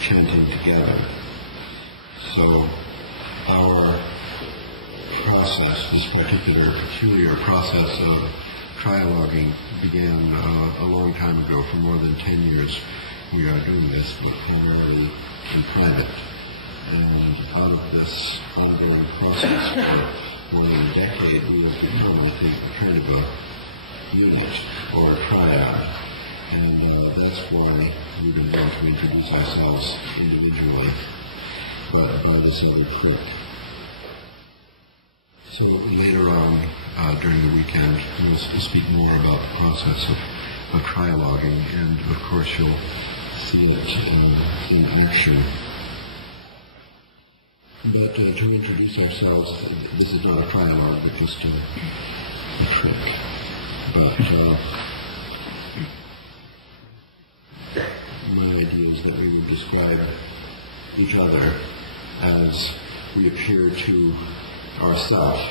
chanting together. So our process, this particular peculiar process of trialoguing, began a long time ago. For more than 10 years we are doing this, but primarily in private. And out of this ongoing process for more than a decade, we have become, I think, kind of a unit or a triad. And that's why we didn't want to introduce ourselves individually, but by this other trick. So later on, during the weekend, we'll speak more about the process of trialoguing, and of course you'll see it in action. But to introduce ourselves, this is not a trialogue, but just a trick. But my idea is that we would describe each other as we appear to ourselves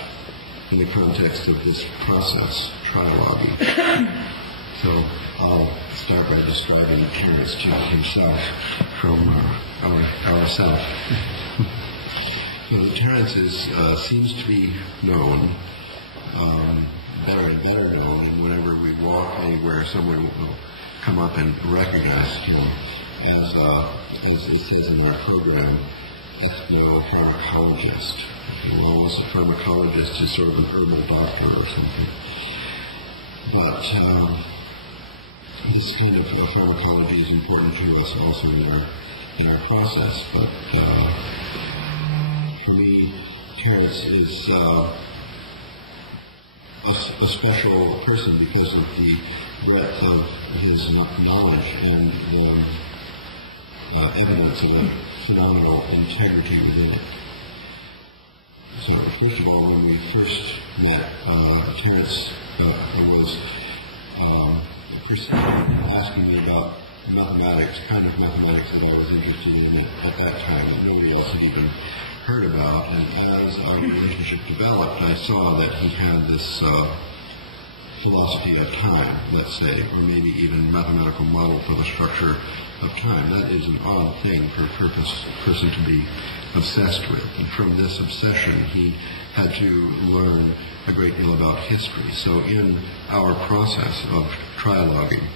in the context of this process, trialoguing. So I'll start by describing Terence to himself from ourself. So Terence seems to be known, better and better known, and whenever we walk anywhere, someone will come up and recognize him as it says in our program, ethnopharmacologist. Well, also pharmacologist is sort of an herbal doctor or something. But this kind of pharmacology is important to us also in our process. But for me, Terence is a special person because of the breadth of his knowledge and the evidence of a phenomenal integrity within it. So first of all, when we first met, Terence was asking me about mathematics, kind of mathematics that I was interested in at that time that nobody else had even heard about. And as our relationship developed, I saw that he had this philosophy of time, let's say, or maybe even mathematical model for the structure of time. That is an odd thing for a person to be obsessed with. And from this obsession, he had to learn a great deal about history. So in our process of trialoguing,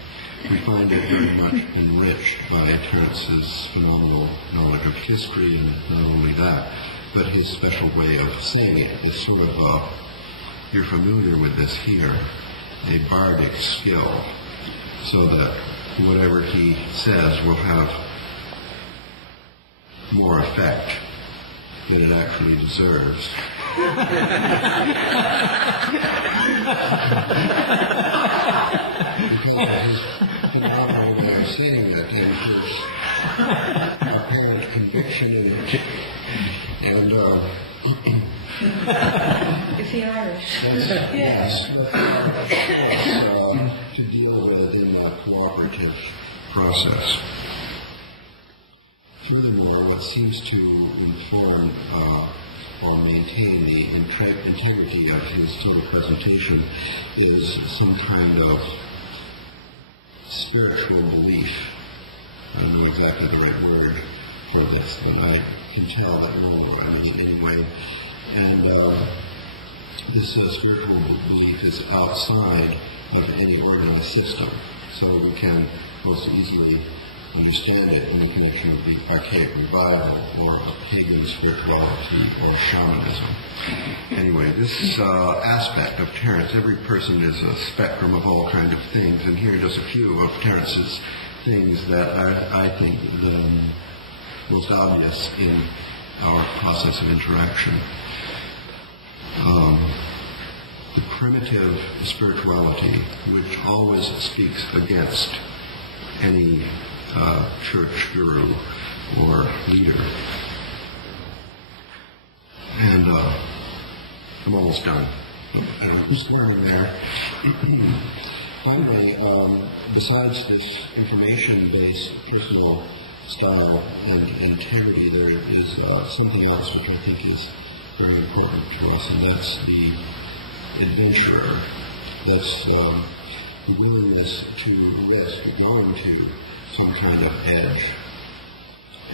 we find it very much enriched by Terence's phenomenal knowledge of history, and not only that, but his special way of saying it is sort of you're familiar with this here, a bardic skill, so that whatever he says will have more effect than it actually deserves. Because of his phenomenal way of saying that, and his apparent conviction and is he Irish? Yes. To deal with it in a cooperative process. Furthermore, what seems to inform or maintain the integrity of his total presentation is some kind of spiritual belief. I don't know exactly the right word for this, but I can tell that more about it anyway. And this spiritual belief is outside of any organized system, so we can most easily understand it in the connection with the archaic revival or pagan spirituality or shamanism. Anyway, this aspect of Terence, every person is a spectrum of all kinds of things, and here are just a few of Terence's things that I think the most obvious in our process of interaction. The primitive spirituality, which always speaks against any church guru or leader. And I'm almost done. I'm swearing there. Finally, besides this information-based personal style and integrity, there is something else which I think is very important to us, and that's the adventurer. That's the willingness to risk going to some kind of edge.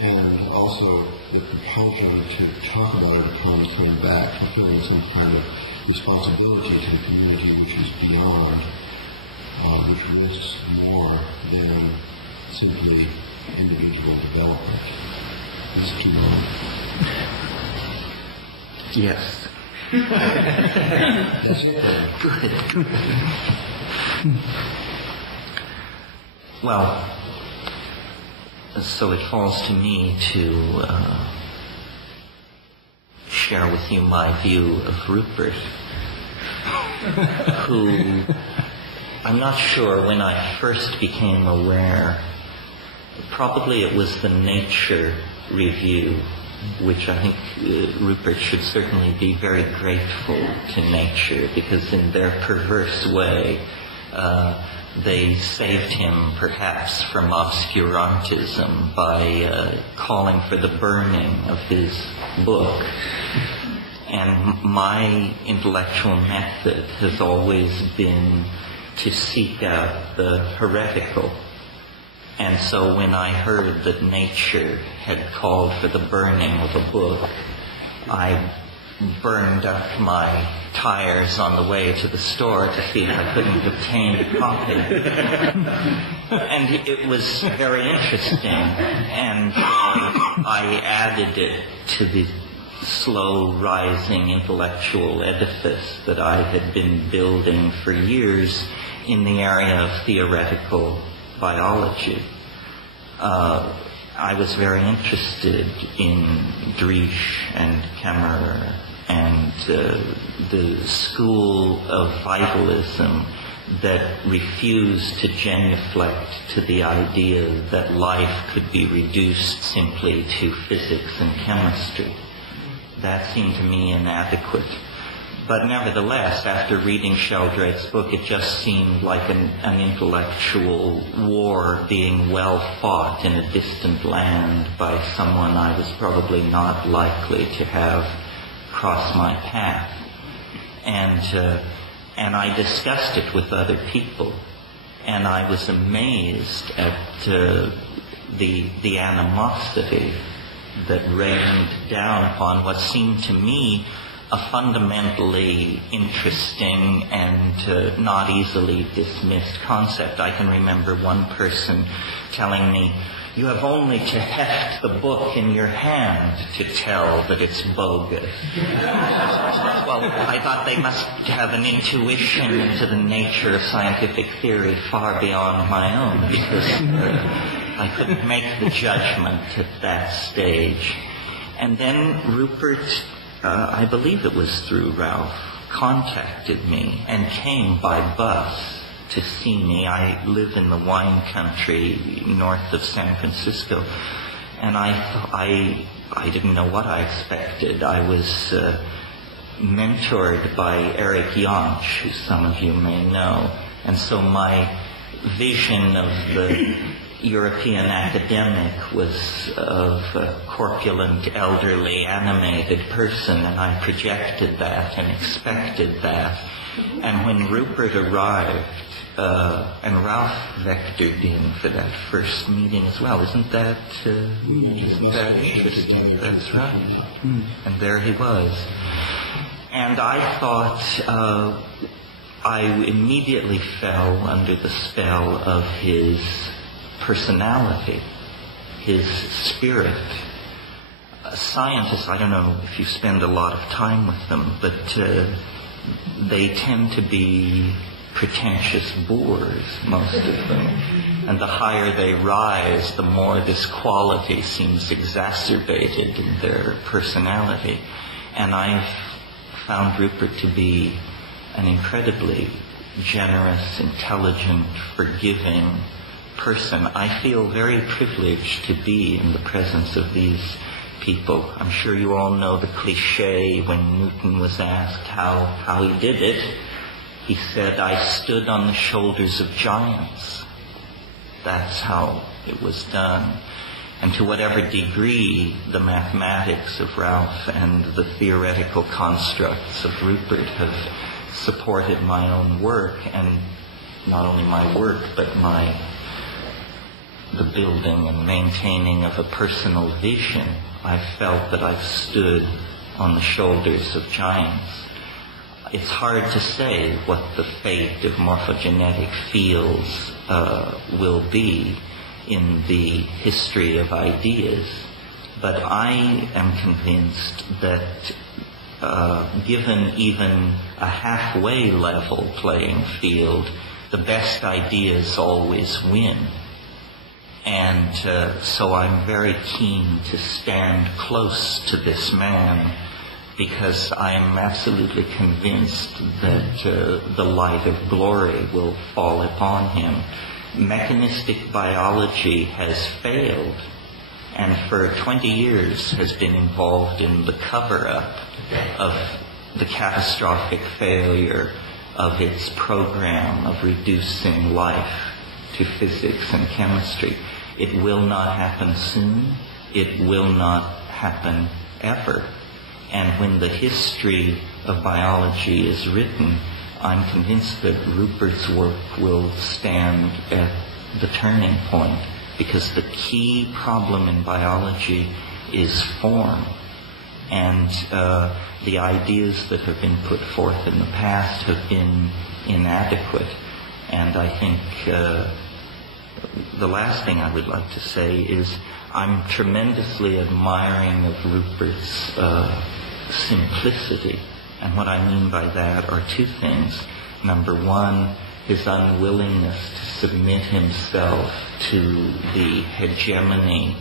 and also the compulsion to talk about it upon coming back, fulfilling some kind of responsibility to the community which is beyond, which risks more than simply individual development. Is too long? Yes. That's it. Good. Well, so it falls to me to share with you my view of Rupert, who I'm not sure when I first became aware. Probably it was the Nature review, which I think Rupert should certainly be very grateful to Nature, because in their perverse way they saved him perhaps from obscurantism by calling for the burning of his book. And my intellectual method has always been to seek out the heretical. And so when I heard that Nature had called for the burning of a book, I burned up my tires on the way to the store to see if I couldn't obtain a copy. And it was very interesting, and I added it to the slow-rising intellectual edifice that I had been building for years in the area of theoretical biology. I was very interested in Driesch and Kemmerer and the school of vitalism that refused to genuflect to the idea that life could be reduced simply to physics and chemistry. That seemed to me inadequate. But nevertheless, after reading Sheldrake's book, it just seemed like an intellectual war being well fought in a distant land by someone I was probably not likely to have cross my path. And I discussed it with other people, and I was amazed at the animosity that rained down upon what seemed to me a fundamentally interesting and not easily dismissed concept. I can remember one person telling me, "You have only to heft the book in your hand to tell that it's bogus." Well, I thought they must have an intuition into the nature of scientific theory far beyond my own, because I couldn't make the judgment at that stage. And then Rupert, I believe it was through Ralph, contacted me and came by bus to see me. I live in the wine country north of San Francisco, and I didn't know what I expected. I was mentored by Eric Jansch, who some of you may know, and so my vision of the European academic was of a corpulent, elderly, animated person, and I projected that and expected that. And when Rupert arrived, and Ralph vectored in for that first meeting as well, isn't that interesting? That's right. And there he was. And I thought I immediately fell under the spell of his personality, his spirit. Scientists, I don't know if you spend a lot of time with them, but they tend to be pretentious boors, most of them. And the higher they rise, the more this quality seems exacerbated in their personality. And I've found Rupert to be an incredibly generous, intelligent, forgiving person. I feel very privileged to be in the presence of these people. I'm sure you all know the cliche when Newton was asked how he did it. He said, "I stood on the shoulders of giants." That's how it was done. And to whatever degree the mathematics of Ralph and the theoretical constructs of Rupert have supported my own work, and not only my work, but my the building and maintaining of a personal vision, I felt that I've stood on the shoulders of giants. It's hard to say what the fate of morphogenetic fields will be in the history of ideas, but I am convinced that given even a halfway level playing field, the best ideas always win. And so I'm very keen to stand close to this man, because I am absolutely convinced that the light of glory will fall upon him. Mechanistic biology has failed, and for 20 years has been involved in the cover-up of the catastrophic failure of its program of reducing life to physics and chemistry. It will not happen soon. It will not happen ever. And when the history of biology is written, I'm convinced that Rupert's work will stand at the turning point, because the key problem in biology is form. And the ideas that have been put forth in the past have been inadequate. And I think the last thing I would like to say is I'm tremendously admiring of Rupert's simplicity. And what I mean by that are two things. Number one, his unwillingness to submit himself to the hegemony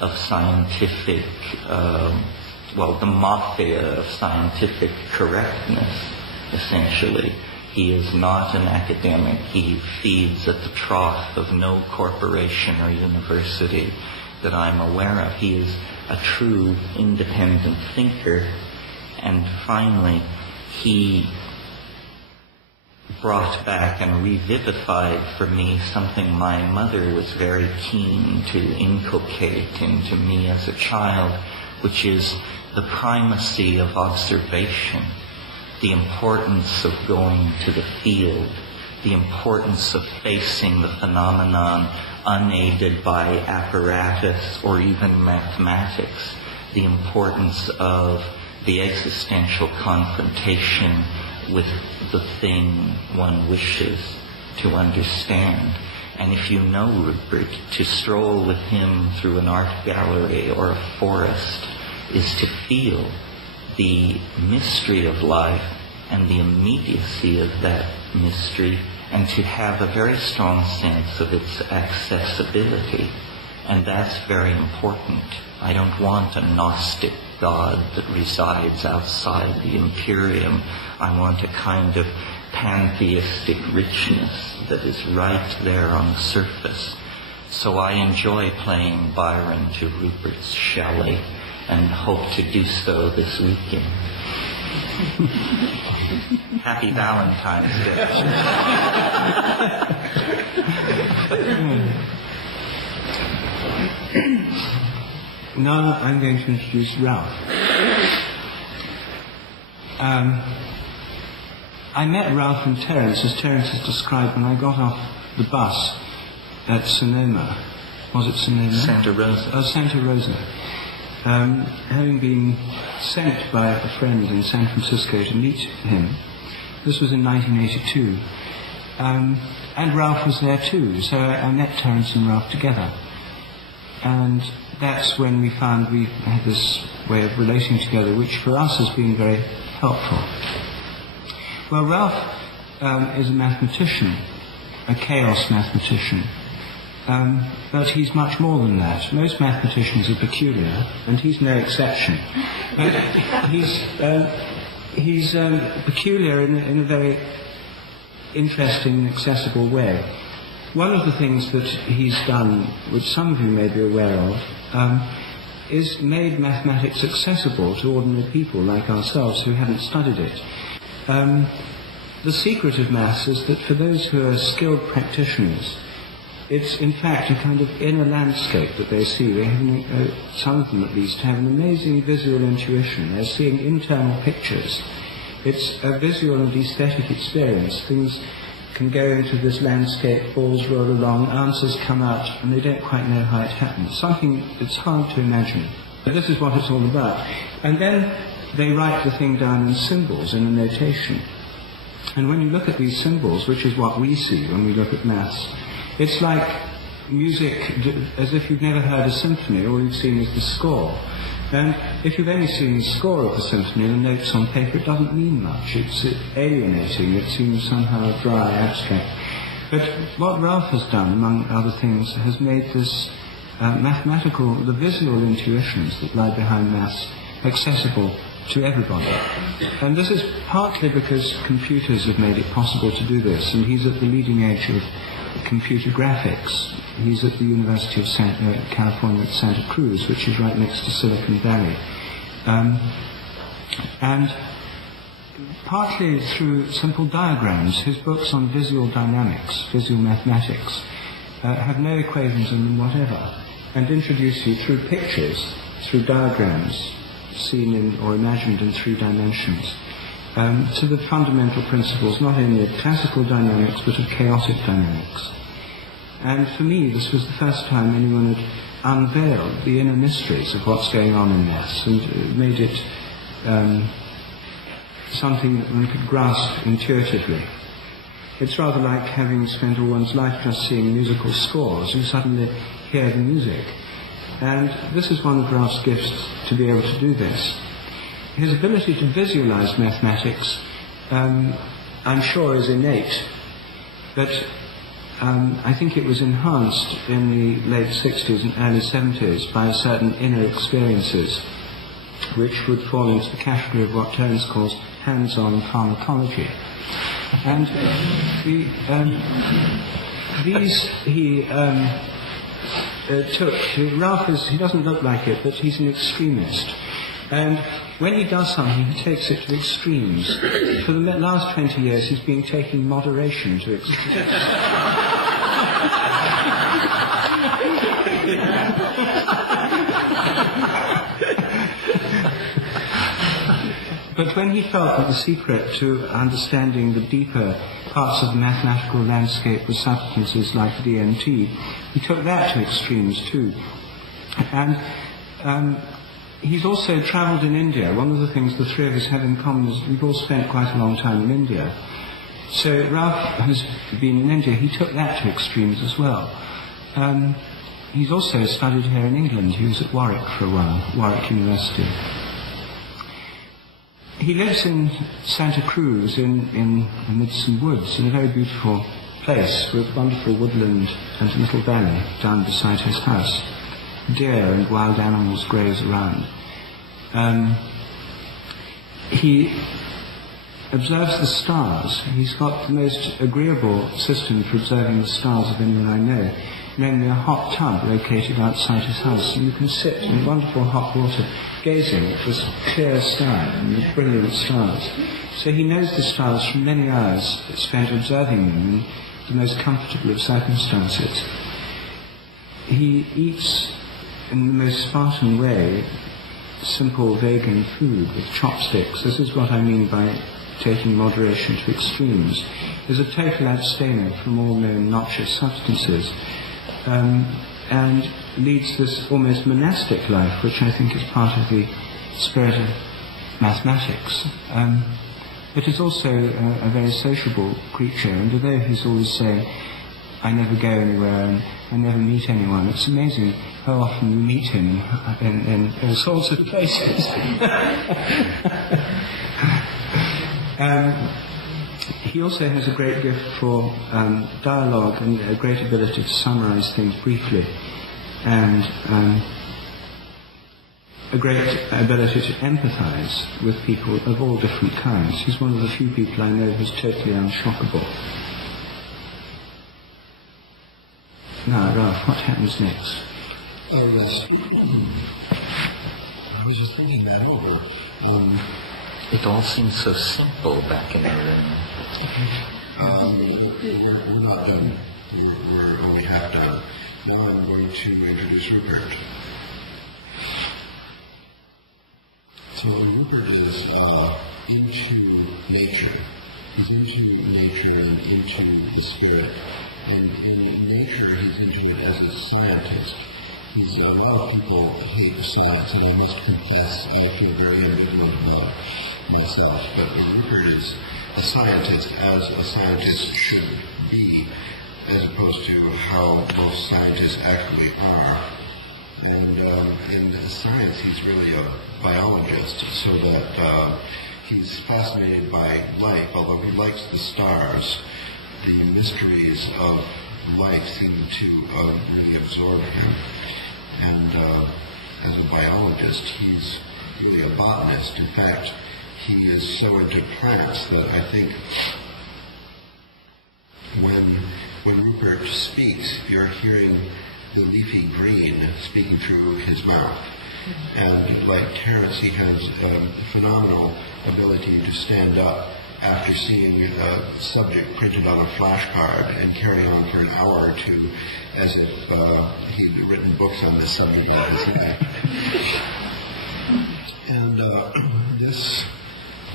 of scientific, the mafia of scientific correctness, essentially. He is not an academic. He feeds at the trough of no corporation or university that I'm aware of. He is a true independent thinker. And finally, he brought back and revivified for me something my mother was very keen to inculcate into me as a child, which is the primacy of observation, the importance of going to the field, the importance of facing the phenomenon unaided by apparatus or even mathematics, the importance of the existential confrontation with the thing one wishes to understand. And if you know Rupert, to stroll with him through an art gallery or a forest is to feel the mystery of life and the immediacy of that mystery, and to have a very strong sense of its accessibility. And that's very important. I don't want a Gnostic God that resides outside the Imperium. I want a kind of pantheistic richness that is right there on the surface. So I enjoy playing Byron to Rupert's Shelley, and hope to do so this weekend. Happy Valentine's Day. Now I'm going to introduce Ralph. I met Ralph and Terence, as Terence has described, when I got off the bus at Sonoma. Was it Sonoma? Santa Rosa. Oh, Santa Rosa. Having been sent by a friend in San Francisco to meet him. This was in 1982. And Ralph was there too, so I met Terence and Ralph together. And that's when we found we had this way of relating together, which for us has been very helpful. Well, Ralph is a mathematician, a chaos mathematician. But he's much more than that. Most mathematicians are peculiar, and he's no exception. But he's peculiar in a very interesting and accessible way. One of the things that he's done, which some of you may be aware of, is made mathematics accessible to ordinary people like ourselves who haven't studied it. The secret of maths is that for those who are skilled practitioners, it's in fact a kind of inner landscape that they see. They have, some of them at least, have an amazing visual intuition. They're seeing internal pictures. It's a visual and aesthetic experience, things can go into this landscape, balls roll along, answers come out, and they don't quite know how it happened. Something that's hard to imagine. But this is what it's all about. And then they write the thing down in symbols, in a notation. And when you look at these symbols, which is what we see when we look at maths, it's like music, as if you've never heard a symphony. All you've seen is the score. And if you've only seen the score of the symphony, the notes on paper, it doesn't mean much. It's alienating. It seems somehow dry, abstract. But what Ralph has done, among other things, has made this the visual intuitions that lie behind maths accessible to everybody. And this is partly because computers have made it possible to do this, and he's at the leading edge of computer graphics. He's at the University of California at Santa Cruz, which is right next to Silicon Valley. And partly through simple diagrams, his books on visual dynamics, visual mathematics, have no equations in them whatever, and introduce you through pictures, through diagrams, seen in or imagined in 3 dimensions, to the fundamental principles not only of classical dynamics but of chaotic dynamics. And for me, this was the first time anyone had unveiled the inner mysteries of what's going on in maths and made it something that one could grasp intuitively. It's rather like having spent all one's life just seeing musical scores and suddenly hear the music. And this is one of Ralph's gifts, to be able to do this. His ability to visualize mathematics, I'm sure, is innate, but I think it was enhanced in the late 60s and early 70s by certain inner experiences, which would fall into the category of what Terence calls hands-on pharmacology. And these he took. Ralph he doesn't look like it, but he's an extremist. And when he does something, he takes it to extremes. For the last 20 years, he's been taking moderation to extremes. But when he felt that the secret to understanding the deeper parts of the mathematical landscape was substances like DMT, he took that to extremes too. And he's also travelled in India. One of the things the 3 of us have in common is we've all spent quite a long time in India. So Ralph has been in India. He took that to extremes as well. He's also studied here in England. He was at Warwick for a while, Warwick University. He lives in Santa Cruz amidst some woods, in a very beautiful place with wonderful woodland and a little valley down beside his house. Deer and wild animals graze around. He observes the stars. He's got the most agreeable system for observing the stars of anyone I know, namely a hot tub located outside his house, and you can sit in wonderful hot water gazing at this clear sky and the brilliant stars. So he knows the stars from many hours spent observing them in the most comfortable of circumstances. He eats in the most Spartan way simple vegan food with chopsticks. This is what I mean by taking moderation to extremes. He's a total abstainer from all known noxious substances, and leads this almost monastic life, which I think is part of the spirit of mathematics. But he's also a very sociable creature, and although he's always saying, I never go anywhere and I never meet anyone, it's amazing how often we meet him in all sorts of places. He also has a great gift for dialogue and a great ability to summarize things briefly, and a great ability to empathize with people of all different kinds. He's one of the few people I know who's totally unshockable. Now, Ralph, what happens next? I was just thinking that over. It all seems so simple back in the room. We're not done. We're only half done. Now I'm going to introduce Rupert. So Rupert is into nature. He's into nature and into the spirit. And in nature, he's into it as a scientist. A lot of people hate science, and I must confess I feel very ambivalent about myself. But Rupert is a scientist as a scientist should be, as opposed to how most scientists actually are. And in science, he's really a biologist, so that he's fascinated by life, although he likes the stars. The mysteries of life seem to really absorb him. And as a biologist, he's really a botanist. In fact, he is so into plants that I think when Rupert speaks, you're hearing the leafy green speaking through his mouth. And like Terence, he has a phenomenal ability to stand up after seeing a subject printed on a flashcard and carry on for an hour or two as if he'd written books on this subject all his life. And this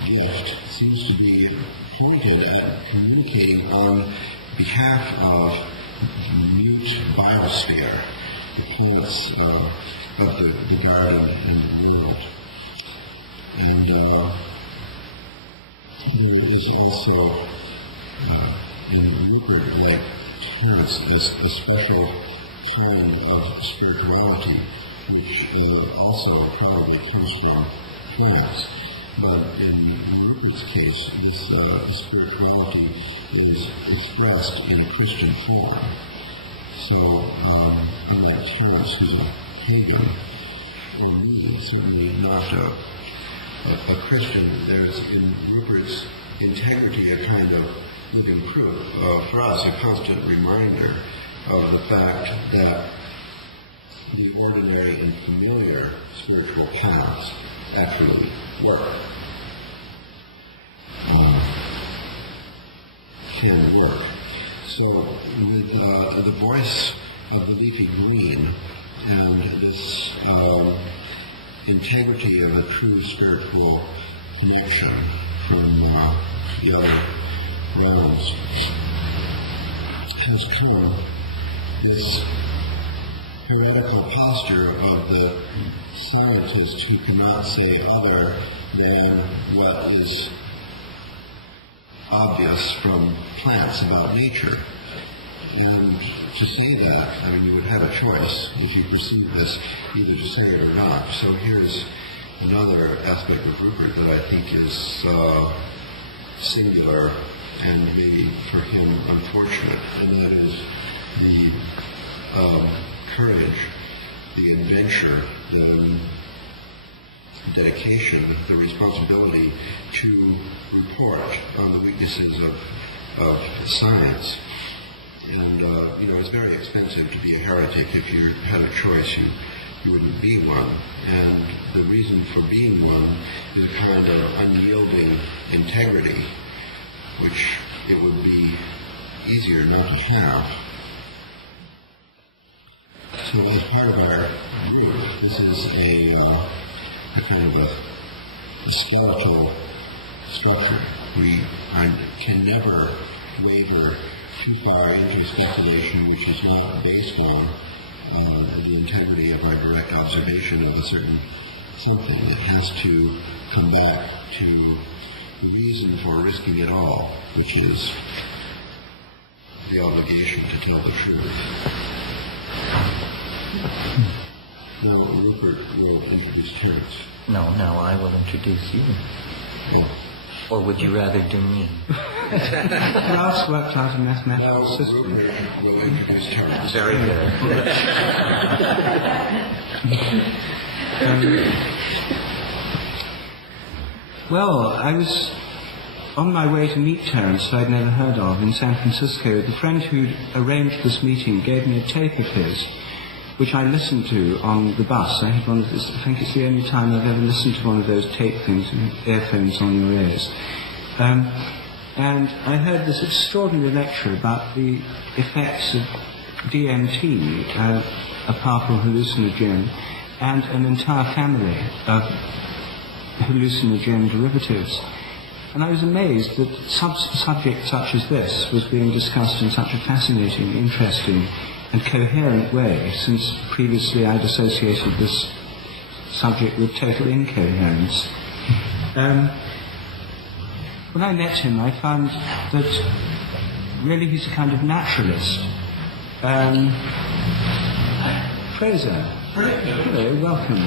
gift seems to be pointed at communicating on behalf of the mute biosphere, the plants of the garden and the world. And there is also, in Rupert, like Terence, a special kind of spirituality, which also probably comes from plants. But in Rupert's case, this spirituality is expressed in a Christian form. So, unlike Terence, who's a pagan, or really certainly not a Christian, there's in Rupert's integrity a kind of living proof. For us, a constant reminder of the fact that the ordinary and familiar spiritual paths actually work. Can work. So with the voice of the leafy green and this integrity of a true spiritual connection from the other realms has come this heretical posture of the scientist who cannot say other than what is obvious from plants about nature. And to say that, I mean, you would have a choice if you perceive this, either to say it or not. So here's another aspect of Rupert that I think is singular and maybe for him unfortunate, and that is the courage, the adventure, the dedication, the responsibility to report on the weaknesses of science. And, it's very expensive to be a heretic. If you had a choice, you wouldn't be one. And the reason for being one is a kind of unyielding integrity, which it would be easier not to have. So as part of our group, this is a kind of a skeletal structure. I can never waver too far into speculation which is not based on the integrity of our direct observation of a certain something. It has to come back to the reason for risking it all, which is the obligation to tell the truth. Now, Rupert will introduce Terence. No, I will introduce you. Oh. Or would you rather do me? Klaus worked out a mathematical system. Rupert will introduce Terence. Very good. Well, I was on my way to meet Terence, who I'd never heard of, in San Francisco. The friend who'd arranged this meeting gave me a tape of his, which I listened to on the bus. I had one of those, I think it's the only time I've ever listened to one of those tape things with earphones on your ears. And I heard this extraordinary lecture about the effects of DMT, a powerful hallucinogen, and an entire family of hallucinogen derivatives. And I was amazed that subject such as this was being discussed in such a fascinating, interesting and coherent way, since previously I'd associated this subject with total incoherence. When I met him, I found that really he's a kind of naturalist. Fraser, hello, welcome.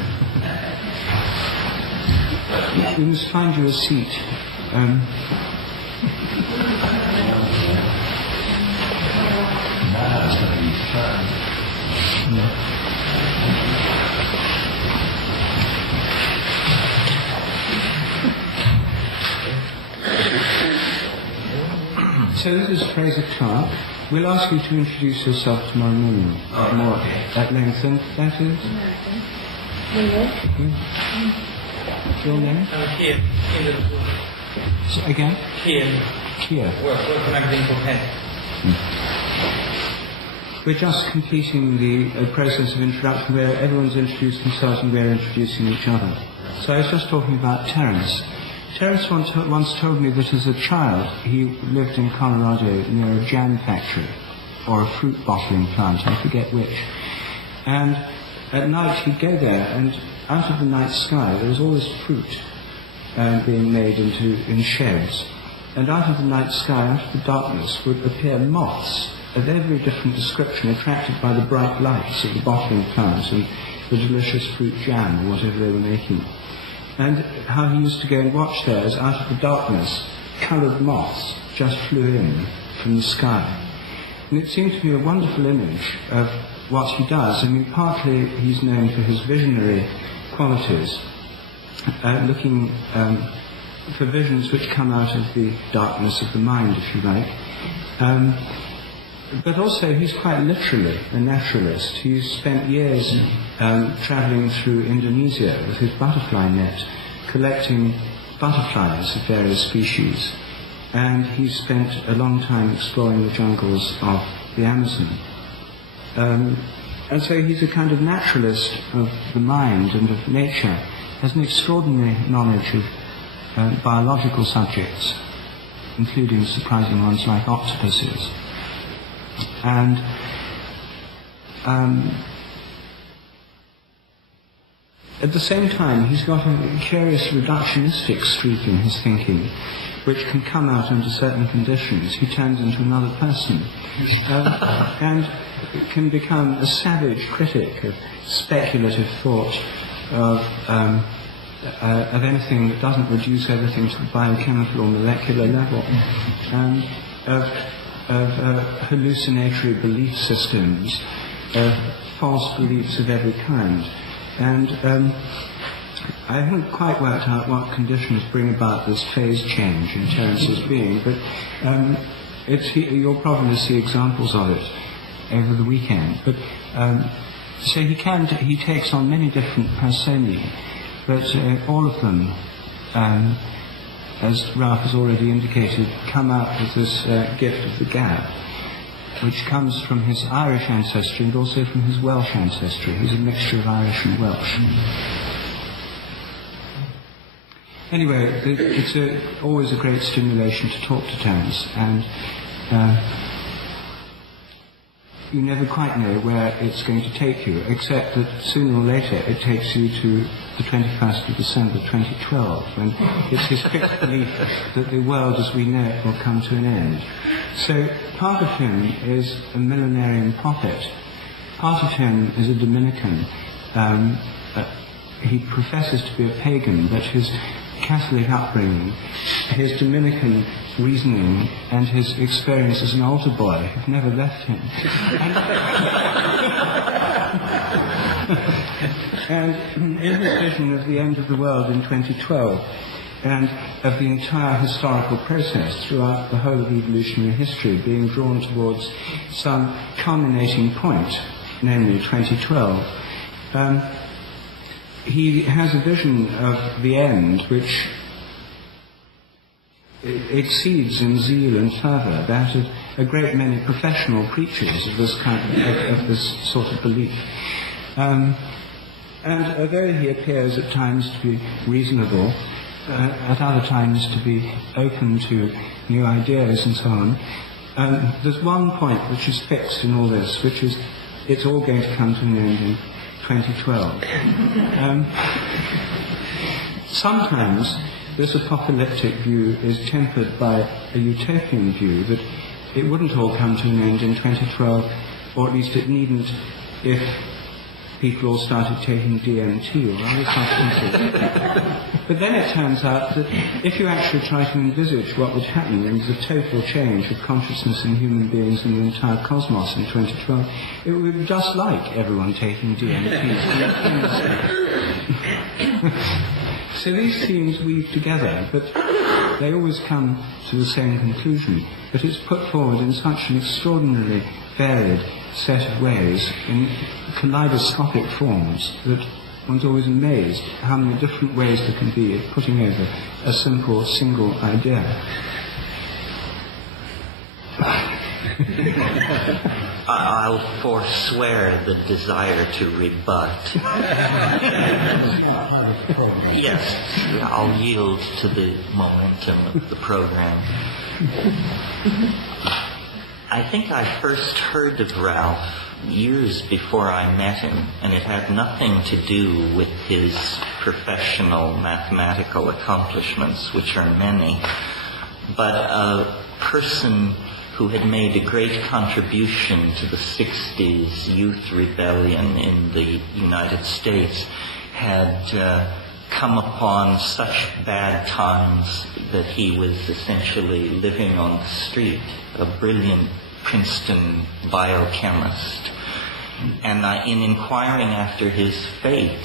We must find you a seat. So this is Fraser Clark. We'll ask you to introduce yourself tomorrow morning, more at length, and that is? Your name? Kian. Again? Kian. Work for a magazine called Head. We're just completing the process of introduction where everyone's introduced themselves and we're introducing each other. So I was just talking about Terence. Terence once told me that as a child he lived in Colorado near a jam factory or a fruit bottling plant, I forget which. And at night he'd go there, and out of the night sky there was always fruit being made in sheds. And out of the night sky, out of the darkness, would appear moths of every different description, attracted by the bright lights of the bottling plant and the delicious fruit jam or whatever they were making. And how he used to go and watch there as out of the darkness, coloured moths just flew in from the sky. And it seemed to me a wonderful image of what he does. I mean, partly he's known for his visionary qualities, looking for visions which come out of the darkness of the mind, if you like. But also he's quite literally a naturalist. He's spent years travelling through Indonesia with his butterfly net, collecting butterflies of various species. And he's spent a long time exploring the jungles of the Amazon. And so he's a kind of naturalist of the mind and of nature, has an extraordinary knowledge of biological subjects, including surprising ones like octopuses. And at the same time, he's got a curious reductionistic streak in his thinking, which can come out under certain conditions. He turns into another person, and can become a savage critic of speculative thought, of anything that doesn't reduce everything to the biochemical or molecular level, of hallucinatory belief systems, of false beliefs of every kind. And I haven't quite worked out what conditions bring about this phase change in Terence's being, but you'll probably see examples of it over the weekend. But so he takes on many different personae, but all of them, as Ralph has already indicated, come out with this gift of the gab, which comes from his Irish ancestry and also from his Welsh ancestry. He's a mixture of Irish and Welsh. Anyway, it's always a great stimulation to talk to Terence, and you never quite know where it's going to take you, except that sooner or later it takes you to the 21st of December 2012, when it's his fixed belief that the world as we know it will come to an end. So part of him is a millenarian prophet, part of him is a Dominican. He professes to be a pagan, but his Catholic upbringing, his Dominican reasoning, and his experience as an altar boy have never left him. And in his vision of the end of the world in 2012, and of the entire historical process throughout the whole of evolutionary history being drawn towards some culminating point, namely 2012, he has a vision of the end which exceeds in zeal and fervour that of a great many professional preachers of this kind of this sort of belief. And although he appears at times to be reasonable, at other times to be open to new ideas and so on. There's one point which is fixed in all this, which is it's all going to come to an end in 2012. Sometimes this apocalyptic view is tempered by a utopian view that it wouldn't all come to an end in 2012, or at least it needn't if people all started taking DMT or other substances. But then it turns out that if you actually try to envisage what would happen in the total change of consciousness in human beings in the entire cosmos in 2012, it would be just like everyone taking DMT. So these themes weave together, but they always come to the same conclusion. But it's put forward in such an extraordinarily varied set of ways, in kaleidoscopic forms, that one's always amazed how many different ways there can be of putting over a simple, single idea. I'll forswear the desire to rebut. Yes, I'll yield to the momentum of the program. I think I first heard of Ralph years before I met him, and it had nothing to do with his professional mathematical accomplishments, which are many, but a person who had made a great contribution to the 60s youth rebellion in the United States, had come upon such bad times that he was essentially living on the street, a brilliant Princeton biochemist. And in inquiring after his fate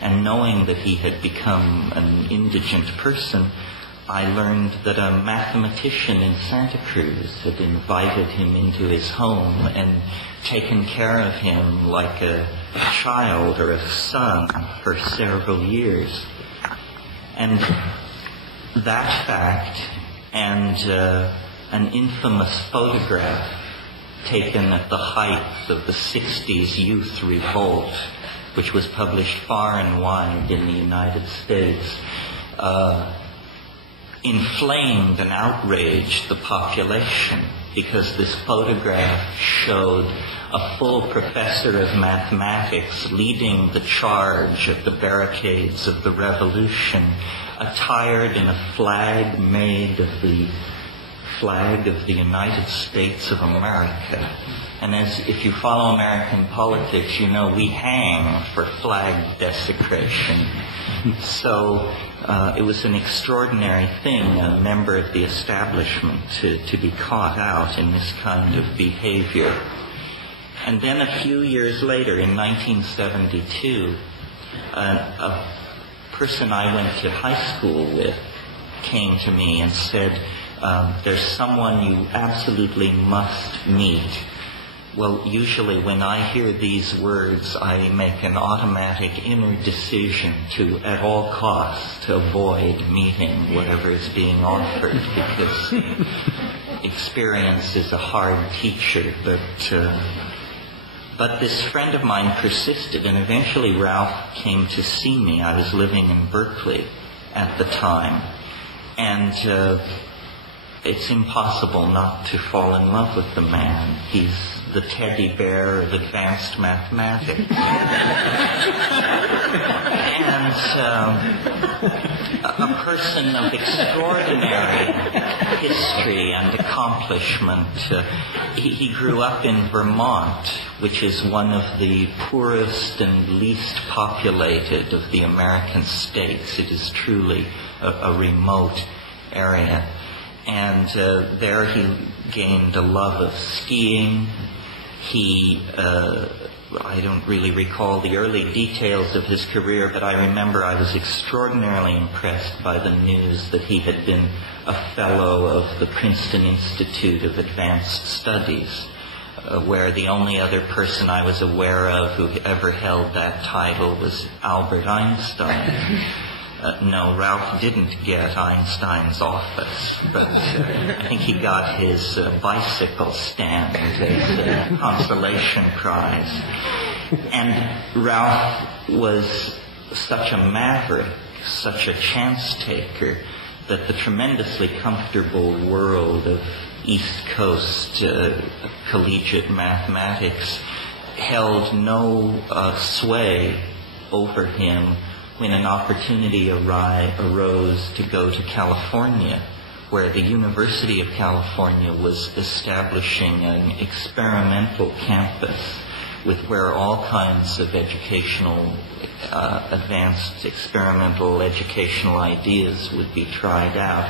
and knowing that he had become an indigent person, I learned that a mathematician in Santa Cruz had invited him into his home and taken care of him like a child or a son for several years. And that fact and an infamous photograph taken at the height of the 60s youth revolt, which was published far and wide in the United States, inflamed and outraged the population, because this photograph showed a full professor of mathematics leading the charge at the barricades of the revolution, attired in a flag made of the flag of the United States of America. And as if you follow American politics, you know we hang for flag desecration. So it was an extraordinary thing, a member of the establishment to be caught out in this kind of behavior. And then a few years later, in 1972, a person I went to high school with came to me and said, there's someone you absolutely must meet. Well, usually when I hear these words, I make an automatic inner decision to, at all costs, to avoid meeting whatever is being offered, because experience is a hard teacher. But this friend of mine persisted, and eventually Ralph came to see me. I was living in Berkeley at the time, and it's impossible not to fall in love with the man. He's the teddy bear of advanced mathematics. And a person of extraordinary history and accomplishment. He grew up in Vermont, which is one of the poorest and least populated of the American states. It is truly a remote area. And there he gained a love of skiing. He, I don't really recall the early details of his career, but I remember I was extraordinarily impressed by the news that he had been a fellow of the Princeton Institute of Advanced Studies, where the only other person I was aware of who ever held that title was Albert Einstein. No, Ralph didn't get Einstein's office, but I think he got his bicycle stand as a consolation prize. And Ralph was such a maverick, such a chance taker that the tremendously comfortable world of East Coast collegiate mathematics held no sway over him when an opportunity arose to go to California, where the University of California was establishing an experimental campus where all kinds of educational, advanced experimental educational ideas would be tried out.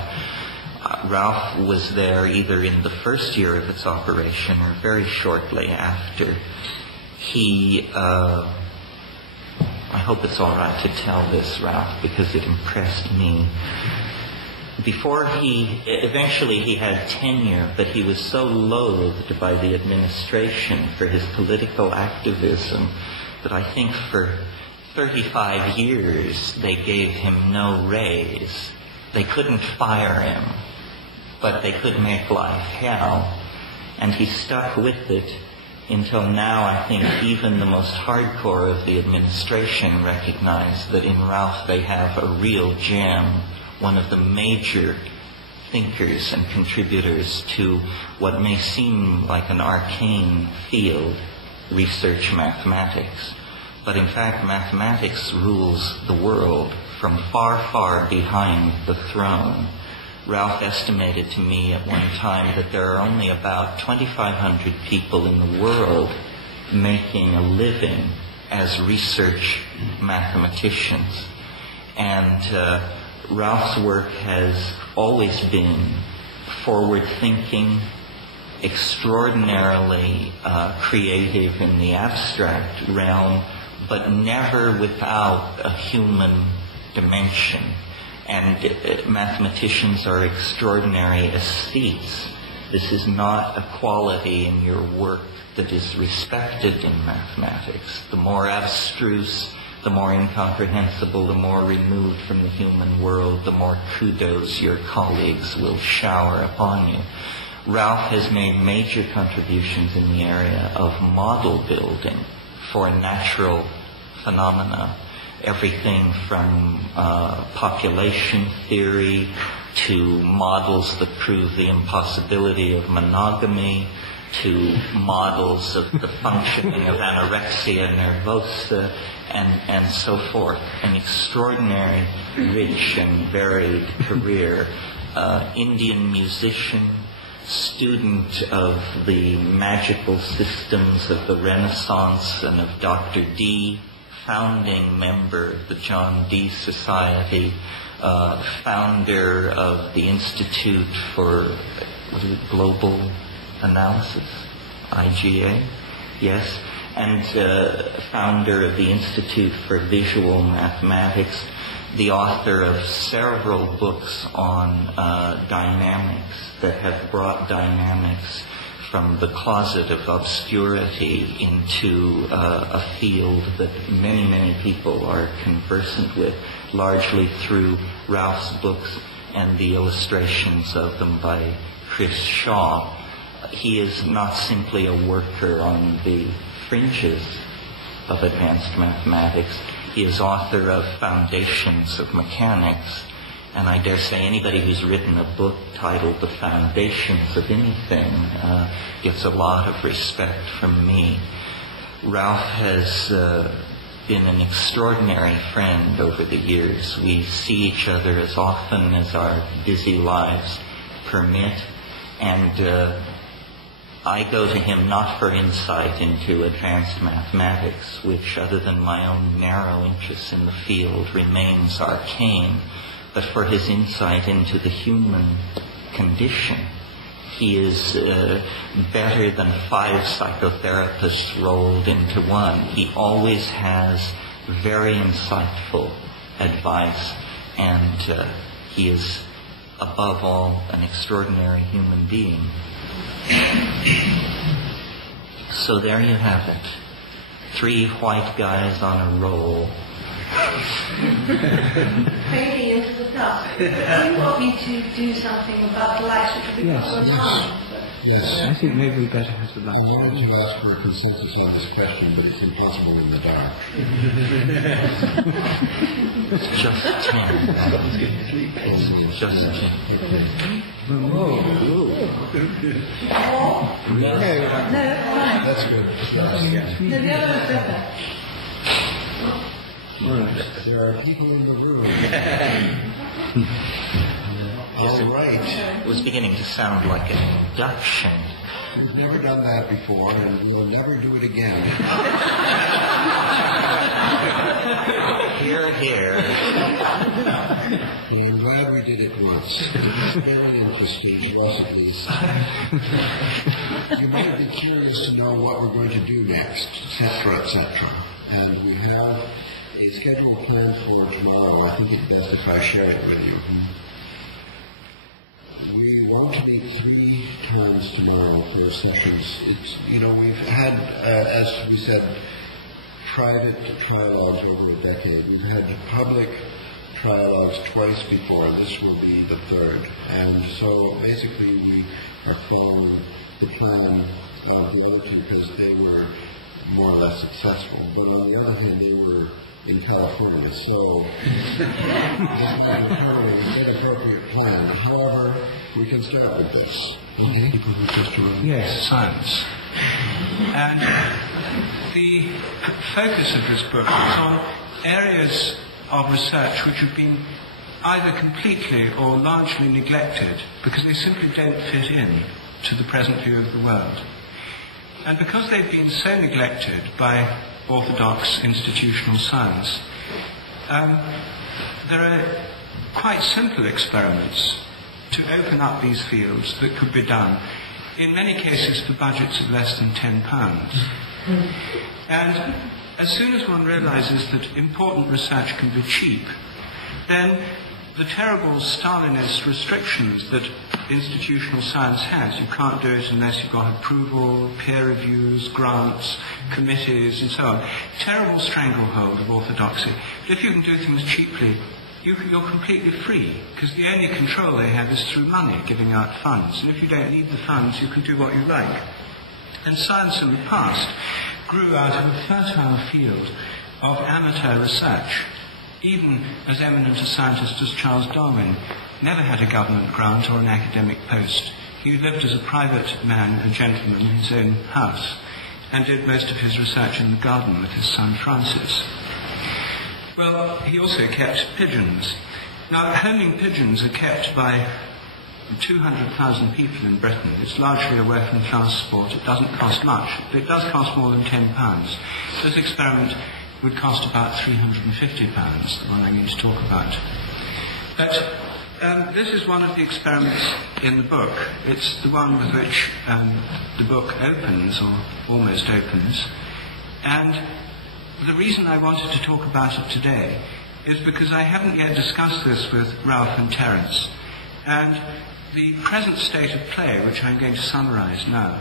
Ralph was there either in the first year of its operation or very shortly after. He, I hope it's all right to tell this, Ralph, because it impressed me. Eventually he had tenure, but he was so loathed by the administration for his political activism that I think for 35 years they gave him no raise. They couldn't fire him, but they could make life hell. And he stuck with it until now. I think even the most hardcore of the administration recognized that in Ralph they have a real gem, one of the major thinkers and contributors to what may seem like an arcane field, research mathematics. But in fact, mathematics rules the world from far, far behind the throne. Ralph estimated to me at one time that there are only about 2,500 people in the world making a living as research mathematicians. And Ralph's work has always been forward-thinking, extraordinarily creative in the abstract realm, but never without a human dimension. And mathematicians are extraordinary aesthetes. This is not a quality in your work that is respected in mathematics. The more abstruse, the more incomprehensible, the more removed from the human world, the more kudos your colleagues will shower upon you. Ralph has made major contributions in the area of model building for natural phenomena. Everything from population theory to models that prove the impossibility of monogamy, to models of the functioning of anorexia nervosa, and so forth. An extraordinary, rich and varied career. Indian musician, student of the magical systems of the Renaissance and of Dr. Dee, founding member of the John Dee Society, founder of the Institute for Global Analysis, IGA, yes, and founder of the Institute for Visual Mathematics, the author of several books on dynamics that have brought dynamics from the closet of obscurity into a field that many, many people are conversant with, largely through Ralph's books and the illustrations of them by Chris Shaw. He is not simply a worker on the fringes of advanced mathematics. He is author of Foundations of Mechanics, and I dare say anybody who's written a book titled The Foundations of anything gets a lot of respect from me. Ralph has been an extraordinary friend over the years. We see each other as often as our busy lives permit, and I go to him not for insight into advanced mathematics, which, other than my own narrow interest in the field, remains arcane, but for his insight into the human condition. He is better than 5 psychotherapists rolled into one. He always has very insightful advice, and he is, above all, an extraordinary human being. So there you have it. 3 white guys on a roll. Fading into the dusk. Do you want me to do something about the lights which will be put online? Yes. I think maybe we better have the I light. wanted to ask for a consensus on this question, but it's impossible in the dark. Just 10. Just 10. No, fine. That's good. No, the other one's better. There are people in the room. All right. It was beginning to sound like an abduction. We've never done that before, and we'll never do it again. Hear, hear. And I'm glad we did it once. It's very interesting to us at least. You might be curious to know what we're going to do next, etc., etc. And we have a scheduled plan for tomorrow. I think it's best if I share it with you. We want to meet 3 times tomorrow for sessions. We've had, as we said, private trialogues over a decade. We've had public trialogues twice before. This will be the 3rd. And so basically we are following the plan of the other 2 because they were more or less successful. But on the other hand, they were in California, so this might be an inappropriate plan. However, we can start with this. Okay? People who just joined. Yes, science. And the focus of this book is on areas of research which have been either completely or largely neglected because they simply don't fit in to the present view of the world. And because they've been so neglected by orthodox institutional science, there are quite simple experiments to open up these fields that could be done, in many cases for budgets of less than £10. And as soon as one realizes that important research can be cheap, then the terrible Stalinist restrictions that institutional science has, you can't do it unless you've got approval, peer reviews, grants, committees, and so on. Terrible stranglehold of orthodoxy. But if you can do things cheaply, you're completely free, because the only control they have is through money, giving out funds. And if you don't need the funds, you can do what you like. And science in the past grew out of a fertile field of amateur research. Even as eminent a scientist as Charles Darwin never had a government grant or an academic post. He lived as a private man and gentleman in his own house and did most of his research in the garden with his son Francis. Well, he also kept pigeons. Now, homing pigeons are kept by 200,000 people in Britain. It's largely a working class sport. It doesn't cost much, but it does cost more than £10. This experiment would cost about £350, the one I'm going to talk about. But this is one of the experiments in the book. It's the one with which the book opens, or almost opens. And the reason I wanted to talk about it today is because I haven't yet discussed this with Ralph and Terence. And the present state of play, which I'm going to summarize now,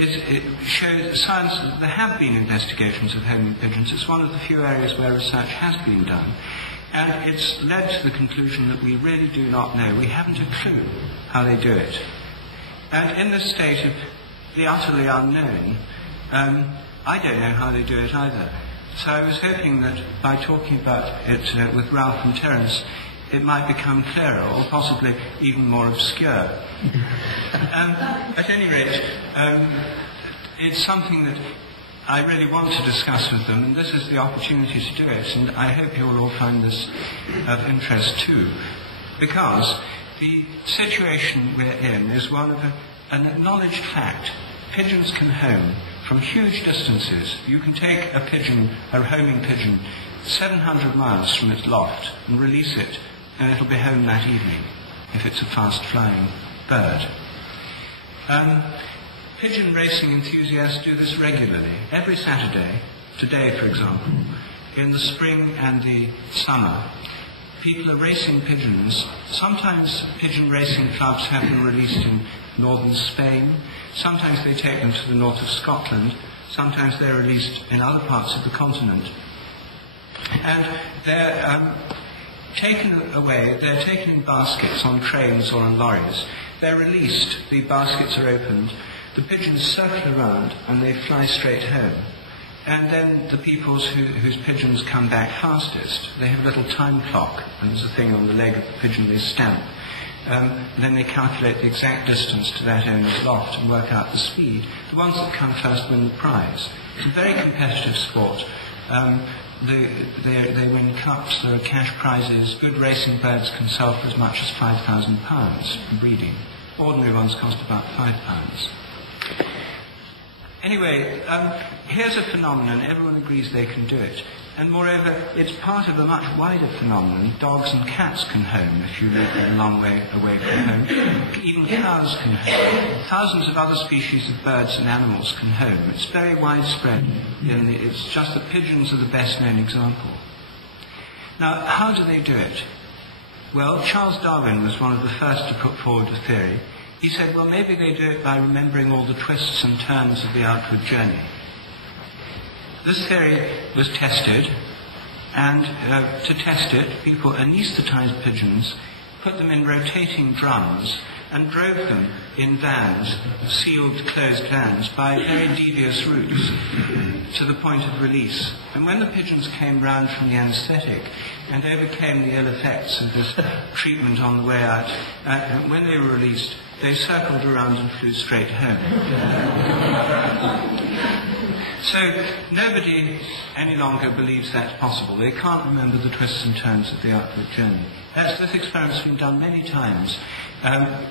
it shows science. There have been investigations of homing pigeons. It's one of the few areas where research has been done. And it's led to the conclusion that we really do not know. We haven't a clue how they do it. And in this state of the utterly unknown, I don't know how they do it either. So I was hoping that by talking about it with Ralph and Terence, it might become clearer, or possibly even more obscure. At any rate, it's something that I really want to discuss with them, and this is the opportunity to do it, and I hope you will all find this of interest too, because the situation we're in is one of an acknowledged fact. Pigeons can home from huge distances. You can take a pigeon, a homing pigeon, 700 miles from its loft and release it, and it'll be home that evening, if it's a fast-flying bird. Pigeon racing enthusiasts do this regularly. Every Saturday, today for example, in the spring and the summer, people are racing pigeons. Sometimes pigeon racing clubs have them released in northern Spain. Sometimes they take them to the north of Scotland. Sometimes they're released in other parts of the continent. And they're taken away, they're taken in baskets on trains or on lorries, they're released, the baskets are opened, the pigeons circle around and they fly straight home. And then the peoples whose pigeons come back fastest, they have a little time clock, and there's a thing on the leg of the pigeon they stamp. Then they calculate the exact distance to that owner's loft and work out the speed. The ones that come first win the prize. It's a very competitive sport. They win cups, there are cash prizes. Good racing birds can sell for as much as £5,000 for breeding. Ordinary ones cost about £5. Anyway, here's a phenomenon. Everyone agrees they can do it. And moreover, it's part of a much wider phenomenon. Dogs and cats can home if you live a long way away from home. Even cows can home. Thousands of other species of birds and animals can home. It's very widespread. It's just that pigeons are the best known example. Now, how do they do it? Well, Charles Darwin was one of the first to put forward a theory. He said, well, maybe they do it by remembering all the twists and turns of the outward journey. This theory was tested, and to test it, people anaesthetized pigeons, put them in rotating drums, and drove them in vans, sealed, closed vans, by very devious routes to the point of release. And when the pigeons came round from the anaesthetic and overcame the ill effects of this treatment on the way out, when they were released, they circled around and flew straight home. So nobody any longer believes that's possible. They can't remember the twists and turns of the outward journey. This experiment's been done many times,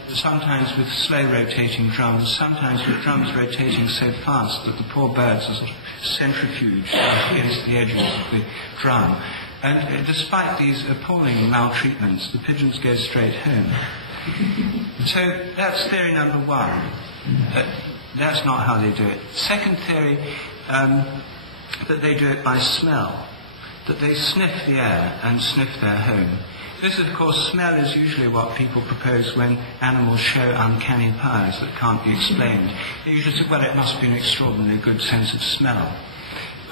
sometimes with slow rotating drums, sometimes with drums rotating so fast that the poor birds are sort of centrifuged against the edges of the drum. And despite these appalling maltreatments, the pigeons go straight home. So that's theory number one. That's not how they do it. Second theory, that they do it by smell, that they sniff the air and sniff their home. This, of course, smell is usually what people propose when animals show uncanny powers that can't be explained. They usually say, well, it must be an extraordinarily good sense of smell.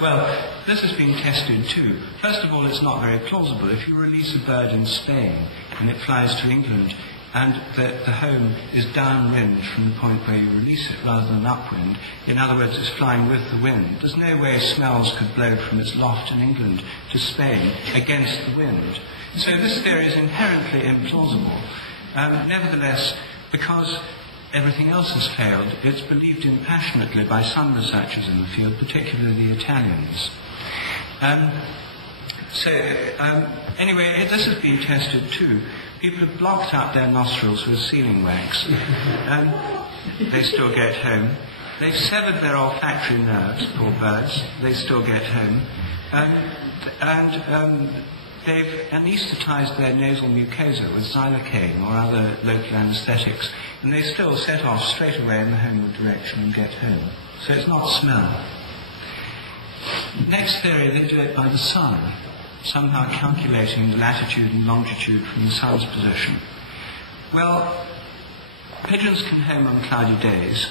Well, this has been tested too. First of all, it's not very plausible. If you release a bird in Spain and it flies to England, and the home is downwind from the point where you release it rather than upwind. In other words, it's flying with the wind. There's no way smells could blow from its loft in England to Spain against the wind. So this theory is inherently implausible. Nevertheless, because everything else has failed, it's believed in passionately by some researchers in the field, particularly the Italians. Anyway, this has been tested too. People have blocked up their nostrils with sealing wax, and they still get home. They've severed their olfactory nerves, poor birds, they still get home. They've anaesthetized their nasal mucosa with xylocaine or other local anesthetics, and they still set off straight away in the homeward direction and get home. So it's not smell. Next theory, they do it by the sun, somehow calculating the latitude and longitude from the sun's position. Well, pigeons can home on cloudy days,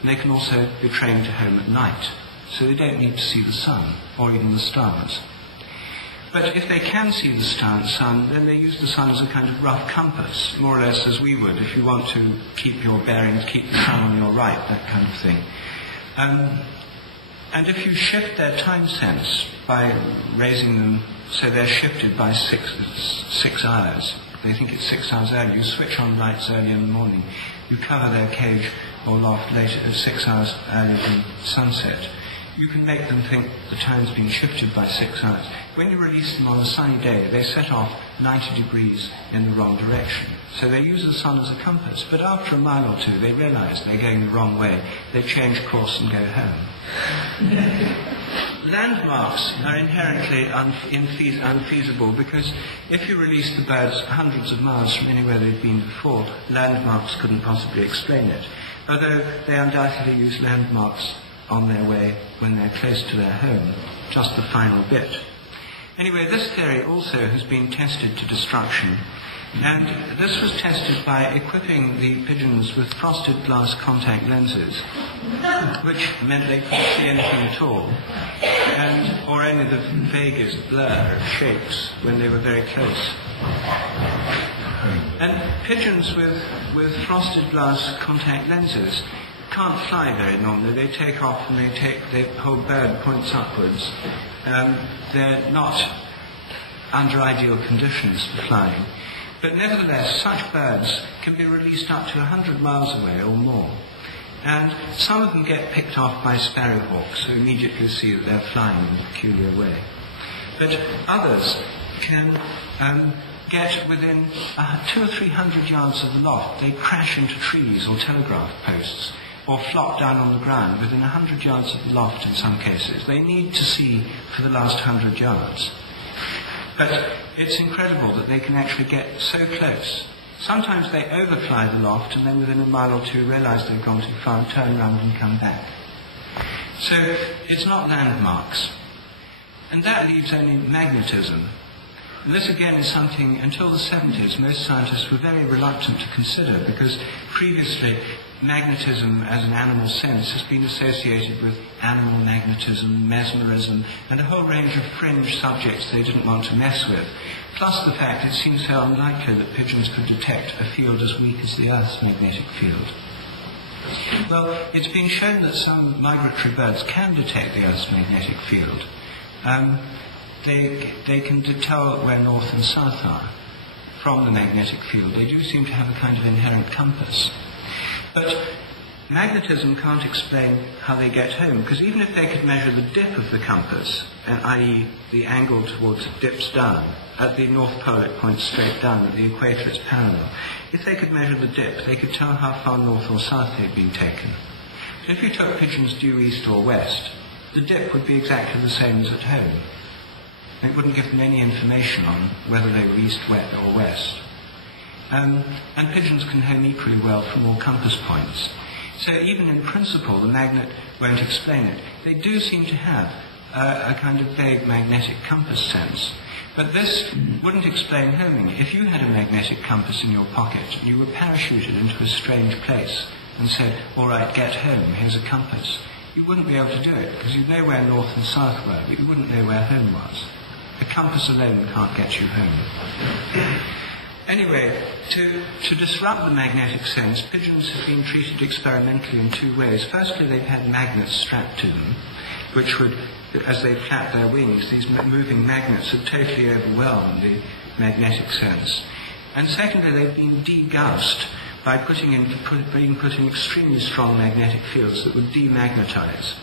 and they can also be trained to home at night, so they don't need to see the sun, or even the stars. But if they can see the sun, then they use the sun as a kind of rough compass, more or less as we would if you want to keep your bearings, keep the sun on your right, that kind of thing. And if you shift their time sense by raising them so they're shifted by 6 hours, they think it's 6 hours early, you switch on lights early in the morning, you cover their cage or loft later at 6 hours early than sunset, you can make them think the time's been shifted by 6 hours. When you release them on a sunny day, they set off 90 degrees in the wrong direction. So they use the sun as a compass, but after a mile or two they realize they're going the wrong way. They change course and go home. Landmarks are inherently unfeasible because if you release the birds hundreds of miles from anywhere they've been before, landmarks couldn't possibly explain it. Although they undoubtedly use landmarks on their way when they're close to their home, just the final bit. Anyway, this theory also has been tested to destruction, and this was tested by equipping the pigeons with frosted glass contact lenses, which meant they couldn't see anything at all, or only the vaguest blur of shapes when they were very close. And pigeons with frosted glass contact lenses can't fly very normally. They take off and the whole bird points upwards. They're not under ideal conditions for flying. But nevertheless, such birds can be released up to 100 miles away or more. And some of them get picked off by sparrowhawks, who immediately see that they're flying in a peculiar way. But others can get within 200 or 300 yards of the loft. They crash into trees or telegraph posts, or flop down on the ground within 100 yards of the loft in some cases. They need to see for the last 100 yards. But it's incredible that they can actually get so close. Sometimes they overfly the loft and then within a mile or two realize they've gone too far and turn around and come back. So it's not landmarks. And that leaves only magnetism. And this again is something, until the 70s, most scientists were very reluctant to consider, because previously magnetism as an animal sense has been associated with animal magnetism, mesmerism, and a whole range of fringe subjects they didn't want to mess with. Plus the fact it seems so unlikely that pigeons could detect a field as weak as the Earth's magnetic field. Well, it's been shown that some migratory birds can detect the Earth's magnetic field. They can tell where north and south are from the magnetic field. They do seem to have a kind of inherent compass. But magnetism can't explain how they get home, because even if they could measure the dip of the compass, i.e. the angle towards it dips down, at the North Pole it points straight down, at the equator it's parallel. If they could measure the dip, they could tell how far north or south they'd been taken. So if you took pigeons due east or west, the dip would be exactly the same as at home. It wouldn't give them any information on whether they were east, west or west. And pigeons can home equally well from all compass points. So even in principle, the magnet won't explain it. They do seem to have a kind of vague magnetic compass sense. But this wouldn't explain homing. If you had a magnetic compass in your pocket and you were parachuted into a strange place and said, all right, get home, here's a compass, you wouldn't be able to do it, because you'd know where north and south were, but you wouldn't know where home was. A compass alone can't get you home. Anyway, to disrupt the magnetic sense, pigeons have been treated experimentally in two ways. Firstly, they've had magnets strapped to them, which would, as they flap their wings, these moving magnets would totally overwhelm the magnetic sense. And secondly, they've been degaussed by being put in extremely strong magnetic fields that would demagnetize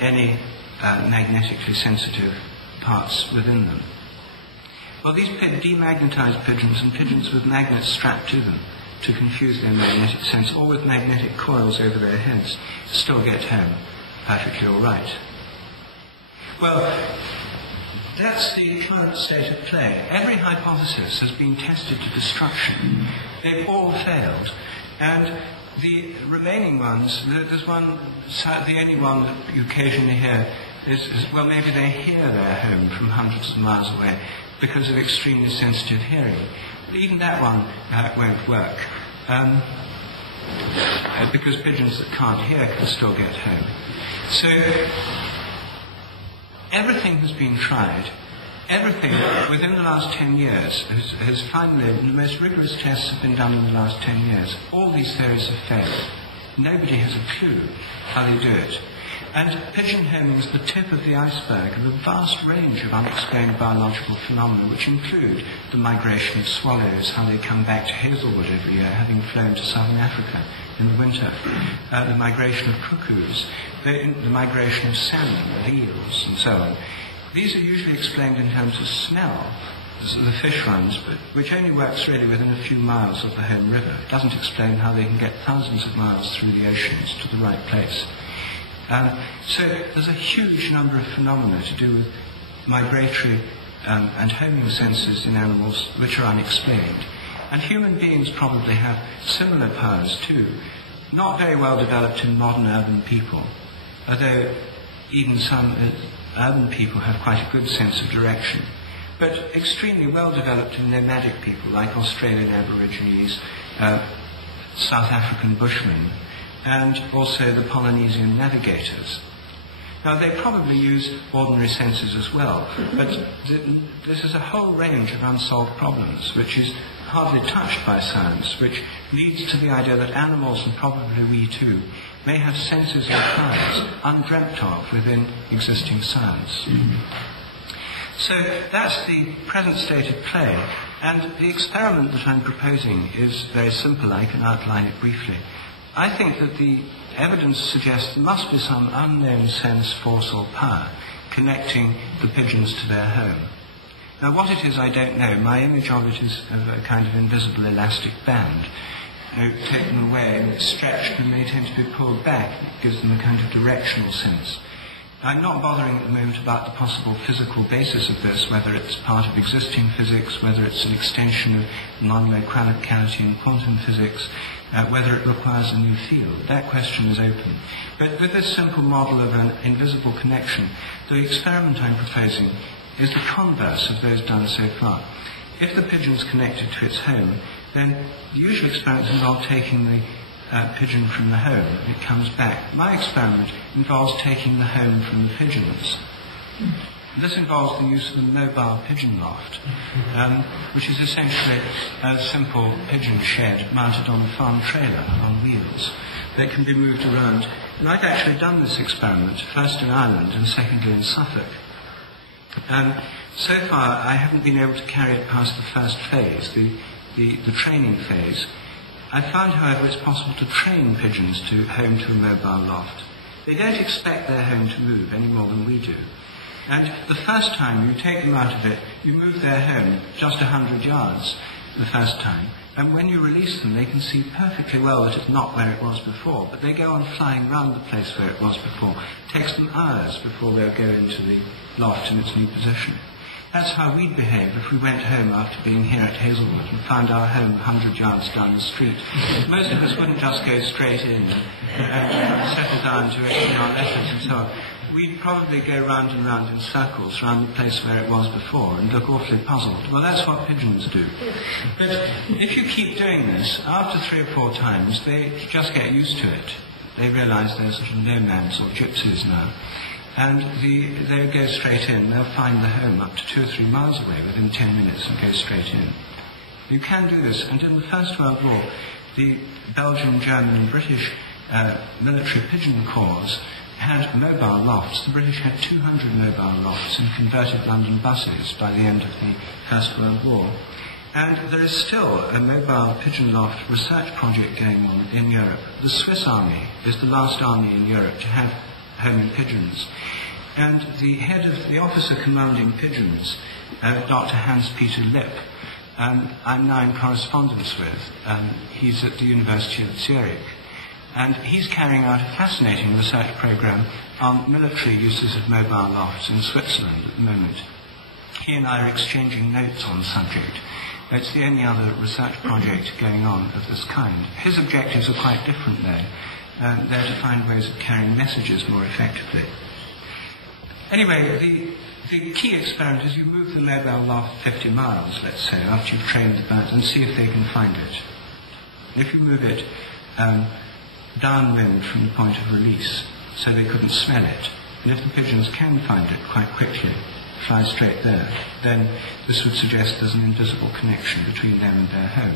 any magnetically sensitive parts within them. Well, these demagnetized pigeons and pigeons with magnets strapped to them to confuse their magnetic sense, or with magnetic coils over their heads, still get home perfectly all right. Well, that's the current state of play. Every hypothesis has been tested to destruction. They've all failed. And the remaining ones, there's one, the only one that you occasionally hear is, well, maybe they hear their home from hundreds of miles away because of extremely sensitive hearing. But even that one won't work, because pigeons that can't hear can still get home. So everything has been tried. Everything within the last 10 years has finally, the most rigorous tests have been done in the last 10 years. All these theories have failed. Nobody has a clue how they do it. And pigeon homing is the tip of the iceberg of a vast range of unexplained biological phenomena, which include the migration of swallows, how they come back to Hazelwood every year, having flown to southern Africa in the winter, the migration of cuckoos, the migration of salmon, eels, and so on. These are usually explained in terms of smell, as the fish runs, but which only works really within a few miles of the home river. It doesn't explain how they can get thousands of miles through the oceans to the right place. So there's a huge number of phenomena to do with migratory and homing senses in animals which are unexplained. And human beings probably have similar powers too, not very well developed in modern urban people, although even some urban people have quite a good sense of direction, but extremely well developed in nomadic people like Australian Aborigines, South African Bushmen, and also the Polynesian navigators. Now, they probably use ordinary senses as well, but this is a whole range of unsolved problems, which is hardly touched by science, which leads to the idea that animals, and probably we too, may have senses or powers undreamt of within existing science. So that's the present state of play, and the experiment that I'm proposing is very simple. I can outline it briefly. I think that the evidence suggests there must be some unknown sense, force or power connecting the pigeons to their home. Now what it is I don't know. My image of it is of a kind of invisible elastic band. You take them away and it's stretched and they tend to be pulled back. It gives them a kind of directional sense. I'm not bothering at the moment about the possible physical basis of this, whether it's part of existing physics, whether it's an extension of non-locality in quantum physics, whether it requires a new field. That question is open. But with this simple model of an invisible connection, the experiment I'm proposing is the converse of those done so far. If the pigeon's connected to its home, then the usual experiments involve taking the pigeon from the home. It comes back. My experiment involves taking the home from the pigeons. This involves the use of a mobile pigeon loft, which is essentially a simple pigeon shed mounted on a farm trailer on wheels that can be moved around. And I've actually done this experiment, first in Ireland and secondly in Suffolk. So far, I haven't been able to carry it past the first phase, the training phase. I found, however, it's possible to train pigeons to home to a mobile loft. They don't expect their home to move any more than we do. And the first time you take them out of it, you move their home just 100 yards the first time. And when you release them, they can see perfectly well that it's not where it was before. But they go on flying round the place where it was before. It takes them hours before they'll go into the loft in its new position. That's how we'd behave if we went home after being here at Hazelwood and found our home 100 yards down the street. Most of us wouldn't just go straight in and settle down to it our letters and so on. We'd probably go round and round in circles around the place where it was before and look awfully puzzled. Well, that's what pigeons do. But if you keep doing this, after 3 or 4 times, they just get used to it. They realise they're sort of nomads or gypsies now. And they'll go straight in. They'll find the home up to 2 or 3 miles away within 10 minutes and go straight in. You can do this. And in the First World War, the Belgian, German and British military pigeon corps had mobile lofts. The British had 200 mobile lofts in converted London buses by the end of the First World War. And there is still a mobile pigeon loft research project going on in Europe. The Swiss army is the last army in Europe to have homing pigeons. And the head of the officer commanding pigeons, Dr. Hans-Peter Lipp, I'm now in correspondence with. He's at the University of Zurich. And he's carrying out a fascinating research program on military uses of mobile lofts in Switzerland at the moment. He and I are exchanging notes on the subject. It's the only other research project going on of this kind. His objectives are quite different though. They're to find ways of carrying messages more effectively. Anyway, the key experiment is you move the mobile loft 50 miles, let's say, after you've trained the birds, and see if they can find it. If you move it downwind from the point of release, so they couldn't smell it, and if the pigeons can find it quite quickly, fly straight there, then this would suggest there's an invisible connection between them and their home.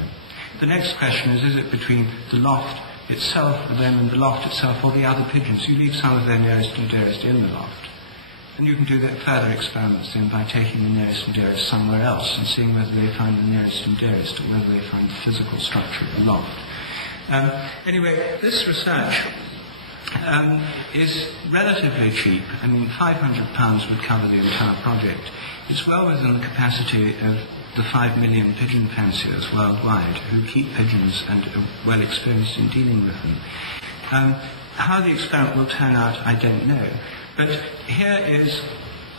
The next question is it between the loft itself, them and the loft itself, or the other pigeons? You leave some of their nearest and dearest in the loft. And you can do that further experiments then by taking the nearest and dearest somewhere else and seeing whether they find the nearest and dearest or whether they find the physical structure of the loft. Anyway, this research is relatively cheap. I mean, £500 would cover the entire project. It's well within the capacity of the 5 million pigeon fanciers worldwide who keep pigeons and are well experienced in dealing with them. How the experiment will turn out, I don't know. But here is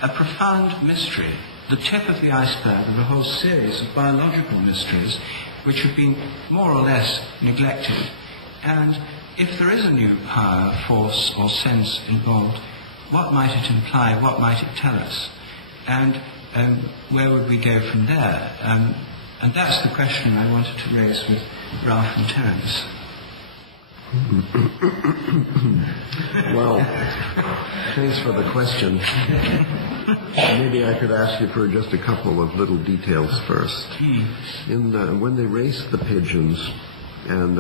a profound mystery, the tip of the iceberg of a whole series of biological mysteries which have been more or less neglected. And if there is a new power, force or sense involved, what might it imply, what might it tell us? And where would we go from there? And that's the question I wanted to raise with Ralph and Terence. Well, thanks for the question. Maybe I could ask you for just a couple of little details first. When they race the pigeons, and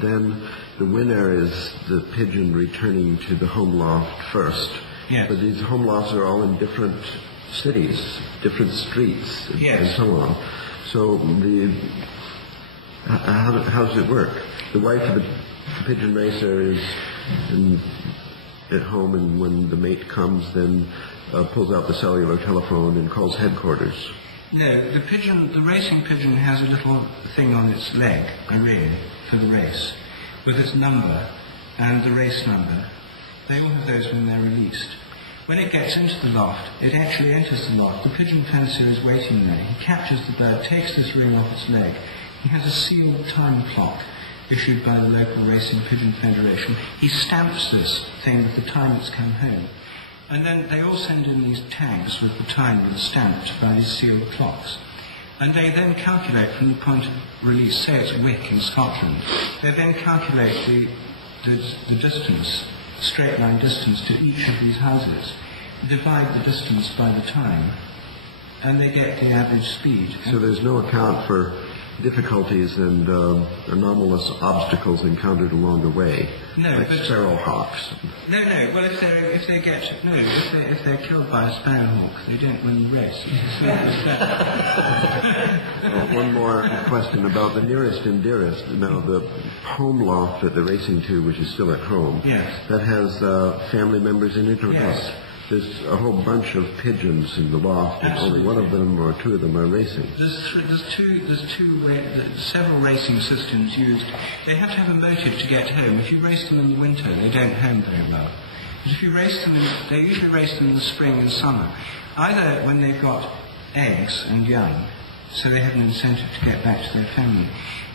then the winner is the pigeon returning to the home loft first. Yes. But these home lofts are all in different cities, different streets, and so on. So how does it work? The wife of the pigeon racer is at home, and when the mate comes, then pulls out the cellular telephone and calls headquarters. No, the racing pigeon has a little thing on its leg, a ring, for the race, with its number and the race number. They all have those when they're released. When it gets into the loft, it actually enters the loft. The pigeon fancier is waiting there. He captures the bird, takes this ring off its leg. He has a sealed time clock issued by the local Racing Pigeon Federation. He stamps this thing with the time it's come home. And then they all send in these tags with the time that is stamped by these sealed clocks. And they then calculate from the point of release, say it's Wick in Scotland, they then calculate the distance, straight line distance to each of these houses, divide the distance by the time, and they get the average speed. So there's no account for difficulties and anomalous obstacles encountered along the way, like sparrow hawks. No. Well, if they're killed by a sparrowhawk, they don't win the race. One more question about the nearest and dearest. Now, the home loft that they're racing to, which is still at home, that has family members in it, or not? There's a whole bunch of pigeons in the loft, and only one of them or two of them are racing. There's several racing systems used. They have to have a motive to get home. If you race them in the winter, they don't home very well. But if you race them, they usually race them in the spring and summer, either when they've got eggs and young, so they have an incentive to get back to their family.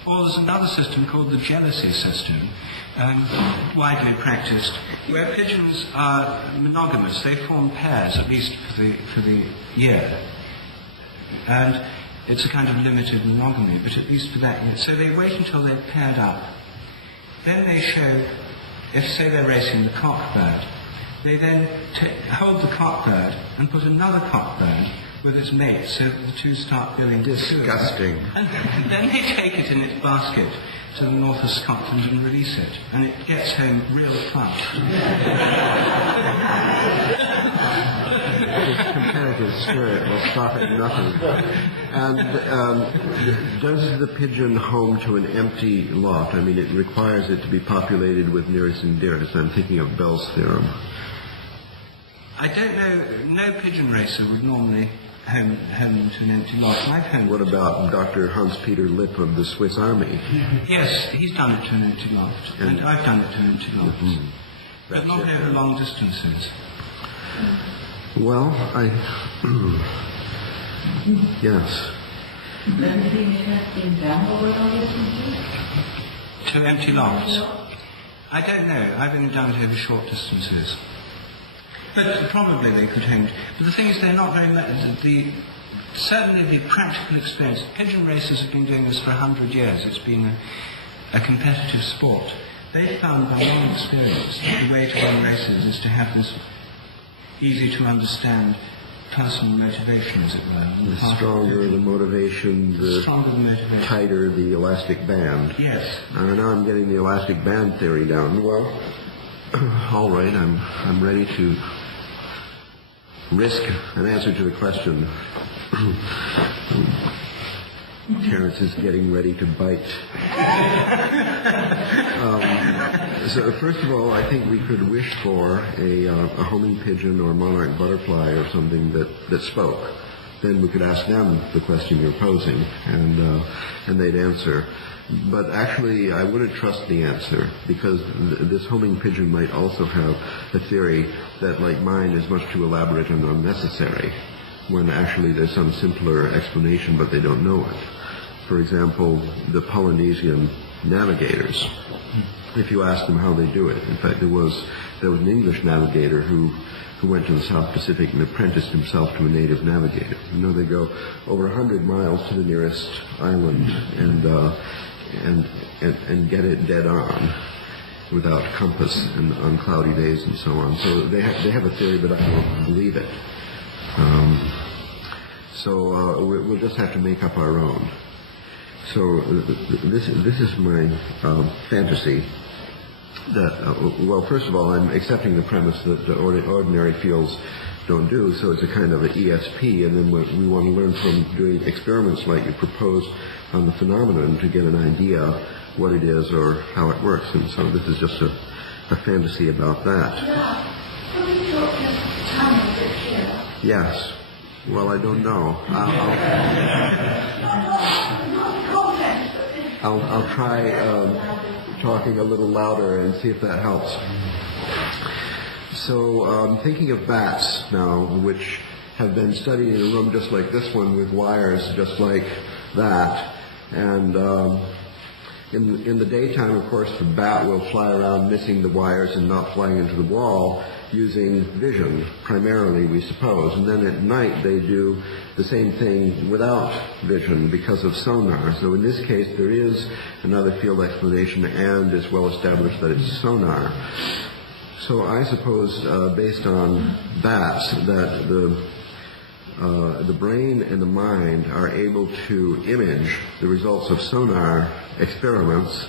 Or there's another system called the jealousy system, widely practiced, where pigeons are monogamous. They form pairs, at least for the year. And it's a kind of limited monogamy, but at least for that year. So they wait until they're paired up. Then they show, if say they're racing the cockbird, they then hold the cockbird and put another cockbird with its mate, so that the two start billing. Disgusting. And then they take it in its basket to the north of Scotland and release it, and it gets home real fast. This comparative spirit will stop at nothing. And does the pigeon home to an empty loft? I mean, it requires it to be populated with nearest and dearest. I'm thinking of Bell's theorem. I don't know. No pigeon racer would normally home to an empty loft. What about Dr. Hans-Peter Lipp of the Swiss Army? Yes, he's done it to an empty loft, and I've done it to an empty loft, but not over long distances. Well, yes. Everything has been done over long distances? To empty lofts? I don't know. I've only done it over short distances. But probably they could home. But the thing is, they're not very much. Certainly the practical experience. Pigeon racers have been doing this for 100 years. It's been a competitive sport. They found by long experience that the way to win races is to have this easy to understand personal motivation, as it were. The stronger the motivation, the tighter the elastic band. Yes. And now I'm getting the elastic band theory down. Well, all right, I'm ready to risk an answer to the question. Terence is getting ready to bite. So first of all, I think we could wish for a homing pigeon or monarch butterfly or something that spoke. Then we could ask them the question you're posing, and they'd answer. But actually, I wouldn't trust the answer, because this homing pigeon might also have a theory that, like mine, is much too elaborate and unnecessary, when actually there's some simpler explanation, but they don't know it. For example, the Polynesian navigators. If you ask them how they do it, in fact, there was an English navigator who went to the South Pacific and apprenticed himself to a native navigator. You know, they go over 100 miles to the nearest island and get it dead on. without compass and on cloudy days and so on. So they have a theory, but I don't believe it. So we'll just have to make up our own. So this is my fantasy. That well, first of all, I'm accepting the premise that the ordinary fields don't do. So it's a kind of an ESP, and then we want to learn from doing experiments like you propose on the phenomenon to get an idea what it is or how it works. And so this is just a fantasy about that. Yes. Well, I don't know. I'll try talking a little louder and see if that helps. So thinking of bats now, which have been studied in a room just like this one with wires just like that. And in the daytime, of course, the bat will fly around missing the wires and not flying into the wall using vision, primarily, we suppose. And then at night they do the same thing without vision because of sonar. So in this case, there is another field explanation, and it's well established that it's sonar. So I suppose, based on bats, that the brain and the mind are able to image the results of sonar experiments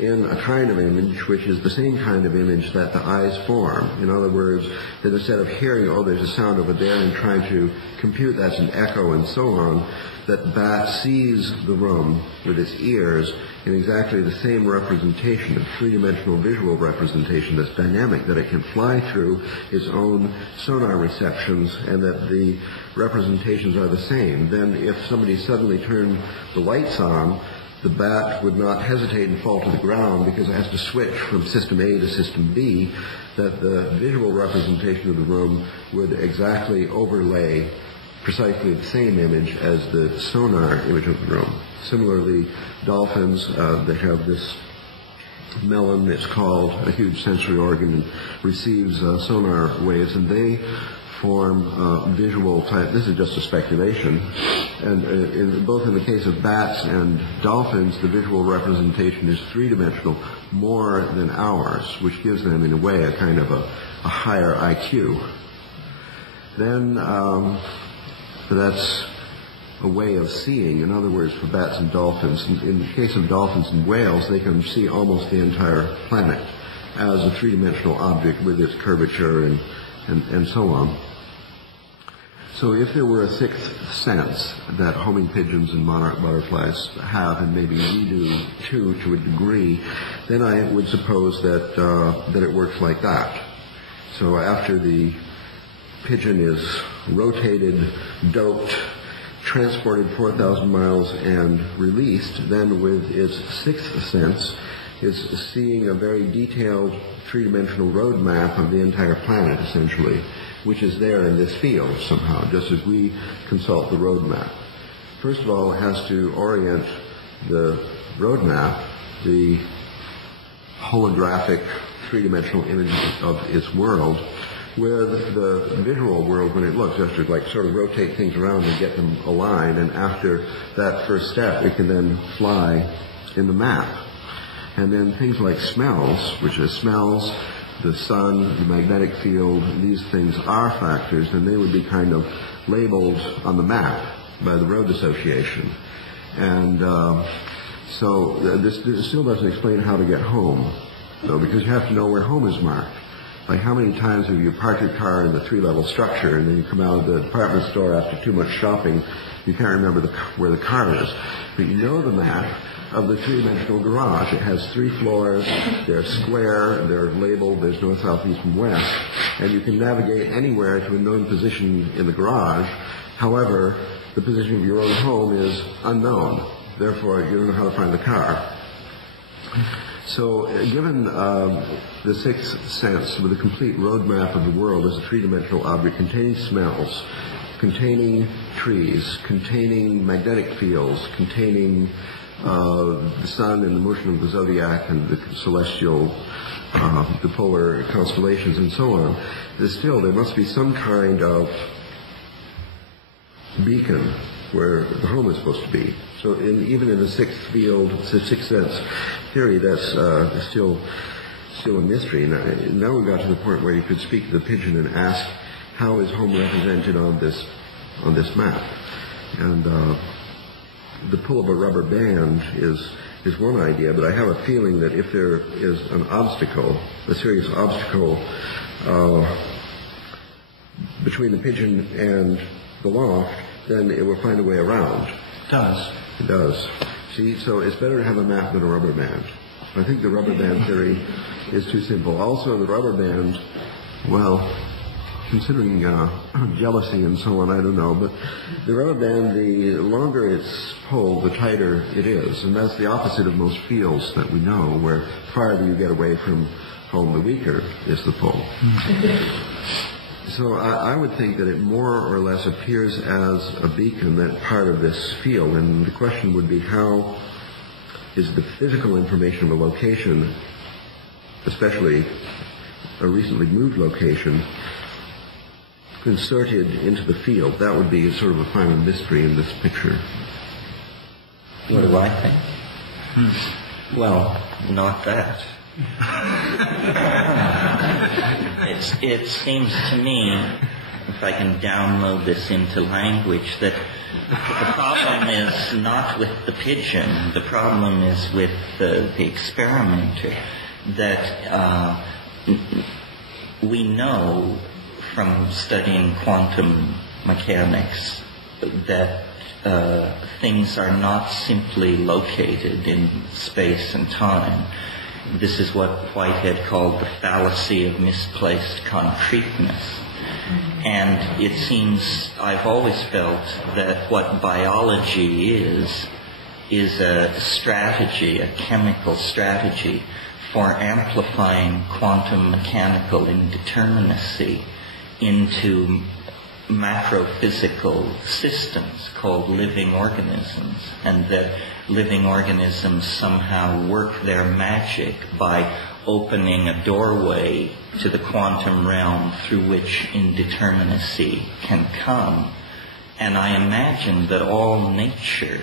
in a kind of image which is the same kind of image that the eyes form. In other words, that instead of hearing, oh, there's a sound over there, and trying to compute that's an echo and so on, that the bat sees the room with its ears in exactly the same representation, a three-dimensional visual representation that's dynamic, that it can fly through its own sonar receptions, and that the representations are the same. Then if somebody suddenly turned the lights on, the bat would not hesitate and fall to the ground because it has to switch from system A to system B, that the visual representation of the room would exactly overlay precisely the same image as the sonar image of the room. Similarly, dolphins, they have this melon, it's called, a huge sensory organ, and receives sonar waves, and they form visual type. This is just a speculation. And both in the case of bats and dolphins, the visual representation is three-dimensional more than ours, which gives them, in a way, a kind of a higher IQ. Then that's a way of seeing. In other words, for bats and dolphins, in the case of dolphins and whales, they can see almost the entire planet as a three-dimensional object with its curvature and so on. So if there were a sixth sense that homing pigeons and monarch butterflies have, and maybe we do too to a degree, then I would suppose that it works like that. So after the pigeon is rotated, doped, transported 4,000 miles and released, then with its sixth sense is seeing a very detailed three-dimensional road map of the entire planet, essentially, which is there in this field somehow, just as we consult the road map. First of all, it has to orient the road map, the holographic three-dimensional image of its world, with the visual world, when it looks, has to like sort of rotate things around and get them aligned, and after that first step, it can then fly in the map. And then things like smells, which are smells, the sun, the magnetic field, these things are factors, and they would be kind of labeled on the map by the road association. And so this still doesn't explain how to get home, though, because you have to know where home is marked. Like how many times have you parked your car in the three-level structure, and then you come out of the department store after too much shopping, you can't remember where the car is. But you know the map of the three-dimensional garage. It has 3 floors, they're square, they're labeled, there's north, south, east, and west, and you can navigate anywhere to a known position in the garage. However, the position of your own home is unknown. Therefore, you don't know how to find the car. So, given the sixth sense with a complete roadmap of the world as a three-dimensional object containing smells, containing trees, containing magnetic fields, containing the sun and the motion of the zodiac and the celestial, the polar constellations and so on, there must be some kind of beacon where the home is supposed to be. So even in the sixth field, the sixth sense theory, that's still still a mystery. Now we got to the point where you could speak to the pigeon and ask, how is home represented on this map? And the pull of a rubber band is one idea, but I have a feeling that if there is an obstacle, a serious obstacle between the pigeon and the loft, then it will find a way around. It does. It does. See, so it's better to have a map than a rubber band. I think the rubber band theory is too simple. Also, the rubber band, well, considering jealousy and so on, I don't know, but the rubber band, the longer it's pulled, the tighter it is. And that's the opposite of most fields that we know, where the farther you get away from home, the weaker is the pull. So I would think that it more or less appears as a beacon, that part of this field. And the question would be, how is the physical information of a location, especially a recently moved location, inserted into the field? That would be sort of a final mystery in this picture. What do I think? Well, not that. It seems to me, if I can download this into language, that the problem is not with the pigeon, the problem is with the experimenter, that we know from studying quantum mechanics that things are not simply located in space and time. This is what Whitehead called the fallacy of misplaced concreteness. And it seems, I've always felt that what biology is a strategy, a chemical strategy for amplifying quantum mechanical indeterminacy into macrophysical systems called living organisms, and that living organisms somehow work their magic by opening a doorway to the quantum realm through which indeterminacy can come. And I imagine that all nature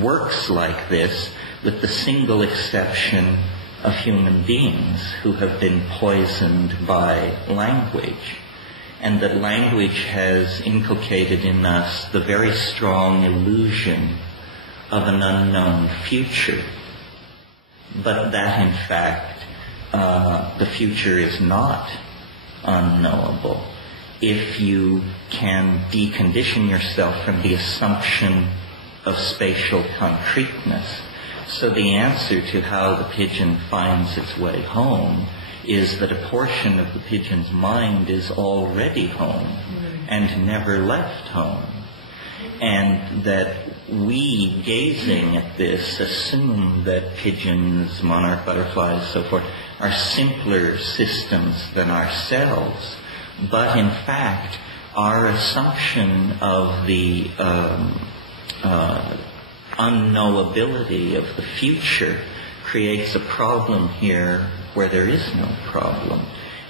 works like this, with the single exception of human beings who have been poisoned by language, and that language has inculcated in us the very strong illusion of an unknown future, but that in fact the future is not unknowable if you can decondition yourself from the assumption of spatial concreteness. So the answer to how the pigeon finds its way home is that a portion of the pigeon's mind is already home and never left home. And that we, gazing at this, assume that pigeons, monarch butterflies, so forth, are simpler systems than ourselves. But in fact, our assumption of the unknowability of the future creates a problem here where there is no problem,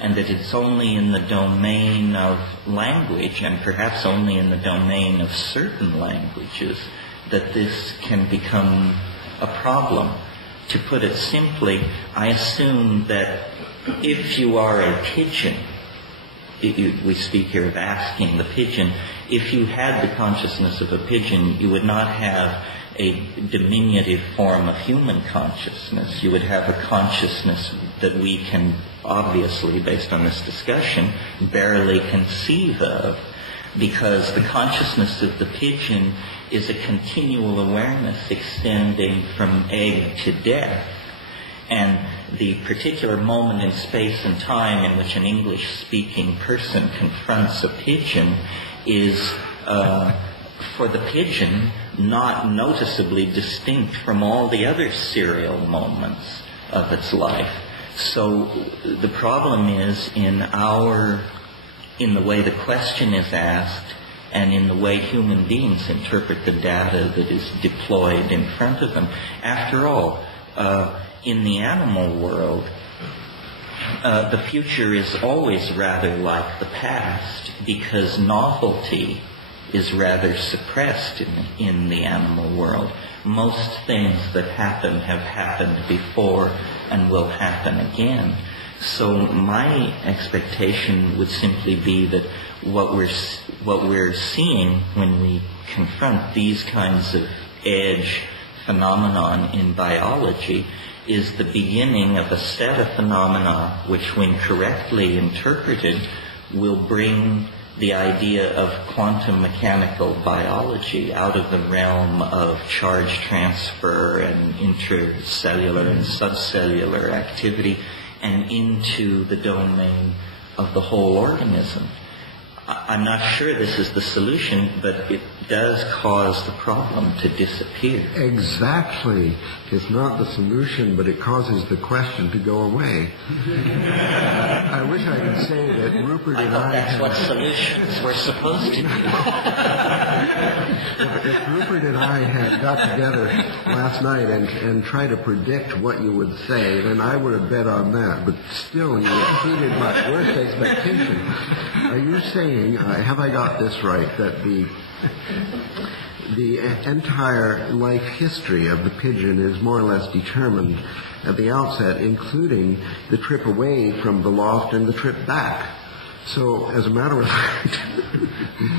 and that it's only in the domain of language, and perhaps only in the domain of certain languages, that this can become a problem. To put it simply, I assume that if you are a pigeon, we speak here of asking the pigeon, if you had the consciousness of a pigeon, you would not have a diminutive form of human consciousness. You would have a consciousness that we can obviously, based on this discussion, barely conceive of, because the consciousness of the pigeon is a continual awareness extending from egg to death. And the particular moment in space and time in which an English-speaking person confronts a pigeon is, for the pigeon, not noticeably distinct from all the other serial moments of its life. So the problem is in the way the question is asked, and in the way human beings interpret the data that is deployed in front of them. After all, in the animal world, the future is always rather like the past, because novelty is rather suppressed in the animal world. Most things that happen have happened before and will happen again. So my expectation would simply be that what we're seeing when we confront these kinds of edge phenomenon in biology is the beginning of a set of phenomena which, when correctly interpreted, will bring the idea of quantum mechanical biology out of the realm of charge transfer and intercellular and subcellular activity and into the domain of the whole organism. I'm not sure this is the solution, but it does cause the problem to disappear. Exactly. It's not the solution, but it causes the question to go away. I wish I could say that Rupert and I that's what solutions were supposed to do. If Rupert and I had got together last night and tried to predict what you would say, then I would have bet on that. But still, you exceeded my worst expectation. Are you saying, have I got this right, that the entire life history of the pigeon is more or less determined at the outset, including the trip away from the loft and the trip back? So, as a matter of fact...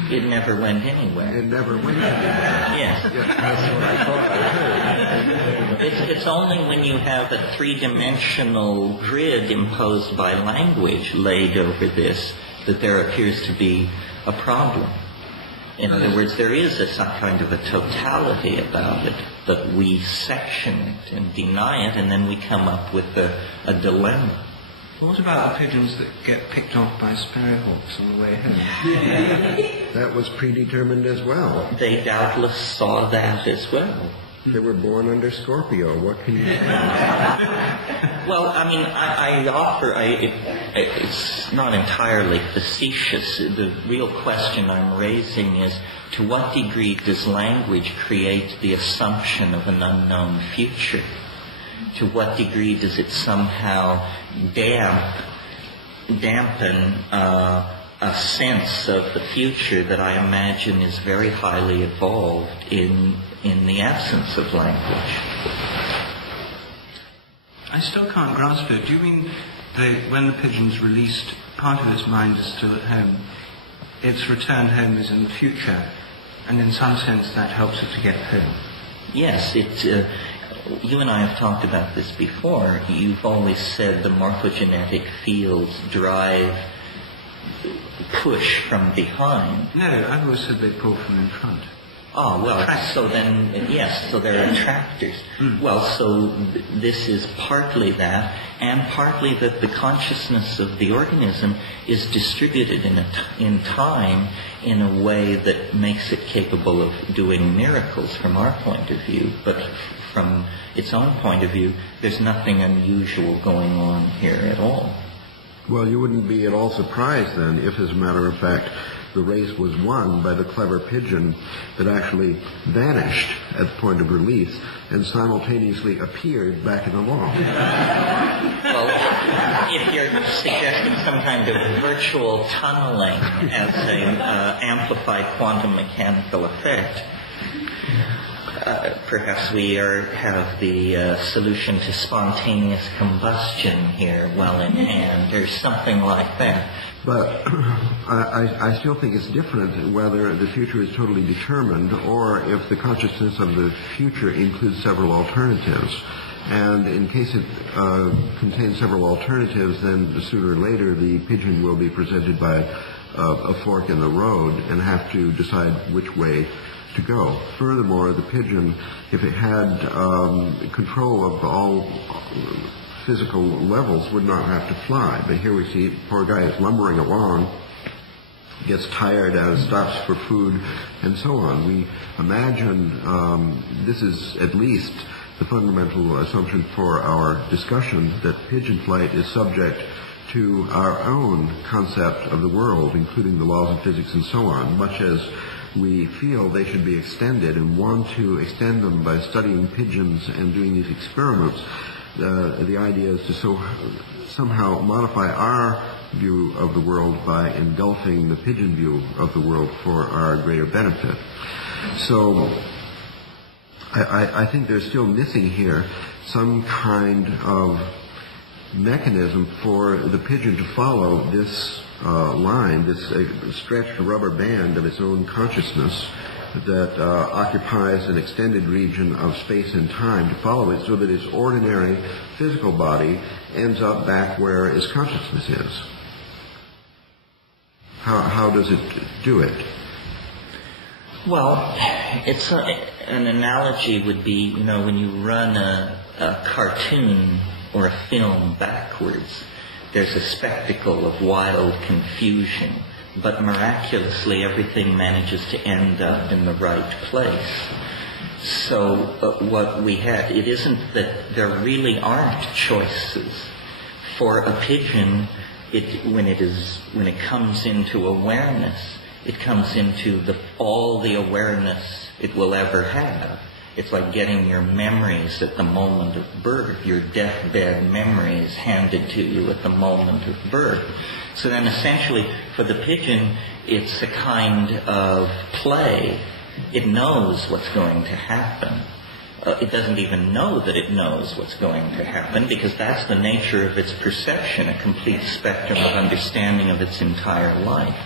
It never went anywhere. It never went anywhere. Yes. That's what I thought I heard. It's only when you have a three-dimensional grid imposed by language laid over this that there appears to be a problem. In other words, there is some kind of a totality about it, but we section it and deny it, and then we come up with a dilemma. What about the pigeons that get picked off by sparrowhawks on the way home? That was predetermined as well. They doubtless saw that as well. They were born under Scorpio. What can you say? Well, I mean, I offer, it's not entirely facetious. The real question I'm raising is, to what degree does language create the assumption of an unknown future? To what degree does it somehow dampen a sense of the future that I imagine is very highly evolved in the absence of language? I still can't grasp it. Do you mean when the pigeon's released, part of its mind is still at home, its return home is in the future, and in some sense that helps it to get home? Yes, you and I have talked about this before. You've always said the morphogenetic fields push from behind. No, I've always said they pull from in front. Oh, well, so then, yes, so they're attractors. Well, so this is partly that, and partly that the consciousness of the organism is distributed in time in a way that makes it capable of doing miracles from our point of view. But from its own point of view, there's nothing unusual going on here at all. Well, you wouldn't be at all surprised then if, as a matter of fact, the race was won by the clever pigeon that actually vanished at the point of release and simultaneously appeared back in the loft. Well, if you're suggesting some kind of virtual tunneling as an amplified quantum mechanical effect, perhaps we have the solution to spontaneous combustion here well in hand, or something like that. But I still think it's different whether the future is totally determined or if the consciousness of the future includes several alternatives. And in case it contains several alternatives, then sooner or later the pigeon will be presented by a fork in the road and have to decide which way to go. Furthermore, the pigeon, if it had control of all physical levels, would not have to fly. But here we see poor guy is lumbering along, gets tired and stops for food, and so on. We imagine this is at least the fundamental assumption for our discussion, that pigeon flight is subject to our own concept of the world, including the laws of physics and so on, much as we feel they should be extended and want to extend them by studying pigeons and doing these experiments. The idea is to somehow modify our view of the world by engulfing the pigeon view of the world for our greater benefit. So I think there's still missing here some kind of mechanism for the pigeon to follow this line, this stretched rubber band of its own consciousness that occupies an extended region of space and time, to follow it so that its ordinary physical body ends up back where its consciousness is. How does it do it? Well, an analogy would be, when you run a cartoon or a film backwards, there's a spectacle of wild confusion, but miraculously everything manages to end up in the right place. So what we have, it isn't that there really aren't choices. For a pigeon, when it comes into awareness, it comes into all the awareness it will ever have. It's like getting your memories at the moment of birth. Your deathbed memories handed to you at the moment of birth. So then essentially, for the pigeon, it's a kind of play. It knows what's going to happen. It doesn't even know that it knows what's going to happen, because that's the nature of its perception, a complete spectrum of understanding of its entire life.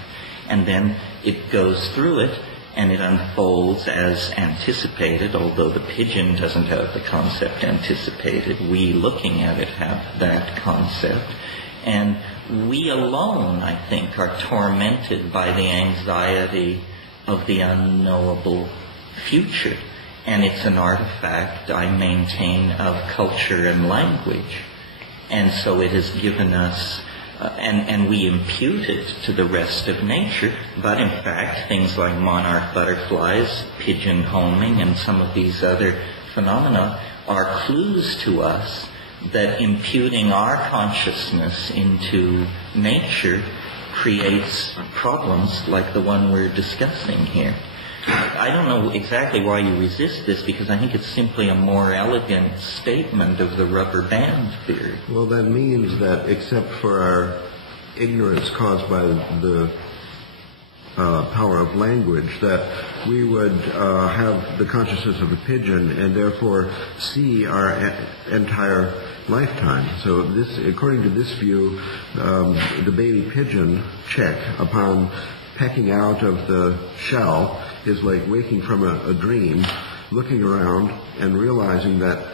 And then it goes through it, and it unfolds as anticipated, although the pigeon doesn't have the concept anticipated. We, looking at it, have that concept. And we alone, I think, are tormented by the anxiety of the unknowable future. And it's an artifact, I maintain, of culture and language. And so it has given us, and we impute it to the rest of nature, but in fact things like monarch butterflies, pigeon homing, and some of these other phenomena are clues to us that imputing our consciousness into nature creates problems like the one we're discussing here. I don't know exactly why you resist this, because I think it's simply a more elegant statement of the rubber band theory. Well, that means that except for our ignorance caused by the power of language, that we would have the consciousness of a pigeon and therefore see our entire lifetime. So this, according to this view, the baby pigeon check upon pecking out of the shell is like waking from a dream, looking around and realizing that,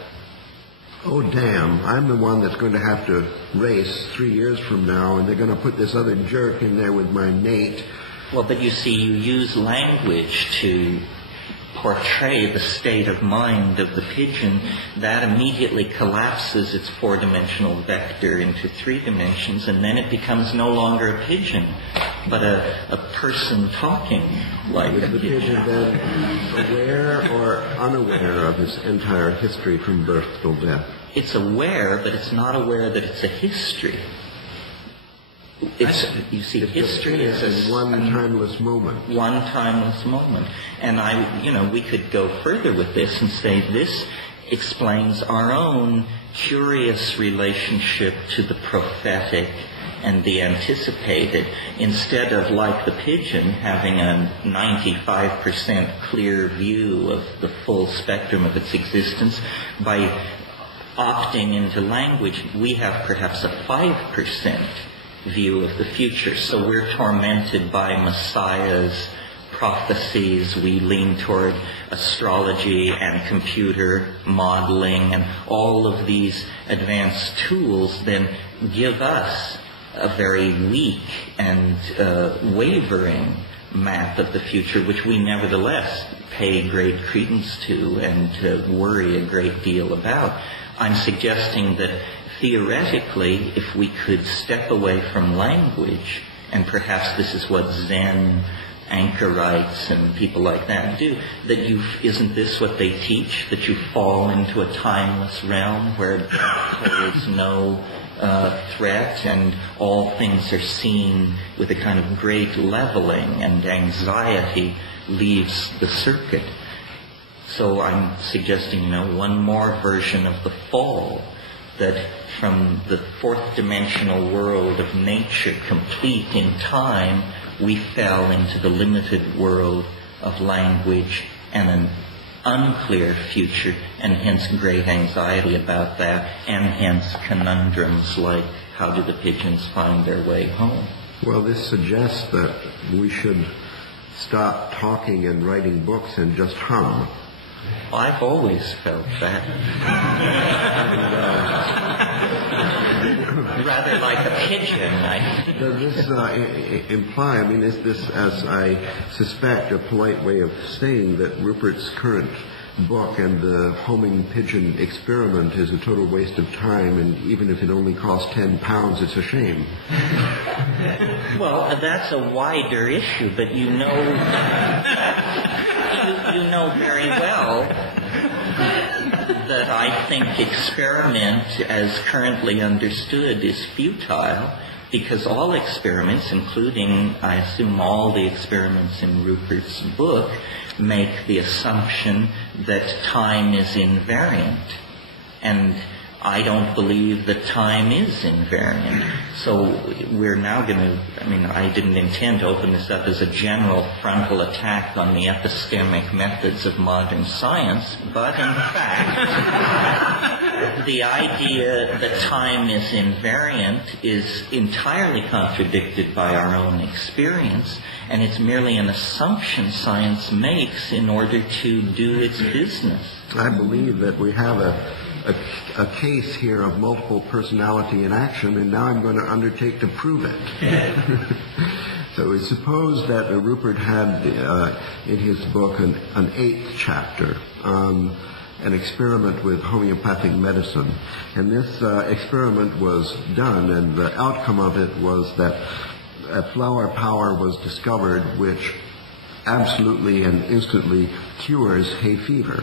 oh damn, I'm the one that's going to have to race 3 years from now, and they're going to put this other jerk in there with my mate. Well, but you see, you use language to portray the state of mind of the pigeon. That immediately collapses its four-dimensional vector into 3 dimensions, and then it becomes no longer a pigeon, but a person talking like a pigeon. Is the pigeon then aware or unaware of its entire history from birth till death? It's aware, but it's not aware that it's a history. You see, history is one timeless moment. One timeless moment. And we could go further with this and say this explains our own curious relationship to the prophetic and the anticipated. Instead of, like the pigeon, having a 95% clear view of the full spectrum of its existence, by opting into language, we have perhaps a 5% view of the future. So we're tormented by messiahs, prophecies. We lean toward astrology and computer modeling, and all of these advanced tools then give us a very weak and wavering map of the future, which we nevertheless pay great credence to and worry a great deal about. I'm suggesting that theoretically, if we could step away from language, and perhaps this is what Zen anchorites and people like that do, that isn't this what they teach, that you fall into a timeless realm where there holds no threat, and all things are seen with a kind of great leveling, and anxiety leaves the circuit. So I'm suggesting, one more version of the fall, that from the fourth dimensional world of nature, complete in time, we fell into the limited world of language and an unclear future, and hence great anxiety about that, and hence conundrums like, how do the pigeons find their way home? Well, this suggests that we should stop talking and writing books and just hum. I've always felt that. Rather like a pigeon, Does this imply, I mean, is this, as I suspect, a polite way of saying that Rupert's current book and the homing pigeon experiment is a total waste of time, and even if it only costs £10, it's a shame? Well, that's a wider issue, but you know very well that I think experiment as currently understood is futile, because all experiments, including, I assume, all the experiments in Rupert's book, make the assumption that time is invariant. And I don't believe that time is invariant. So we're now going to, I didn't intend to open this up as a general frontal attack on the epistemic methods of modern science, but in fact, the idea that time is invariant is entirely contradicted by our own experience, and it's merely an assumption science makes in order to do its business. I believe that we have a case here of multiple personality in action, and now I'm going to undertake to prove it. So we suppose that Rupert had in his book an 8th chapter, an experiment with homeopathic medicine. And this experiment was done, and the outcome of it was that a flower power was discovered which absolutely and instantly cures hay fever.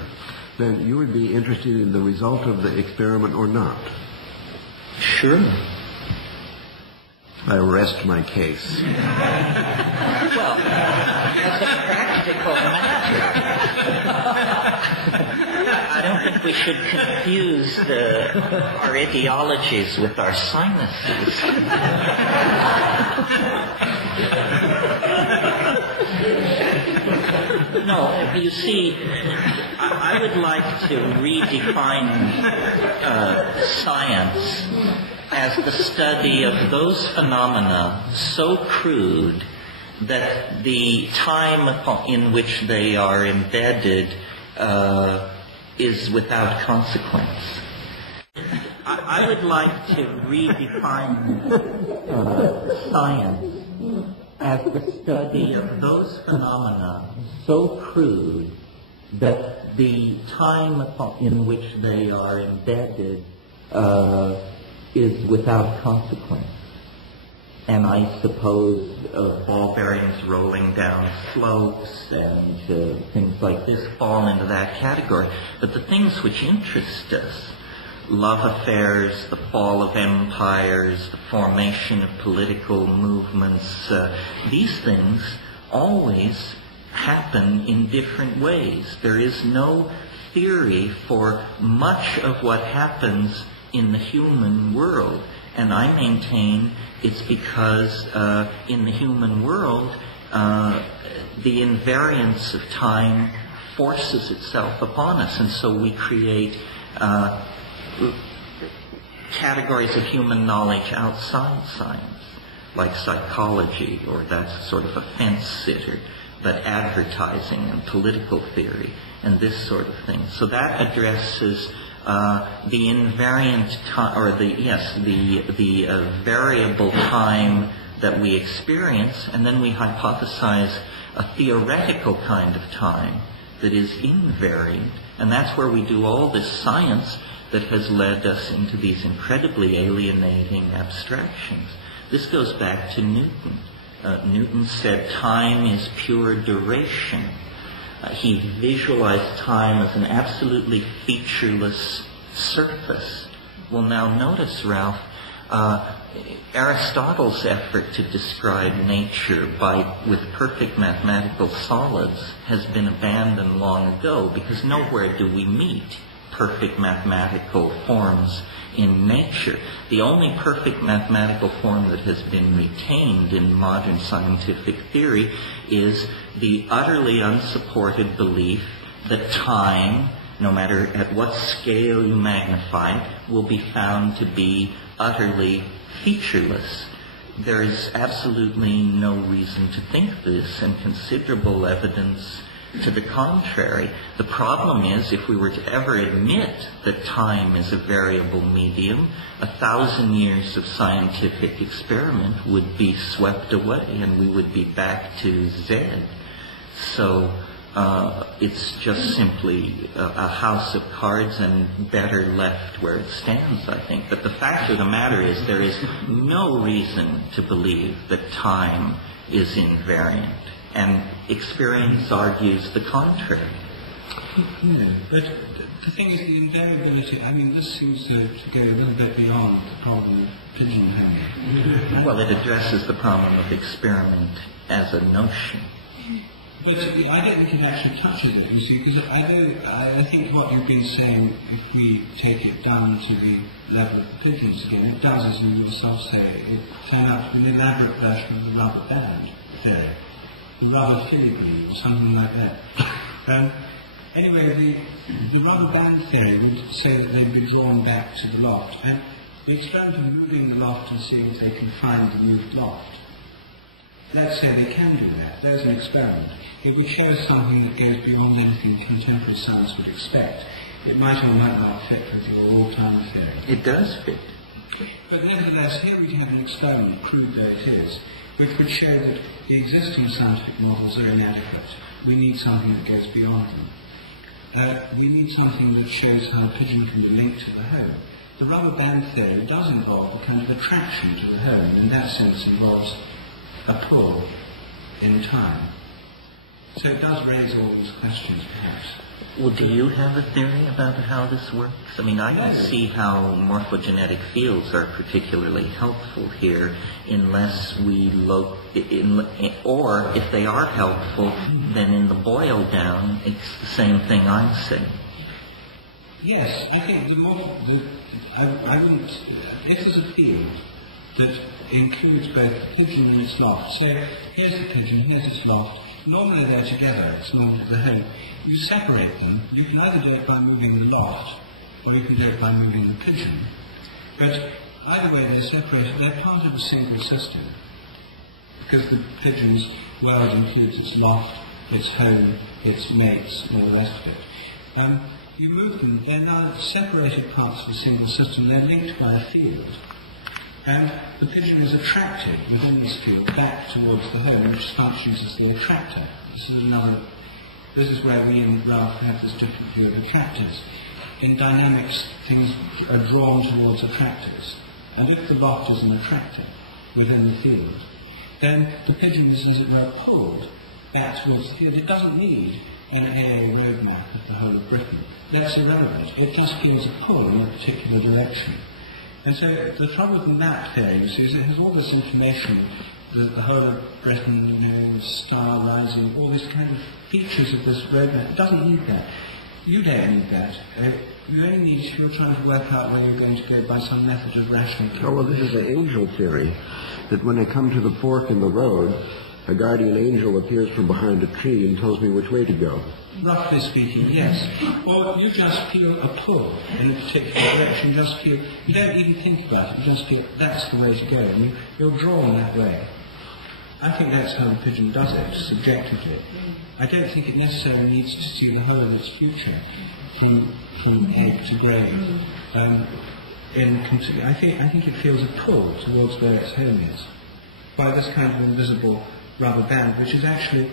Then you would be interested in the result of the experiment or not? Sure. I rest my case. Well, as a practical matter, I don't think we should confuse our ideologies with our sinuses. No, you see, I would like to redefine science as the study of those phenomena so crude that the time in which they are embedded is without consequence. I would like to redefine science as the study of those phenomena so crude that the time in which they are embedded is without consequence. And I suppose ball bearings rolling down slopes and things like this fall into that category. But the things which interest us, love affairs, the fall of empires, the formation of political movements, these things always happen in different ways. There is no theory for much of what happens in the human world. And I maintain it's because in the human world, the invariance of time forces itself upon us. And so we create categories of human knowledge outside science, like psychology, or that's sort of a fence sitter, but advertising and political theory and this sort of thing. So that addresses the invariant time, or the variable time that we experience, and then we hypothesize a theoretical kind of time that is invariant. And that's where we do all this science that has led us into these incredibly alienating abstractions. This goes back to Newton. Newton said time is pure duration. He visualized time as an absolutely featureless surface. Well, now notice, Ralph, Aristotle's effort to describe nature with perfect mathematical solids has been abandoned long ago, because nowhere do we meet perfect mathematical forms in nature. The only perfect mathematical form that has been retained in modern scientific theory is the utterly unsupported belief that time, no matter at what scale you magnify it, will be found to be utterly featureless. There is absolutely no reason to think this, and considerable evidence to the contrary. The problem is, if we were to ever admit that time is a variable medium, 1,000 years of scientific experiment would be swept away and we would be back to Z. So it's just simply a house of cards, and better left where it stands, I think. But the fact of the matter is, there is no reason to believe that time is invariant, and experience argues the contrary. Yeah, but the thing is, the invariability, I mean, this seems to go a little bit beyond the problem of pigeonholing. Well, it addresses the problem of experiment as a notion. But I don't think it actually touches it, you see, because I think what you've been saying, if we take it down to the level of the pigeons again, it does, as you yourself say, it turned out to be an elaborate version of the rubber band theory, the rubber filigree, or something like that. Anyway, the rubber band theory would say that they'd be drawn back to the loft, and the experiment of moving the loft and seeing if they can find the moved loft. Let's say they can do that. There's an experiment. It would show something that goes beyond anything contemporary science would expect. It might or might not fit with your all-time theory. It does fit. But nevertheless, here we have an experiment, crude though it is, which would show that the existing scientific models are inadequate. We need something that goes beyond them. We need something that shows how a pigeon can be linked to the home. The rubber band theory does involve a kind of attraction to the home, and in that sense involves a pull in time. So it does raise all these questions, perhaps. Well, do you have a theory about how this works? I mean, I don't see how morphogenetic fields are particularly helpful here unless we look or if they are helpful, then in the boil down, it's the same thing I'm saying. Yes, I think I wouldn't, if there's a field that includes both the pigeon and its loft, so here's the pigeon, here's its loft, normally they're together, it's normally the home. You separate them, you can either do it by moving the loft, or you can do it by moving the pigeon. But either way they're separated, they're part of a single system. Because the pigeon's world includes its loft, its home, its mates, and all the rest of it. You move them, they're now separated parts of a single system, they're linked by a field. And the pigeon is attracted within this field back towards the home, which functions as the attractor. This is where we and Ralph have this different view of attractors. In dynamics, things are drawn towards attractors. And if the loft is an attractor within the field, then the pigeon is, as it were, pulled back towards the field. It doesn't need an AA roadmap of the whole of Britain. That's irrelevant. It just feels a pull in a particular direction. And so the trouble with the map theory, you see, is it has all this information that the whole of Britain, star rising, all these kind of features of this roadmap. It doesn't need that. You don't need that. You only need if you're trying to work out where you're going to go by some method of rational. Oh, well, this is the angel theory, that when I come to the fork in the road, a guardian angel appears from behind a tree and tells me which way to go. Roughly speaking, yes. Or you just feel a pull in a particular direction, you don't even think about it, you just feel that's the way to go, and you're drawn that way. I think that's how the pigeon does it, subjectively. I don't think it necessarily needs to see the whole of its future from egg to grave. I think it feels a pull towards where its home is by this kind of invisible rubber band, which is actually,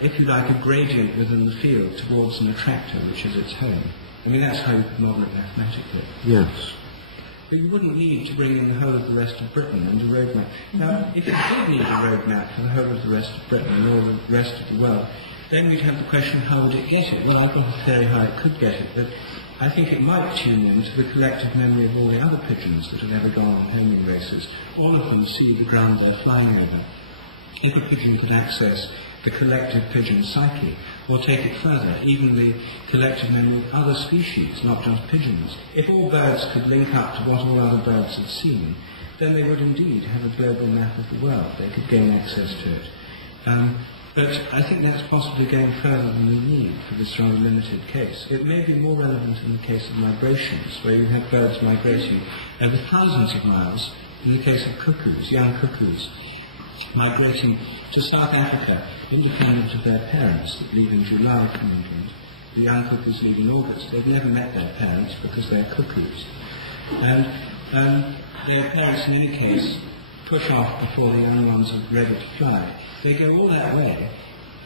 if you like, a gradient within the field towards an attractor, which is its home. I mean, that's how you could model it mathematically. Yes. But you wouldn't need to bring in the whole of the rest of Britain and a roadmap. Now, if you did need a roadmap for the whole of the rest of Britain and all the rest of the world, then we'd have the question, how would it get it? Well, I've got a theory how it could get it, but I think it might tune in to the collective memory of all the other pigeons that have ever gone on homing races. All of them see the ground they're flying over. If a pigeon could access the collective pigeon psyche, Or take it further, even the collective memory of other species, not just pigeons. If all birds could link up to what all other birds had seen, then they would indeed have a global map of the world. They could gain access to it. But I think that's possibly going further than we need for this rather limited case. It may be more relevant in the case of migrations, where you have birds migrating over thousands of miles, in the case of cuckoos, young cuckoos, migrating to South Africa, independent of their parents, that leave in July from England. The young cuckoos leave in August. They've never met their parents because they're cuckoos. And their parents, in any case, push off before the young ones are ready to fly. They go all that way,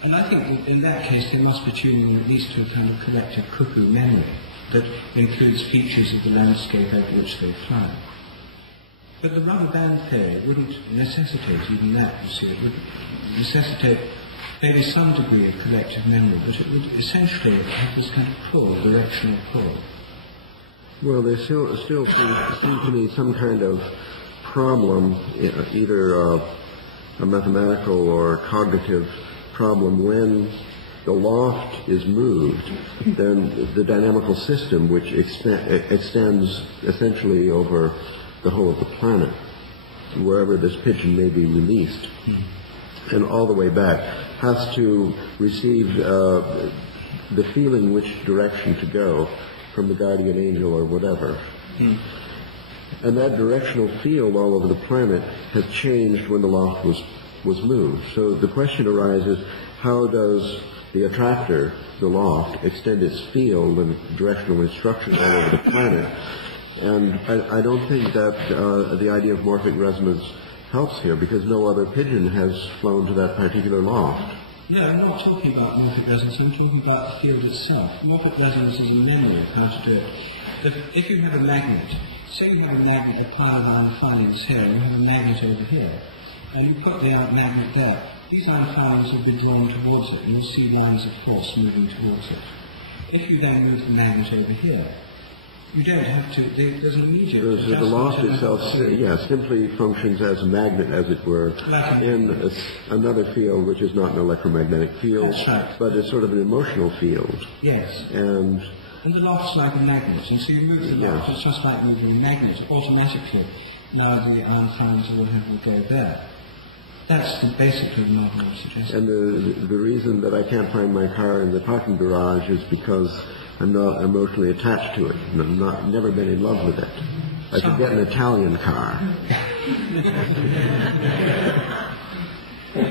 and I think that in that case they must be tuning in at least to a kind of collective cuckoo memory that includes features of the landscape over which they fly. But the rubber band theory wouldn't necessitate even that, you see. It would necessitate maybe some degree of collective memory, but it would essentially have this kind of pull, directional pull. Well, there still seems to me some kind of problem, either a mathematical or cognitive problem. When the loft is moved, then the dynamical system, which extends essentially over the whole of the planet, wherever this pigeon may be released, and all the way back, has to receive the feeling which direction to go from the guardian angel or whatever. And that directional field all over the planet has changed when the loft was moved. So the question arises, how does the attractor, the loft, extend its field and directional instruction all over the planet? And I don't think that the idea of morphic resonance helps here, because no other pigeon has flown to that particular loft. No, I'm not talking about morphic resonance, I'm talking about the field itself. Morphic resonance is a memory of how to do it. If you have a magnet, say you have a magnet, a pile of iron filings here, and you have a magnet over here, and you put the magnet there, these iron filings will be drawn towards it, and you'll see lines of force moving towards it. If you then move the magnet over here, you don't have to, there's an immediate adjustment. The loft itself, simply functions as a magnet, as it were, in another field which is not an electromagnetic field, but it's sort of an emotional field. Yes. And the loft's like a magnet, and so you move the loft, it's just like moving a magnet. Automatically, now the iron filings or whatever will go there. That's basically the model I'm suggesting. And the reason that I can't find my car in the parking garage is because I'm not emotionally attached to it. I've never been in love with it. I could get an Italian car.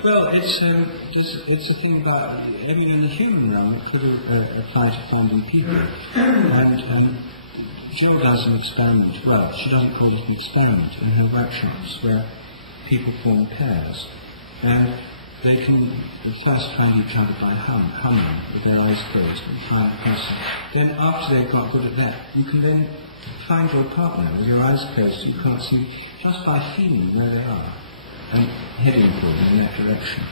Well, it's a thing about, I mean, in the human realm, it could apply to finding people. And Jill does an experiment, well, she doesn't call it an experiment, in her workshops, where people form pairs. And they can first find each other by humming with their eyes closed and find a person. Then after they've got good at that, you can then find your partner with your eyes closed. You can't see, just by feeling where they are and heading for them in that direction.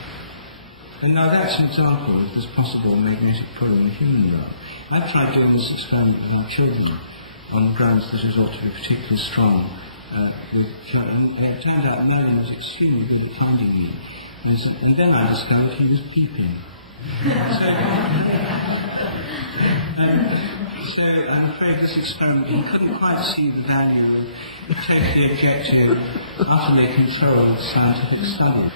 And now that's an example of this possible magnetic pull in the human world. I've tried doing this experiment with our children on the grounds that it ought to be particularly strong. And it turned out Merlin was extremely good at finding me. And then I discovered he was peeping. So I'm afraid this experiment, he couldn't quite see the value of totally objective, utterly controlled scientific study.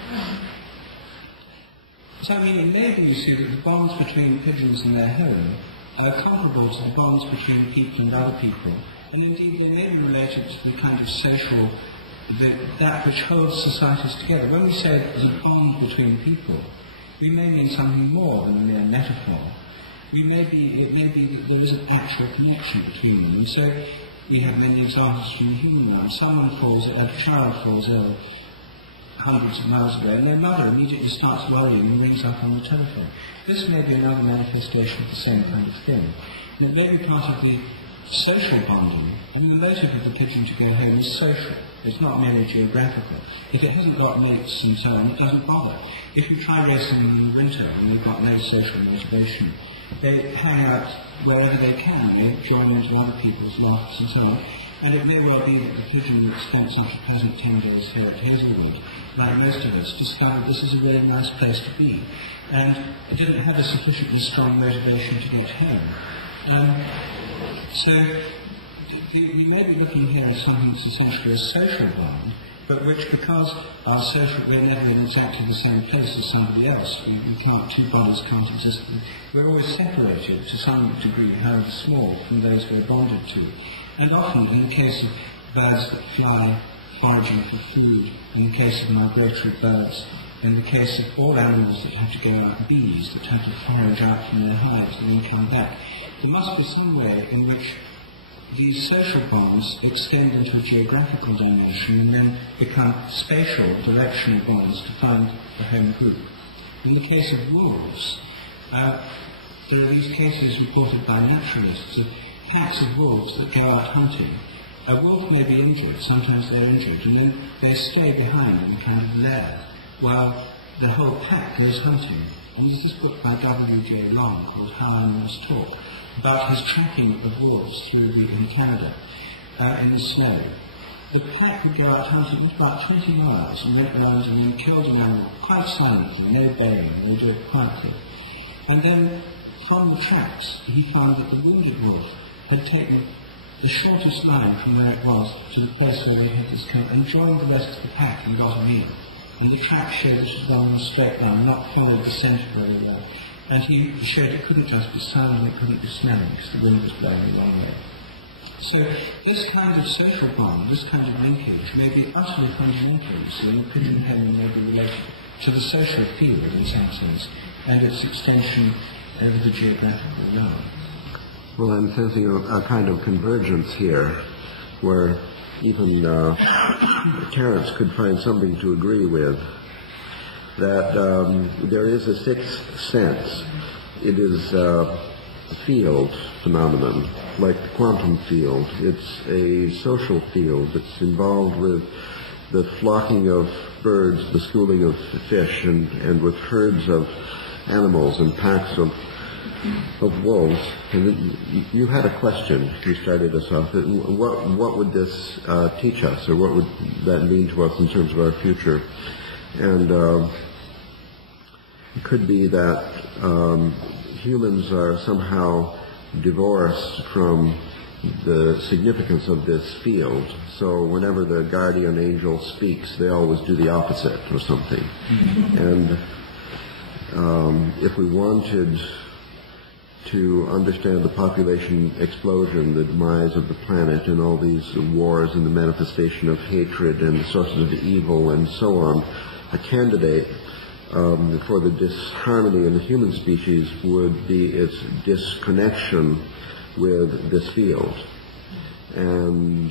So I mean, it may be, you see, that the bonds between pigeons and their home are comparable to the bonds between people and other people, and indeed they may be related to the kind of social, that which holds societies together. When we say there's a bond between people, we may mean something more than a mere metaphor. It may be that there is an actual connection between them. And so we have many examples from the human realm. A child falls ill hundreds of miles away, and their mother immediately starts worrying and rings up on the telephone. This may be another manifestation of the same kind of thing. And it may be part of the social bonding, and the motive of the pigeon to go home is social. It's not merely geographical. If it hasn't got mates and so on, it doesn't bother. If you try racing them in the winter and they've got no social motivation, they hang out wherever they can. They join into other people's lofts and so on. And it may well be that the pigeon that spent such a pleasant 10 days here at Hazelwood, like most of us, discovered this is a really nice place to be. And it didn't have a sufficiently strong motivation to get home. So we may be looking here at something that's essentially a social bond, but which, because we're never in exactly the same place as somebody else, two bodies can't exist. We're always separated to some degree, however small, from those we're bonded to. And often, in the case of birds that fly foraging for food, in the case of migratory birds, in the case of all animals that have to go out, bees that have to forage out from their hives and then come back, there must be some way in which these social bonds extend into a geographical dimension and then become spatial, directional bonds to find the home group. In the case of wolves, there are these cases reported by naturalists of packs of wolves that go out hunting. A wolf may be injured, sometimes they're injured, and then they stay behind in a kind of lair while the whole pack goes hunting. And there's this book by W.J. Long called How Animals Talk, about his tracking of wolves in Canada, in the snow. The pack would go out hunting about 20 miles and went around and then killed an animal quite silently, no baying, they do it quietly. And then from the tracks he found that the wounded wolf had taken the shortest line from where it was to the place where they had this kill and joined the rest of the pack and got a meal. And the track showed it was gone in a straight line, not followed the centre very well. And he showed it couldn't just be smelling, it couldn't be smelling, because the wind was blowing a long way. So this kind of social bond, this kind of linkage, may be utterly fundamental. So the pigeon home may be related to the social field in some sense, and its extension over the geographical realm. Well, I'm sensing a kind of convergence here, where even Terence could find something to agree with, that there is a sixth sense. It is a field phenomenon, like the quantum field. It's a social field that's involved with the flocking of birds, the schooling of fish, and with herds of animals and packs of wolves. And you had a question. You started us off. What would this teach us, or what would that mean to us in terms of our future? And it could be that humans are somehow divorced from the significance of this field. So whenever the guardian angel speaks, they always do the opposite or something. And if we wanted to understand the population explosion, the demise of the planet, and all these wars and the manifestation of hatred and the sources of evil and so on, a candidate for the disharmony in the human species would be its disconnection with this field. And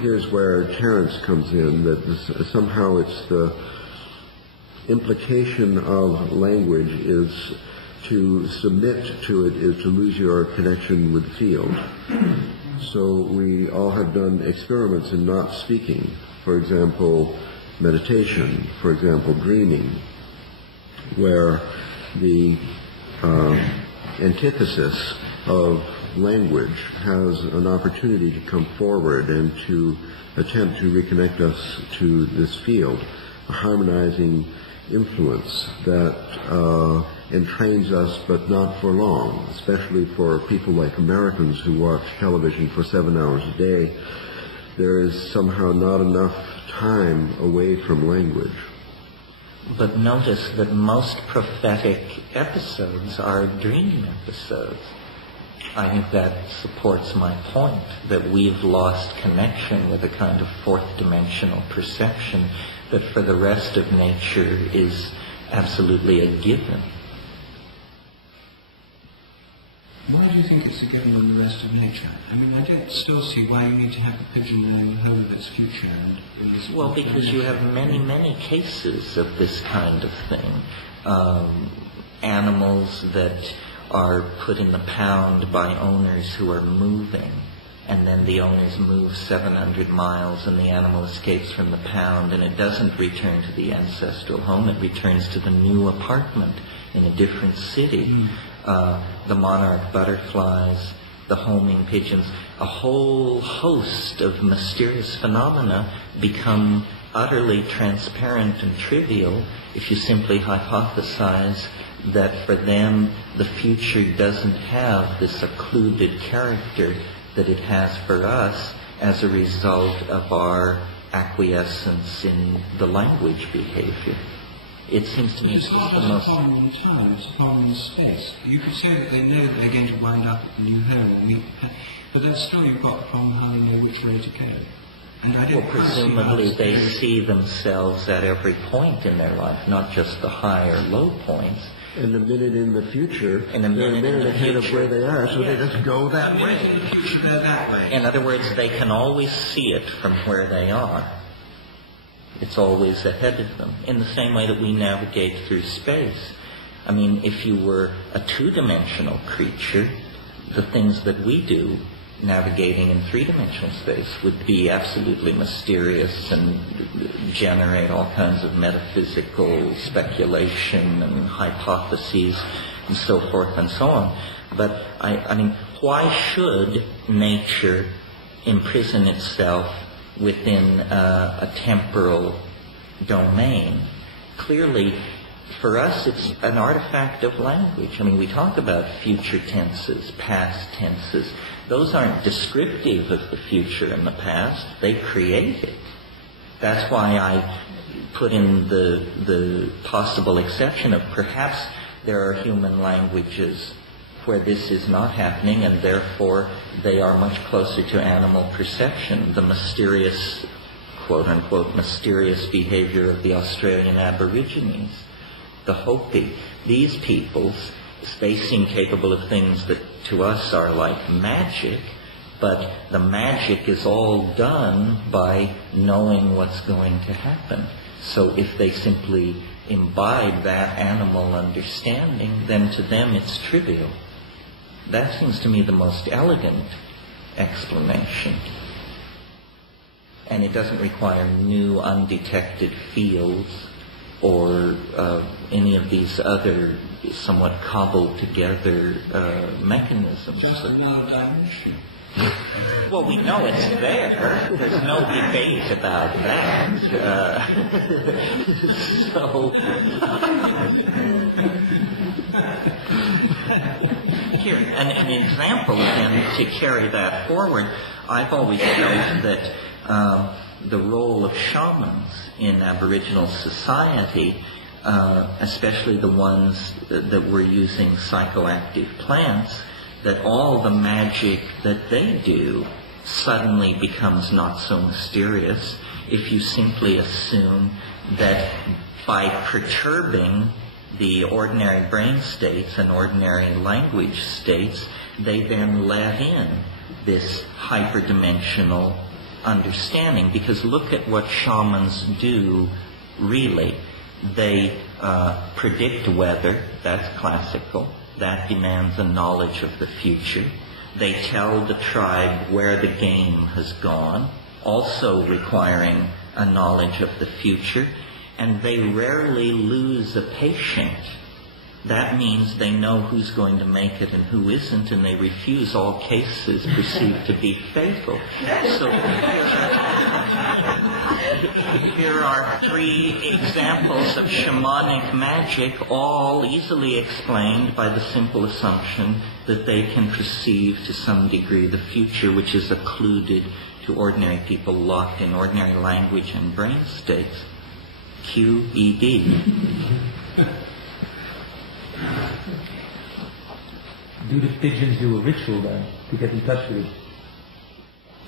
here's where Terence comes in, that somehow it's the implication of language is to submit to it is to lose your connection with the field. So we all have done experiments in not speaking. For example, meditation, for example, dreaming, where the antithesis of language has an opportunity to come forward and to attempt to reconnect us to this field, a harmonizing influence that entrains us, but not for long, especially for people like Americans who watch television for 7 hours a day. There is somehow not enough time away from language. But notice that most prophetic episodes are dream episodes. I think that supports my point that we've lost connection with a kind of fourth dimensional perception that for the rest of nature is absolutely a given. Why do you think it's a given in the rest of nature? I mean, I don't still see why you need to have the pigeon knowing the whole of its future. Well, because you have many, many cases of this kind of thing. Animals that are put in the pound by owners who are moving, and then the owners move 700 miles and the animal escapes from the pound, and it doesn't return to the ancestral home, it returns to the new apartment in a different city. The monarch butterflies the homing pigeons, a whole host of mysterious phenomena become utterly transparent and trivial if you simply hypothesize that for them the future doesn't have this occluded character that it has for us as a result of our acquiescence in the language behavior. It seems to me it's not the just a most... problem in time, it's a problem in space. You could say that they know that they're going to wind up at the new home and meet, but then still you've got the problem how they know which way to go. And I don't Well, presumably they see themselves at every point in their life, not just the high or low points. And a minute in the future, In a minute ahead of where they are, so they just go that way. In the future they're that way. In other words, they can always see it from where they are. It's always ahead of them, in the same way that we navigate through space. I mean, if you were a two-dimensional creature, the things that we do navigating in three-dimensional space would be absolutely mysterious and generate all kinds of metaphysical speculation and hypotheses and so forth and so on. But, I mean, why should nature imprison itself within a temporal domain? Clearly, for us, it's an artifact of language. I mean, we talk about future tenses, past tenses. Those aren't descriptive of the future and the past. They create it. That's why I put in the possible exception of perhaps there are human languages where this is not happening, and therefore they are much closer to animal perception. The mysterious, quote-unquote, mysterious behavior of the Australian Aborigines, the Hopi, these peoples, they seem capable of things that to us are like magic, but the magic is all done by knowing what's going to happen. So if they simply imbibe that animal understanding, then to them it's trivial. That seems to me the most elegant explanation. And it doesn't require new undetected fields or any of these other somewhat cobbled together mechanisms. Just another dimension. Well, we know it's there. There's no debate about that. So, here, an example, then, to carry that forward, I've always felt that the role of shamans in Aboriginal society, especially the ones that were using psychoactive plants, that all the magic that they do suddenly becomes not so mysterious if you simply assume that by perturbing the ordinary brain states and ordinary language states, they then let in this hyperdimensional understanding. Because look at what shamans do, really. They predict weather, that's classical. That demands a knowledge of the future. They tell the tribe where the game has gone, also requiring a knowledge of the future. And they rarely lose a patient. That means they know who's going to make it and who isn't, and they refuse all cases perceived to be fatal. So here are 3 examples of shamanic magic, all easily explained by the simple assumption that they can perceive to some degree the future, which is occluded to ordinary people locked in ordinary language and brain states. QED. Do the pigeons do a ritual then to get in touch with it?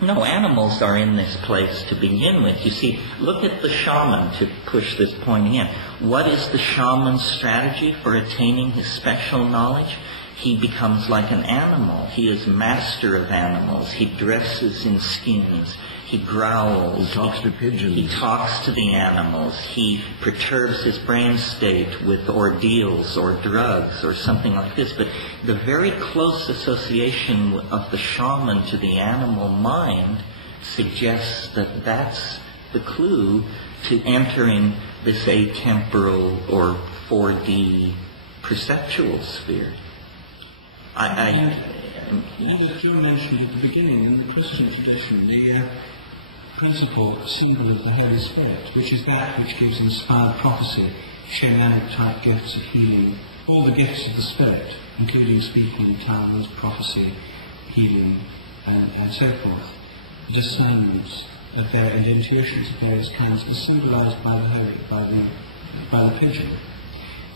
No, animals are in this place to begin with. You see, look at the shaman, to push this point in. What is the shaman's strategy for attaining his special knowledge? He becomes like an animal. He is master of animals. He dresses in skins. He growls. He talks to pigeons. He talks to the animals. He perturbs his brain state with ordeals or drugs or something like this. But the very close association of the shaman to the animal mind suggests that that's the clue to entering this atemporal or 4D perceptual sphere. As John mentioned at the beginning, in the Christian tradition, the principal symbol of the Holy Spirit, which is that which gives inspired prophecy, shamanic-type gifts of healing, all the gifts of the Spirit, including speaking in tongues, prophecy, healing, and so forth. The discernments of and intuitions of various kinds are symbolized by the pigeon.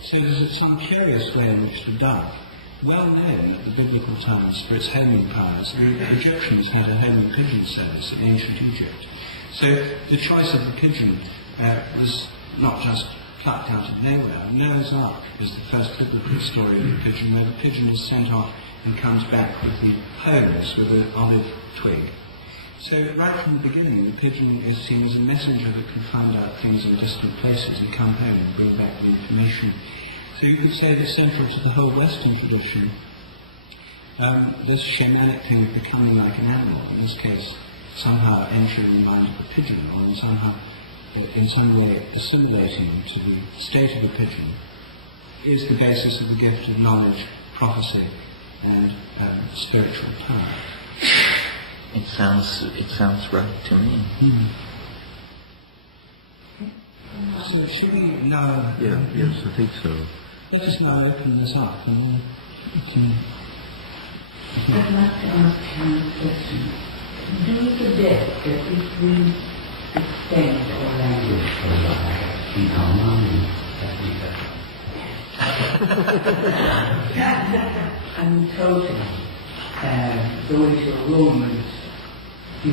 So there's some curious way in which the duck, well known at the biblical times for its homing powers, the Egyptians had a homing pigeon service in ancient Egypt. So the choice of the pigeon was not just plucked out of nowhere. Noah's Ark is the first biblical story of the pigeon, where the pigeon is sent off and comes back with the homes with an olive twig. So right from the beginning, the pigeon is seen as a messenger that can find out things in distant places and come home and bring back the information. So you could say that central to the whole Western tradition, this shamanic thing of becoming like an animal, in this case, somehow entering the mind of a pigeon, or in some way assimilating to the state of a pigeon, is the basis of the gift of knowledge, prophecy, and spiritual power. It sounds right to me. Mm-hmm. So should we now... Yes, I think so. Let us now open this up and we can... I'd like to ask you a question. Do you suggest that if we extend our language for a while in our mind, that we and totally go into a room and be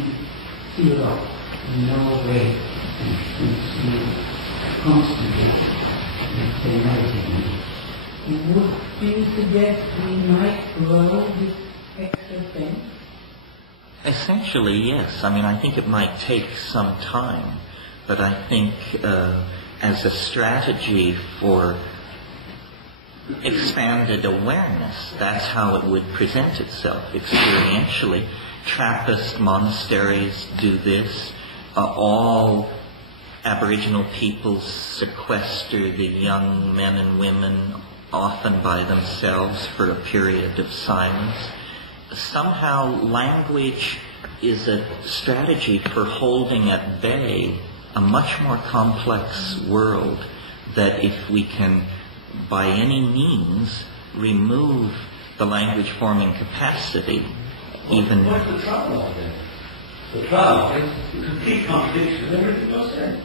sealed up in no way and constantly meditating? Do you suggest we might grow this extra thing? Essentially, yes. I mean, I think it might take some time, but I think as a strategy for expanded awareness, that's how it would present itself experientially. Trappist monasteries do this. All Aboriginal peoples sequester the young men and women, often by themselves, for a period of silence. Somehow language is a strategy for holding at bay a much more complex world, that if we can by any means remove the language forming capacity, even... What's the Trialogue then? The Trialogue is a complete contradiction of everything else said.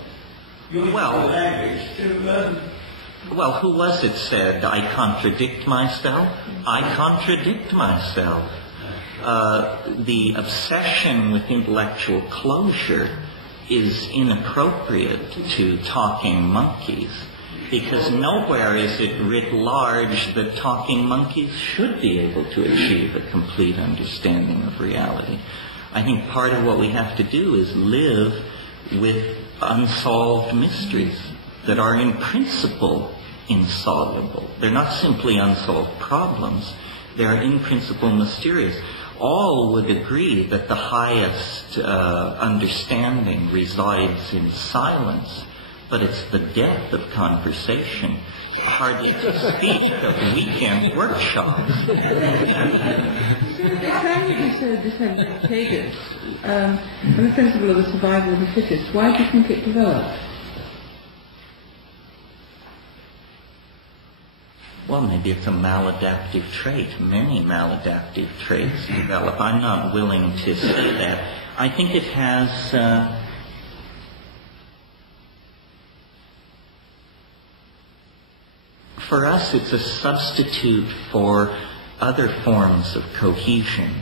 You only Well, the language to... Well, who was it said, I contradict myself? I contradict myself. The obsession with intellectual closure is inappropriate to talking monkeys, because nowhere is it writ large that talking monkeys should be able to achieve a complete understanding of reality. I think part of what we have to do is live with unsolved mysteries that are in principle insoluble. They're not simply unsolved problems, they are in principle mysterious. All would agree that the highest understanding resides in silence, but it's the death of conversation, hardly to speak of weekend workshops. The language is so disadvantageous, and the principle of the survival of the fittest. Why do you think it developed? Well, maybe it's a maladaptive trait. Many maladaptive traits develop. I'm not willing to say that. I think it has... for us, it's a substitute for other forms of cohesion,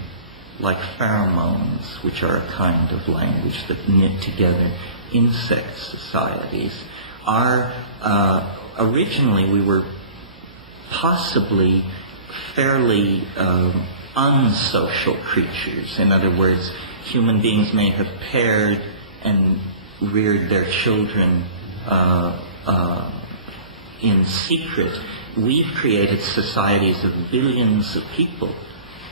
like pheromones, which are a kind of language that knit together insect societies. Originally, we were possibly fairly unsocial creatures. In other words, human beings may have paired and reared their children in secret. We've created societies of billions of people,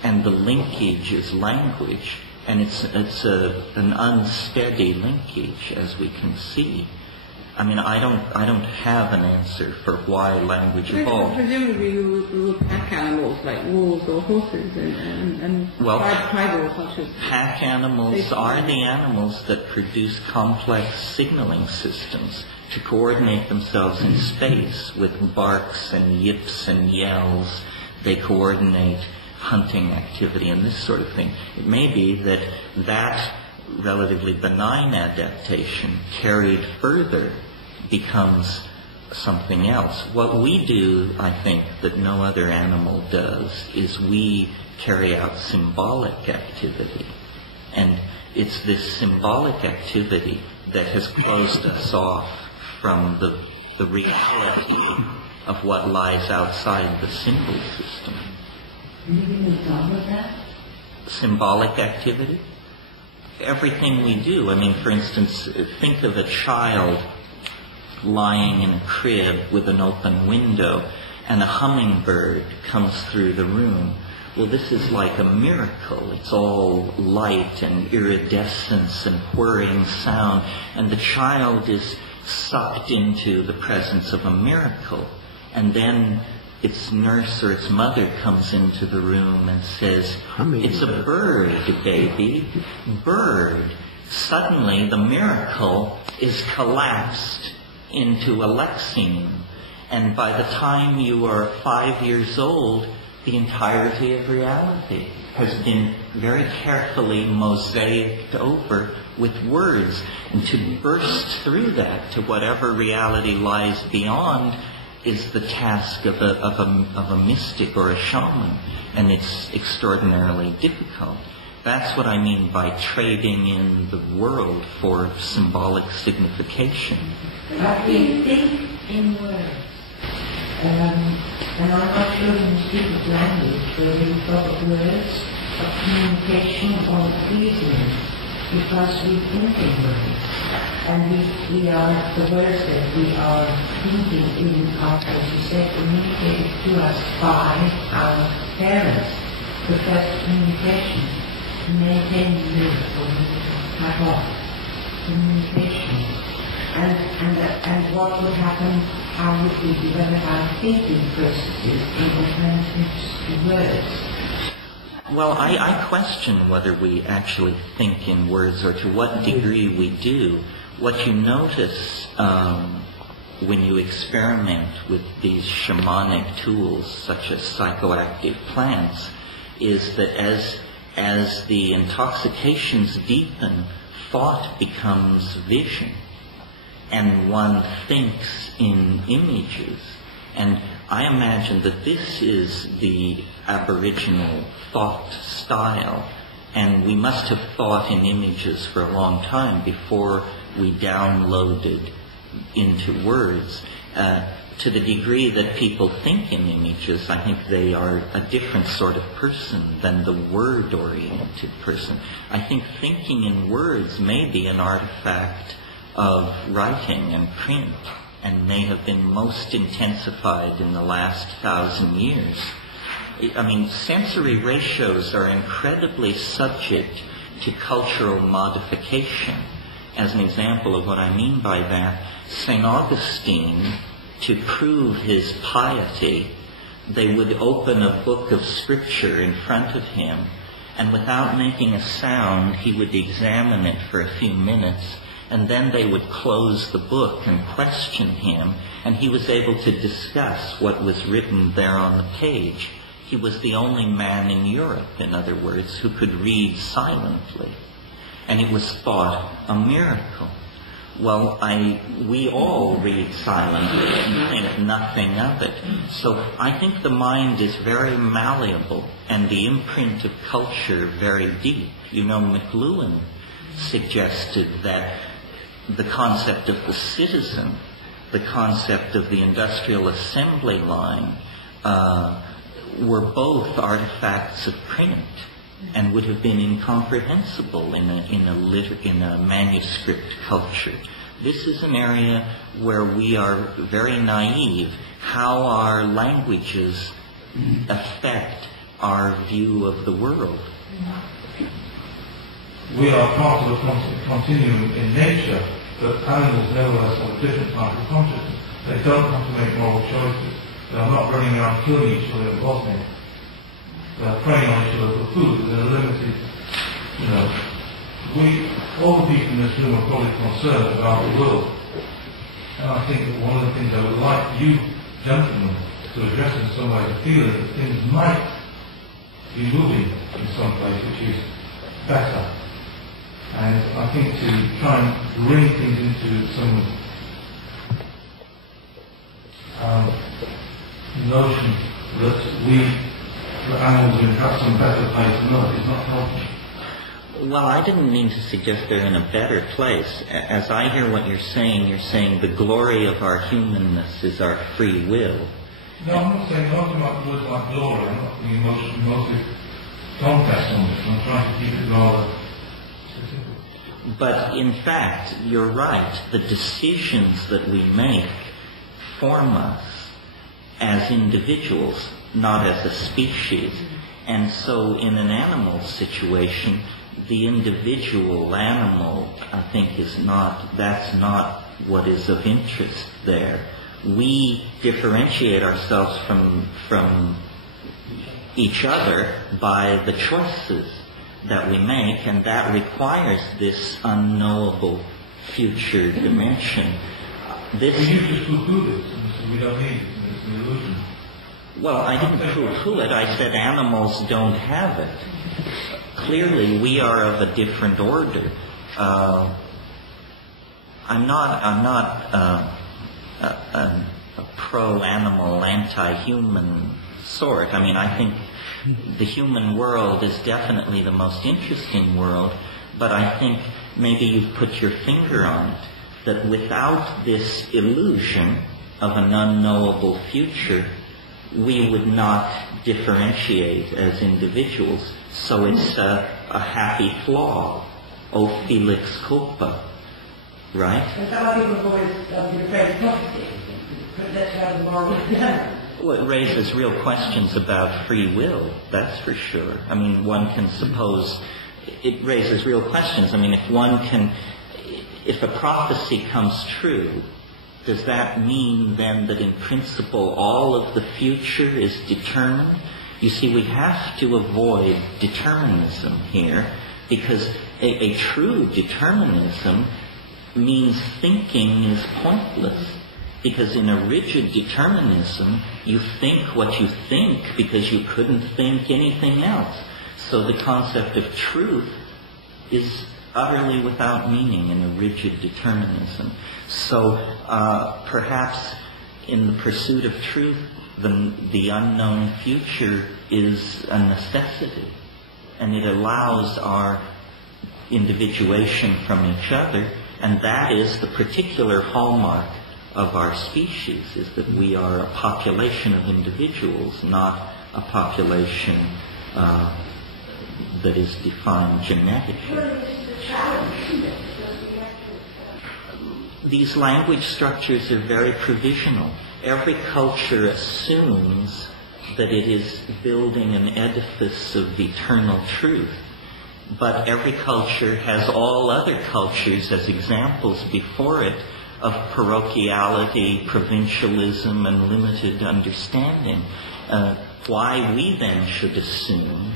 and the linkage is language, and it's an unsteady linkage, as we can see. I mean, I don't have an answer for why language evolved. Presumably you will pack animals like wolves or horses and tribal such as... Pack animals are the animals that produce complex signaling systems to coordinate themselves in space with barks and yips and yells. They coordinate hunting activity and this sort of thing. It may be that relatively benign adaptation carried further becomes something else. What we do, I think, that no other animal does is we carry out symbolic activity. And it's this symbolic activity that has closed us off from the reality of what lies outside the symbol system. Can you give me an example of that? Symbolic activity? Everything we do. I mean, for instance, think of a child lying in a crib with an open window and a hummingbird comes through the room. Well, this is like a miracle. It's all light and iridescence and whirring sound, and the child is sucked into the presence of a miracle. And then its nurse or its mother comes into the room and says, "It's a bird, baby, bird." Suddenly the miracle is collapsed into a lexeme, and by the time you are 5 years old, the entirety of reality has been very carefully mosaiced over with words. And to burst through that to whatever reality lies beyond is the task of a mystic or a shaman, and it's extraordinarily difficult. That's what I mean by trading in the world for symbolic signification. But we think in words. And I'm not sure in people's language where we thought of words, of communication or of reasoning, because we think in words. And we are, the words that we are thinking in are, as you said, communicated to us by our parents. The first communication, to maintain the miracle, cut off communication. And what would happen, how would we develop our thinking processes in the transmission of words? Well, I question whether we actually think in words or to what degree we do. What you notice when you experiment with these shamanic tools, such as psychoactive plants, is that as the intoxications deepen, thought becomes vision, and one thinks in images. And I imagine that this is the Aboriginal thought style, and we must have thought in images for a long time before we downloaded into words. To the degree that people think in images, I think they are a different sort of person than the word-oriented person. I think thinking in words may be an artifact of writing and print, and may have been most intensified in the last 1,000 years. I mean, sensory ratios are incredibly subject to cultural modification. As an example of what I mean by that, St. Augustine, to prove his piety, they would open a book of scripture in front of him, and without making a sound, he would examine it for a few minutes, and then they would close the book and question him, and he was able to discuss what was written there on the page. He was the only man in Europe, in other words, who could read silently, and it was thought a miracle. Well, we all read silently and think nothing of it. So I think the mind is very malleable and the imprint of culture very deep. You know, McLuhan suggested that the concept of the citizen, the concept of the industrial assembly line, were both artifacts of print and would have been incomprehensible in a manuscript culture. This is an area where we are very naive, how our languages affect our view of the world. We are part of a continuum in nature, But animals nevertheless have a different type of consciousness. They don't have to make moral choices. They are not running around killing each other in Bosnia. They are preying on each other for food. They're limited, all the people in this room are probably concerned about the world. And I think that one of the things I would like you, gentlemen, to address in some way the feeling that things might be moving in some place which is better. And I think to try and bring things into some notion that the animals are in perhaps some better place than us is not helping. Well, I didn't mean to suggest they're in a better place. As I hear what you're saying the glory of our humanness is our free will. No, I'm not saying nothing about words like glory. I'm not being emotive context on this. I'm trying to keep it rather specific. But in fact, you're right. The decisions that we make form us as individuals, not as a species. And so in an animal situation, the individual animal, I think, that's not what is of interest there. We differentiate ourselves from each other by the choices that we make, and that requires this unknowable future dimension. You just poo-poo this, and we don't need it, it's an illusion. Well, I didn't poo-poo it. I said animals don't have it. Clearly, we are of a different order. I'm not a pro-animal, anti-human sort. I mean, I think the human world is definitely the most interesting world, but I think maybe you've put your finger on it, that without this illusion of an unknowable future, we would not differentiate as individuals. So it's a happy flaw, o felix culpa, right? Is that why people have always been afraid of prophecy? Let's have the moral dilemma. Well, it raises real questions about free will, that's for sure. I mean, one can suppose it raises real questions. I mean, if a prophecy comes true, does that mean then that in principle all of the future is determined? You see, we have to avoid determinism here, because a true determinism means thinking is pointless. Because in a rigid determinism, you think what you think because you couldn't think anything else. So the concept of truth is utterly without meaning in a rigid determinism. So perhaps in the pursuit of truth, the unknown future is a necessity, and it allows our individuation from each other, and that is the particular hallmark of our species, is that we are a population of individuals, not a population that is defined genetically. These language structures are very provisional. Every culture assumes that it is building an edifice of eternal truth. But every culture has all other cultures as examples before it of parochiality, provincialism, and limited understanding. Why we then should assume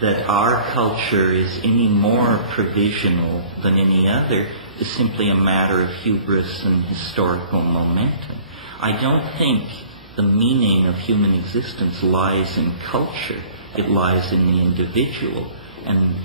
that our culture is any more provisional than any other is simply a matter of hubris and historical momentum. I don't think the meaning of human existence lies in culture. It lies in the individual. And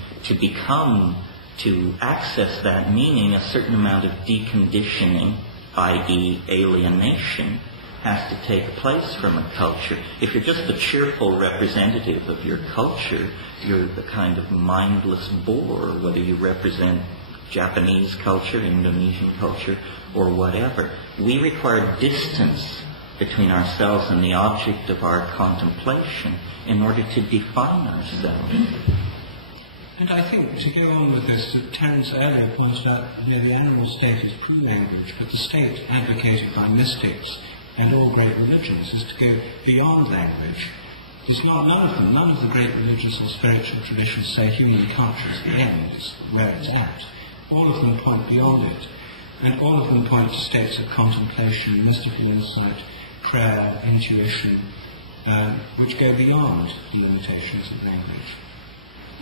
to access that meaning, a certain amount of deconditioning, i.e. alienation, has to take place from a culture. If you're just a cheerful representative of your culture, you're the kind of mindless bore, whether you represent Japanese culture, Indonesian culture, or whatever. We require distance between ourselves and the object of our contemplation in order to define ourselves. And I think, to go on with this, that Terence earlier pointed out that the animal state is pre-language, but the state advocated by mystics and all great religions is to go beyond language. There's none of the great religious or spiritual traditions say human consciousness ends where it's at. All of them point beyond it. And all of them point to states of contemplation, mystical insight, prayer, intuition, which go beyond the limitations of language.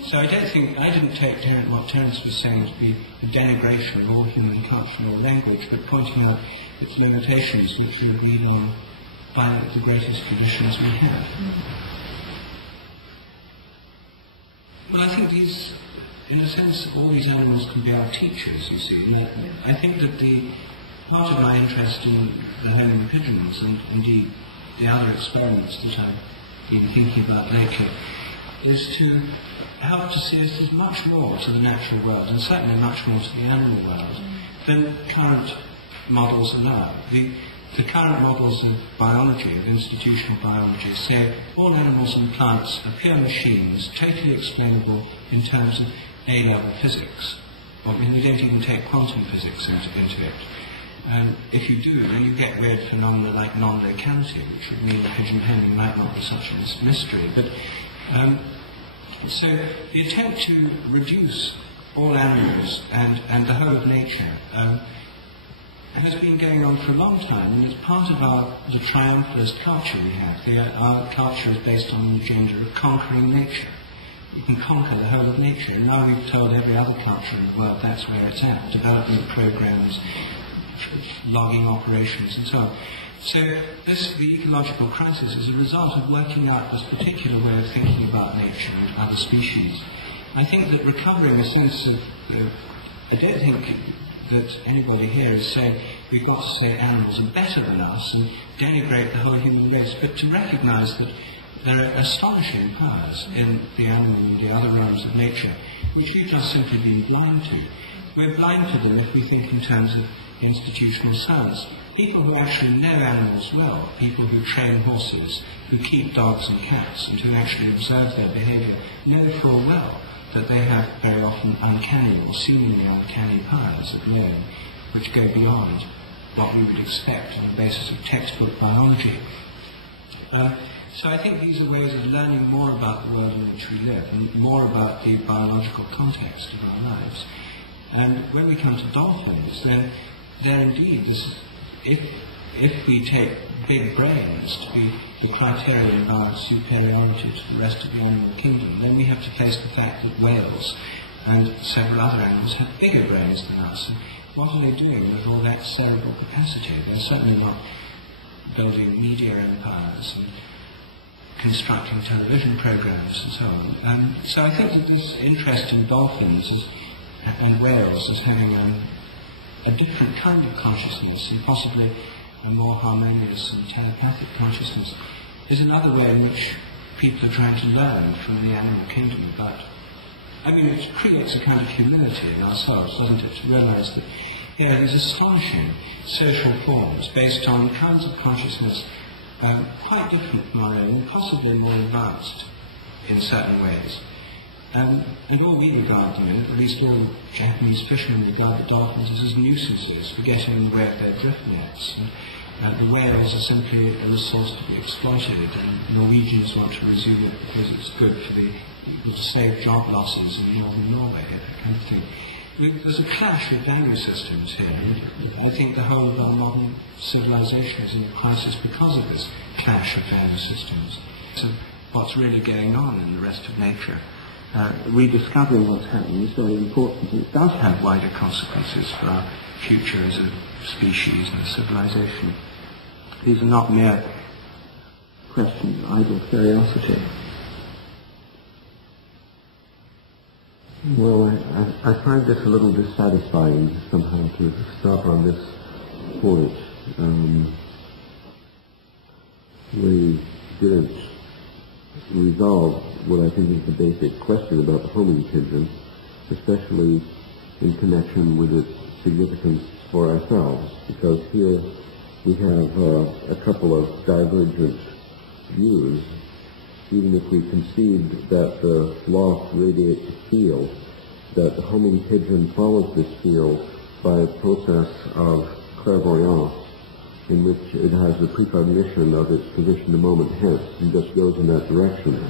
So I didn't take what Terence was saying to be a denigration of all human culture or language, but pointing out its limitations, which are agreed on by the greatest traditions we have. Well, I think these, in a sense, all these animals can be our teachers, you see. And I think that the part of my interest in the homing pigeons, and indeed the other experiments that I've been thinking about lately, is to help to see us as much more to the natural world, and certainly much more to the animal world, than current models allow. The current models of biology, of institutional biology, say all animals and plants are pure machines, totally explainable in terms of A-level physics. They don't even take quantum physics into it. And if you do, then you get weird phenomena like non-locality, which would mean pigeon homing might not be such a mystery. But so the attempt to reduce all animals and the whole of nature has been going on for a long time, and it's part of the triumphalist culture we have. Our culture is based on the agenda of conquering nature. You can conquer the whole of nature, and now we've told every other culture in the world that's where it's at, development programs, logging operations, and so on. So the ecological crisis is a result of working out this particular way of thinking about nature and other species. I think that recovering a sense of, I don't think that anybody here is saying we've got to say animals are better than us and denigrate the whole human race, but to recognise that there are astonishing powers in the animal and the other realms of nature, which we've just simply been blind to. We're blind to them if we think in terms of institutional science. People who actually know animals well, people who train horses, who keep dogs and cats, and who actually observe their behaviour, know full well that they have very often uncanny or seemingly uncanny powers of knowing, which go beyond what we would expect on the basis of textbook biology. So I think these are ways of learning more about the world in which we live, and more about the biological context of our lives. And when we come to dolphins, then they're indeed, if we take big brains to be the criterion of our superiority to the rest of the animal kingdom, then we have to face the fact that whales and several other animals have bigger brains than us. And what are they doing with all that cerebral capacity? They're certainly not building media empires and constructing television programs and so on. So I think that this interest in dolphins and whales is having a different kind of consciousness, and possibly a more harmonious and telepathic consciousness, is another way in which people are trying to learn from the animal kingdom about. It creates a kind of humility in ourselves, doesn't it, to realise that there's astonishing social forms based on kinds of consciousness quite different from our own, and possibly more advanced in certain ways. And all we regard them, at least all Japanese fishermen regard the dolphins as nuisances for getting away with their drift nets. And the whales are simply a resource to be exploited, and Norwegians want to resume it because it's good to save job losses in northern Norway, that kind of thing. There's a clash of value systems here, and I think the whole of our modern civilization is in a crisis because of this clash of value systems. So what's really going on in the rest of nature? Rediscovering what's happening is very important. It does have wider consequences for our future as a species and a civilization. These are not mere questions of idle curiosity. Well, I find this a little dissatisfying somehow to stop on this point. We didn't resolve what I think is the basic question about the homing pigeon, especially in connection with its significance for ourselves, because here we have a couple of divergent views. Even if we concede that the loft radiates a field, that the homing pigeon follows this field by a process of clairvoyance, in which it has a precognition of its position a moment hence and just goes in that direction.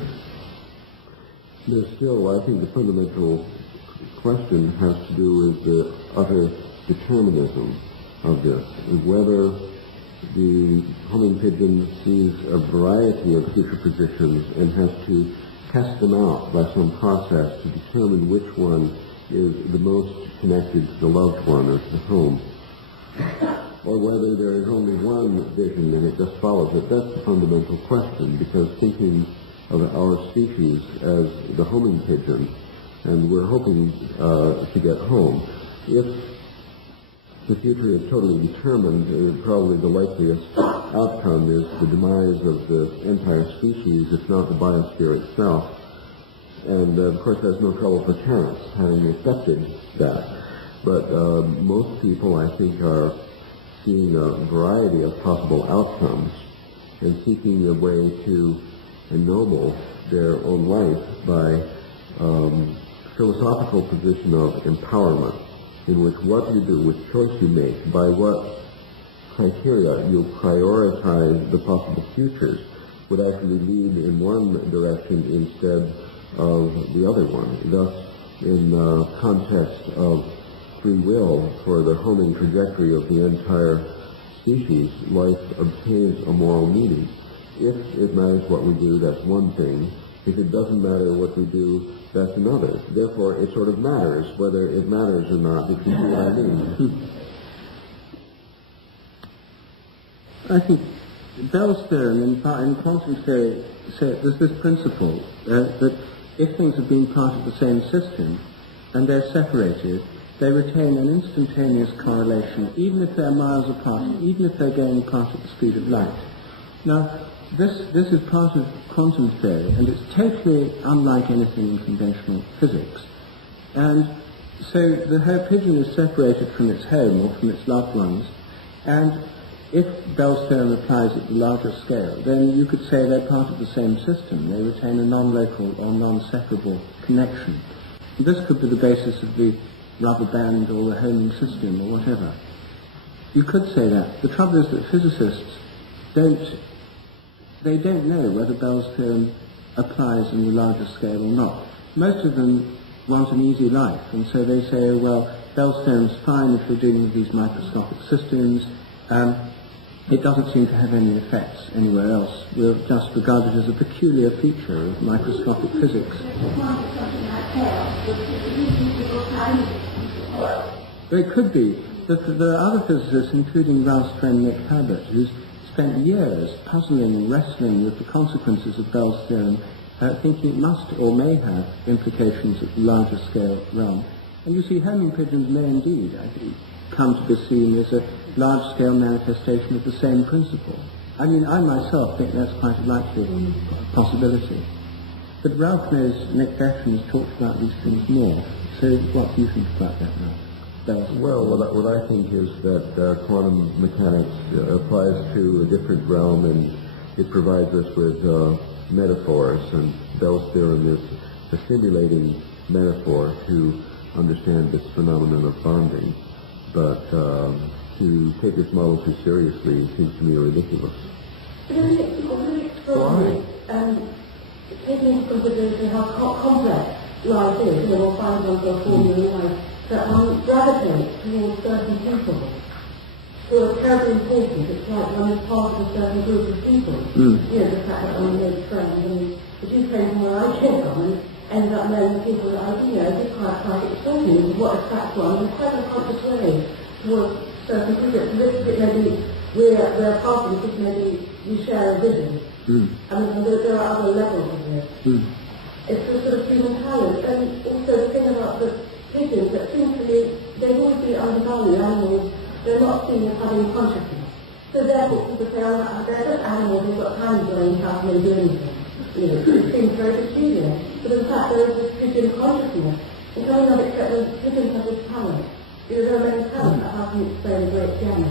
There's still, I think, the fundamental question has to do with the utter determinism of this, whether the homing pigeon sees a variety of future positions and has to test them out by some process to determine which one is the most connected to the loved one or to the home, or whether there is only one vision and it just follows it. That's the fundamental question, because thinking of our species as the homing pigeon, and we're hoping to get home, if the future is totally determined, probably the likeliest outcome is the demise of the entire species, if not the biosphere itself. And of course there's no trouble for Terence having accepted that. But most people, I think, are seeing a variety of possible outcomes and seeking a way to ennoble their own life by philosophical position of empowerment, in which what you do, which choice you make, by what criteria you prioritize the possible futures, would actually lead in one direction instead of the other one. Thus, in the context of free will for the homing trajectory of the entire species, life obtains a moral meaning. If it matters what we do, that's one thing. If it doesn't matter what we do, that's another. Therefore, it sort of matters whether it matters or not, if you see what I mean. I think Bell's theorem in quantum theory says there's this principle that if things have been part of the same system and they're separated, they retain an instantaneous correlation, even if they're miles apart, even if they're going apart at the speed of light. Now, this is part of quantum theory, and it's totally unlike anything in conventional physics. And so the pigeon is separated from its home or from its loved ones, and if Bell's theorem applies at the larger scale, then you could say they're part of the same system. They retain a non-local or non-separable connection. And this could be the basis of the rubber band or the homing system or whatever. You could say that. The trouble is that physicists don't know whether Bell's theorem applies in the larger scale or not. Most of them want an easy life, and so they say, oh, well, Bell's theorem's fine if you're dealing with these microscopic systems. It doesn't seem to have any effects anywhere else. We'll just regard it as a peculiar feature of microscopic physics. But it could be that there are other physicists, including Ralph's friend Nick Habit, who's spent years puzzling and wrestling with the consequences of Bell's theorem, thinking it must or may have implications at the larger scale realm. And you see, homing pigeons may indeed, I think, come to be seen as a large-scale manifestation of the same principle. I mean, I myself think that's quite a likely possibility. But Ralph knows Nick better and has talked about these things more. So what do you think about that, Ralph? Well, what I think is that quantum mechanics applies to a different realm, and it provides us with metaphors, and Bell's theorem is a stimulating metaphor to understand this phenomenon of bonding. But to take this model too seriously seems to me ridiculous. Why? Taking into consideration how complex life is, we'll find oneself forming in life, that one gravitates towards certain people who are terribly important. It's like one is part of a certain group of people. You know, the fact that one made friends, and if you came from where I came from and ended up knowing people that I, it's quite extraordinary what attracts one in quite a conscious way towards certain people. It's a little bit maybe we're a part of it, because maybe we share a vision. I mean, there are other levels of this. It's a sort of human talent. And also the thing about the pigeons, that seems to me they always be undervalued animals. They're not seen as having consciousness. So therefore people say, oh, they're just animals, they've got tiny brains, how can they do anything? It seems very peculiar. But in fact there is this pigeon consciousness. And coming up except that pigeons have this talent. There are many talents, how can you explain a great piano?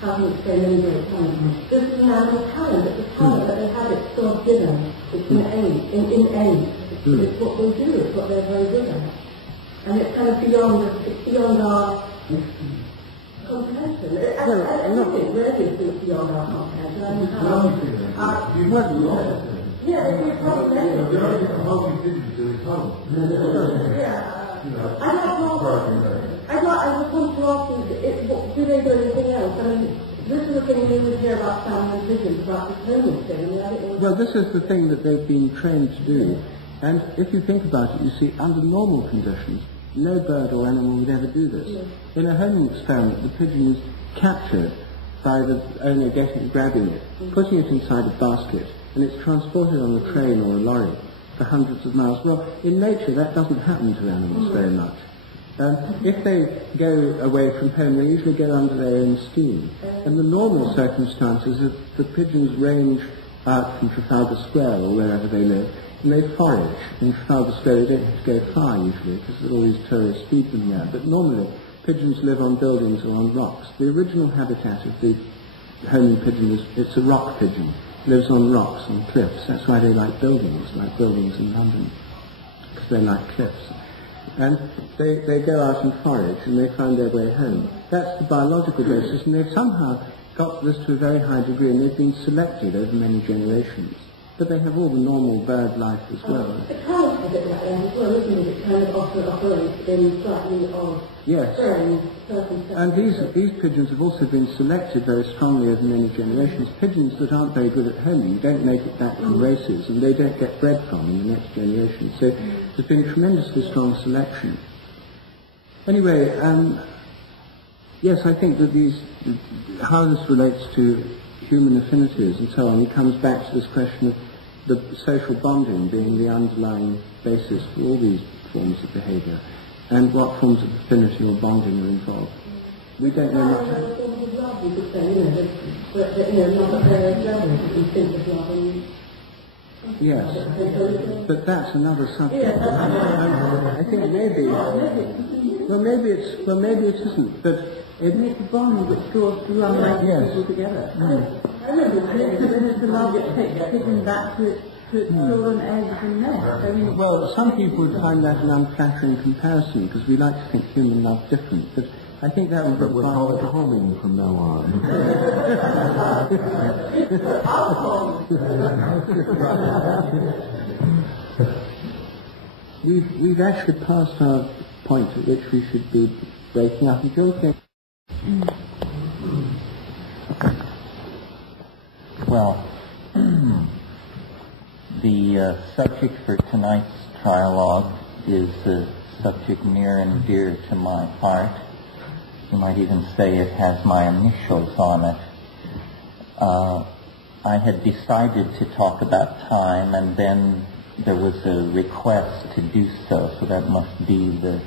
How can you explain any great talent? This is an animal talent, it's a talent that they have, it's God given. It's innate. It's what they do, it's what they're very good at. And it's kind of beyond our comprehension. Anything really is beyond our comprehension. I mean, yeah, it's probably I just want to ask you, do they do anything else? I mean, this is the thing you would hear about family visions, about this homing thing. Well, this is the thing that they've been trained to do. And if you think about it, you see, under normal conditions, no bird or animal would ever do this. In a homing experiment, the pigeon is captured by the owner grabbing it, putting it inside a basket, and it's transported on a train or a lorry for hundreds of miles. Well, in nature, that doesn't happen to animals very much. If they go away from home, they usually go under their own steam. And the normal circumstances is the pigeons range out from Trafalgar Square or wherever they live, and they forage. In Trafalgar Square, they don't have to go far usually, because there's all these tourists feed them there. But normally, pigeons live on buildings or on rocks. The original habitat of the homing pigeon it's a rock pigeon. Lives on rocks and cliffs. That's why they like buildings in London, because they like cliffs. And they go out and forage, and they find their way home. That's the biological basis, and they've somehow got this to a very high degree, and they've been selected over many generations. But they have all the normal bird life as well. It kind of has it like that as well, isn't it? It kind of operates in slightly odd circumstances. And these pigeons have also been selected very strongly over many generations. Pigeons that aren't very good at homing don't make it back from races, and they don't get bred from in the next generation. So there's been tremendously strong selection. Anyway, yes, I think that how this relates to human affinities and so on, it comes back to this question of the social bonding being the underlying basis for all these forms of behaviour, and what forms of affinity or bonding are involved. We don't know much. Yes, but that's another subject. I think maybe it isn't, but it makes a bond which draws two unlike people together. Then it's the love that takes pigeon back to its children, eggs and nest. Well, some people would find that an unflattering comparison, because we like to think human love different, but I think that would be we'll call it homing from now on. We've actually passed our point at which we should be breaking up. Well, the subject for tonight's trialogue is a subject near and dear to my heart. You might even say it has my initials on it. I had decided to talk about time, and then there was a request to do so that must be the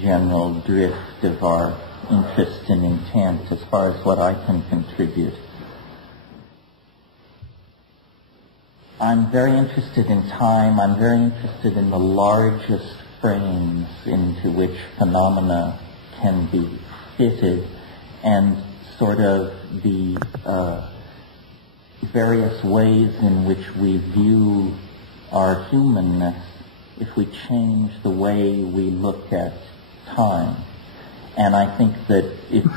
general drift of our interest and intent as far as what I can contribute. I'm very interested in time. I'm very interested in the largest frames into which phenomena can be fitted, and sort of the various ways in which we view our humanness if we change the way we look at time. And I think that it's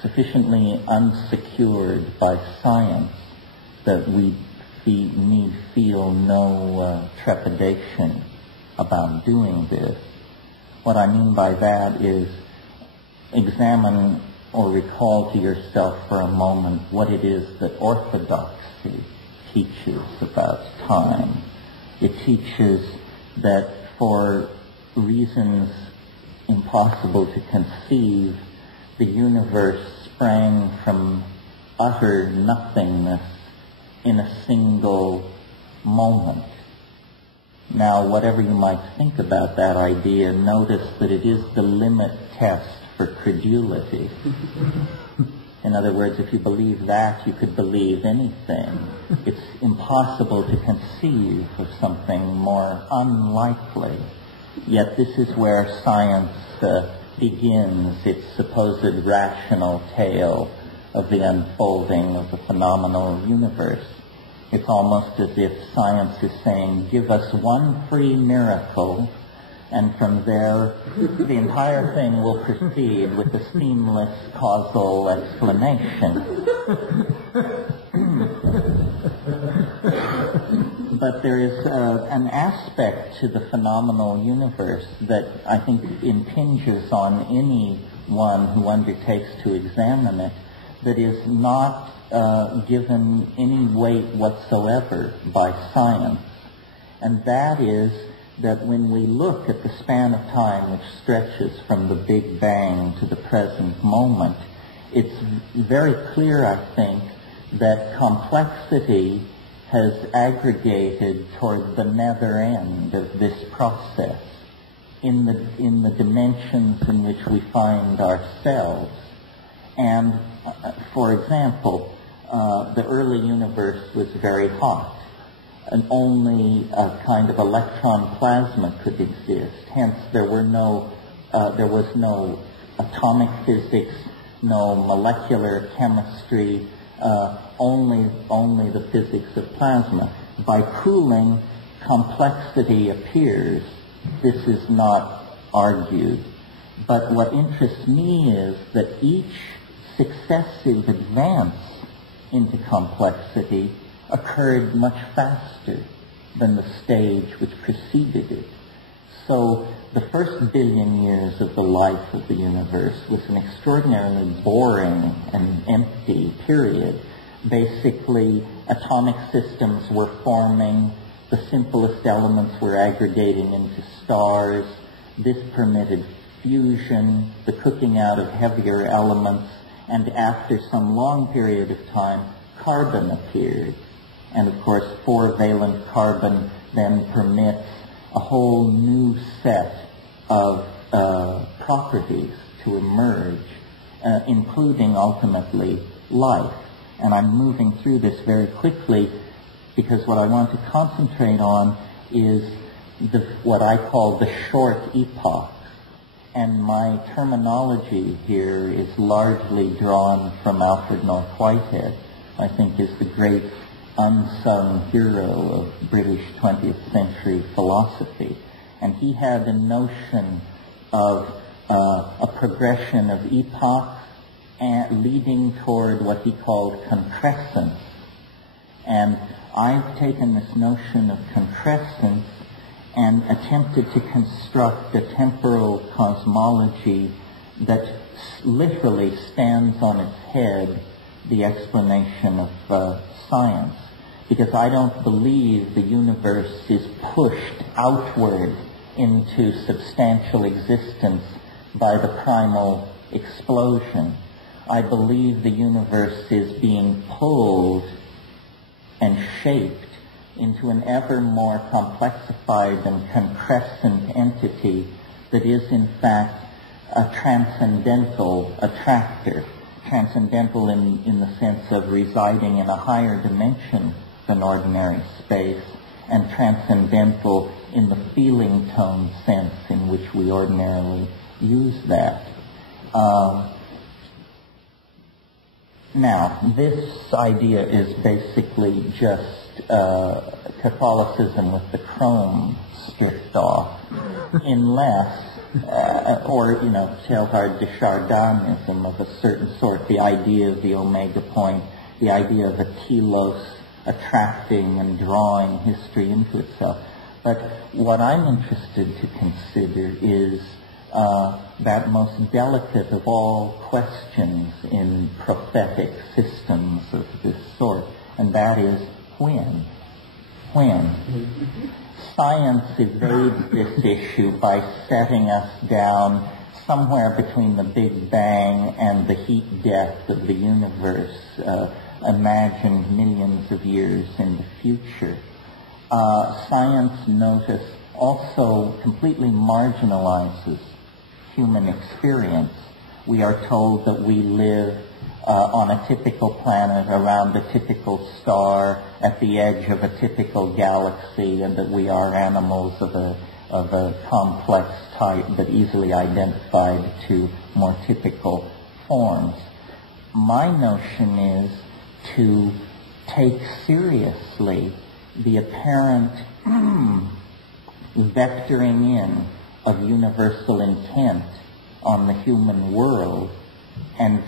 sufficiently unsecured by science that we need feel no trepidation about doing this. What I mean by that is examine or recall to yourself for a moment what it is that orthodoxy teaches about time. It teaches that for reasons impossible to conceive, the universe sprang from utter nothingness in a single moment. Now, whatever you might think about that idea, notice that it is the limit test for credulity. In other words, if you believe that, you could believe anything. It's impossible to conceive of something more unlikely. Yet this is where science begins its supposed rational tale of the unfolding of the phenomenal universe. It's almost as if science is saying, give us one free miracle, and from there the entire thing will proceed with a seamless causal explanation. But there is an aspect to the phenomenal universe that I think impinges on anyone who undertakes to examine it, that is not given any weight whatsoever by science. And that is that when we look at the span of time which stretches from the Big Bang to the present moment, it's very clear, I think, that complexity has aggregated toward the nether end of this process in the dimensions in which we find ourselves. And, for example, the early universe was very hot, and only a kind of electron plasma could exist. Hence, there was no atomic physics, no molecular chemistry, only the physics of plasma. By cooling, complexity appears. This is not argued. But what interests me is that each successive advance into complexity occurred much faster than the stage which preceded it. So the first billion years of the life of the universe was an extraordinarily boring and empty period. Basically, atomic systems were forming, the simplest elements were aggregating into stars. This permitted fusion, the cooking out of heavier elements, and after some long period of time, carbon appeared. And of course, 4-valent carbon then permits a whole new set of properties to emerge, including ultimately life. And I'm moving through this very quickly because what I want to concentrate on is what I call the short epoch. And my terminology here is largely drawn from Alfred North Whitehead, I think is the great unsung hero of British 20th century philosophy. And he had a notion of a progression of epochs leading toward what he called concrescence. And I've taken this notion of concrescence and attempted to construct a temporal cosmology that literally stands on its head the explanation of science. Because I don't believe the universe is pushed outward into substantial existence by the primal explosion. I believe the universe is being pulled and shaped into an ever more complexified and concrescent entity that is in fact a transcendental attractor. Transcendental in the sense of residing in a higher dimension than ordinary space, and transcendental in the feeling tone sense in which we ordinarily use that. Now, this idea is basically just Catholicism with the chrome stripped off, unless, Teilhard de Chardin-ism of a certain sort, the idea of the omega point, the idea of a telos attracting and drawing history into itself. But what I'm interested to consider is that most delicate of all questions in prophetic systems of this sort, and that is when. When? Science evades this issue by setting us down somewhere between the Big Bang and the heat death of the universe, imagined millions of years in the future. Science, notice, also completely marginalizes human experience. We are told that we live on a typical planet around a typical star at the edge of a typical galaxy, and that we are animals of a complex type but easily identified to more typical forms. My notion is to take seriously the apparent vectoring in of universal intent on the human world, and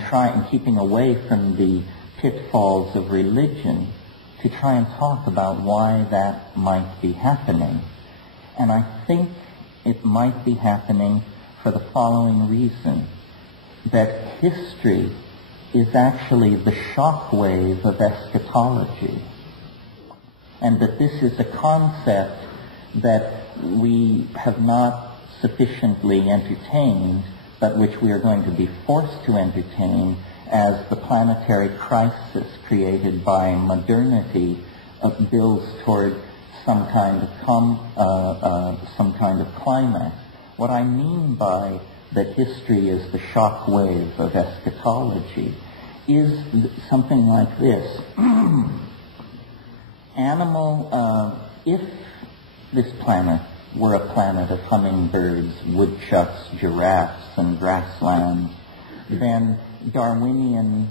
keeping away from the pitfalls of religion, to try and talk about why that might be happening. And I think it might be happening for the following reason, that history is actually the shock wave of eschatology, and that this is a concept that we have not sufficiently entertained, but which we are going to be forced to entertain as the planetary crisis created by modernity builds toward some kind of climax. What I mean by that history is the shock wave of eschatology is something like this. If this planet were a planet of hummingbirds, woodchucks, giraffes, and grasslands, then Darwinian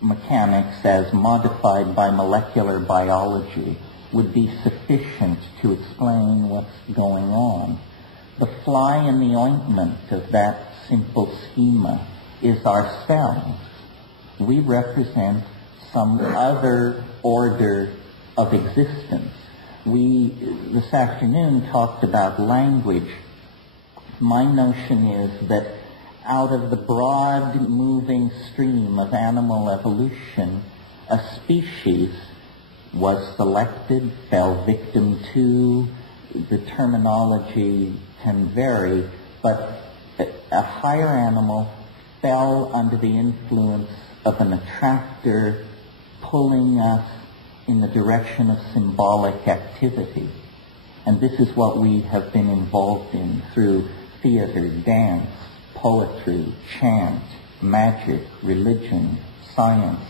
mechanics as modified by molecular biology would be sufficient to explain what's going on. The fly in the ointment of that simple schema is ourselves. We represent some other order of existence. We, this afternoon, talked about language. My notion is that out of the broad moving stream of animal evolution, a species was selected, fell victim to, the terminology can vary, but a higher animal fell under the influence of an attractor pulling us in the direction of symbolic activity. And this is what we have been involved in through theater, dance, poetry, chant, magic, religion, science,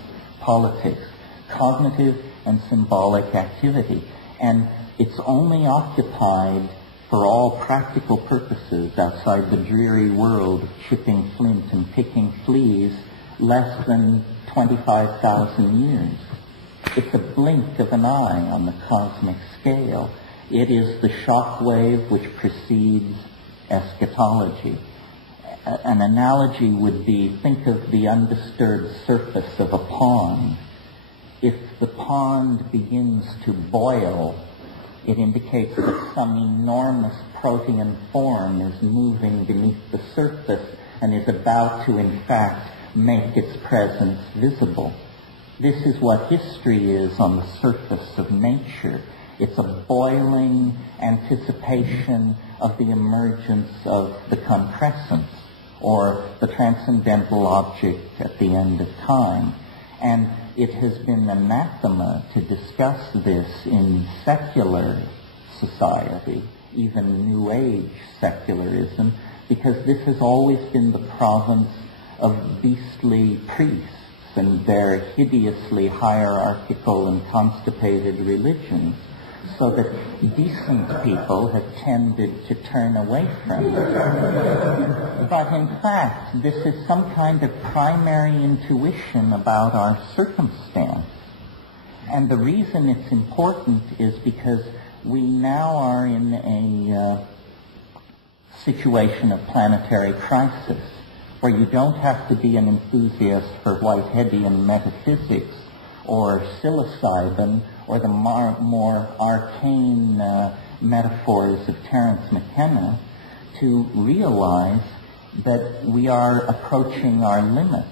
politics, cognitive and symbolic activity. And it's only occupied for all practical purposes outside the dreary world of chipping flint and picking fleas less than 25,000 years. It's a blink of an eye on the cosmic scale. It is the shock wave which precedes eschatology. An analogy would be, think of the undisturbed surface of a pond. If the pond begins to boil, it indicates that some enormous protean form is moving beneath the surface and is about to, in fact, make its presence visible. This is what history is on the surface of nature. It's a boiling anticipation of the emergence of the concrescence, or the transcendental object at the end of time. And it has been anathema to discuss this in secular society, even New Age secularism, because this has always been the province of beastly priests and their hideously hierarchical and constipated religions, so that decent people have tended to turn away from it. But in fact, this is some kind of primary intuition about our circumstance. And the reason it's important is because we now are in a situation of planetary crisis, where you don't have to be an enthusiast for Whiteheadian metaphysics or psilocybin or the more arcane metaphors of Terence McKenna to realize that we are approaching our limits.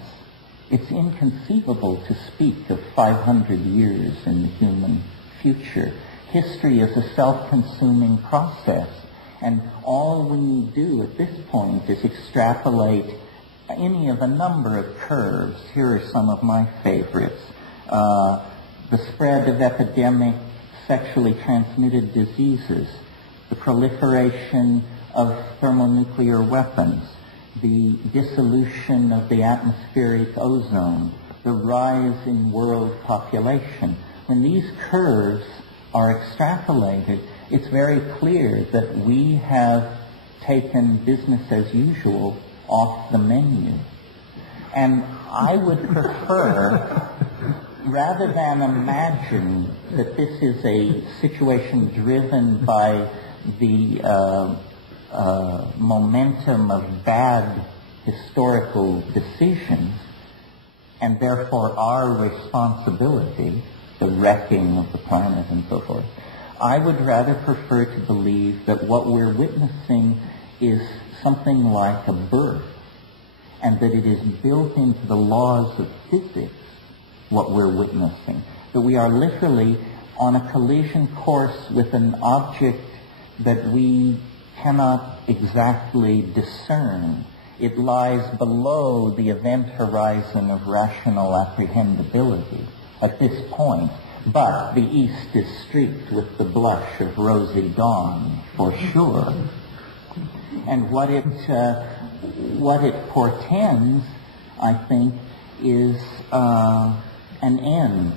It's inconceivable to speak of 500 years in the human future. History is a self-consuming process, and all we do at this point is extrapolate any of a number of curves. Here are some of my favorites. The spread of epidemic sexually transmitted diseases, the proliferation of thermonuclear weapons, the dissolution of the atmospheric ozone, the rise in world population. When these curves are extrapolated, it's very clear that we have taken business as usual off the menu. And I would prefer, rather than imagine that this is a situation driven by the momentum of bad historical decisions, and therefore our responsibility, the wrecking of the planet and so forth. I would rather prefer to believe that what we're witnessing is something like a birth, and that it is built into the laws of physics, what we're witnessing. That we are literally on a collision course with an object that we cannot exactly discern. It lies below the event horizon of rational apprehendability at this point. But the east is streaked with the blush of rosy dawn, for sure. And what it portends, I think, is an end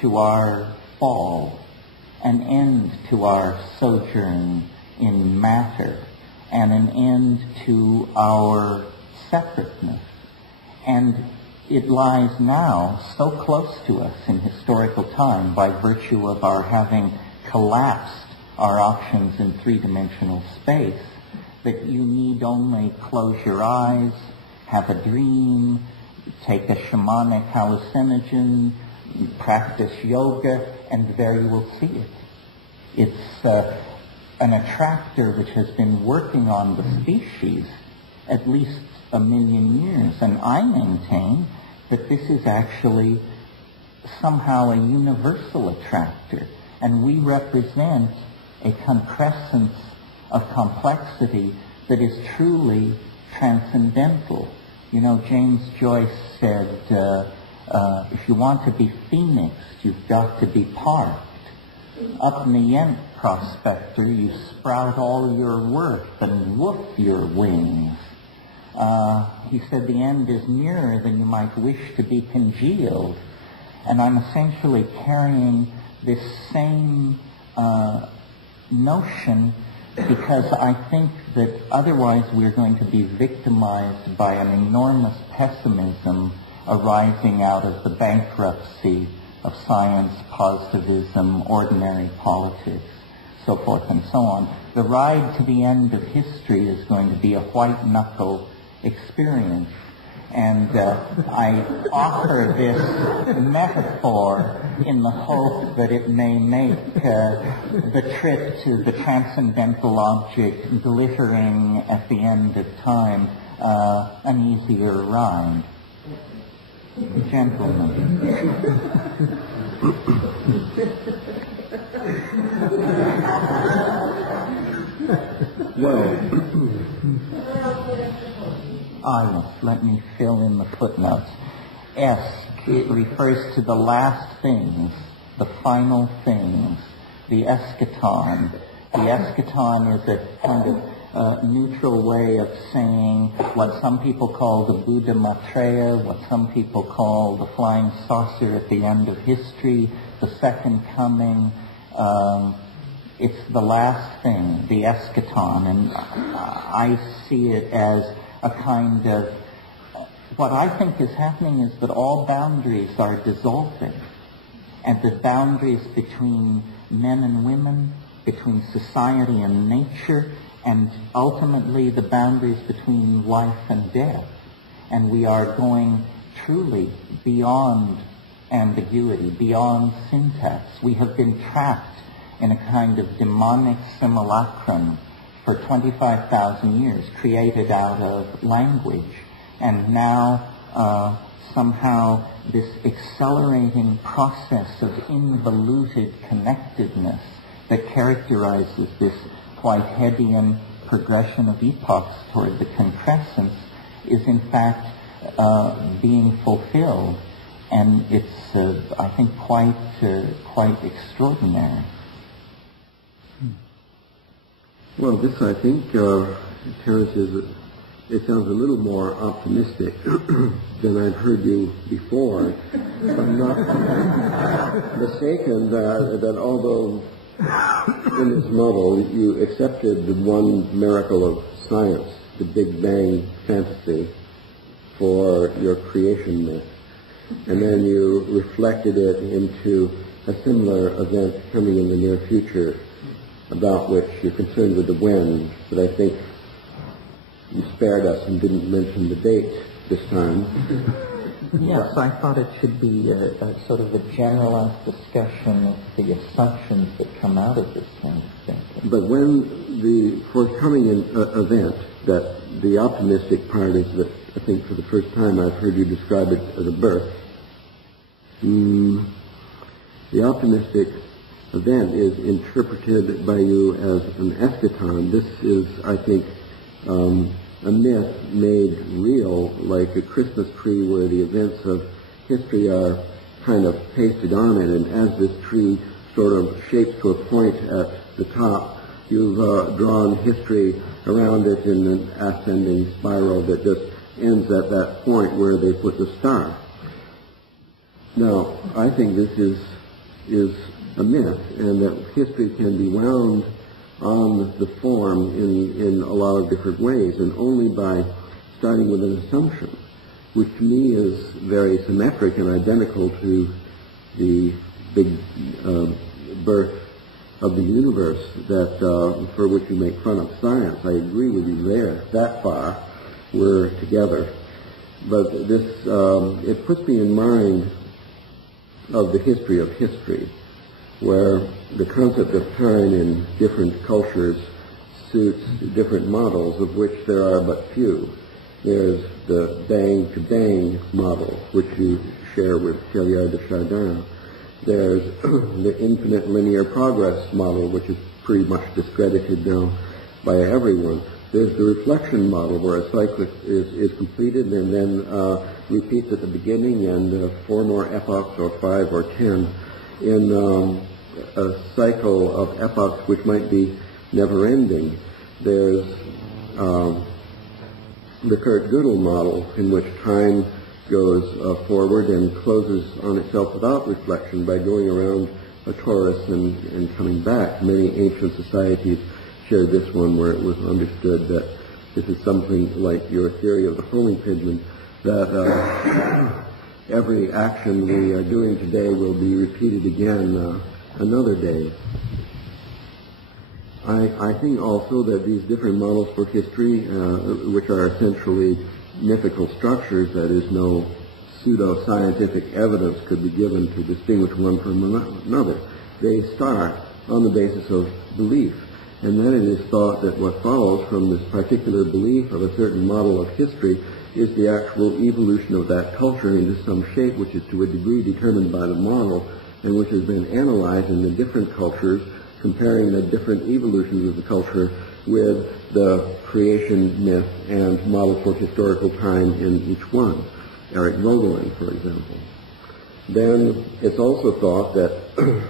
to our fall, an end to our sojourn in matter, and an end to our separateness. And it lies now so close to us in historical time by virtue of our having collapsed our options in three-dimensional space that you need only close your eyes, have a dream, take a shamanic hallucinogen, practice yoga, and there you will see it. It's an attractor which has been working on the species at least 1 million years, and I maintain that this is actually somehow a universal attractor, and we represent a concrescence of complexity that is truly transcendental. You know, James Joyce said, if you want to be phoenixed, you've got to be parked. Up in the Yent prospector, you sprout all your worth and woof your wings. He said the end is nearer than you might wish to be congealed. And I'm essentially carrying this same notion because I think that otherwise we're going to be victimized by an enormous pessimism arising out of the bankruptcy of science, positivism, ordinary politics, so forth and so on. The ride to the end of history is going to be a white-knuckle experience. And I offer this metaphor in the hope that it may make the trip to the transcendental object glittering at the end of time an easier ride. Gentlemen. Let me fill in the footnotes. It refers to the last things, the final things, the eschaton. The eschaton is a kind of neutral way of saying what some people call the Buddha Maitreya, what some people call the flying saucer at the end of history, the second coming. It's the last thing, the eschaton, and I see it as a kind of, what I think is happening is that all boundaries are dissolving, and the boundaries between men and women, between society and nature, and ultimately the boundaries between life and death. And we are going truly beyond ambiguity, beyond syntax. We have been trapped in a kind of demonic simulacrum for 25,000 years, created out of language. And now somehow this accelerating process of involuted connectedness that characterizes this Whiteheadian progression of epochs toward the concrescence is in fact being fulfilled, and it's I think quite extraordinary. Well, this I think, Terence, it sounds a little more optimistic than I've heard you before. If I'm not mistaken, that although in this model you accepted the one miracle of science, the Big Bang fantasy, for your creation myth, and then you reflected it into a similar event coming in the near future, about which you're concerned with the when, but I think you spared us and didn't mention the date this time. Yes, I thought it should be a sort of a generalized discussion of the assumptions that come out of this kind of thinking. But when the forthcoming event, that the optimistic part is that, I think for the first time I've heard you describe it as a birth. The optimistic event is interpreted by you as an eschaton. This is, I think, a myth made real, like a Christmas tree where the events of history are kind of pasted on it, and as this tree sort of shapes to a point at the top, you've drawn history around it in an ascending spiral that just ends at that point where they put the star. Now, I think this is a myth, and that history can be wound on the form in a lot of different ways, and only by starting with an assumption, which to me is very symmetric and identical to the big birth of the universe that for which you make fun of science. I agree with you there. That far, we're together. But this, it puts me in mind of the history of history, where the concept of time in different cultures suits different models, of which there are but few. There's the bang-to-bang model, which you share with Teilhard de Chardin. There's the infinite linear progress model, which is pretty much discredited now by everyone. There's the reflection model, where a cycle is completed and then repeats at the beginning, and 4 more epochs, or 5 or 10, in a cycle of epochs which might be never-ending. There's the Kurt Gödel model, in which time goes forward and closes on itself without reflection by going around a torus and coming back. Many ancient societies shared this one, where it was understood that this is something like your theory of the homing pigeon, that every action we are doing today will be repeated again another day. I think also that these different models for history, which are essentially mythical structures, that is, no pseudo-scientific evidence could be given to distinguish one from another. They start on the basis of belief, and then it is thought that what follows from this particular belief of a certain model of history is the actual evolution of that culture into some shape which is to a degree determined by the model, and which has been analyzed in the different cultures, comparing the different evolutions of the culture with the creation myth and model for historical time in each one. Eric Vogelin, for example. Then it's also thought that,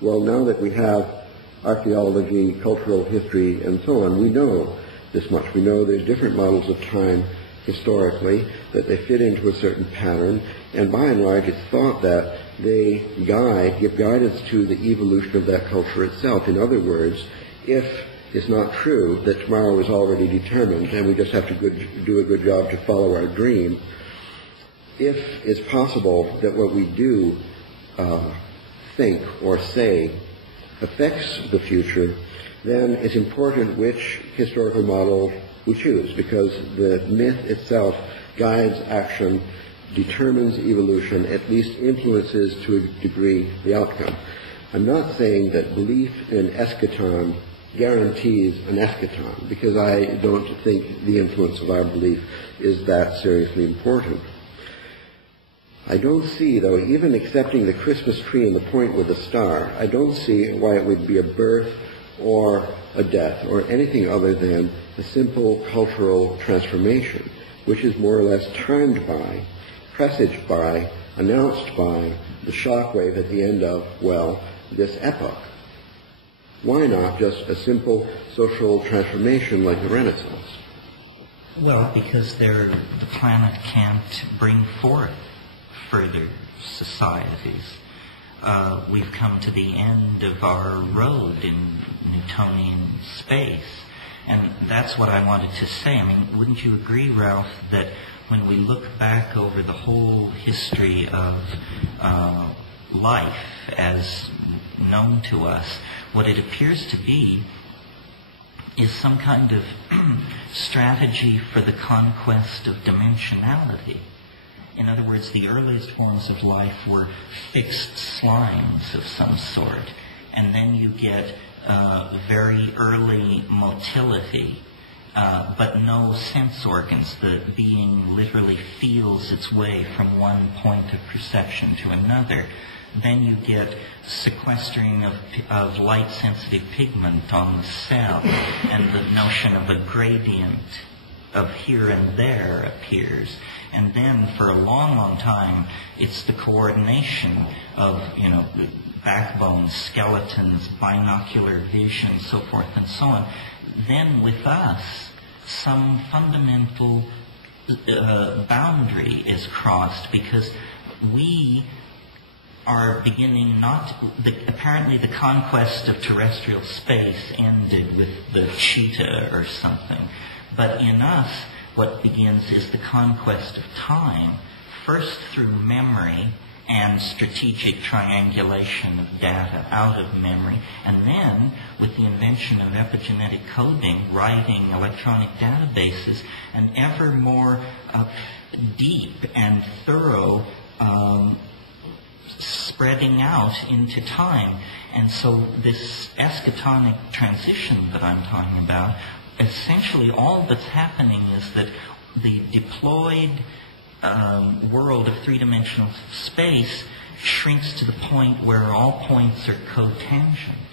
well, now that we have archaeology, cultural history, and so on, we know this much. We know there's different models of time historically, that they fit into a certain pattern, and by and large it's thought that they give guidance to the evolution of that culture itself. In other words, if it's not true that tomorrow is already determined and we just have to do a good job to follow our dream, if it's possible that what we do, think or say affects the future, then it's important which historical model we choose, because the myth itself guides action, determines evolution, at least influences to a degree the outcome. I'm not saying that belief in eschaton guarantees an eschaton, because I don't think the influence of our belief is that seriously important. I don't see, though, even accepting the Christmas tree and the point with a star, I don't see why it would be a birth or a death or anything other than a simple cultural transformation, which is more or less timed by, presaged by, announced by the shockwave at the end of, well, this epoch. Why not just a simple social transformation like the Renaissance? Well, because the planet can't bring forth further societies. We've come to the end of our road in Newtonian space. And that's what I wanted to say. I mean, wouldn't you agree, Ralph, that when we look back over the whole history of life as known to us, what it appears to be is some kind of strategy for the conquest of dimensionality. In other words, the earliest forms of life were fixed slimes of some sort. And then you get very early motility, but no sense organs. The being literally feels its way from one point of perception to another. Then you get sequestering of light-sensitive pigment on the cell, and the notion of a gradient of here and there appears. And then for a long, long time, it's the coordination of, backbones, skeletons, binocular vision, so forth and so on. Then with us, some fundamental boundary is crossed, because we are beginning apparently the conquest of terrestrial space ended with the cheetah or something. But in us, what begins is the conquest of time, first through memory and strategic triangulation of data out of memory, and then with the invention of epigenetic coding, writing electronic databases, and ever more deep and thorough spreading out into time. And so this eschatonic transition that I'm talking about, essentially all that's happening is that the deployed world of three-dimensional space shrinks to the point where all points are cotangent,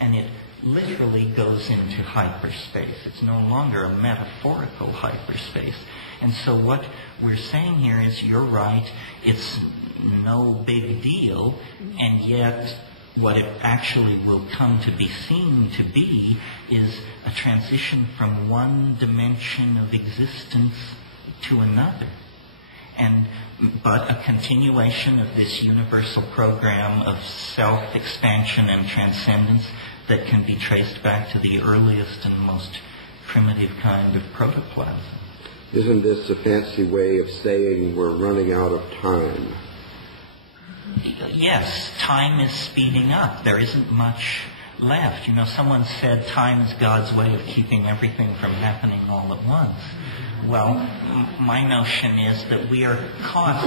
and it literally goes into hyperspace. It's no longer a metaphorical hyperspace. And so what we're saying here is, you're right, it's no big deal, and yet what it actually will come to be seen to be is a transition from one dimension of existence to another. But a continuation of this universal program of self-expansion and transcendence that can be traced back to the earliest and most primitive kind of protoplasm. Isn't this a fancy way of saying we're running out of time? Yes, time is speeding up. There isn't much left. Someone said time is God's way of keeping everything from happening all at once. Well, my notion is that we are caught,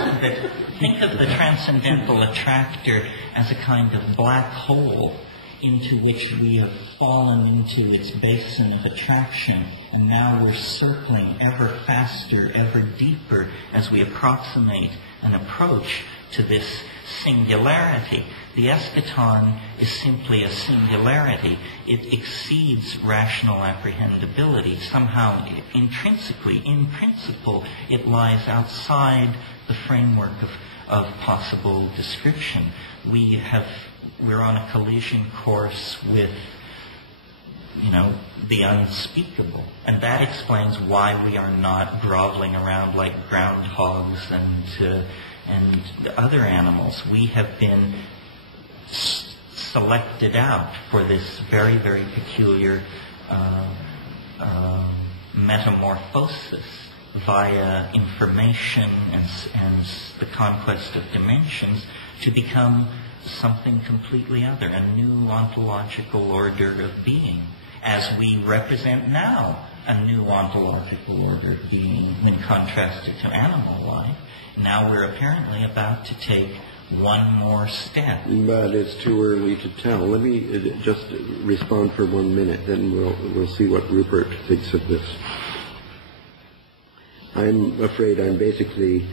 think of the transcendental attractor as a kind of black hole into which we have fallen into its basin of attraction, and now we're circling ever faster, ever deeper as we approximate and approach to this singularity. The eschaton is simply a singularity. It exceeds rational apprehendability. Somehow, intrinsically, in principle, it lies outside the framework of possible description. We're on a collision course with, the unspeakable. And that explains why we are not groveling around like groundhogs and other animals. We have been selected out for this very, very peculiar metamorphosis via information and the conquest of dimensions to become something completely other, a new ontological order of being, as we represent now a new ontological order of being when contrasted to animal life. Now we're apparently about to take one more step. But it's too early to tell. Let me just respond for 1 minute, then we'll see what Rupert thinks of this. I'm afraid I'm basically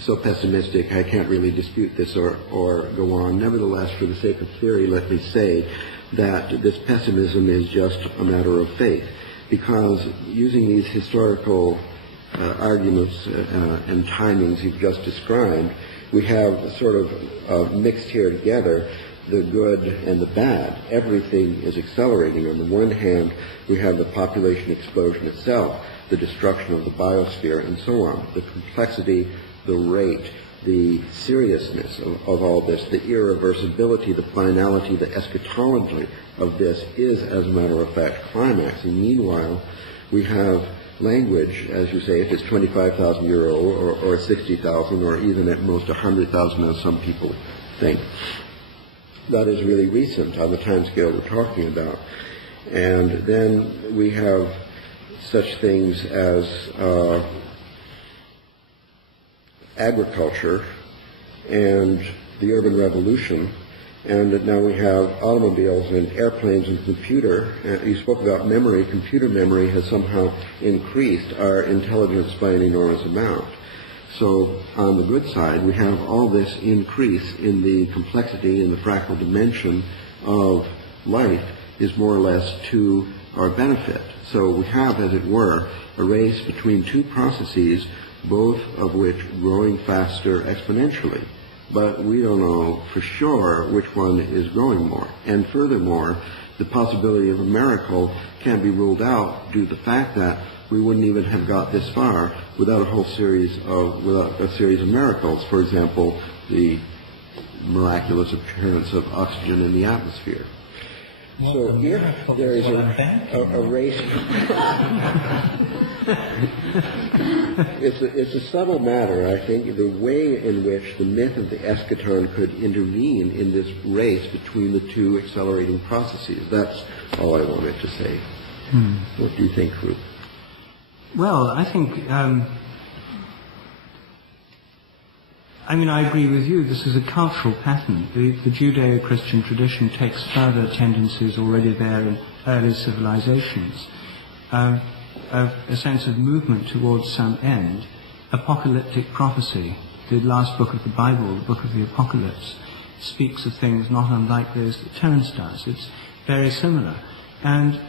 so pessimistic I can't really dispute this or go on. Nevertheless, for the sake of theory, let me say that this pessimism is just a matter of faith, because using these historical arguments and timings you've just described, we have sort of mixed here together the good and the bad. Everything is accelerating. On the one hand, we have the population explosion itself, the destruction of the biosphere, and so on. The complexity, the rate, the seriousness of all this, the irreversibility, the finality, the eschatology of this is, as a matter of fact, climaxing. Meanwhile, we have language, as you say, if it's 25,000 year old or 60,000 or even at most 100,000, as some people think. That is really recent on the time scale we're talking about. And then we have such things as agriculture and the urban revolution, and that now we have automobiles and airplanes and computer. You spoke about memory. Computer memory has somehow increased our intelligence by an enormous amount. So on the good side, we have all this increase in the complexity and the fractal dimension of life is more or less to our benefit. So we have, as it were, a race between two processes, both of which growing faster exponentially. But we don't know for sure which one is growing more. And furthermore, the possibility of a miracle can't be ruled out due to the fact that we wouldn't even have got this far without a series of miracles. For example, the miraculous appearance of oxygen in the atmosphere. So if there is a race, it's a subtle matter, I think, the way in which the myth of the eschaton could intervene in this race between the two accelerating processes. That's all I wanted to say. What do you think, Ruth? Well, I think, I agree with you. This is a cultural pattern. The Judeo-Christian tradition takes further tendencies already there in early civilizations. A sense of movement towards some end. Apocalyptic prophecy, the last book of the Bible, the book of the Apocalypse, speaks of things not unlike those that Terence does. It's very similar. And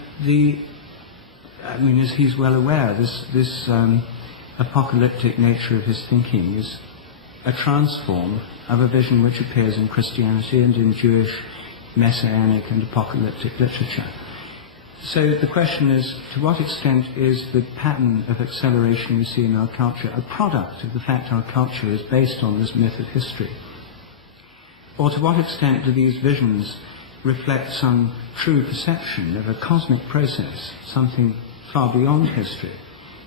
as he's well aware, this apocalyptic nature of his thinking is a transform of a vision which appears in Christianity and in Jewish messianic and apocalyptic literature. So the question is, to what extent is the pattern of acceleration we see in our culture a product of the fact our culture is based on this myth of history? Or to what extent do these visions reflect some true perception of a cosmic process, something far beyond history?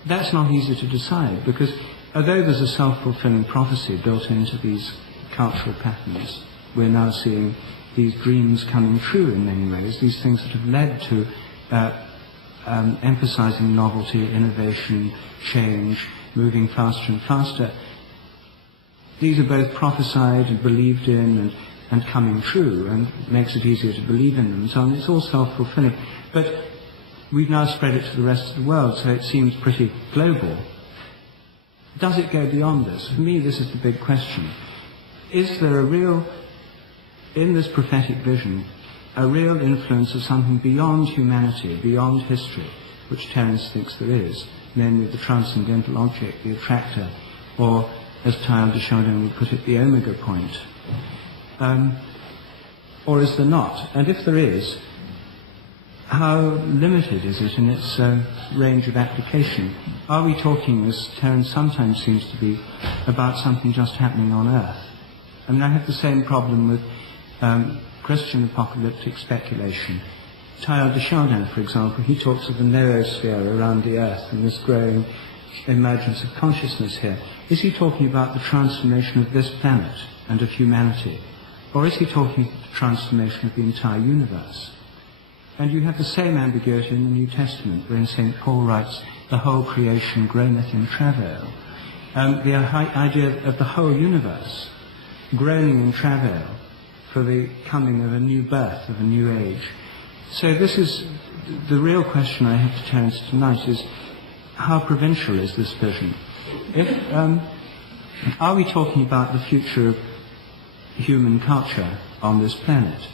That's not easy to decide, because although there's a self-fulfilling prophecy built into these cultural patterns, we're now seeing these dreams coming true in many ways, these things that have led to emphasizing novelty, innovation, change, moving faster and faster. These are both prophesied and believed in and coming true, and it makes it easier to believe in them and so on. It's all self-fulfilling. But we've now spread it to the rest of the world, so it seems pretty global. Does it go beyond this? For me, this is the big question. Is there in this prophetic vision, a real influence of something beyond humanity, beyond history, which Terence thinks there is, namely the transcendental object, the attractor, or, as Teilhard de Chardin would put it, the omega point? Or is there not? And if there is, how limited is it in its range of application? Are we talking, as Terence sometimes seems to be, about something just happening on Earth? I have the same problem with Christian apocalyptic speculation. Teilhard de Chardin, for example, he talks of the noosphere around the Earth and this growing emergence of consciousness here. Is he talking about the transformation of this planet and of humanity? Or is he talking about the transformation of the entire universe? And you have the same ambiguity in the New Testament, wherein St. Paul writes, the whole creation groaneth in travail. The idea of the whole universe groaning in travail for the coming of a new birth, of a new age. So this is the real question I have to Terence tonight, is how provincial is this vision? Are we talking about the future of human culture on this planet?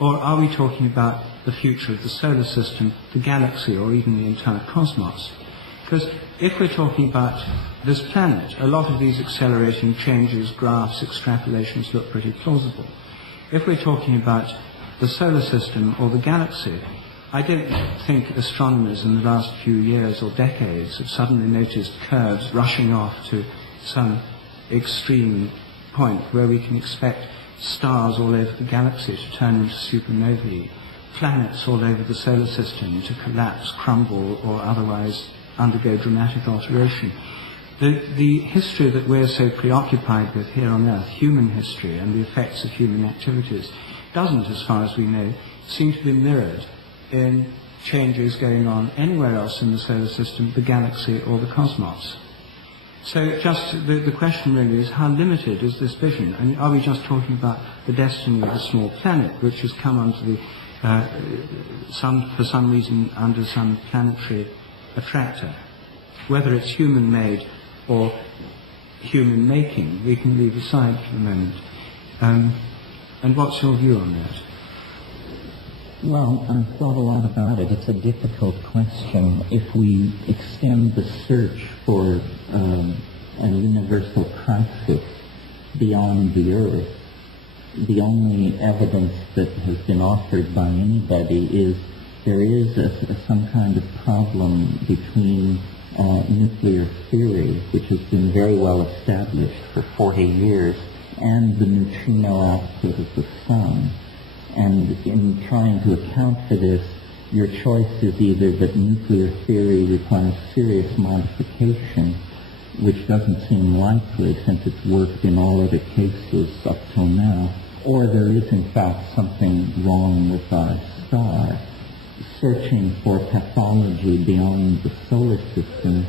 Or are we talking about the future of the solar system, the galaxy, or even the entire cosmos? Because if we're talking about this planet, a lot of these accelerating changes, graphs, extrapolations look pretty plausible. If we're talking about the solar system or the galaxy, I don't think astronomers in the last few years or decades have suddenly noticed curves rushing off to some extreme point where we can expect stars all over the galaxy to turn into supernovae, planets all over the solar system to collapse, crumble, or otherwise undergo dramatic alteration. The history that we're so preoccupied with here on Earth, human history and the effects of human activities, doesn't, as far as we know, seem to be mirrored in changes going on anywhere else in the solar system, the galaxy, or the cosmos. So just the question really is, how limited is this vision? I mean, are we just talking about the destiny of a small planet which has come under the, for some reason, under some planetary attractor? Whether it's human-made or human-making, we can leave aside for the moment. And what's your view on that? Well, I've thought a lot about it. It's a difficult question. If we extend the search for a universal crisis beyond the Earth, the only evidence that has been offered by anybody is there is some kind of problem between nuclear theory, which has been very well established for 40 years, and the neutrino output of the sun. And in trying to account for this, your choice is either that nuclear theory requires serious modification, which doesn't seem likely since it's worked in all other cases up till now, or there is in fact something wrong with our star. Searching for pathology beyond the solar system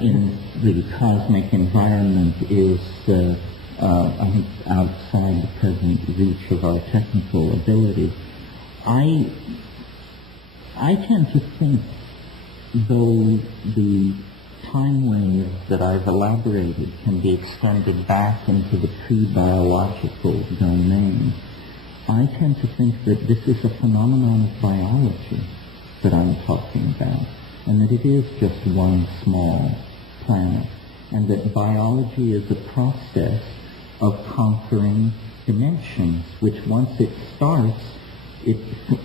in the cosmic environment is, I think, outside the present reach of our technical ability. I tend to think, though the time wave that I've elaborated can be extended back into the pre-biological domain, I tend to think that this is a phenomenon of biology that I'm talking about, and that it is just one small planet, and that biology is a process of conquering dimensions, which once it starts, it,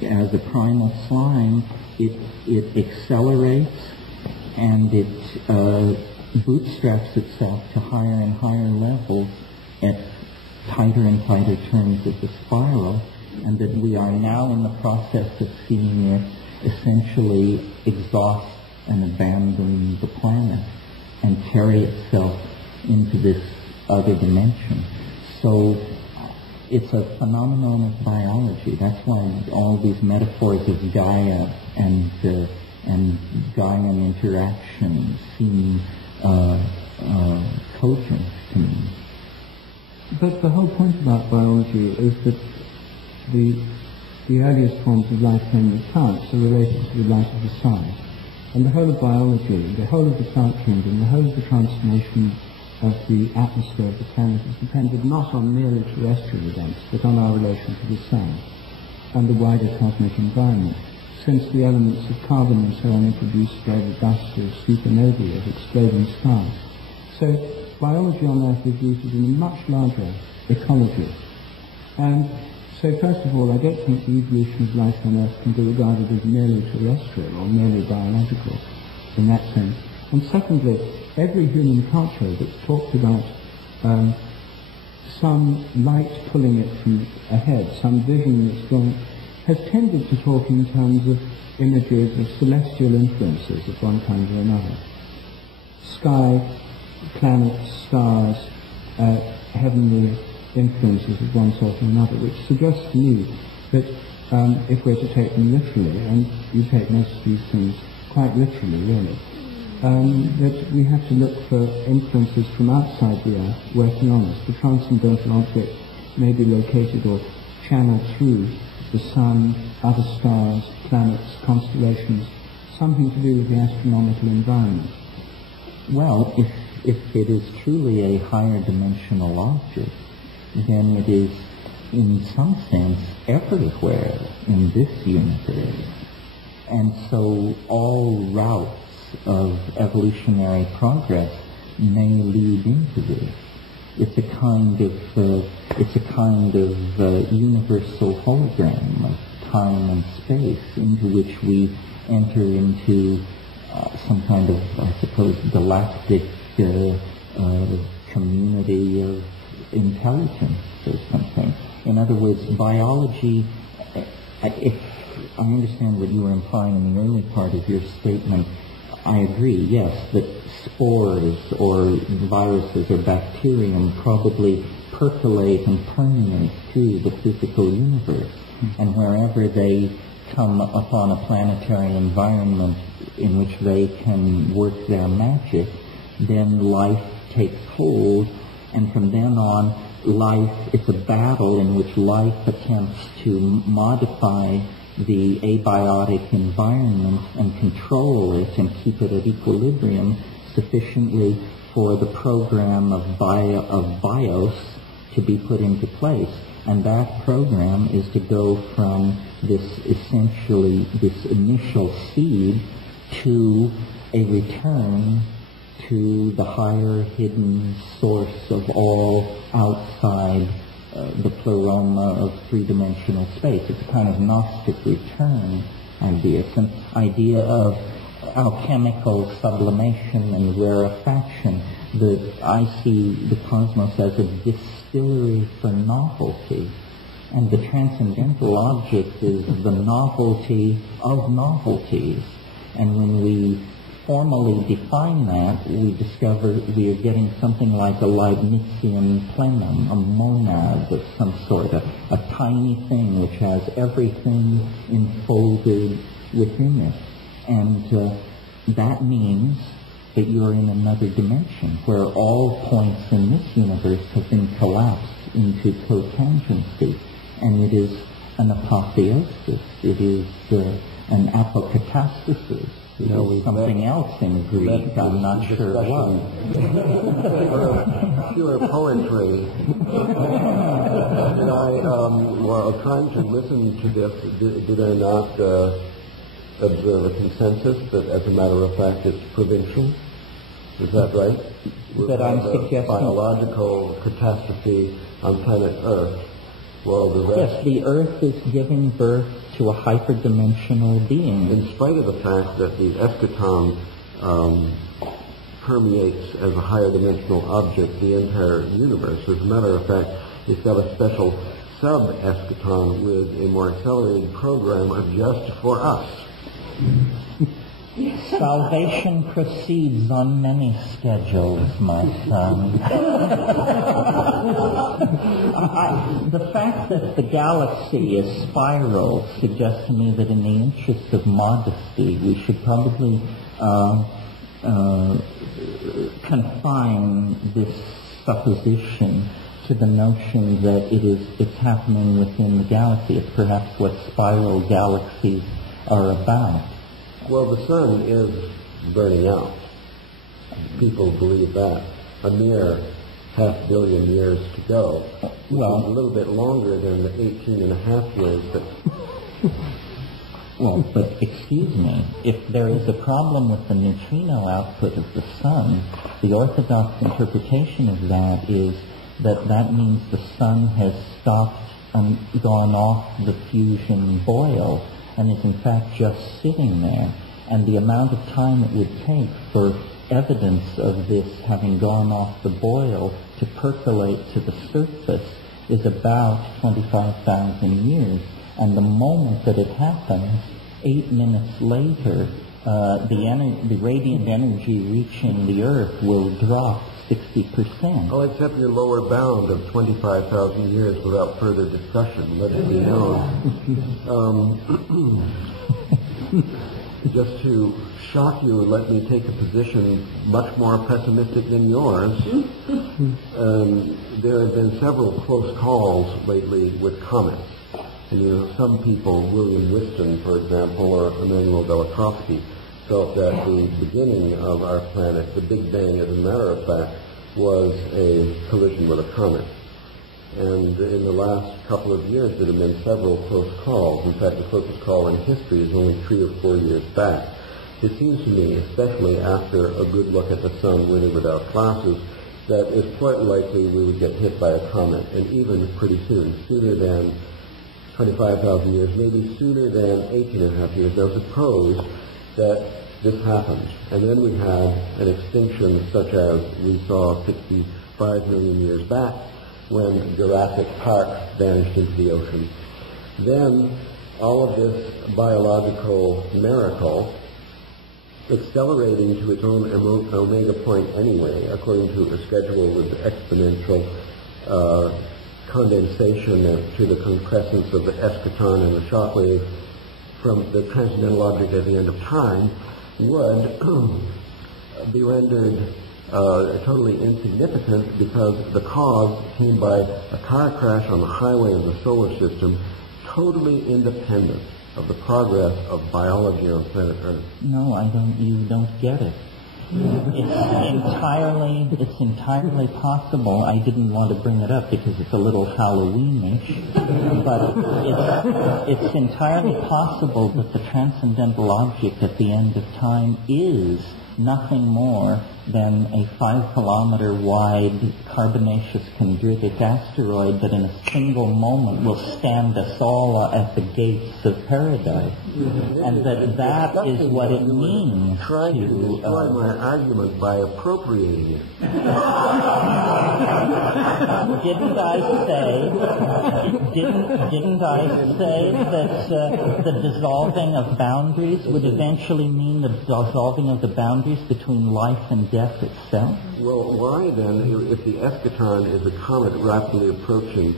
as a primal slime, it accelerates and it bootstraps itself to higher and higher levels at tighter and tighter turns of the spiral, and that we are now in the process of seeing it essentially exhaust and abandon the planet and carry itself into this other dimension. So it's a phenomenon of biology. That's why all these metaphors of Gaia and Gaian interaction seem cogent to me. But the whole point about biology is that the earliest forms of life came with plants are related to the light of the sun. And the whole of biology, the whole of the plant kingdom, the whole of the transformation of the atmosphere of the planet is dependent not on merely terrestrial events, but on our relation to the sun and the wider cosmic environment, since the elements of carbon and so on introduced gave a dust of supernovae, of exploding stars. So biology on Earth is rooted in a much larger ecology. And so first of all, I don't think the evolution of life on Earth can be regarded as merely terrestrial or merely biological in that sense. And secondly, every human culture that's talked about some light pulling it from ahead, some vision that's gone, has tended to talk in terms of images of celestial influences of one kind or another. Sky, planets, stars, heavenly influences of one sort or another, which suggests to me that if we're to take them literally, and you take most of these things quite literally, really, that we have to look for influences from outside the Earth working on us. The transcendental object may be located or channeled through the sun, other stars, planets, constellations, something to do with the astronomical environment. Well, if it is truly a higher dimensional object, then it is in some sense everywhere in this universe. And so all routes of evolutionary progress may lead into this. It's a kind of universal hologram of time and space into which we enter into some kind of, I suppose, galactic community of intelligence or something. In other words, biology, if I understand what you were implying in the early part of your statement, I agree, yes, that spores or viruses or bacterium probably percolate and permeate through the physical universe. And wherever they come upon a planetary environment in which they can work their magic, then life takes hold, and from then on, it's a battle in which life attempts to modify the abiotic environment and control it and keep it at equilibrium sufficiently for the program of bios to be put into place. And that program is to go from this initial seed to a return to the higher hidden source of all outside the pleroma of three-dimensional space. It's a kind of Gnostic return idea. It's an idea of alchemical sublimation and rarefaction. I see the cosmos as a distillery for novelty. And the transcendental object is the novelty of novelties. And when we formally define that, we discover we are getting something like a Leibnizian plenum, a monad of some sort, a tiny thing which has everything enfolded within it. And that means that you're in another dimension where all points in this universe have been collapsed into cotangency. And it is an apotheosis. It is an apokatastasis. It is something else in Greek. I'm not sure what. Pure poetry. And while trying to listen to this, did I not observe a consensus that, as a matter of fact, it's provincial? Is that right? That I'm suggesting biological catastrophe on planet Earth. Well, the rest. Yes, the Earth is giving birth to a hyperdimensional being. In spite of the fact that the eschaton permeates as a higher dimensional object the entire universe. As a matter of fact, it's got a special sub-eschaton with a more accelerated program just for us. Salvation proceeds on many schedules, my son. The fact that the galaxy is spiral suggests to me that in the interest of modesty, we should probably confine this supposition to the notion that it's happening within the galaxy. It's perhaps what spiral galaxies are about. Well, the sun is burning out. People believe that. A mere 500 million years to go. Well, a little bit longer than the 18.5 years that... Well, but excuse me, if there is a problem with the neutrino output of the sun, the orthodox interpretation of that is that means the sun has stopped and gone off the fusion boil and is in fact just sitting there. And the amount of time it would take for evidence of this having gone off the boil to percolate to the surface is about 25,000 years. And the moment that it happens, 8 minutes later, the radiant energy reaching the Earth will drop 60%. Oh, except your lower bound of 25,000 years without further discussion, let it be known. Just to shock you, let me take a position much more pessimistic than yours. There have been several close calls lately with comets. And some people, William Whiston, for example, or Emmanuel Velikovsky, felt that the beginning of our planet, the Big Bang, as a matter of fact, was a collision with a comet. And in the last couple of years, there have been several close calls. In fact, the closest call in history is only 3 or 4 years back. It seems to me, especially after a good look at the sun with or without glasses, that it's quite likely we would get hit by a comet, and even pretty soon, sooner than 25,000 years, maybe sooner than 18.5 years. Now, suppose that this happened, and then we had an extinction such as we saw 65 million years back, when Jurassic Park vanished into the ocean. Then all of this biological miracle, accelerating to its own omega point anyway, according to a schedule with exponential condensation to the concrescence of the eschaton and the shock wave from the transcendental object at the end of time, would be rendered totally insignificant because the cause came by a car crash on the highway of the solar system, totally independent of the progress of biology on planet Earth. No, you don't get it. It's entirely possible. I didn't want to bring it up because it's a little Halloweenish, but it's entirely possible that the transcendental object at the end of time is nothing more than a 5-kilometer wide carbonaceous chondritic asteroid that in a single moment will stand us all at the gates of paradise. And that is what it means to destroy my argument by appropriating it. Didn't I say that the dissolving of boundaries would eventually mean the dissolving of the boundaries between life and death itself? Well, why then, if the eschaton is a comet rapidly approaching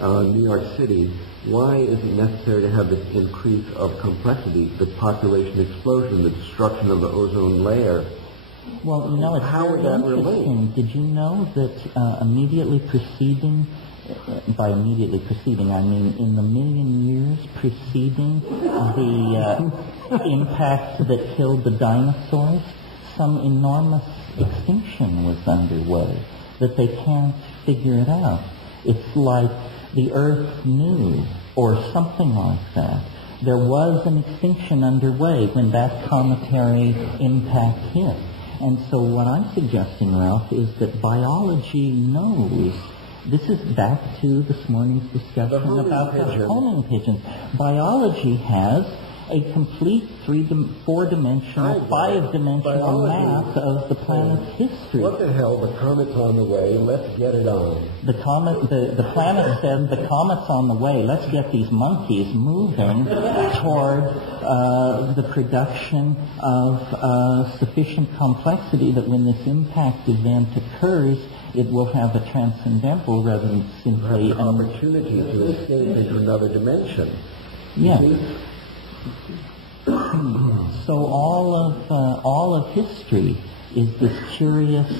New York City, why is it necessary to have this increase of complexity, the population explosion, the destruction of the ozone layer? Well, it's very interesting. Did you know that immediately preceding, by immediately preceding, I mean in the million years preceding the impact that killed the dinosaurs, some enormous extinction was underway, that they can't figure it out. It's like the Earth knew, or something like that. There was an extinction underway when that cometary impact hit. And so what I'm suggesting, Ralph, is that biology knows. This is back to this morning's discussion about the homing pigeons. Biology has a complete 4-dimensional, 5-dimensional map of the planet's history. What the hell? The comet's on the way. Let's get it on. The planet said the comet's on the way. Let's get these monkeys moving toward the production of sufficient complexity that when this impact event occurs, it will have a transcendental rather than simply an opportunity to escape into another dimension. Yes. So all of history is this curious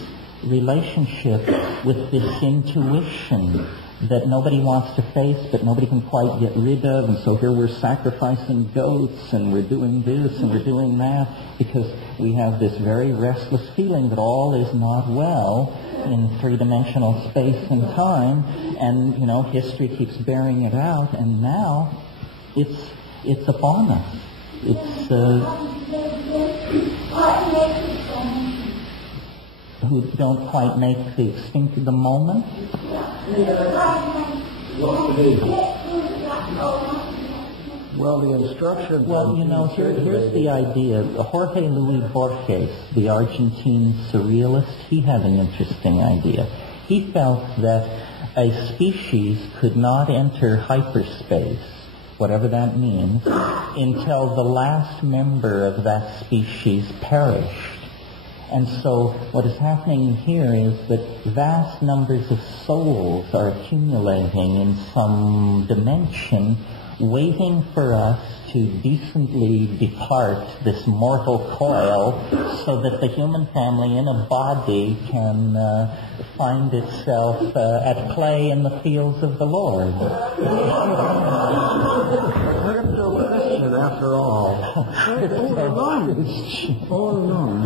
relationship with this intuition that nobody wants to face, but nobody can quite get rid of, and so here we're sacrificing goats, and we're doing this, and we're doing that, because we have this very restless feeling that all is not well in 3-dimensional space and time, and, history keeps bearing it out, and now it's upon us. It's who don't quite make the extinct of the moment. Well, the instructions... Well, here's the idea. Jorge Luis Borges, the Argentine surrealist, he had an interesting idea. He felt that a species could not enter hyperspace, whatever that means, until the last member of that species perished. And so what is happening here is that vast numbers of souls are accumulating in some dimension, waiting for us to decently depart this mortal coil so that the human family in a body can find itself at play in the fields of the Lord. After all. All along.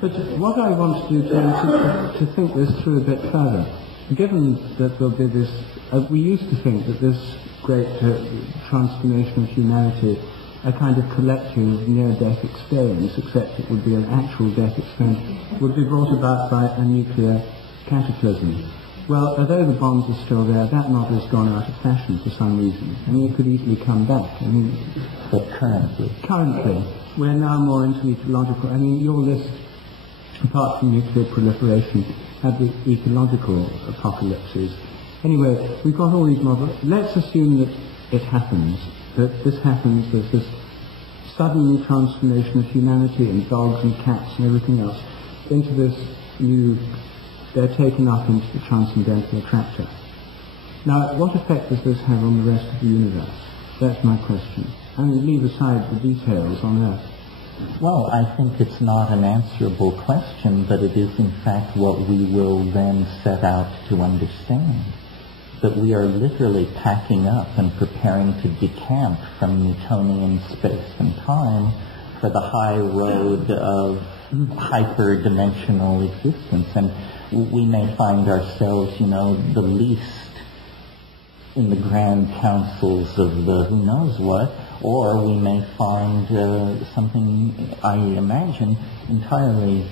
But what I want to do to think this through a bit further, given that there'll be this, we used to think that this great transformation of humanity, a kind of collective near-death experience, except it would be an actual death experience, would be brought about by a nuclear cataclysm. Well, although the bombs are still there, that model has gone out of fashion for some reason. I mean, it could easily come back. I mean, but currently, we're now more into ecological. I mean, your list, apart from nuclear proliferation, had the ecological apocalypses. Anyway, we've got all these models. Let's assume that it happens, that this happens, there's this sudden transformation of humanity and dogs and cats and everything else into this new... They're taken up into the transcendental attractor. Now, what effect does this have on the rest of the universe? That's my question. and leave aside the details on Earth? Well, I think it's not an answerable question, but it is in fact what we will then set out to understand. That we are literally packing up and preparing to decamp from Newtonian space and time for the high road of hyper-dimensional existence. And we may find ourselves, the least in the grand councils of the who knows what, or we may find something, I imagine, entirely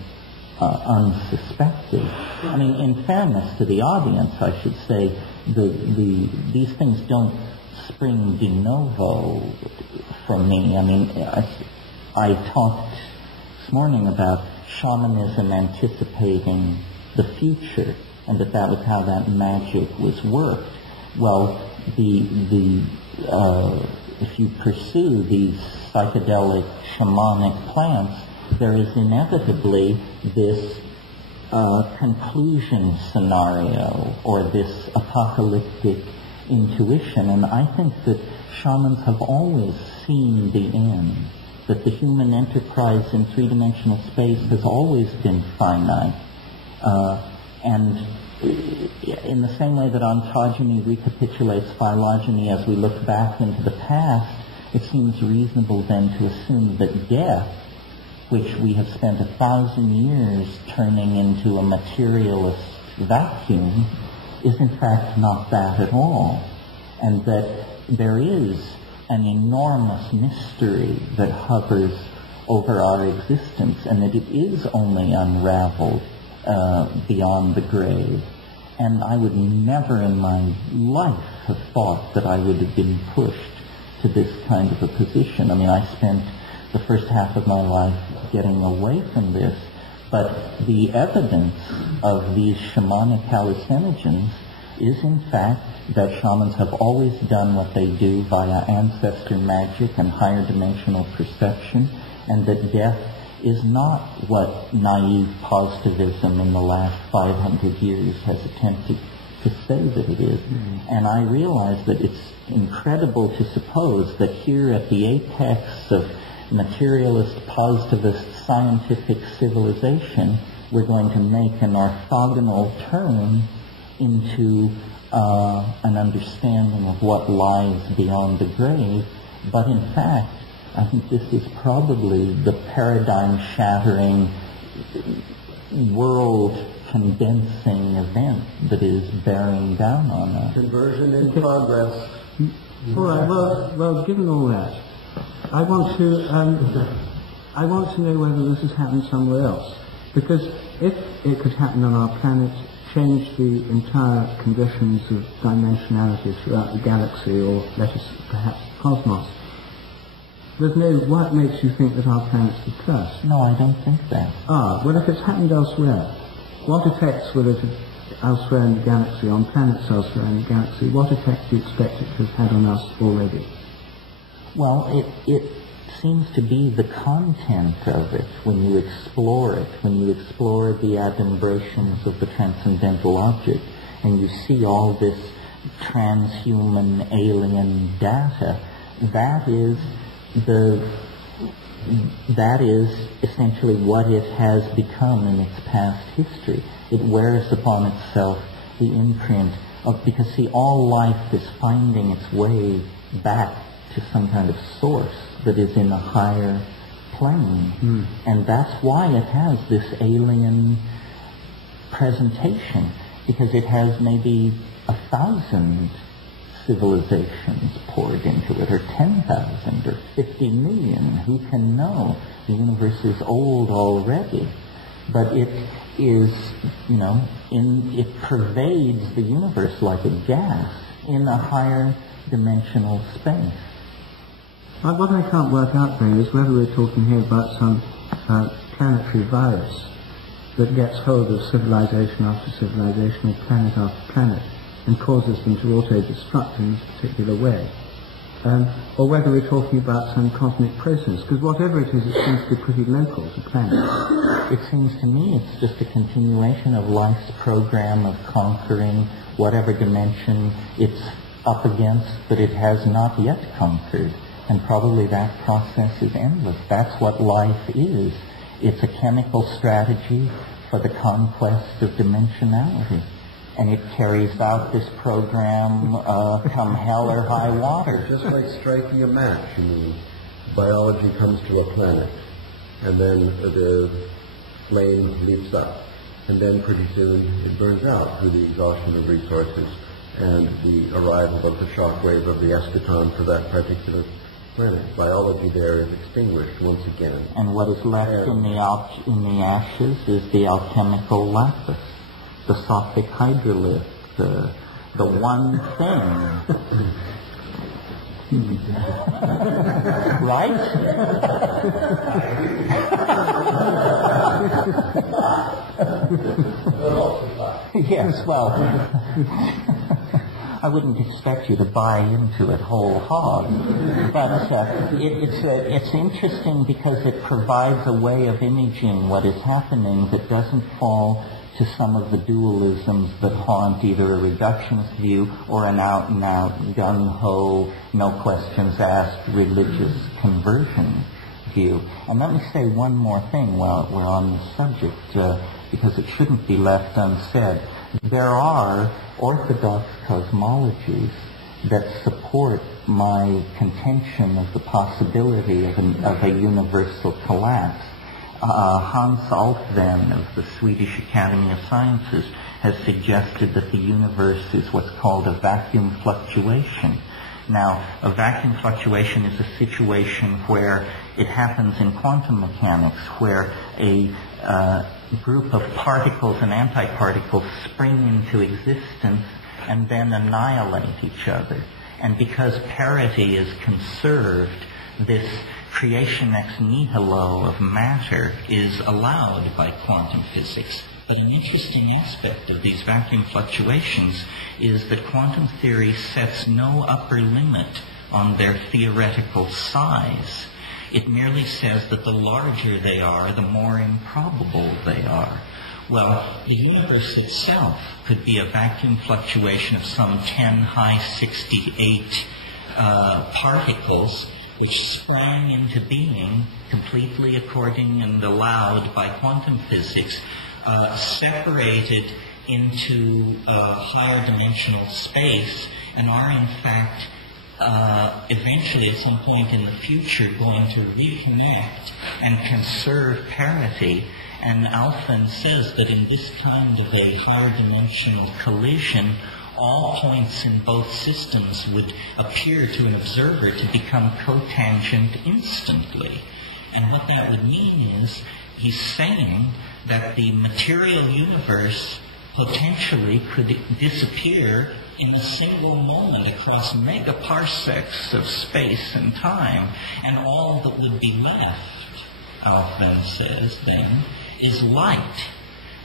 unsuspected. I mean, in fairness to the audience, I should say, these things don't spring de novo from me. I mean, I talked this morning about shamanism anticipating the future, and that was how that magic was worked. Well, if you pursue these psychedelic shamanic plants, there is inevitably this conclusion scenario or this apocalyptic intuition. And I think that shamans have always seen the end, that the human enterprise in three-dimensional space has always been finite. And in the same way that ontogeny recapitulates phylogeny as we look back into the past, it seems reasonable then to assume that death, which we have spent 1,000 years turning into a materialist vacuum, is in fact not that at all, and that there is an enormous mystery that hovers over our existence, and that it is only unraveled beyond the grave. And I would never in my life have thought that I would have been pushed to this kind of a position. I mean, I spent the first half of my life getting away from this, but the evidence of these shamanic hallucinogens is in fact that shamans have always done what they do via ancestor magic and higher dimensional perception, and that death is not what naive positivism in the last 500 years has attempted to say that it is. And I realize that it's incredible to suppose that here at the apex of materialist, positivist, scientific civilization, we're going to make an orthogonal turn into an understanding of what lies beyond the grave. But in fact, I think this is probably the paradigm-shattering, world-condensing event that is bearing down on us. Conversion in progress. All right. Well, given all that, I want to know whether this has happened somewhere else, because if it could happen on our planet, change the entire conditions of dimensionality throughout the galaxy, or let us perhaps the cosmos. What makes you think that our planet's the cursed? No, I don't think that. Well, if it's happened elsewhere, what effects will it have elsewhere in the galaxy, on planets elsewhere in the galaxy? What effects do you expect it to have had on us already? Well, it seems to be the content of it when you explore it, when you explore the adumbrations of the transcendental object, and you see all this transhuman alien data. That is essentially what it has become in its past history. It wears upon itself the imprint of, because see, all life is finding its way back to some kind of source that is in a higher plane. And that's why it has this alien presentation, because it has maybe 1,000 civilizations poured into it, or 10,000, or 50 million. Who can know? The universe is old already. But it is, it pervades the universe like a gas in a higher dimensional space. What I can't work out then is whether we're talking here about some planetary virus that gets hold of civilization after civilization, or planet after planet, and causes them to auto-destruct in this particular way. Or whether we're talking about some cosmic process, because whatever it is, it seems to be pretty local to planets. It seems to me it's just a continuation of life's program of conquering whatever dimension it's up against that it has not yet conquered. And probably that process is endless. That's what life is. It's a chemical strategy for the conquest of dimensionality. And it carries out this program come hell or high water. Just like striking a match. Biology comes to a planet, and then the flame leaps up, and then pretty soon it burns out through the exhaustion of resources and the arrival of the shock wave of the eschaton for that particular planet. Biology there is extinguished once again. And what is left in the ashes is the alchemical lapis, the Sophic hydrolith, the one thing. Right? Yes, well, I wouldn't expect you to buy into it whole hog, but it's interesting because it provides a way of imaging what is happening that doesn't fall to some of the dualisms that haunt either a reductionist view or an out-and-out, gung-ho, no questions asked, religious conversion view. And let me say one more thing while we're on the subject, because it shouldn't be left unsaid. There are orthodox cosmologies that support my contention of the possibility of a universal collapse. Hans Alfvén of the Swedish Academy of Sciences has suggested that the universe is what's called a vacuum fluctuation. Now, a vacuum fluctuation is a situation where it happens in quantum mechanics, where a group of particles and antiparticles spring into existence and then annihilate each other. And because parity is conserved, this creation ex nihilo of matter is allowed by quantum physics. But an interesting aspect of these vacuum fluctuations is that quantum theory sets no upper limit on their theoretical size. It merely says that the larger they are, the more improbable they are. Well, the universe itself could be a vacuum fluctuation of some 10 high 68 particles which sprang into being completely according and allowed by quantum physics, separated into higher dimensional space, and are in fact eventually at some point in the future going to reconnect and conserve parity. And Alfvén says that in this kind of a higher dimensional collision, all points in both systems would appear to an observer to become cotangent instantly. And what that would mean is, he's saying that the material universe potentially could disappear in a single moment across megaparsecs of space and time, and all that would be left, Alfvén says then, is light.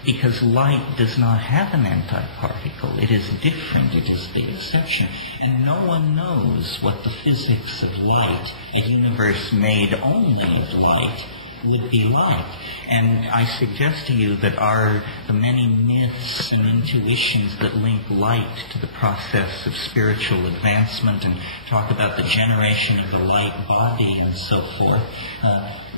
Because light does not have an antiparticle. It is different. It is the exception. And no one knows what the physics of light, a universe made only of light, would be like. And I suggest to you that the many myths and intuitions that link light to the process of spiritual advancement and talk about the generation of the light body and so forth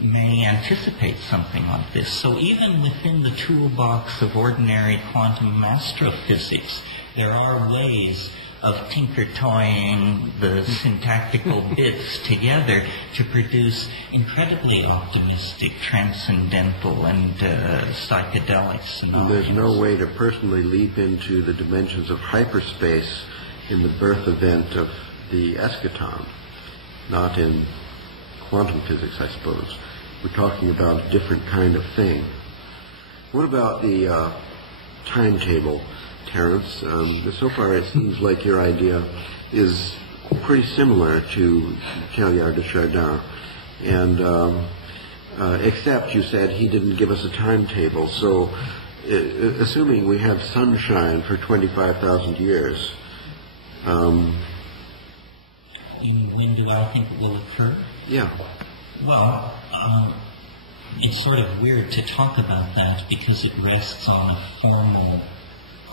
may anticipate something like this. So even within the toolbox of ordinary quantum astrophysics, there are ways of tinker-toying the syntactical bits together to produce incredibly optimistic, transcendental, and psychedelic scenarios. There's no way to personally leap into the dimensions of hyperspace in the birth event of the eschaton, not in quantum physics, I suppose. We're talking about a different kind of thing. What about the timetable, Terence? So far it seems like your idea is pretty similar to Teilhard de Chardin, and except you said he didn't give us a timetable. So assuming we have sunshine for 25,000 years, and when do I think it will occur? Yeah. Well, it's sort of weird to talk about that because it rests on a formal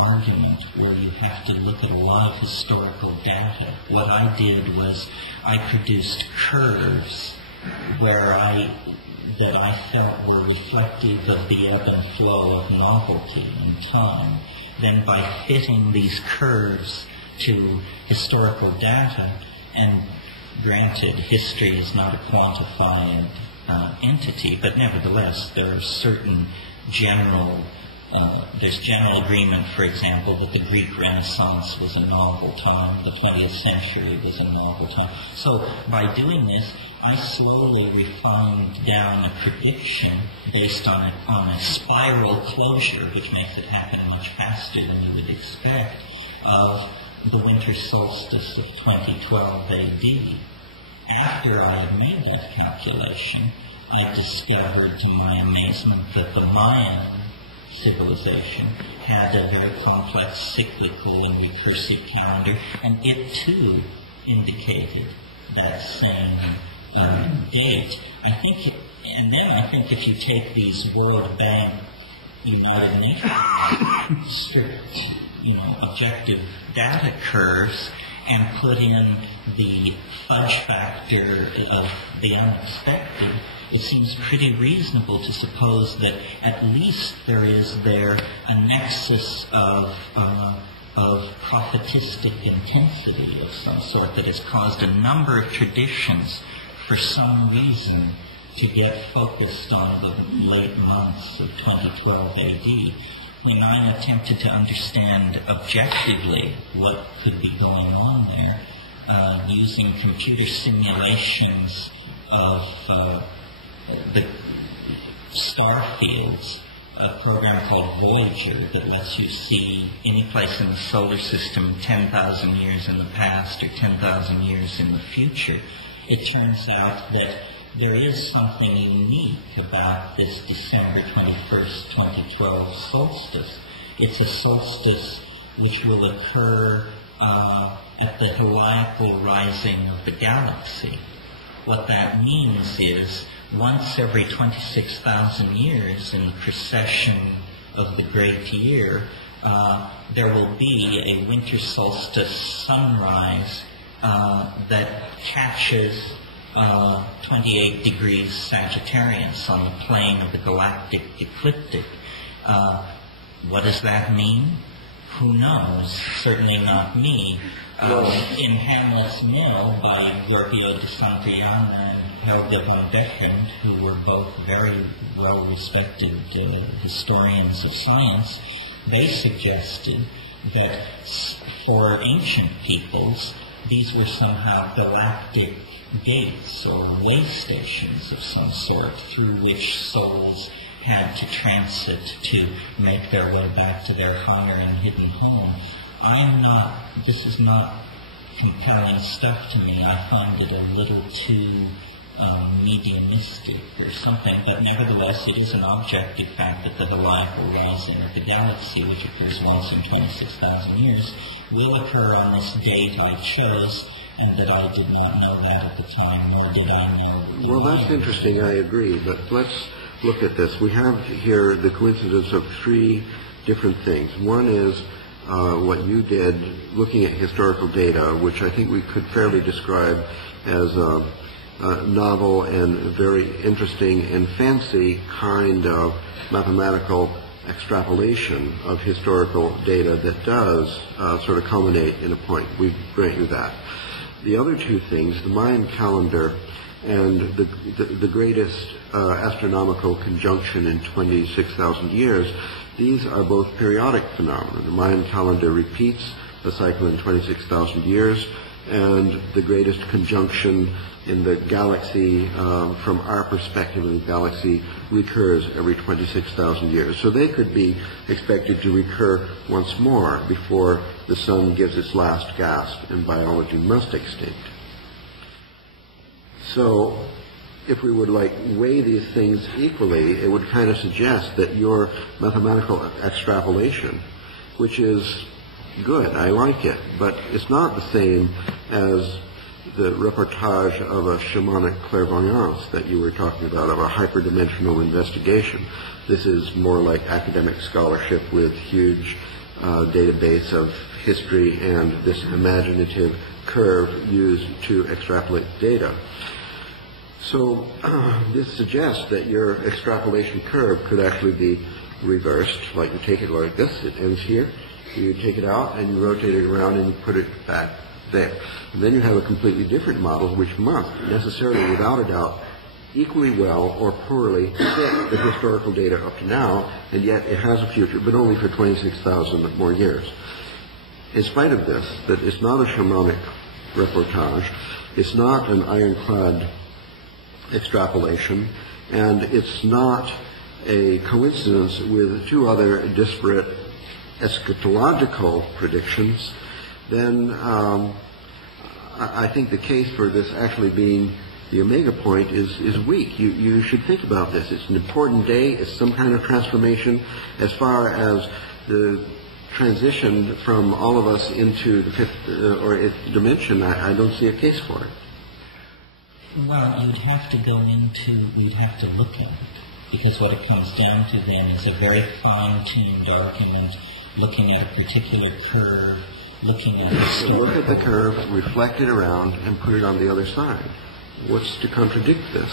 argument where you have to look at a lot of historical data. What I did was I produced curves that I felt were reflective of the ebb and flow of novelty in time. Then by fitting these curves to historical data, and granted, history is not a quantified entity, but nevertheless, there are certain there's general agreement, for example, that the Greek Renaissance was a novel time, the 20th century was a novel time. So by doing this, I slowly refined down a prediction based on a spiral closure, which makes it happen much faster than you would expect, of the winter solstice of 2012 AD. After I had made that calculation, I discovered to my amazement that the Mayan civilization had a very complex cyclical and recursive calendar, and it too indicated that same date. I think if you take these World Bank, United Nations strict, objective data curves and put in the fudge factor of the unexpected, it seems pretty reasonable to suppose that at least there is a nexus of prophetistic intensity of some sort that has caused a number of traditions for some reason to get focused on the late months of 2012 AD. When I attempted to understand objectively what could be going on there, using computer simulations of the star fields, a program called Voyager that lets you see any place in the solar system 10,000 years in the past or 10,000 years in the future, it turns out that there is something unique about this December 21st, 2012 solstice. It's a solstice which will occur at the heliacal rising of the galaxy. What that means is once every 26,000 years in the precession of the great year, there will be a winter solstice sunrise that catches 28 degrees Sagittarius on the plane of the galactic ecliptic. What does that mean? Who knows? Certainly not me. In Hamlet's Mill by Giorgio de Santillana and Helga von Beckend, who were both very well-respected historians of science, they suggested that for ancient peoples, these were somehow galactic gates or way stations of some sort through which souls had to transit to make their way back to their higher and hidden home. This is not compelling stuff to me. I find it a little too mediumistic or something, but nevertheless it is an objective fact that the heliacal rising of the galaxy, which occurs once in 26,000 years, will occur on this date I chose, and that I did not know that at the time, nor did I know. Well, that's interesting, I agree, but let's look at this. We have here the coincidence of three different things. One is what you did, looking at historical data, which I think we could fairly describe as a novel and very interesting and fancy kind of mathematical extrapolation of historical data that does sort of culminate in a point. We grant you that. The other two things, the Mayan calendar and the greatest astronomical conjunction in 26,000 years, these are both periodic phenomena. The Mayan calendar repeats the cycle in 26,000 years, and the greatest conjunction in the galaxy, from our perspective in the galaxy, recurs every 26,000 years. So they could be expected to recur once more before the sun gives its last gasp and biology must extinct. So if we would weigh these things equally, it would kind of suggest that your mathematical extrapolation, which is good, I like it, but it's not the same as the reportage of a shamanic clairvoyance that you were talking about, of a hyperdimensional investigation. This is more like academic scholarship with huge database of history and this imaginative curve used to extrapolate data. So this suggests that your extrapolation curve could actually be reversed, like you take it like this, it ends here, you take it out and you rotate it around and you put it back there. And then you have a completely different model which must necessarily, without a doubt, equally well or poorly fit the historical data up to now, and yet it has a future, but only for 26,000 more years. In spite of this, that it's not a shamanic reportage, it's not an ironclad extrapolation, and it's not a coincidence with two other disparate eschatological predictions, then I think the case for this actually being the omega point is weak. You should think about this. It's an important day. It's some kind of transformation. As far as the transition from all of us into the fifth or eighth dimension, I don't see a case for it. Well, you'd have to look at it, because what it comes down to then is a very fine-tuned argument, looking at a particular curve, looking at So look at the curve, reflect it around, and put it on the other side. What's to contradict this?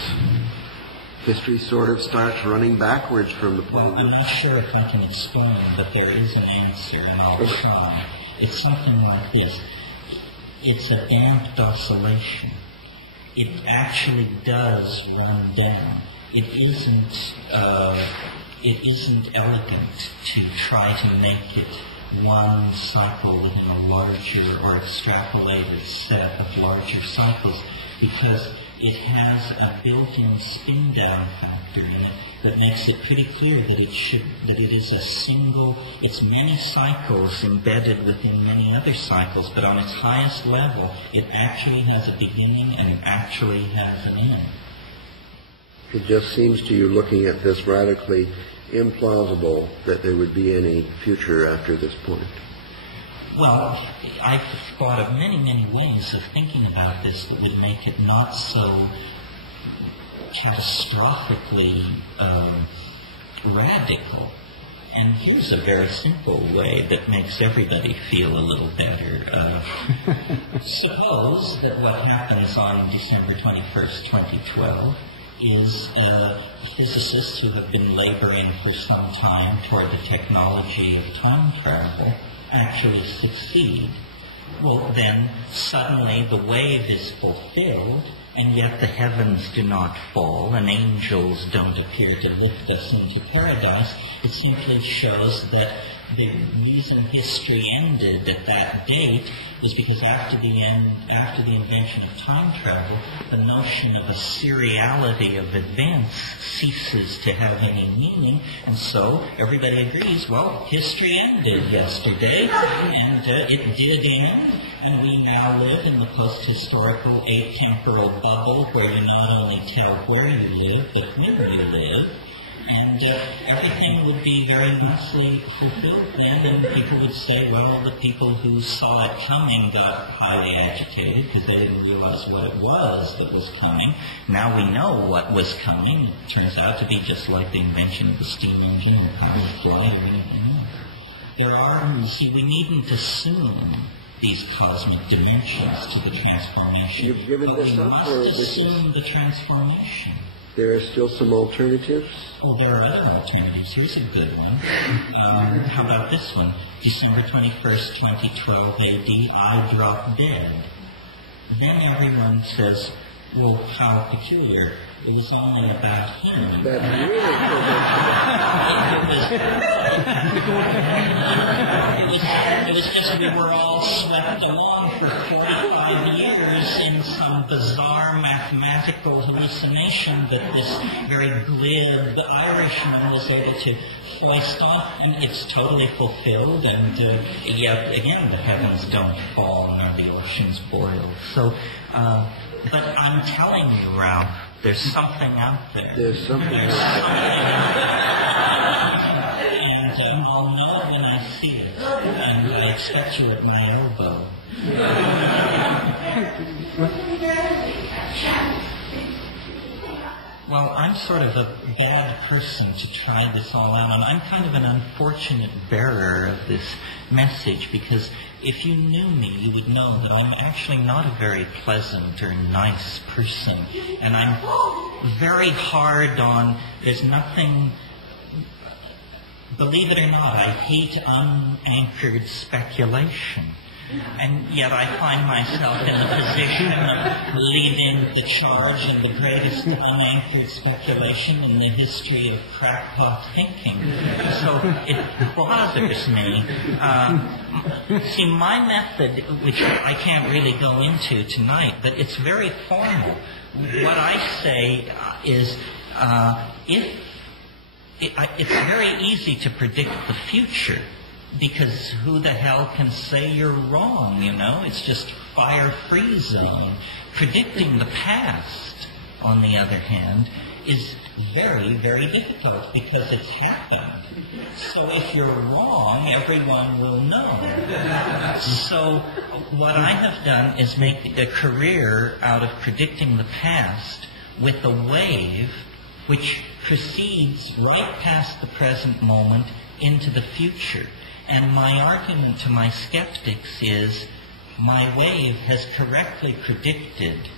History sort of starts running backwards from the point. Well, I'm not sure if I can explain, but there is an answer, and I'll try. It's something like this. It's a damped oscillation. It actually does run down. It isn't elegant to try to make it one cycle within a larger or extrapolated set of larger cycles, because it has a built-in spin-down factor in it that makes it pretty clear that it is a single, it's many cycles embedded within many other cycles, but on its highest level, it actually has a beginning and it actually has an end. It just seems to you, looking at this, radically implausible that there would be any future after this point. Well, I've thought of many, many ways of thinking about this that would make it not so catastrophically radical. And here's a very simple way that makes everybody feel a little better. Suppose that what happens on December 21st, 2012, is physicists who have been laboring for some time toward the technology of time travel actually succeed. Well, then suddenly the wave is fulfilled, and yet the heavens do not fall, and angels don't appear to lift us into paradise. It simply shows that the reason history ended at that date was because after the invention of time travel, the notion of a seriality of events ceases to have any meaning, and so everybody agrees, well, history ended yesterday, and it did end, and we now live in the post-historical atemporal bubble where you not only tell where you live, but where you live. And everything would be very nicely fulfilled then, and people would say, well, the people who saw it coming got highly agitated because they didn't realize what it was that was coming. Now we know what was coming. It turns out to be just like the invention of the steam engine and how to fly or anything else. We needn't assume these cosmic dimensions to the transformation. You've given but this we up, must or assume the transformation. There are still some alternatives? Oh, there are other alternatives. Here's a good one. How about this one? December 21st, 2012 AD, I drop dead. Then everyone says, well, how peculiar. It was only about him. That's really It was just we were all swept along for 45 years in some bizarre mathematical hallucination that this very glib Irishman was able to foist on, and it's totally fulfilled, and yet again the heavens don't fall nor the oceans boil. So, but I'm telling you, Ralph, there's something out there. There's something out there. And I'll know when I see it. And I expect you at my elbow. Well, I'm sort of a bad person to try this all out on. I'm kind of an unfortunate bearer of this message, because if you knew me, you would know that I'm actually not a very pleasant or nice person. And I'm very hard on, there's nothing, believe it or not, I hate unanchored speculation. And yet I find myself in the position of leading the charge in the greatest unanchored speculation in the history of crackpot thinking. So it bothers me. See, my method, which I can't really go into tonight, but it's very formal. What I say is, it's very easy to predict the future, because who the hell can say you're wrong, you know? It's just fire-free zone. Predicting the past, on the other hand, is very, very difficult because it's happened. So if you're wrong, everyone will know. So what I have done is make a career out of predicting the past with a wave which proceeds right past the present moment into the future. And my argument to my skeptics is, my wave has correctly predicted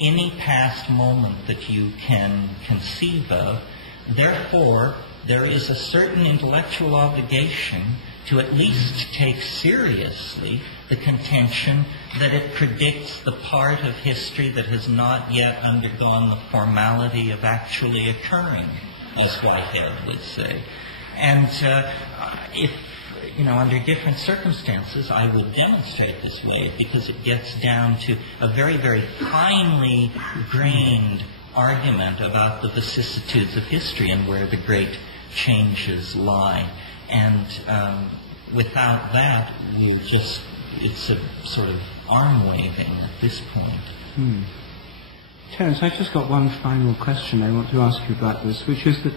any past moment that you can conceive of. Therefore, there is a certain intellectual obligation to at least take seriously the contention that it predicts the part of history that has not yet undergone the formality of actually occurring, as Whitehead would say. And if, you know, under different circumstances, I would demonstrate this way, because it gets down to a very, very finely grained argument about the vicissitudes of history and where the great changes lie. And without that, it's a sort of arm waving at this point. Terence, I've just got one final question I want to ask you about this, which is that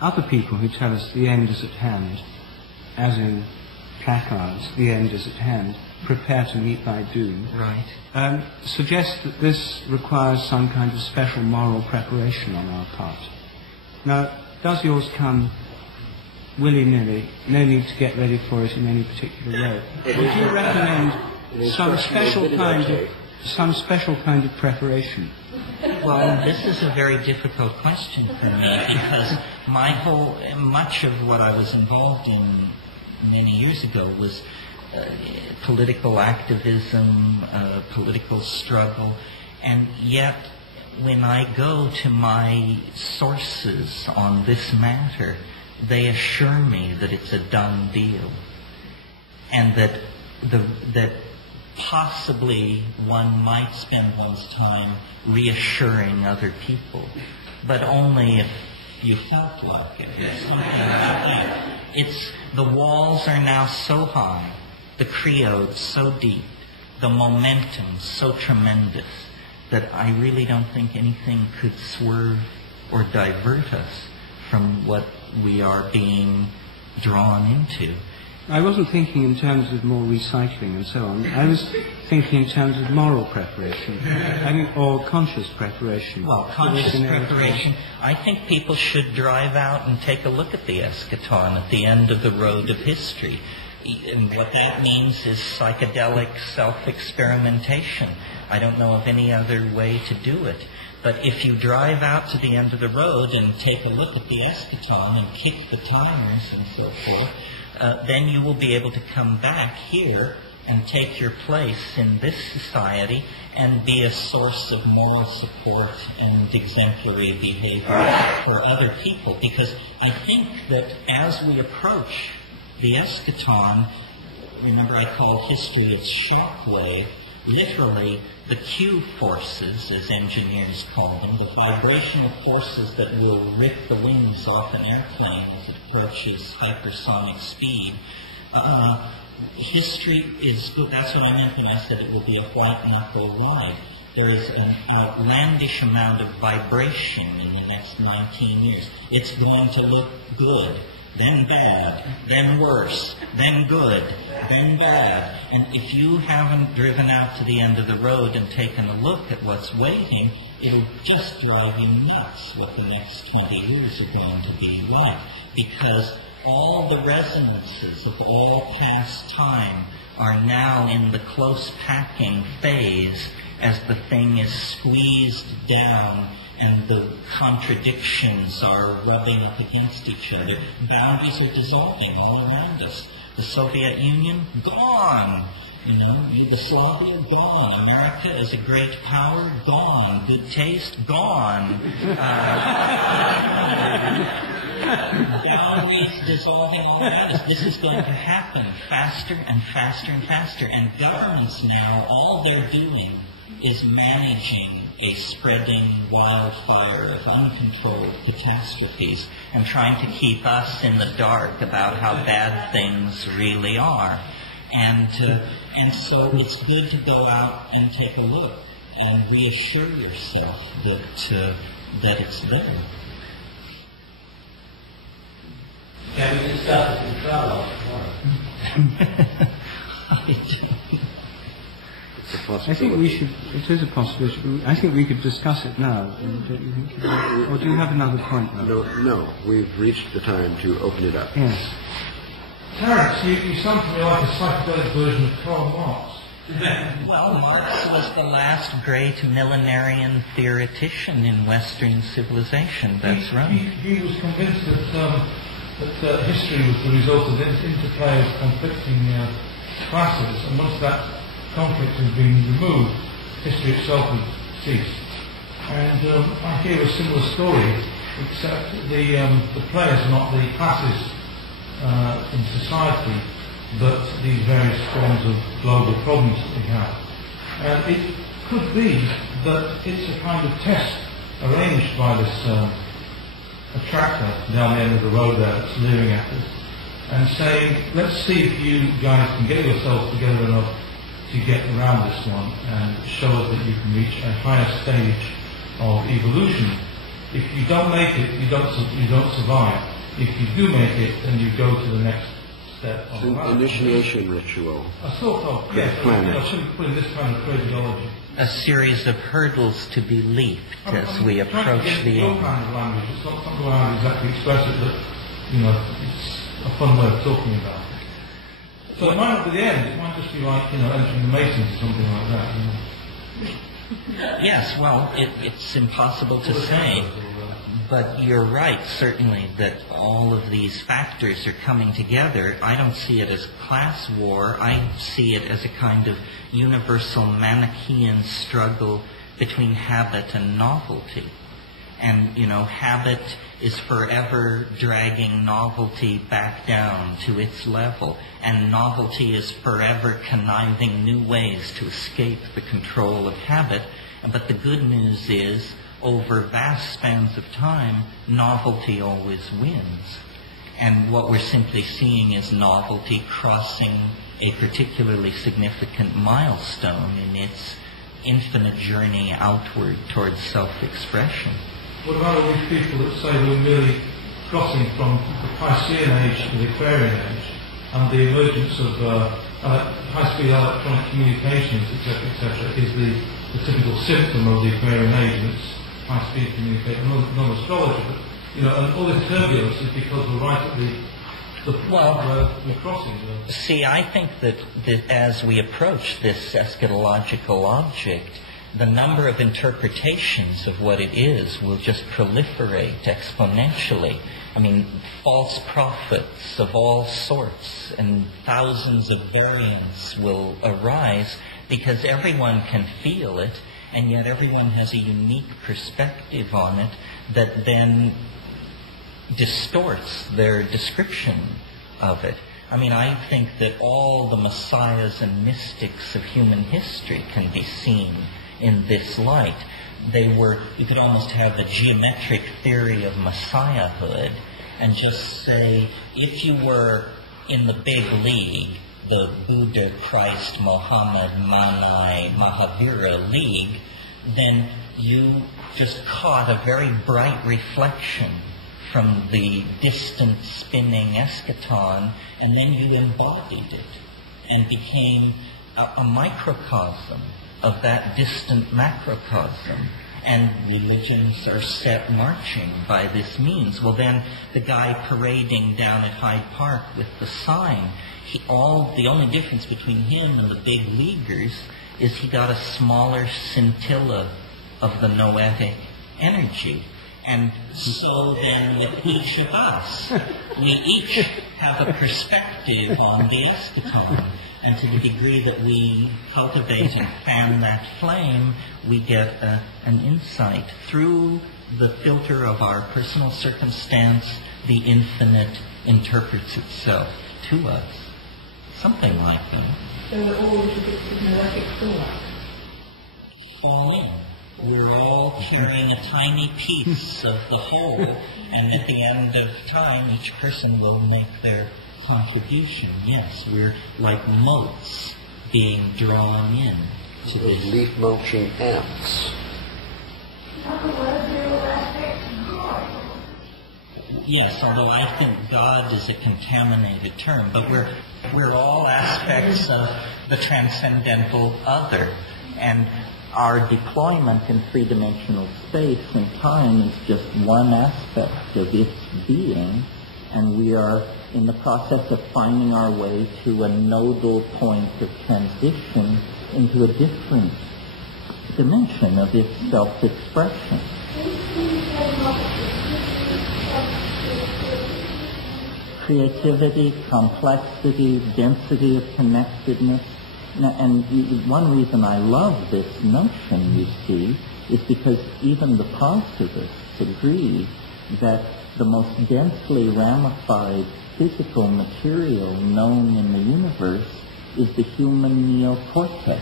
other people who tell us the end is at hand, as in placards, the end is at hand, prepare to meet thy doom, right, suggest that this requires some kind of special moral preparation on our part. Now, does yours come willy-nilly, no need to get ready for it in any particular way? Would you recommend some special kind of preparation? Well, this is a very difficult question for me, because much of what I was involved in many years ago was political activism, political struggle, and yet when I go to my sources on this matter, they assure me that it's a done deal, and that possibly one might spend one's time reassuring other people, but only if you felt like it. It's something like that. The walls are now so high, the creodes so deep, the momentum so tremendous, that I really don't think anything could swerve or divert us from what we are being drawn into. I wasn't thinking in terms of more recycling and so on. I was thinking in terms of moral preparation, or conscious preparation. Well, conscious preparation, I think people should drive out and take a look at the eschaton at the end of the road of history. And what that means is psychedelic self-experimentation. I don't know of any other way to do it. But if you drive out to the end of the road and take a look at the eschaton and kick the tires and so forth, then you will be able to come back here and take your place in this society and be a source of moral support and exemplary behavior for other people. Because I think that as we approach the eschaton, remember I call history its shockwave, literally the Q forces, as engineers call them, the vibrational forces that will rip the wings off an airplane as it approaches hypersonic speed. History is good. That's what I meant when I said it will be a white-knuckle ride. There is an outlandish amount of vibration in the next 19 years. It's going to look good, then bad, then worse, then good, then bad. And if you haven't driven out to the end of the road and taken a look at what's waiting, it'll just drive you nuts what the next 20 years are going to be like, because all the resonances of all past time are now in the close packing phase as the thing is squeezed down and the contradictions are rubbing up against each other. Boundaries are dissolving all around us. The Soviet Union, gone. Yugoslavia, gone. America as a great power, gone. Good taste, gone. Boundaries dissolving all around us. This is going to happen faster and faster and faster. And governments now, all they're doing is managing a spreading wildfire of uncontrolled catastrophes and trying to keep us in the dark about how bad things really are. And so it's good to go out and take a look and reassure yourself that it's there. Can we discuss it in Trialogue tomorrow? I think we should, it is a possibility. I think we could discuss it now, don't you think? Or do you have another point now? No, we've reached the time to open it up. Yes. Terence, you sound to me like a psychedelic version of Karl Marx. Well, Marx was the last great millenarian theoretician in Western civilization, that's right. He was convinced that history was the result of this interplay of conflicting classes, and once that conflict has been removed, history itself would cease. And I hear a similar story, except the players are not the classes in society, but these various forms of global problems that we have. And it could be that it's a kind of test arranged by this attractor down the end of the road there that's leering at us, and saying, let's see if you guys can get yourselves together enough to get around this one and show us that you can reach a higher stage of evolution. If you don't make it, you don't survive. If you do make it, then you go to the next step. It's an initiation ritual. A sort of, yes. I shouldn't put in this kind of phraseology. A series of hurdles to be leaped as we approach the end. It's kind of language. It's not something I would exactly express it, but it's a fun way of talking about it. So it might not be the end. It might just be like entering the Masons or something like that. Yes, well, it's impossible to say. But you're right, certainly, that all of these factors are coming together. I don't see it as class war. I see it as a kind of universal Manichaean struggle between habit and novelty. And, habit is forever dragging novelty back down to its level. And novelty is forever conniving new ways to escape the control of habit. But the good news is, over vast spans of time, novelty always wins. And what we're simply seeing is novelty crossing a particularly significant milestone in its infinite journey outward towards self-expression. What about all these people that say we're merely crossing from the Piscean age to the Aquarian age, and the emergence of high-speed electronic communications, etc., is the typical symptom of the Aquarian age, and it's high-speed communication, non-astrology, but, and all this turbulence is because we're right at the point where we're crossing. See, I think that as we approach this eschatological object, the number of interpretations of what it is will just proliferate exponentially. I mean, false prophets of all sorts and thousands of variants will arise because everyone can feel it, and yet everyone has a unique perspective on it that then distorts their description of it. I mean, I think that all the messiahs and mystics of human history can be seen in this light. You could almost have a geometric theory of messiahhood and just say, if you were in the big league, the Buddha, Christ, Mohammed, Manai, Mahavira league, then you just caught a very bright reflection from the distant spinning eschaton, and then you embodied it and became a microcosm of that distant macrocosm. and religions are set marching by this means. Well, then the guy parading down at Hyde Park with the sign, the only difference between him and the big leaguers is he got a smaller scintilla of the noetic energy. And so then with each of us, we each have a perspective on the eschaton. And to the degree that we cultivate and fan that flame, we get an insight. Through the filter of our personal circumstance, the infinite interprets itself to us. Something like that. So we're all little bits of noetic thought. Fall in. We're all carrying a tiny piece of the whole, and at the end of time, each person will make their contribution. Yes, we're like motes being drawn in to this. Leaf mulching ants. Yes, although I think God is a contaminated term, but we're all aspects of the transcendental other, and our deployment in three-dimensional space and time is just one aspect of its being, and we are in the process of finding our way to a nodal point of transition into a different dimension of its self-expression. Creativity, complexity, density of connectedness. And one reason I love this notion, you see, is because even the positivists agree that the most densely ramified physical material known in the universe is the human neocortex.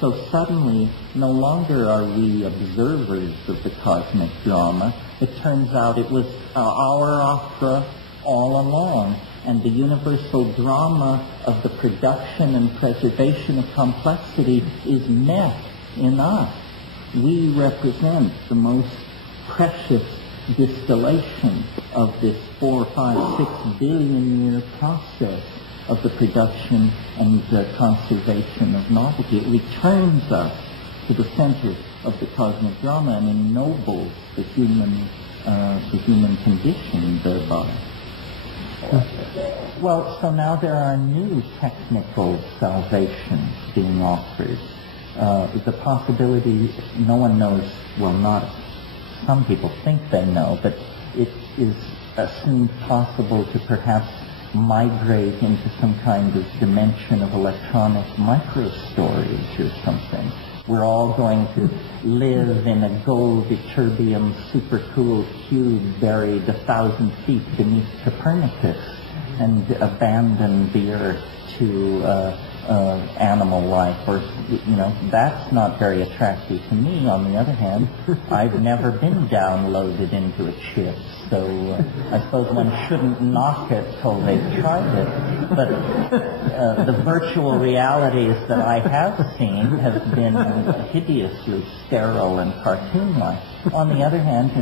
So suddenly, no longer are we observers of the cosmic drama. It turns out it was our opera all along. And the universal drama of the production and preservation of complexity is met in us. We represent the most precious distillation of this 4, 5, 6 billion year process of the production and conservation of novelty. It returns us to the center of the cosmic drama and ennobles the human condition thereby. Well, so now there are new technical salvations being offered. The possibility, no one knows, well, not some people think they know, but it is assumed possible to perhaps migrate into some kind of dimension of electronic microstorage or something. We're all going to live in a gold ytterbium supercooled cube buried 1,000 feet beneath Copernicus and abandon the Earth to animal life, or, that's not very attractive to me. On the other hand, I've never been downloaded into a chip, so I suppose one shouldn't knock it till they've tried it. But the virtual realities that I have seen have been hideously sterile and cartoon-like. On the other hand,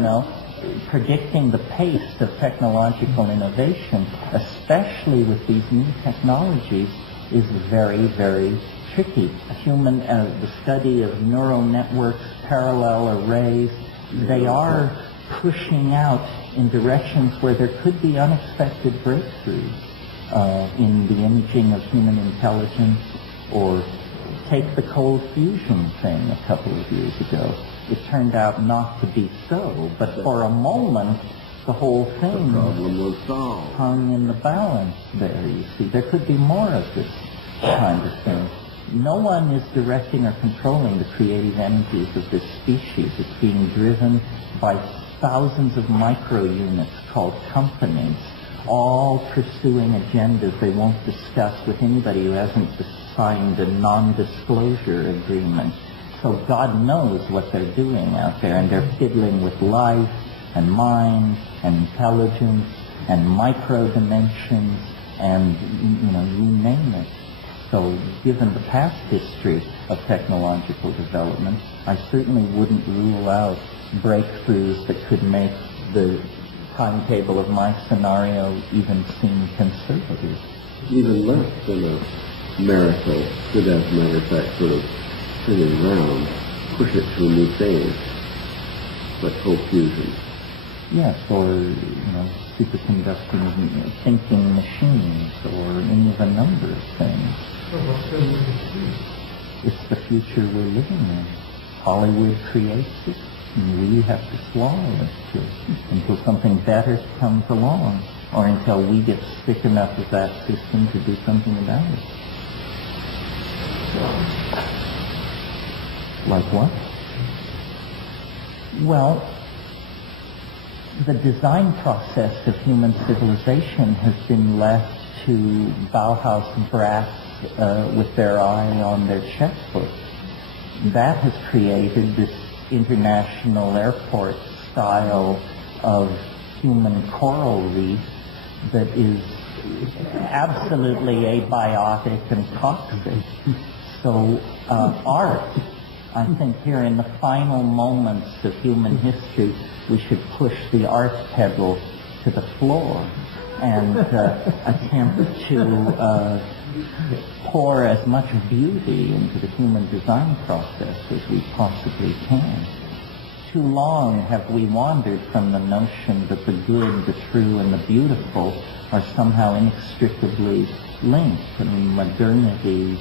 predicting the pace of technological innovation, especially with these new technologies, is very, very tricky. The study of neural networks, parallel arrays, they are pushing out in directions where there could be unexpected breakthroughs in the imaging of human intelligence, or take the cold fusion thing a couple of years ago. It turned out not to be so, but for a moment, the whole thing hung in the balance there, you see. There could be more of this kind of thing. No one is directing or controlling the creative energies of this species. It's being driven by thousands of micro units called companies, all pursuing agendas they won't discuss with anybody who hasn't signed a non-disclosure agreement. So God knows what they're doing out there, and they're fiddling with life and mind and intelligence and micro dimensions and, you name it. So given the past history of technological development, I certainly wouldn't rule out breakthroughs that could make the timetable of my scenario even seem conservative. Even less than a miracle could, as a matter of fact, sort of spinning around. push it to a new phase. Let's hope fusion. Yes, or, superconducting thinking machines, or any of a number of things. It's the future we're living in. Hollywood creates it, and we have to swallow it until something better comes along, or until we get sick enough of that system to do something about it. Like what? Well, the design process of human civilization has been left to Bauhaus brats with their eye on their checkbook. That has created this international airport style of human coral reef that is absolutely abiotic and toxic. So art, I think here in the final moments of human history, we should push the art pedal to the floor and attempt to pour as much beauty into the human design process as we possibly can. Too long have we wandered from the notion that the good, the true, and the beautiful are somehow inextricably linked. I mean, modernity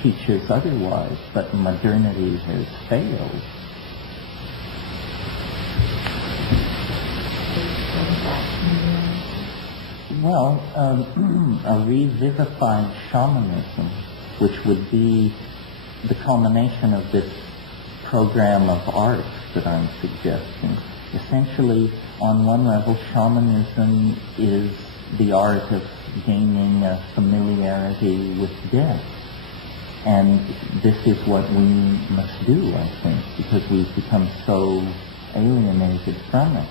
teaches otherwise, but modernity has failed. Well, a revivifying shamanism, which would be the culmination of this program of art that I'm suggesting. Essentially, on one level, shamanism is the art of gaining a familiarity with death. And this is what we must do, I think, because we've become so alienated from it.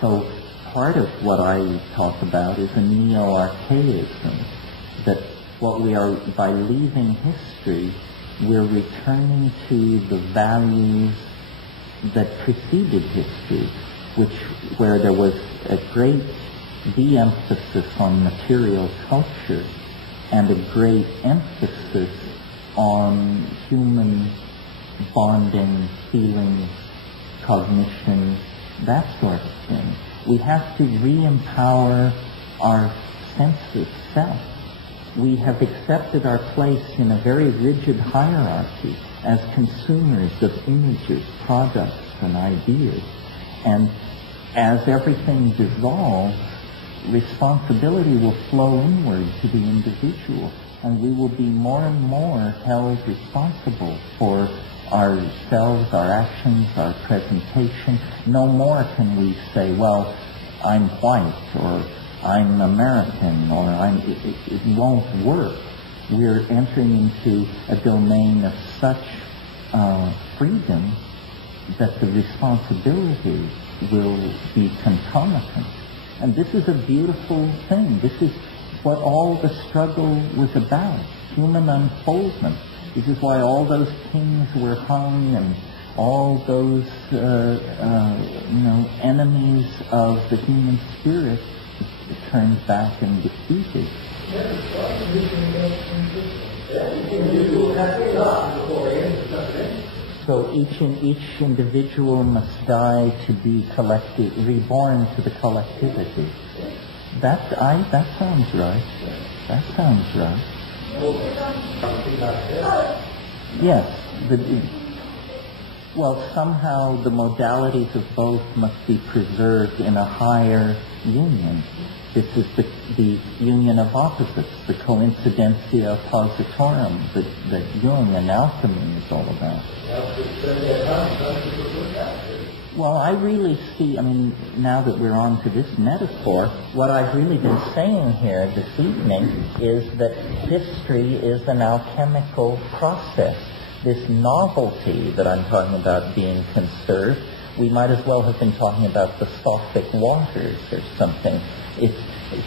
So part of what I talk about is a neo-archaism, that what we are, by leaving history, we're returning to the values that preceded history, where there was a great de-emphasis on material culture and a great emphasis on human bonding, feelings, cognition, that sort of thing. We have to re-empower our sense of self. We have accepted our place in a very rigid hierarchy as consumers of images, products, and ideas. And as everything dissolves, responsibility will flow inward to the individual, and we will be more and more held responsible for ourselves, our actions, our presentation. No more can we say, well, I'm white, or I'm American, or it won't work. We're entering into a domain of such freedom that the responsibility will be concomitant. And this is a beautiful thing. This is what all the struggle was about, human unfoldment. This is why all those kings were hung, and all those enemies of the human spirit turned back and defeated. So each individual must die to be reborn to the collectivity. That sounds right. That sounds right. Yes. Well, somehow the modalities of both must be preserved in a higher union. This is the union of opposites, the coincidentia oppositorum that Jung and alchemy is all about. Well, I really see, now that we're on to this metaphor, what I've really been saying here this evening is that history is an alchemical process. This novelty that I'm talking about being conserved, we might as well have been talking about the Sophic waters or something.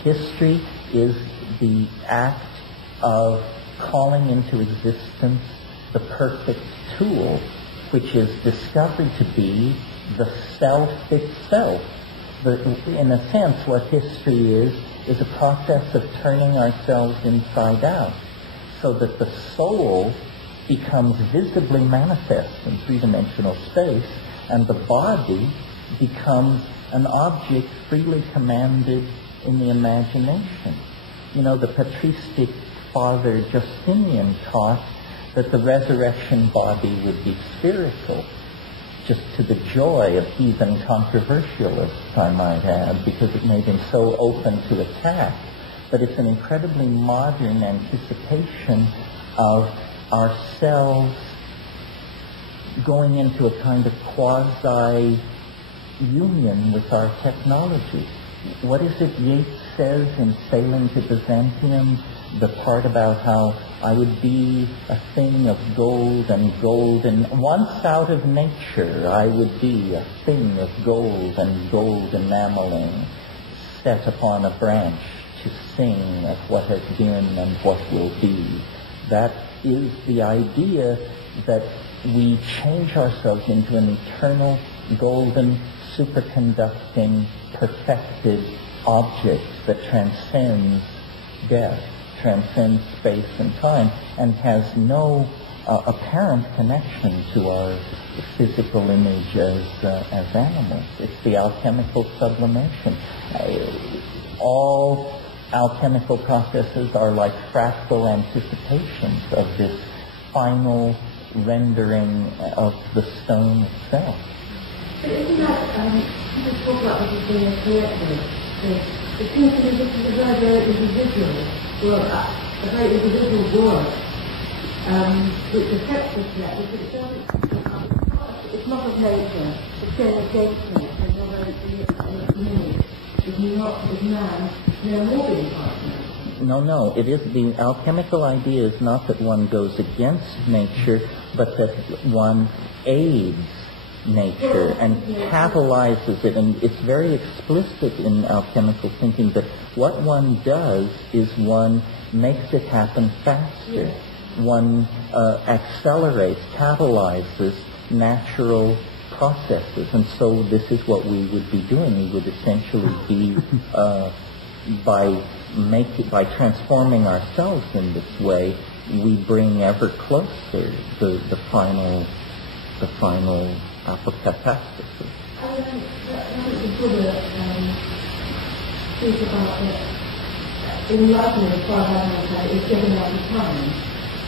History is the act of calling into existence the perfect tool, which is discovered to be the self itself. In a sense, what history is a process of turning ourselves inside out, so that the soul becomes visibly manifest in three-dimensional space, and the body becomes an object freely commanded in the imagination. You know, the patristic father Justinian taught that the resurrection body would be spherical, just to the joy of heathen controversialists, I might add, because it made him so open to attack. But it's an incredibly modern anticipation of ourselves going into a kind of quasi-union with our technology. What is it Yeats says in Sailing to Byzantium, the part about how I would be a thing of gold and gold, and once out of nature I would be a thing of gold and gold enameling, set upon a branch to sing of what has been and what will be. That is the idea that we change ourselves into an eternal, golden, superconducting, perfected object that transcends death, transcends space and time, and has no apparent connection to our physical image as animals. It's the alchemical sublimation. All alchemical processes are like fractal anticipations of this final rendering of the stone itself. But isn't that, you talk about this as being a collective, it seems to me this is a very individual work, a very individual work, which affects us yet, because it doesn't, it's not of nature, it's going against nature, it's not very community. Is man no more being partner? No, it is, the alchemical idea is not that one goes against nature, but that one aids nature and catalyzes it, and it's very explicit in alchemical thinking that what one does is one makes it happen faster. One accelerates, catalyzes natural processes, and so this is what we would be doing. We would essentially be by transforming ourselves in this way, we bring ever closer the final apocatastrophe. The Buddha speaks about that enlightenment, as far as I understand, is given out of time,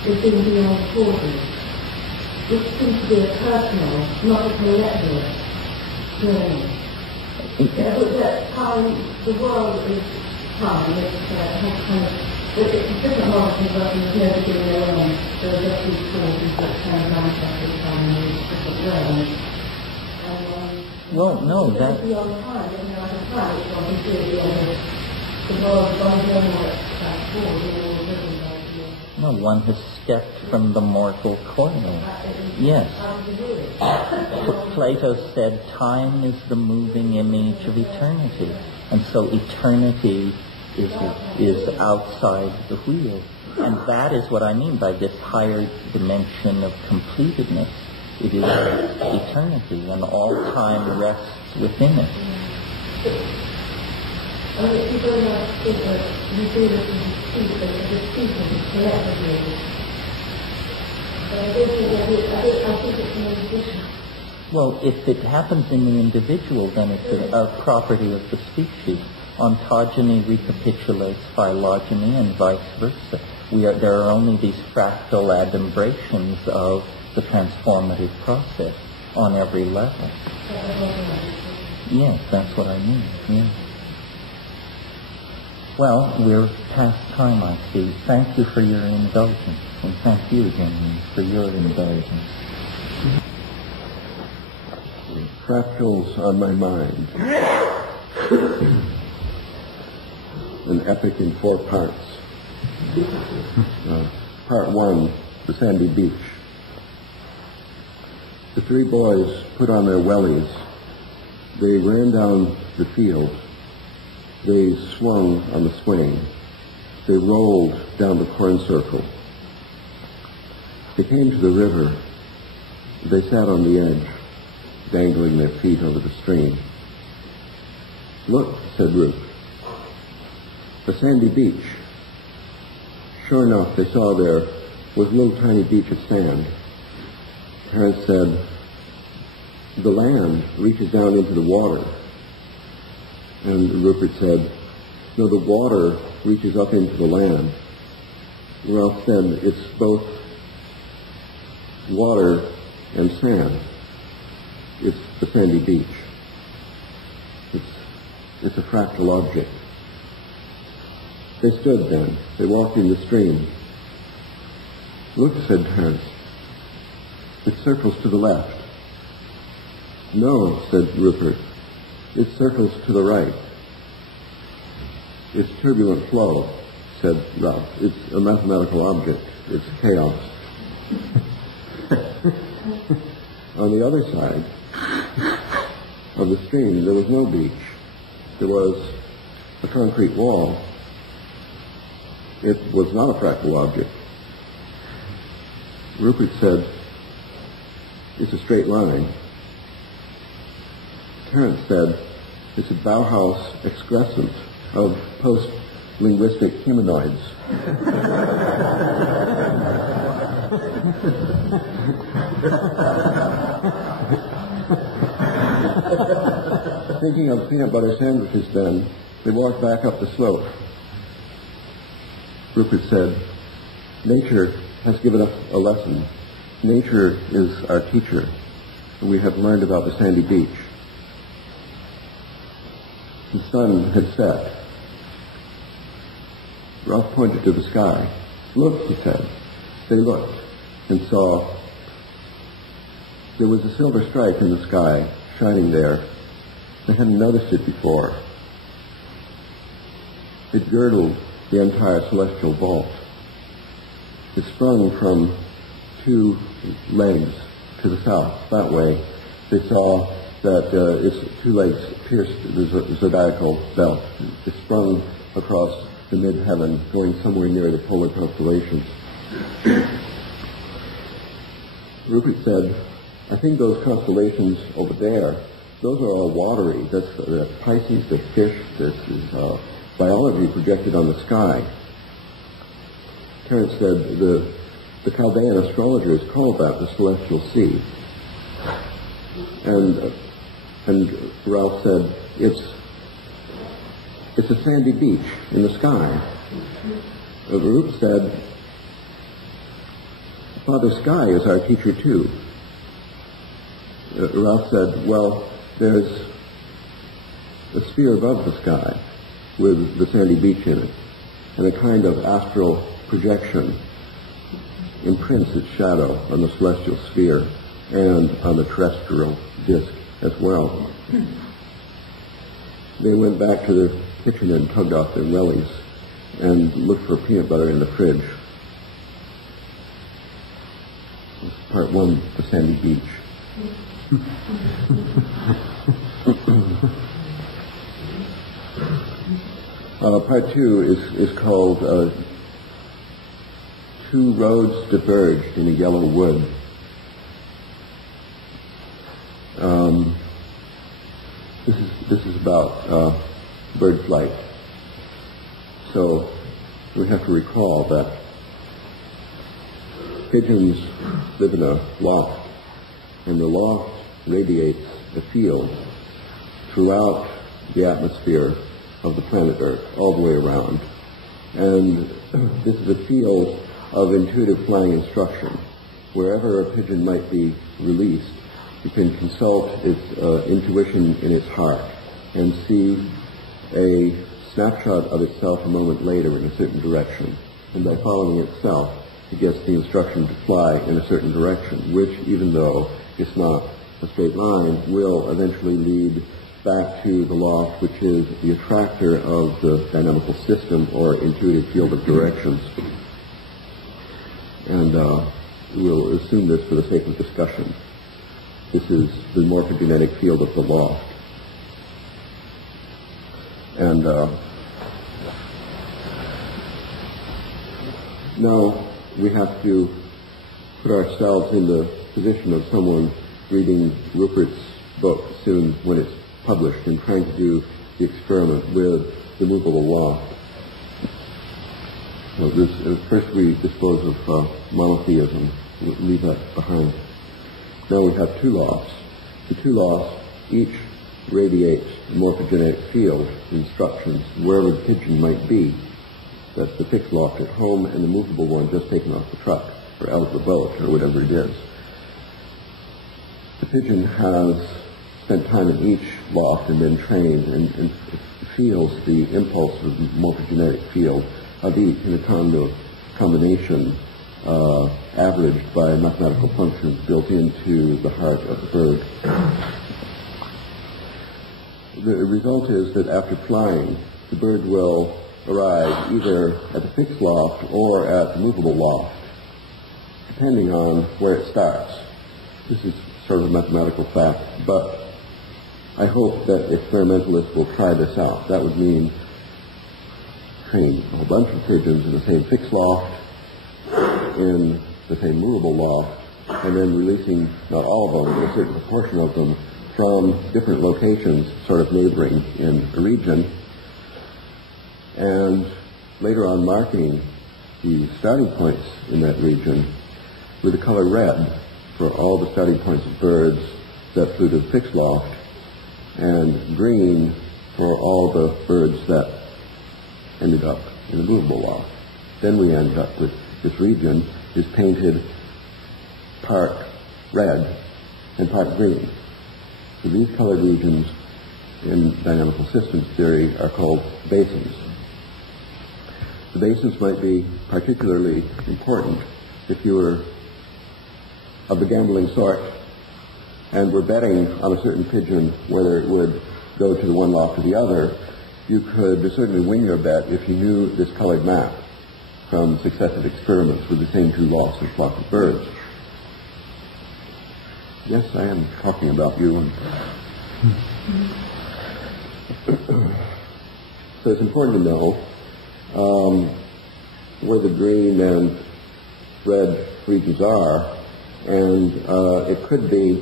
is being beyond causes, which seems to be a personal, not a collective journey. That time, the world is time, it's different molecules working with nobody in their own. There are just these causes that kind of manifest in time in these different ways. Well, no, that... Beyond time, there's no other time, it's obviously the world is on the No, one has stepped from the mortal coil. Yes. Plato said time is the moving image of eternity. And so eternity is outside the wheel. And that is what I mean by this higher dimension of completedness. It is eternity, and all time rests within it. I mean, if you go out to you do this in collectively. But I think it's an individual. Well, if it happens in the individual, then it's a property of the species. Ontogeny recapitulates phylogeny and vice versa. There are only these fractal adumbrations of the transformative process on every level. Yes, that's what I mean. Yeah. Well, we're past time, I see. Thank you for your indulgence, and thank you again for your indulgence. Fractals on my mind. An epic in 4 parts. Part 1, the sandy beach. The 3 boys put on their wellies. They ran down the field. They swung on the swing. They rolled down the corn circle. They came to the river. They sat on the edge, dangling their feet over the stream. "Look," said Ruth, "the sandy beach." Sure enough, they saw their was a little tiny beach of sand. Terence said, the land reaches down into the water. And Rupert said, no, the water reaches up into the land. Ralph said, it's both water and sand. It's the sandy beach. It's a fractal object. They stood then. They walked in the stream. Look, said Terence. It circles to the left. No, said Rupert. It circles to the right. It's turbulent flow, said Ralph. It's a mathematical object. It's chaos. On the other side of the stream, there was no beach. There was a concrete wall. It was not a fractal object. Rupert said, it's a straight line. Terence said, it's a Bauhaus excrescent of post-linguistic humanoids. Thinking of peanut butter sandwiches then, they walked back up the slope. Rupert said, nature has given us a lesson. Nature is our teacher. We have learned about the sandy beach. The sun had set. Ralph pointed to the sky. Look, he said. They looked and saw there was a silver stripe in the sky shining there. They hadn't noticed it before. It girdled the entire celestial vault. It sprung from two legs to the south. That way, they saw that its two legs pierced the zodiacal belt. It sprung across the mid-heaven, going somewhere near the polar constellations. Rupert said, I think those constellations over there, those are all watery. That's Pisces, that's fish, this is biology projected on the sky. Terence said the Chaldean astrologers call that the celestial sea. And Ralph said, it's a sandy beach in the sky. Rupert said, Father Sky is our teacher too. Ralph said, well, there's a sphere above the sky with the sandy beach in it, and a kind of astral projection imprints its shadow on the celestial sphere and on the terrestrial disk as well. They went back to the kitchen and tugged off their wellies and looked for peanut butter in the fridge. Part one, the sandy beach. Part two is called Two Roads Diverged in a Yellow Wood. This is about bird flight. So we have to recall that pigeons live in a loft, and the loft radiates a field throughout the atmosphere of the planet Earth, all the way around. And this is a field of intuitive flying instruction. Wherever a pigeon might be released, you can consult its intuition in its heart and see a snapshot of itself a moment later in a certain direction. And by following itself, it gets the instruction to fly in a certain direction, which, even though it's not a straight line, will eventually lead back to the loft, which is the attractor of the dynamical system or intuitive field of directions. And we'll assume this for the sake of discussion. This is the morphogenetic field of the loft. And now we have to put ourselves in the position of someone reading Rupert's book soon when it's published and trying to do the experiment with the movable loft. So first we dispose of monotheism, leave that behind. Now we have two lofts. The two lofts each radiate a morphogenetic field instructions wherever the pigeon might be. That's the fixed loft at home and the movable one just taken off the truck or out of the boat or whatever it is. The pigeon has spent time in each loft and been trained and feels the impulse of the morphogenetic field of each in a combination averaged by mathematical functions built into the heart of the bird. The result is that after flying, the bird will arrive either at the fixed loft or at the movable loft, depending on where it starts. This is sort of a mathematical fact, but I hope that experimentalists will try this out. That would mean train a whole bunch of pigeons in the same fixed loft, in the same movable loft, and then releasing not all of them, but a certain proportion of them from different locations, sort of neighboring in a region, and later on marking the starting points in that region with the color red for all the starting points of birds that flew to the fixed loft, and green for all the birds that ended up in the movable loft. Then we end up with this region is painted part red and part green. So these colored regions in dynamical systems theory are called basins. The basins might be particularly important if you were of the gambling sort and were betting on a certain pigeon whether it would go to the one loft or the other. You could certainly win your bet if you knew this colored map from successive experiments with the same two lofts and flock of birds. Yes, I am talking about you. So it's important to know where the green and red regions are, and it could be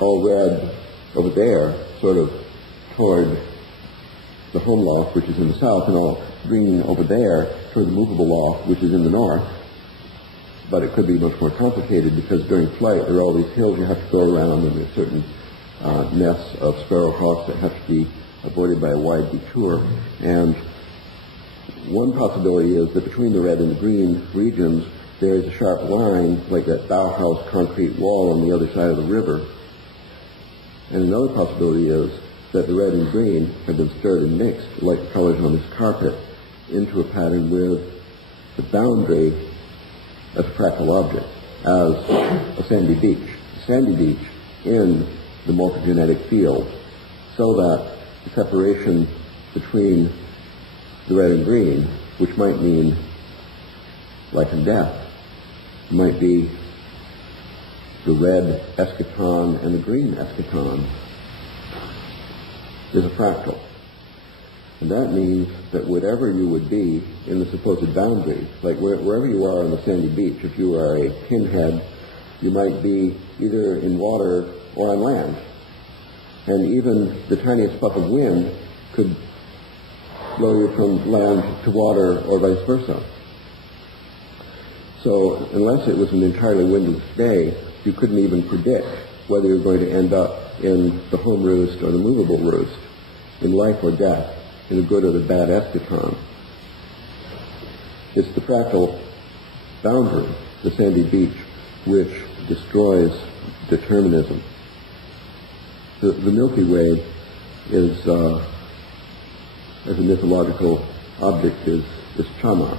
all red over there, sort of toward the home loft, which is in the south, and all green over there toward the movable loft, which is in the north. But it could be much more complicated because during flight there are all these hills you have to go around, and there's certain nests of sparrowhawks that have to be avoided by a wide detour. And one possibility is that between the red and the green regions there is a sharp line, like that Bauhaus concrete wall on the other side of the river. And another possibility is that the red and green have been stirred and mixed, like the colors on this carpet, into a pattern with the boundary as a fractal object, as a sandy beach. A sandy beach in the morphogenetic field, so that the separation between the red and green, which might mean life and death, might be the red eschaton and the green eschaton, is a fractal. And that means that whatever you would be in the supposed boundary, like wherever you are on the sandy beach, if you are a pinhead, you might be either in water or on land. And even the tiniest puff of wind could blow you from land to water or vice versa. So unless it was an entirely windless day, you couldn't even predict whether you're going to end up in the home roost or the movable roost, in life or death, in the good or the bad eschaton. It's the fractal boundary, the sandy beach, which destroys determinism. The Milky Way is, as a mythological object, is Tiamat,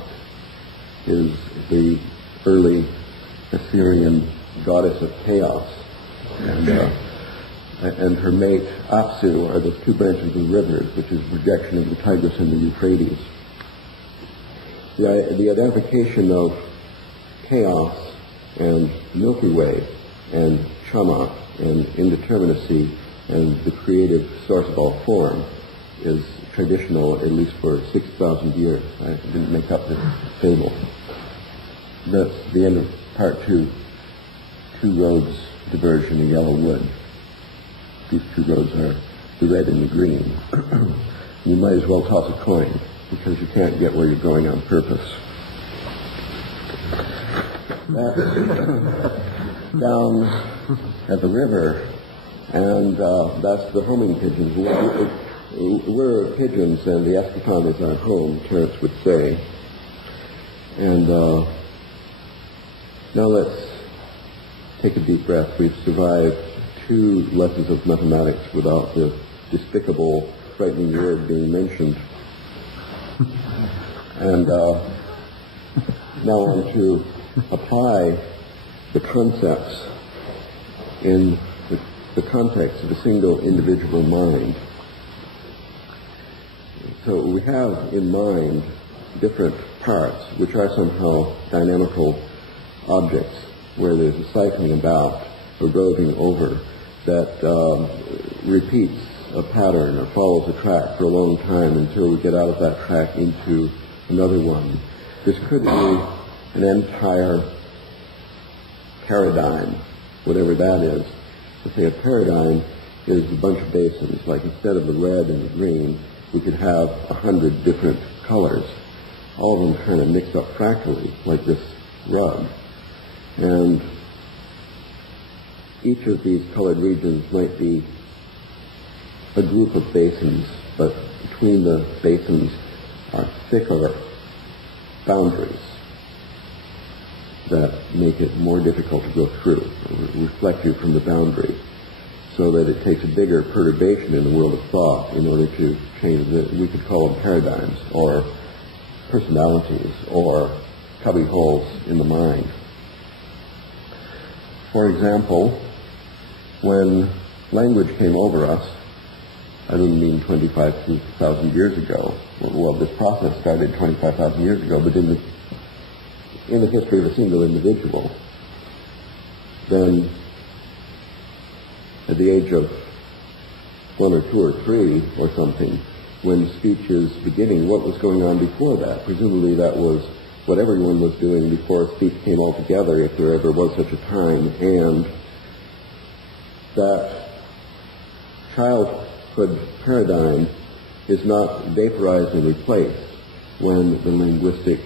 is the early Assyrian goddess of chaos, and her mate Apsu are the two branches of the rivers, which is a projection of the Tigris and the Euphrates. The identification of chaos and Milky Way and Tiamat and indeterminacy and the creative source of all form is traditional, at least for 6,000 years. I didn't make up this fable. That's the end of part 2. Two roads diverge in a yellow wood. These two roads are the red and the green. You might as well toss a coin. because you can't get where you're going on purpose. That's down at the river, and that's the homing pigeons. We're pigeons, and the eschaton is our home, Terence would say. And now let's take a deep breath. We've survived 2 lessons of mathematics without the despicable, frightening word being mentioned. And now on to apply the concepts in the context of a single individual mind. So we have in mind different parts which are somehow dynamical objects where there's a cycling about or roving over that repeats a pattern or follows a track for a long time until we get out of that track into another one. This could be an entire paradigm, whatever that is. Let's say a paradigm is a bunch of basins, like instead of the red and the green, we could have 100 different colors, all of them kind of mixed up fractally, like this rug. And each of these colored regions might be a group of basins, but between the basins are thicker boundaries that make it more difficult to go through, reflect you from the boundary, so that it takes a bigger perturbation in the world of thought in order to change we could call them paradigms, or personalities, or cubby holes in the mind. For example, when language came over us, I don't mean 25,000 years ago. Well, this process started 25,000 years ago, but in the history of a single individual, then at the age of 1 or 2 or 3 or something, when speech is beginning, what was going on before that? Presumably that was what everyone was doing before speech came all together, if there ever was such a time, and that childhood paradigm is not vaporized and replaced when the linguistic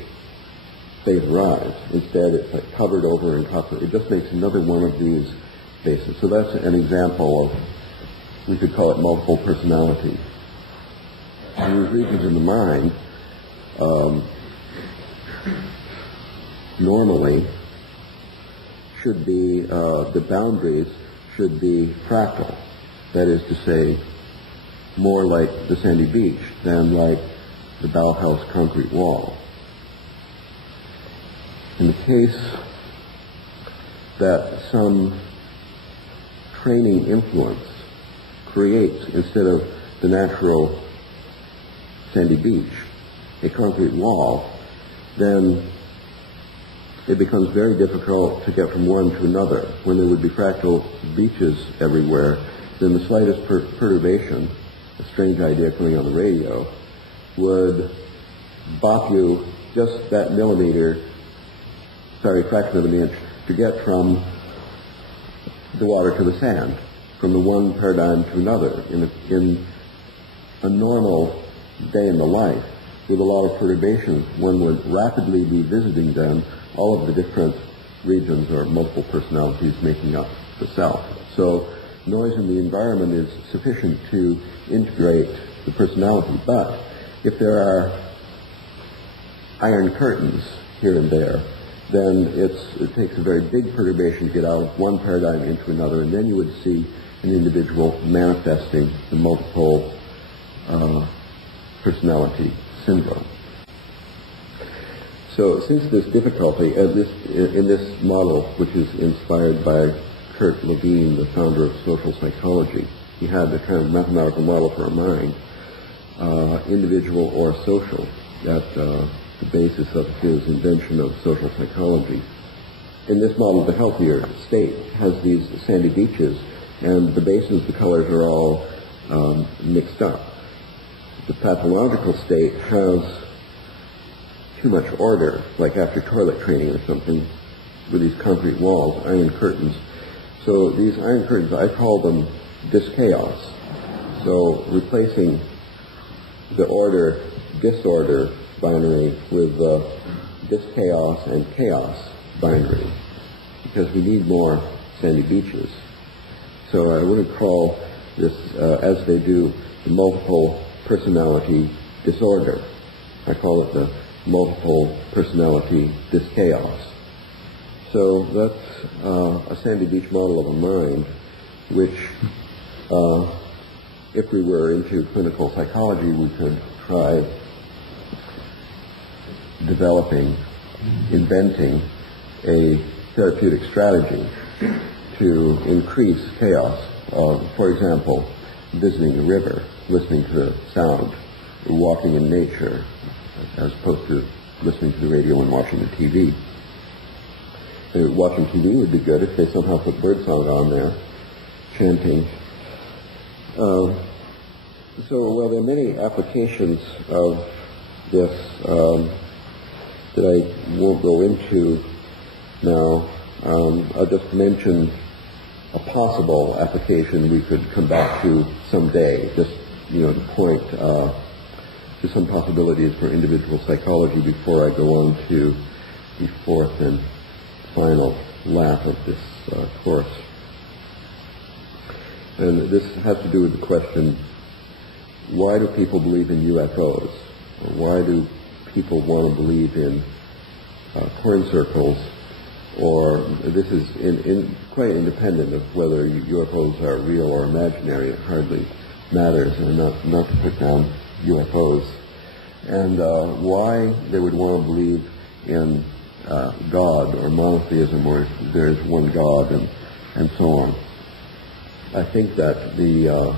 phase arrives. Instead, it's like covered over and covered. It just makes another one of these bases. So that's an example of, we could call it multiple personality. And these regions in the mind normally should be, the boundaries should be fractal. That is to say, more like the sandy beach than like the Bauhaus concrete wall. In the case that some training influence creates, instead of the natural sandy beach, a concrete wall, then it becomes very difficult to get from one to another. When there would be fractal beaches everywhere, then the slightest perturbation, a strange idea coming on the radio, would bop you just that fraction of an inch to get from the water to the sand, from the one paradigm to another. In a normal day in the life, with a lot of perturbation, one would rapidly be visiting then all of the different regions or multiple personalities making up the self. So noise in the environment is sufficient to integrate the personality. But if there are iron curtains here and there, then it takes a very big perturbation to get out of one paradigm into another, and then you would see an individual manifesting the multiple personality syndrome. So since this difficulty, in this model, which is inspired by Kurt Levine, the founder of social psychology, he had a kind of mathematical model for a mind, individual or social, that the basis of his invention of social psychology. In this model, the healthier state has these sandy beaches, and the basins, the colors are all mixed up. The pathological state has too much order, like after toilet training or something, with these concrete walls, iron curtains. So these iron curtains, I call them dyschaos. So replacing the order disorder binary with dis-chaos and chaos binary, because we need more sandy beaches. So I wouldn't call this, as they do, the multiple personality disorder. I call it the multiple personality dis-chaos. So that's a sandy beach model of a mind, which, if we were into clinical psychology, we could try inventing a therapeutic strategy to increase chaos. For example, visiting a river, listening to the sound, walking in nature, as opposed to listening to the radio and watching the TV. Watching TV would be good if they somehow put birdsong on there, chanting. So, well, there are many applications of this that I won't go into now. I'll just mention a possible application we could come back to someday, just, to point to some possibilities for individual psychology before I go on to the fourth and final lap of this course. And this has to do with the question, why do people believe in UFOs? Or why do people want to believe in corn circles? Or this is quite independent of whether UFOs are real or imaginary. It hardly matters, and not to put down UFOs. And why they would want to believe in God or monotheism, or there is one God, and so on. I think that the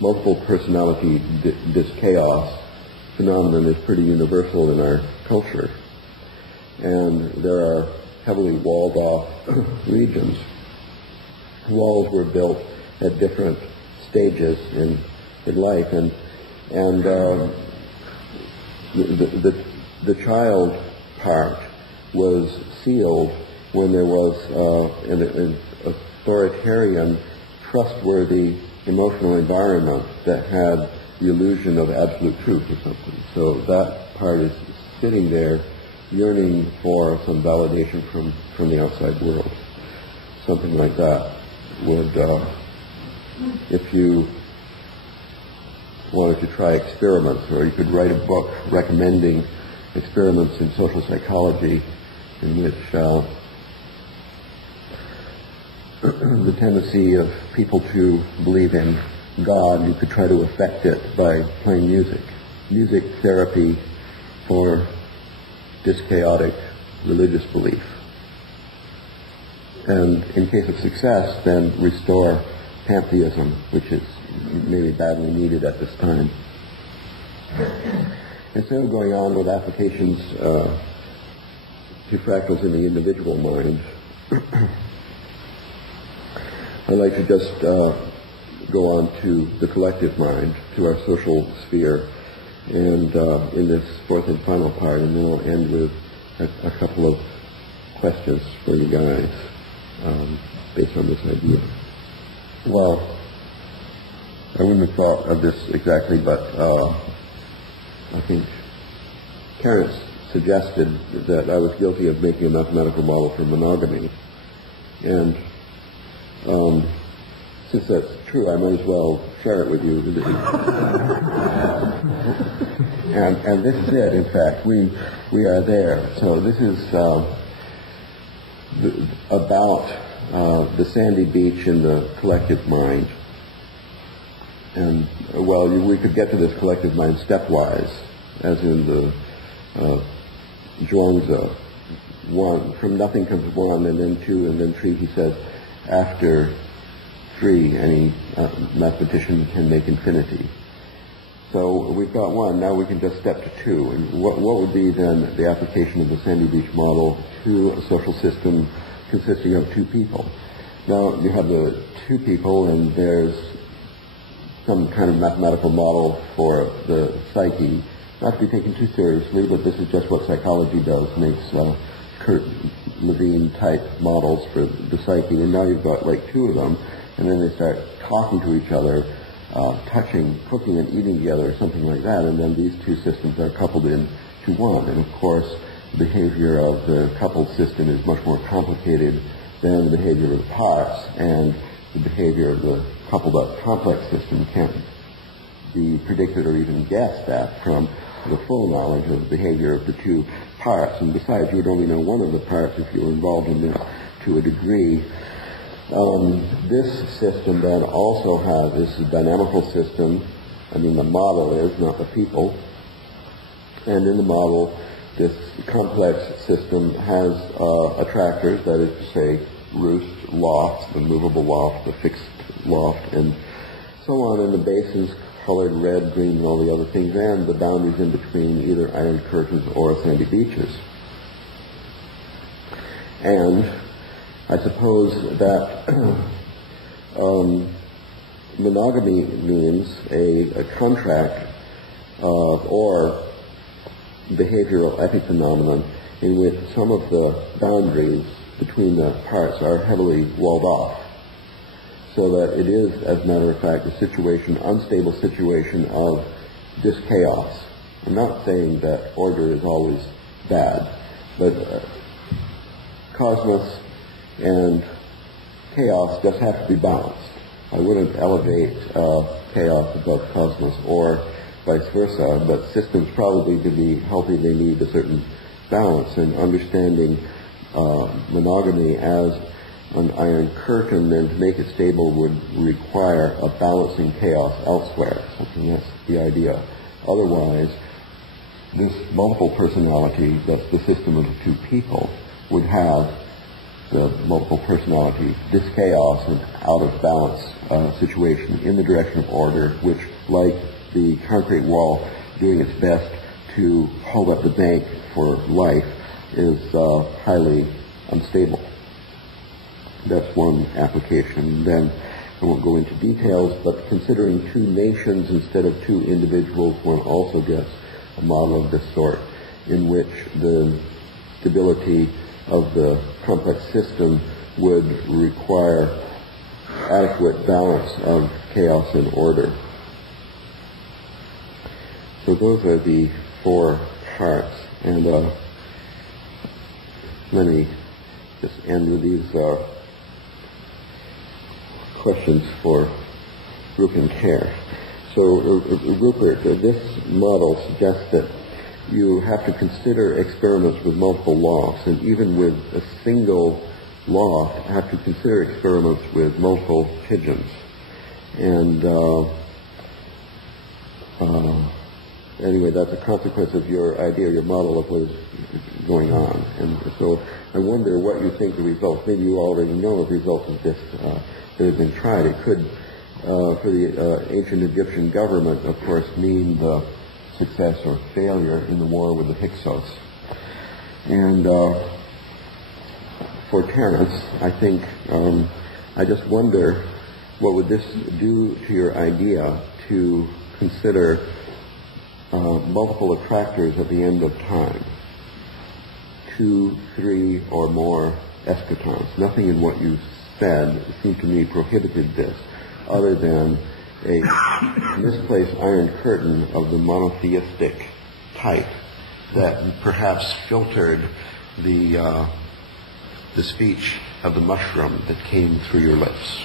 multiple personality dis-chaos phenomenon is pretty universal in our culture. And there are heavily walled off regions. Walls were built at different stages in life, and the child part was sealed when there was an authoritarian, trustworthy emotional environment that had the illusion of absolute truth or something. So that part is sitting there yearning for some validation from the outside world. Something like that would, if you wanted to try experiments, or you could write a book recommending experiments in social psychology in which the tendency of people to believe in God, you could try to affect it by playing music. Music therapy for dis-chaotic religious belief. And in case of success, then restore pantheism, which is maybe badly needed at this time. Instead of going on with applications to fractals in the individual mind, I'd like to just go on to the collective mind, to our social sphere, and in this fourth and final part, and then I'll end with a couple of questions for you guys based on this idea. Well, I wouldn't have thought of this exactly, but I think Terence suggested that I was guilty of making a mathematical model for monogamy. And since that's true, I might as well share it with you. And this is it, in fact. We are there. So this is about the sandy beach in the collective mind. And, well, we could get to this collective mind stepwise, as in the Zhuangzi. One, from nothing comes one, and then two, and then three. He says, after three, any mathematician can make infinity. So we've got one. Now we can just step to two. And what would be then the application of the sandy beach model to a social system consisting of two people? Now you have the two people, and there's some kind of mathematical model for the psyche. Not to be taken too seriously, but this is just what psychology does, makes Kurt Levine-type models for the psyche. And now you've got like two of them, and then they start talking to each other touching, cooking and eating together or something like that, and then these two systems are coupled into one. And of course, the behavior of the coupled system is much more complicated than the behavior of the parts, and the behavior of the coupled up complex system can't be predicted or even guessed at from the full knowledge of the behavior of the two parts. And besides, you would only know one of the parts if you were involved in this to a degree. This system then also has this dynamical system. I mean, the model is, not the people. And in the model, this complex system has attractors, that is to say, roost, loft, the movable loft, the fixed loft, and so on, and the bases colored red, green, and all the other things, and the boundaries in between either iron curtains or sandy beaches. And I suppose that monogamy means a contract or behavioral epiphenomenon in which some of the boundaries between the parts are heavily walled off, so that it is, as a matter of fact, a situation, unstable situation of this chaos. I'm not saying that order is always bad, but cosmos and chaos just have to be balanced. I wouldn't elevate chaos above cosmos or vice versa, but systems probably to be healthy, they need a certain balance, and understanding monogamy as an iron curtain, then to make it stable would require a balancing chaos elsewhere. Something that's the idea. Otherwise, this multiple personality, that's the system of the two people, would have the multiple personality, this chaos and out of balance situation in the direction of order, which, like the concrete wall doing its best to hold up the bank for life, is highly unstable. That's one application. Then I won't go into details, but considering two nations instead of two individuals, one also gets a model of this sort, in which the stability of the complex system would require adequate balance of chaos and order. So those are the four parts. And let me just end with these questions for Rupert and Kerr. So, Rupert, this model suggests that you have to consider experiments with multiple lofts, and even with a single loft, have to consider experiments with multiple pigeons. And anyway, that's a consequence of your idea, your model of what is going on. And so I wonder what you think the results, maybe you already know the results of this that have been tried. It could, for the ancient Egyptian government, of course, mean the success or failure in the war with the Hyksos. And for Terence, I think, I just wonder, what would this do to your idea to consider multiple attractors at the end of time? 2, 3, or more escatons. Nothing in what you said seemed to me prohibited this, other than a misplaced iron curtain of the monotheistic type that perhaps filtered the speech of the mushroom that came through your lips.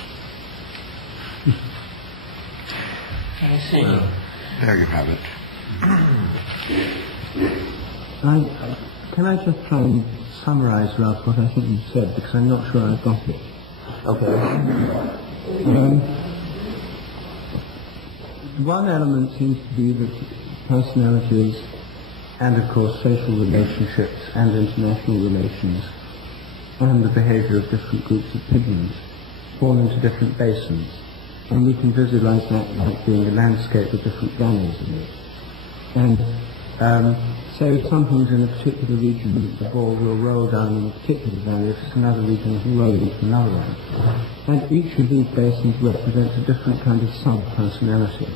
I see. There you have it. Can I just try and summarize, Ralph, what I think you said, because I'm not sure I've got it. Okay. One element seems to be that personalities and, of course, social relationships and international relations and the behavior of different groups of pigeons fall into different basins. And we can visualize that like being a landscape with different valleys in it. And so if something's in a particular region, the ball will roll down in a particular valley. If it's another region, it will roll into another one. And each of these basins represents a different kind of sub-personality.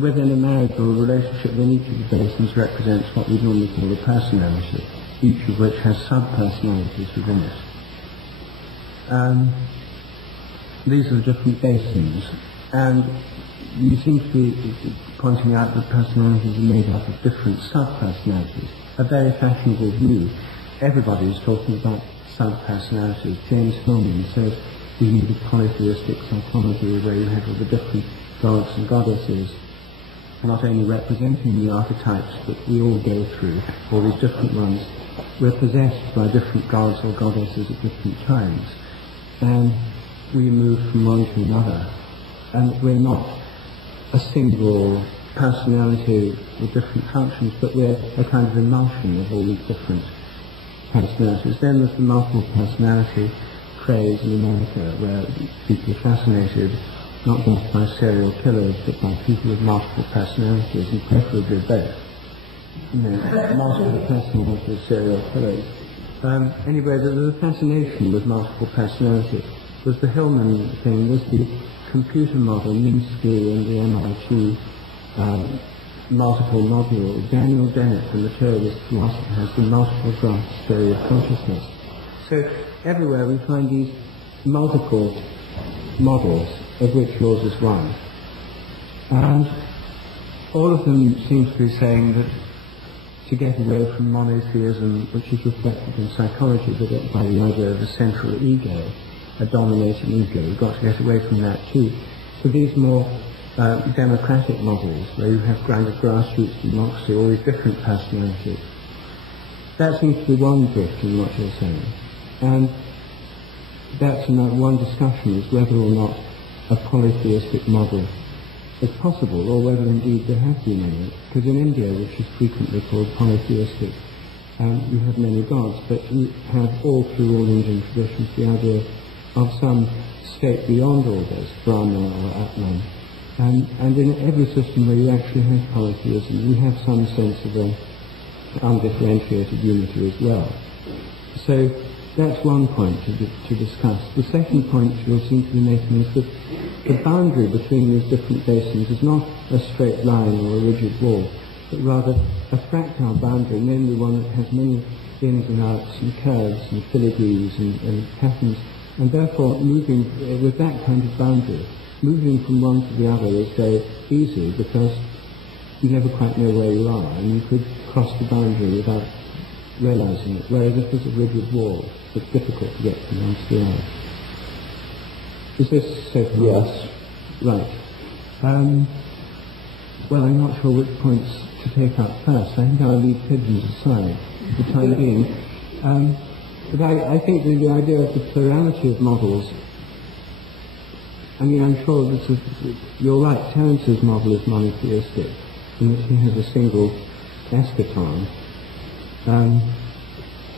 Within a marriage or a relationship, then each of the basins represents what we normally call a personality, each of which has sub-personalities within it. these are the different basins, and you seem to be pointing out that personalities are made up of different sub-personalities. A very fashionable view. Everybody is talking about sub-personalities. James Hillman says we need a polytheistic psychology where you have all the different gods and goddesses, not only representing the archetypes that we all go through, all these different ones. We're possessed by different gods or goddesses at different times, and we move from one to another, and we're not a single personality with different functions, but we're a kind of emulsion of all these different personalities. Then there's the multiple personality craze in America, where people are fascinated not just by serial killers, but by people with multiple personalities, and preferably both. You know, multiple personalities, serial killers. Anyway, the fascination with multiple personalities was the Hillman thing, was the computer model, Minsky and the MIT multiple module. Daniel Dennett, the materialist philosopher, has the multiple drafts theory of consciousness. So everywhere we find these multiple models, of which yours is one. And all of them seem to be saying that to get away from monotheism, which is reflected in psychology, but by the idea of a central ego, a dominating ego, you've got to get away from that too. So these more democratic models, where you have kind of grassroots democracy, all these different personalities, that seems to be one drift in what you're saying. And that's one discussion, is whether or not a polytheistic model is possible, or whether indeed there have been any. Because in India, which is frequently called polytheistic, you have many gods, but you have all through all Indian traditions the idea of some state beyond all this, Brahma or Atman. And in every system where you actually have polytheism, you have some sense of an undifferentiated unity as well. So that's one point to discuss. The second point you seem to be making is that the boundary between these different basins is not a straight line or a rigid wall, but rather a fractal boundary, namely one that has many ins and outs and curves and filigrees and patterns, and therefore moving with that kind of boundary, moving from one to the other is very easy because you never quite know where you are, and you could cross the boundary without realizing it, whereas if there's a rigid wall, it's difficult to get from one to the other. Is this so far? Yes. Right. Well, I'm not sure which points to take up first. I think I'll leave pigeons aside for the time being. But I think the idea of the plurality of models, I mean, I'm sure this is, you're right, Terence's model is monotheistic, in which he has a single eschaton.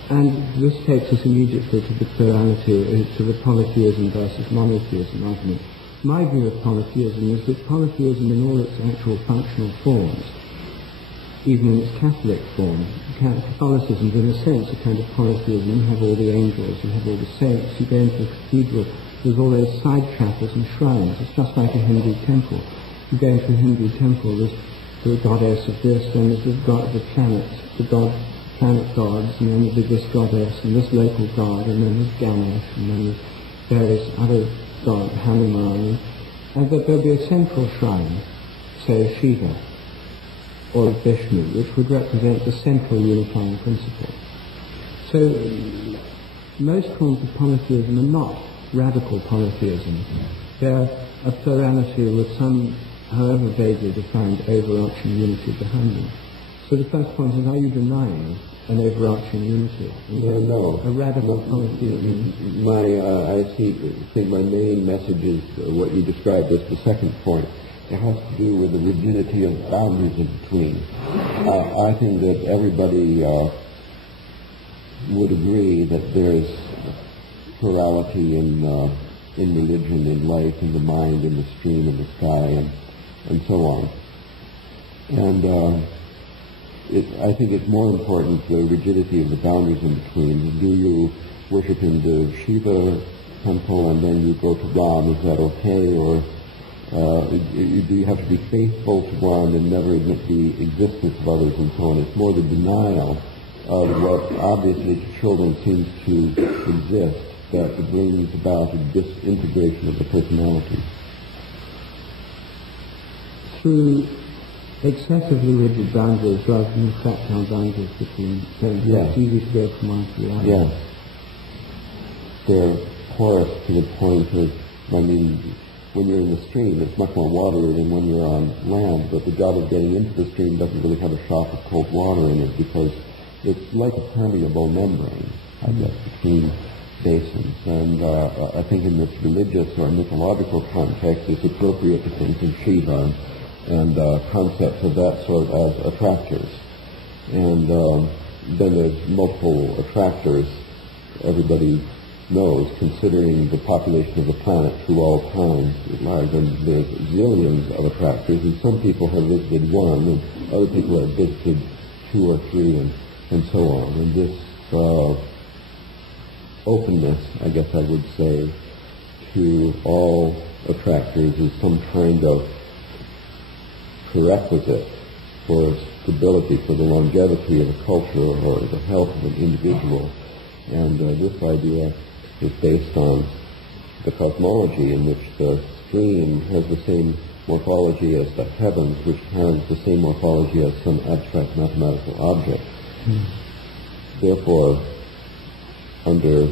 And this takes us immediately to the plurality, to the polytheism versus monotheism argument. My view of polytheism is that polytheism in all its actual functional forms, even in its Catholic form, Catholicism is in a sense a kind of polytheism. You have all the angels, you have all the saints, you go into a cathedral, there's all those side chapels and shrines. It's just like a Hindu temple. You go into a Hindu temple, there's the goddess of this, then there's the god of the planet, planet gods, and then there's this goddess, and this local god, and then there's Ganesh, and then there's various other gods, Hanuman, and that there'll be a central shrine, say Shiva, or Vishnu, which would represent the central unifying principle. So most forms of polytheism are not radical polytheism. They're a plurality with some, however vaguely defined, overarching unity behind them. So the first point is, are you denying an overarching unity? No. A radical polytheism? I think my main message is what you described as the second point. It has to do with the rigidity of boundaries in between. I think that everybody would agree that there's plurality in religion, in life, in the mind, in the stream, in the sky, and so on. And I think it's more important, the rigidity of the boundaries in between. Do you worship in the Shiva temple and then you go to Ram? Is that okay? Or do you have to be faithful to one and never admit the existence of others and so on? It's more the denial of what obviously to children seems to exist that brings about a disintegration of the personality? Through excessively rigid boundaries rather than fractal boundaries between things. Yes. It's easy to go from one to the other. Yes. They're porous to the point of, when you're in the stream, it's much more watery than when you're on land, but the job of getting into the stream doesn't really have a shock of cold water in it because it's like a permeable membrane, I guess, between basins. And I think in this religious or mythological context, it's appropriate to think of Shiva and concepts of that sort as attractors. And then there's multiple attractors, everybody knows, considering the population of the planet through all time at large. And there's zillions of attractors, and some people have visited one, and other people have visited 2 or 3, and so on. And this openness, I guess I would say, to all attractors is some kind of prerequisite for stability, for the longevity of a culture or the health of an individual. And this idea is based on the cosmology in which the stream has the same morphology as the heavens, which has the same morphology as some abstract mathematical object. Therefore, under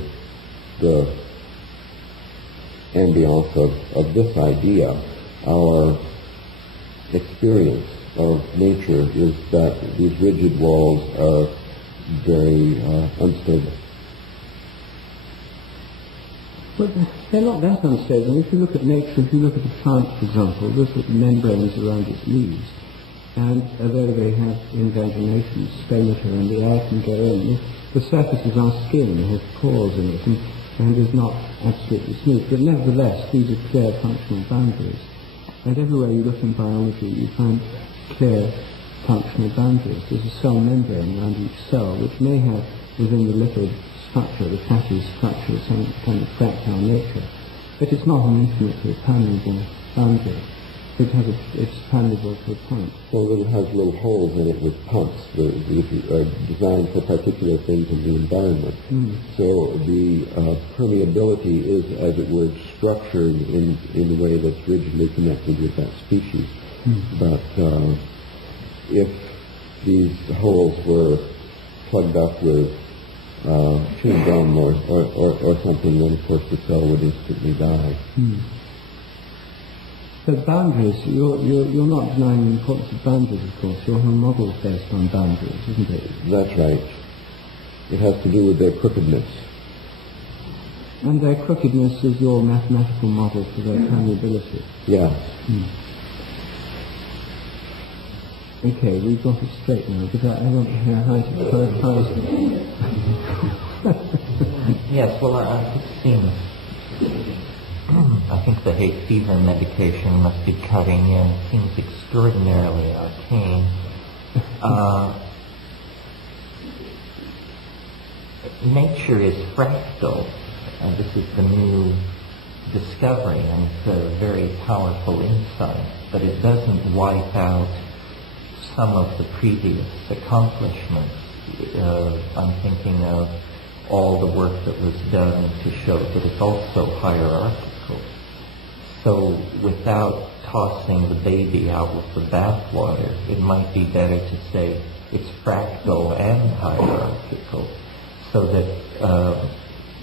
the ambiance of this idea, our experience of nature is that these rigid walls are very unstable. But they're not that unstable. If you look at nature, if you look at the plant, for example, look at the membranes around its leaves, and although they have invaginations, stomata, and the air can go in, the surfaces are skin, it has pores in it, and is not absolutely smooth. But nevertheless, these are clear functional boundaries. And everywhere you look in biology, you find clear functional boundaries. There's a cell membrane around each cell, which may have within the lipid structure, the fatty structure, some kind of fractal nature. But it's not an infinitely permeable boundary. It's permeable to a point. So it has little holes in it with pumps that are designed for particular things in the environment. So the permeability is, as it were, structured in a way that's rigidly connected with that species. But if these holes were plugged up with chewing gum or something, then of course the cell would instantly die. But boundaries, you're not denying the importance of boundaries, of course. Your whole model is based on boundaries, isn't it? That's right. It has to do with their crookedness. And their crookedness is your mathematical model for their permeability. Yes. Okay, we've got it straight now, but I want to hear how to clarify it. Yes, well, it seems, I think the hay fever medication must be cutting in. It seems extraordinarily arcane. Nature is fractal. This is the new discovery, and it's a very powerful insight, but it doesn't wipe out some of the previous accomplishments. I'm thinking of all the work that was done to show that it's also hierarchical. So without tossing the baby out with the bathwater, it might be better to say it's fractal and hierarchical, so that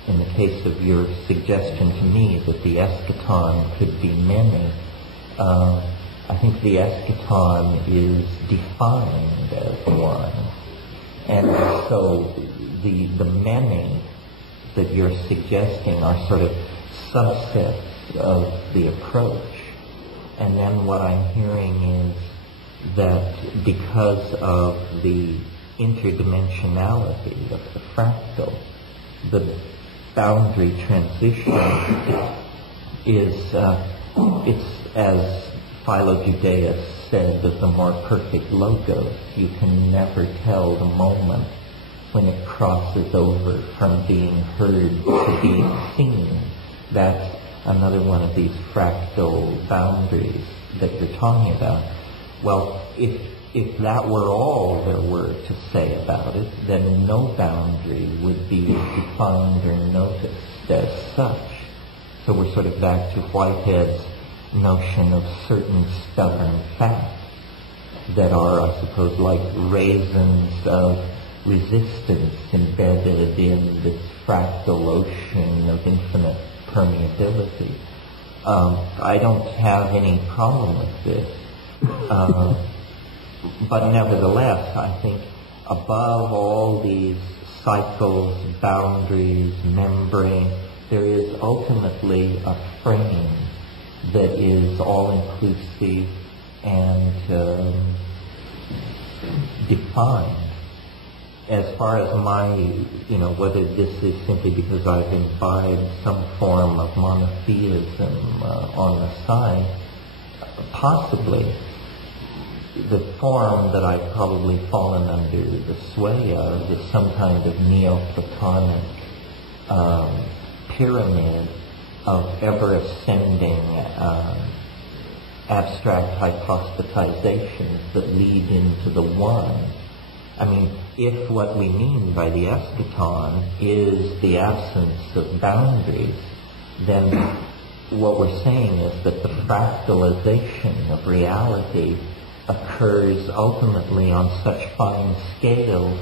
in the case of your suggestion to me that the eschaton could be many, I think the eschaton is defined as one. And so the many that you're suggesting are sort of subsets of the approach. And then what I'm hearing is that because of the interdimensionality of the fractal, the boundary transition is, it's as Philo Judaeus said, of the more perfect logos. You can never tell the moment when it crosses over from being heard to being seen. That's another one of these fractal boundaries that you're talking about. Well, if that were all there were to say about it, then no boundary would be defined or noticed as such. So we're sort of back to Whitehead's notion of certain stubborn facts that are, I suppose, like raisins of resistance embedded in this fractal ocean of infinite permeability. I don't have any problem with this. But nevertheless, I think above all these cycles, boundaries, membrane, there is ultimately a frame that is all-inclusive and defined. As far as my, whether this is simply because I've imbibed some form of monotheism on the side, possibly. The form that I've probably fallen under the sway of is some kind of Neoplatonic pyramid of ever-ascending abstract hypostatizations that lead into the one. I mean, if what we mean by the eschaton is the absence of boundaries, then what we're saying is that the fractalization of reality occurs ultimately on such fine scales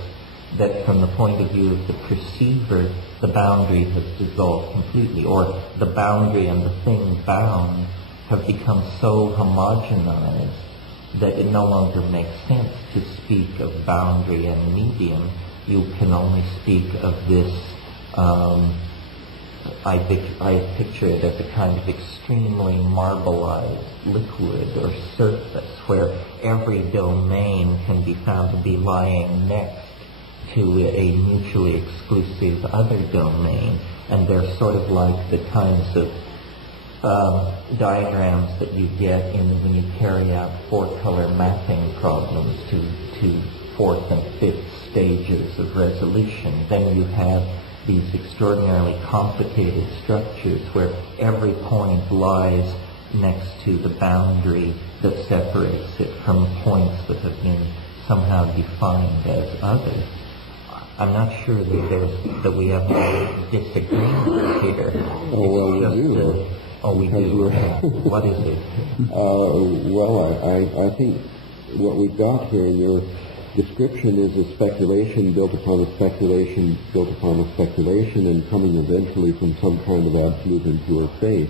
that from the point of view of the perceiver, the boundary has dissolved completely, or the boundary and the thing bound have become so homogenized that it no longer makes sense to speak of boundary and medium. You can only speak of this, I picture it as a kind of extremely marbleized liquid or surface where every domain can be found to be lying next to a mutually exclusive other domain, and they're sort of like the kinds of diagrams that you get when you carry out four-color mapping problems to fourth and fifth stages of resolution. Then you have these extraordinarily complicated structures where every point lies next to the boundary that separates it from points that have been somehow defined as others. I'm not sure that we have any disagreements here. Oh, well, we do. We do. What is it? I think what we've got here in your description is a speculation built upon a speculation built upon a speculation, and coming eventually from some kind of absolute and pure faith.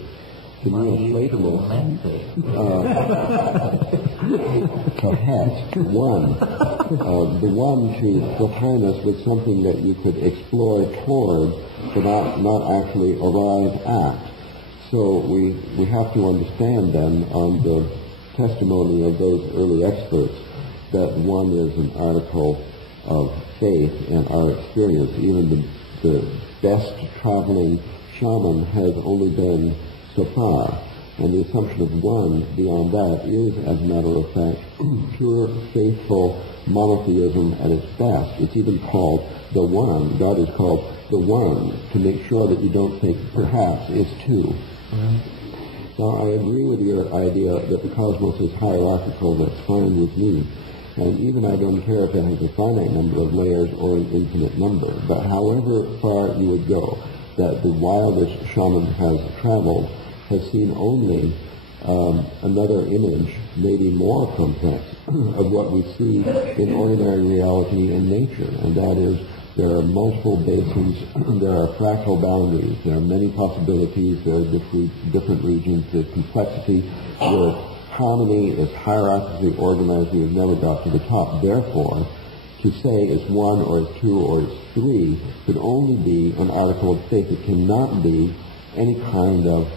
To me, a Platonist, perhaps the one to define us with something that you could explore toward, but not actually arrive at. So we have to understand then, on the testimony of those early experts, that one is an article of faith in our experience. Even the best traveling shaman has only been so far, and the assumption of one beyond that is, as a matter of fact, pure, faithful monotheism at its best. It's even called the one. God is called the one, to make sure that you don't think perhaps it's two. Now, I agree with your idea that the cosmos is hierarchical. That's fine with me. And even I don't care if it has a finite number of layers or an infinite number. But however far you would go, that the wildest shaman has traveled has seen only another image, maybe more complex, of what we see in ordinary reality and nature. And that is, there are multiple basins, there are fractal boundaries, there are many possibilities, there are different regions, there's complexity, where harmony is hierarchically organized. We have never got to the top. Therefore, to say it's one or it's two or it's three could only be an article of faith. It cannot be any kind of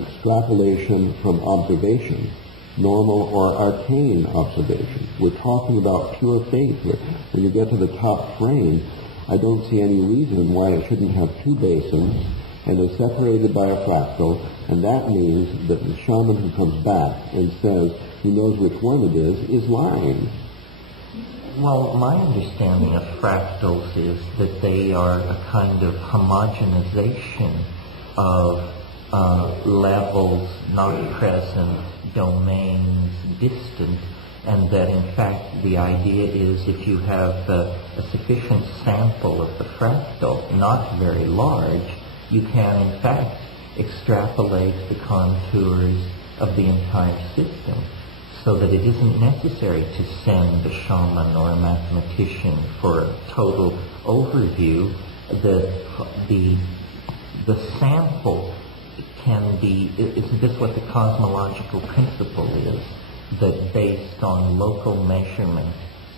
extrapolation from observation, normal or arcane observation. We're talking about pure faith. When you get to the top frame, I don't see any reason why it shouldn't have two basins, and they're separated by a fractal, and that means that the shaman who comes back and says he knows which one it is lying. Well, my understanding of fractals is that they are a kind of homogenization of levels not present, domains distant, and that in fact the idea is if you have a sufficient sample of the fractal, not very large, you can in fact extrapolate the contours of the entire system, so that it isn't necessary to send a shaman or a mathematician for a total overview. The sample can be, isn't this what the cosmological principle is? That based on local measurement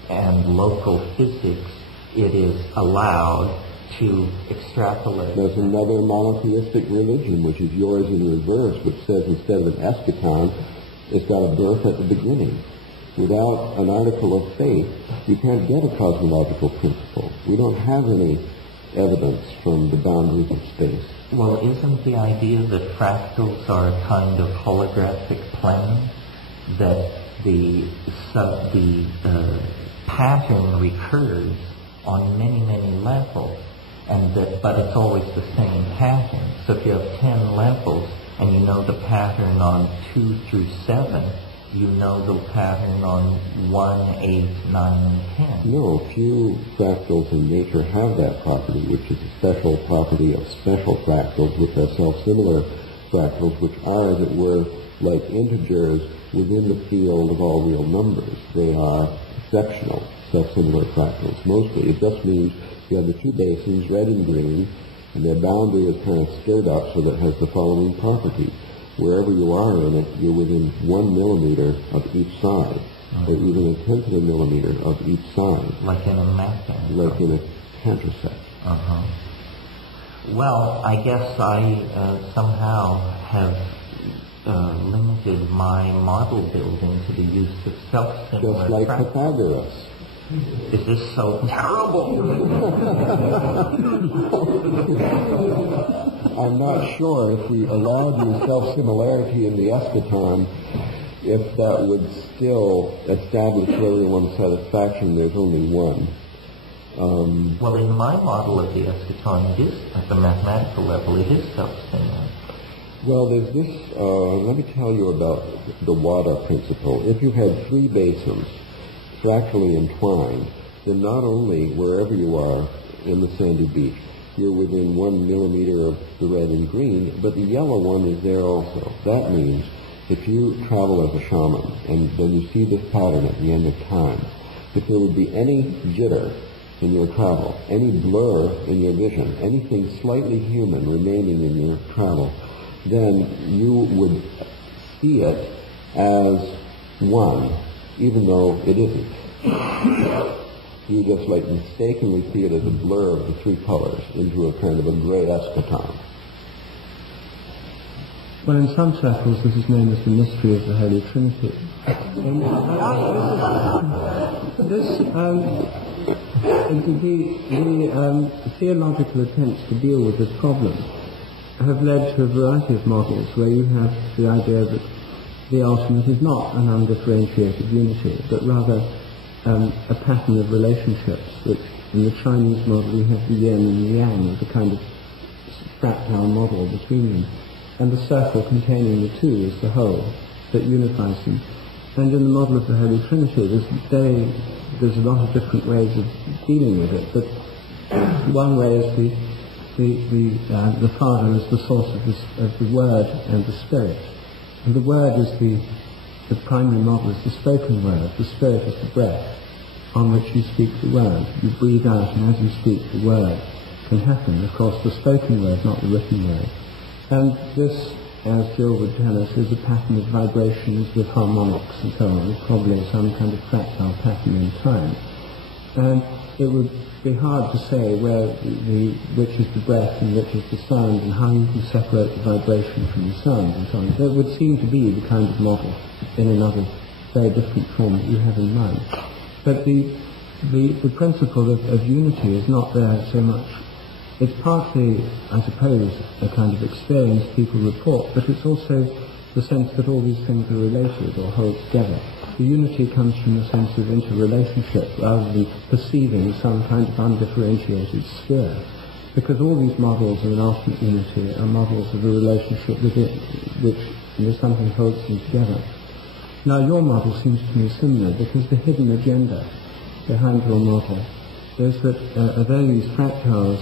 and local physics, it is allowed to extrapolate. There's another monotheistic religion, which is yours in reverse, which says instead of an eschaton, it's got a birth at the beginning. Without an article of faith, you can't get a cosmological principle. We don't have any evidence from the boundaries of space. Well, isn't the idea that fractals are a kind of holographic plane, that the pattern recurs on many, many levels, and but it's always the same pattern? So if you have 10 levels and you know the pattern on 2 through 7, you know the pattern on 1, 8, 9, and 10. No, few fractals in nature have that property, which is a special property of special fractals, which are self-similar fractals, which are, as it were, like integers within the field of all real numbers. They are exceptional, self-similar fractals. Mostly, it just means you have the two bases, red and green, and their boundary is kind of stirred up so that it has the following property. Wherever you are in it, you're within 1 millimeter of each side, or even a tenth of a millimeter of each side. Like in a map. Like in a pentaset. Uh-huh. Well, I guess I somehow have limited my model building to the use of self-similar Just like Pythagoras. Is this so terrible? I'm not sure if we allowed you self-similarity in the eschaton, if that would still establish for everyone's satisfaction there's only one. Well, in my model of the eschaton, it is, at the mathematical level, it is self-similar. Well, there's this, let me tell you about the Wada principle. If you had 3 basins fractally entwined, then not only wherever you are in the sandy beach, you're within 1 millimeter of the red and green, but the yellow one is there also. That means if you travel as a shaman, and then you see this pattern at the end of time, if there would be any jitter in your travel, any blur in your vision, anything slightly human remaining in your travel, then you would see it as one, even though it isn't. You just like mistakenly see it as a blur of the 3 colors into a kind of a gray eschaton. Well, in some circles this is known as the mystery of the Holy Trinity. The theological attempts to deal with this problem have led to a variety of models where you have the idea that the ultimate is not an undifferentiated unity, but rather a pattern of relationships, which in the Chinese model you have the yin and the yang, the kind of fractal model between them, and the circle containing the two is the whole that unifies them. And in the model of the Holy Trinity, there's a lot of different ways of dealing with it, but one way is the Father is the source of the Word and the Spirit. And the Word is the primary model is the spoken word. The Spirit is the breath on which you speak the word. You breathe out, and as you speak, the word can happen. Of course, the spoken word, not the written word. And this, as Jill would tell us, is a pattern of vibrations with harmonics and so on, probably some kind of fractal pattern in time. And it would be hard to say which is the breath and which is the sound, and how you can separate the vibration from the sound and so on. So it would seem to be the kind of model in another very different form that you have in mind. But the principle of unity is not there so much. It's partly, I suppose, a kind of experience people report, but it's also the sense that all these things are related or hold together. The unity comes from the sense of interrelationship rather than perceiving some kind of undifferentiated sphere. Because all these models of an ultimate unity are models of a relationship within which something holds them together. Now your model seems to me similar, because the hidden agenda behind your model is that although these fractals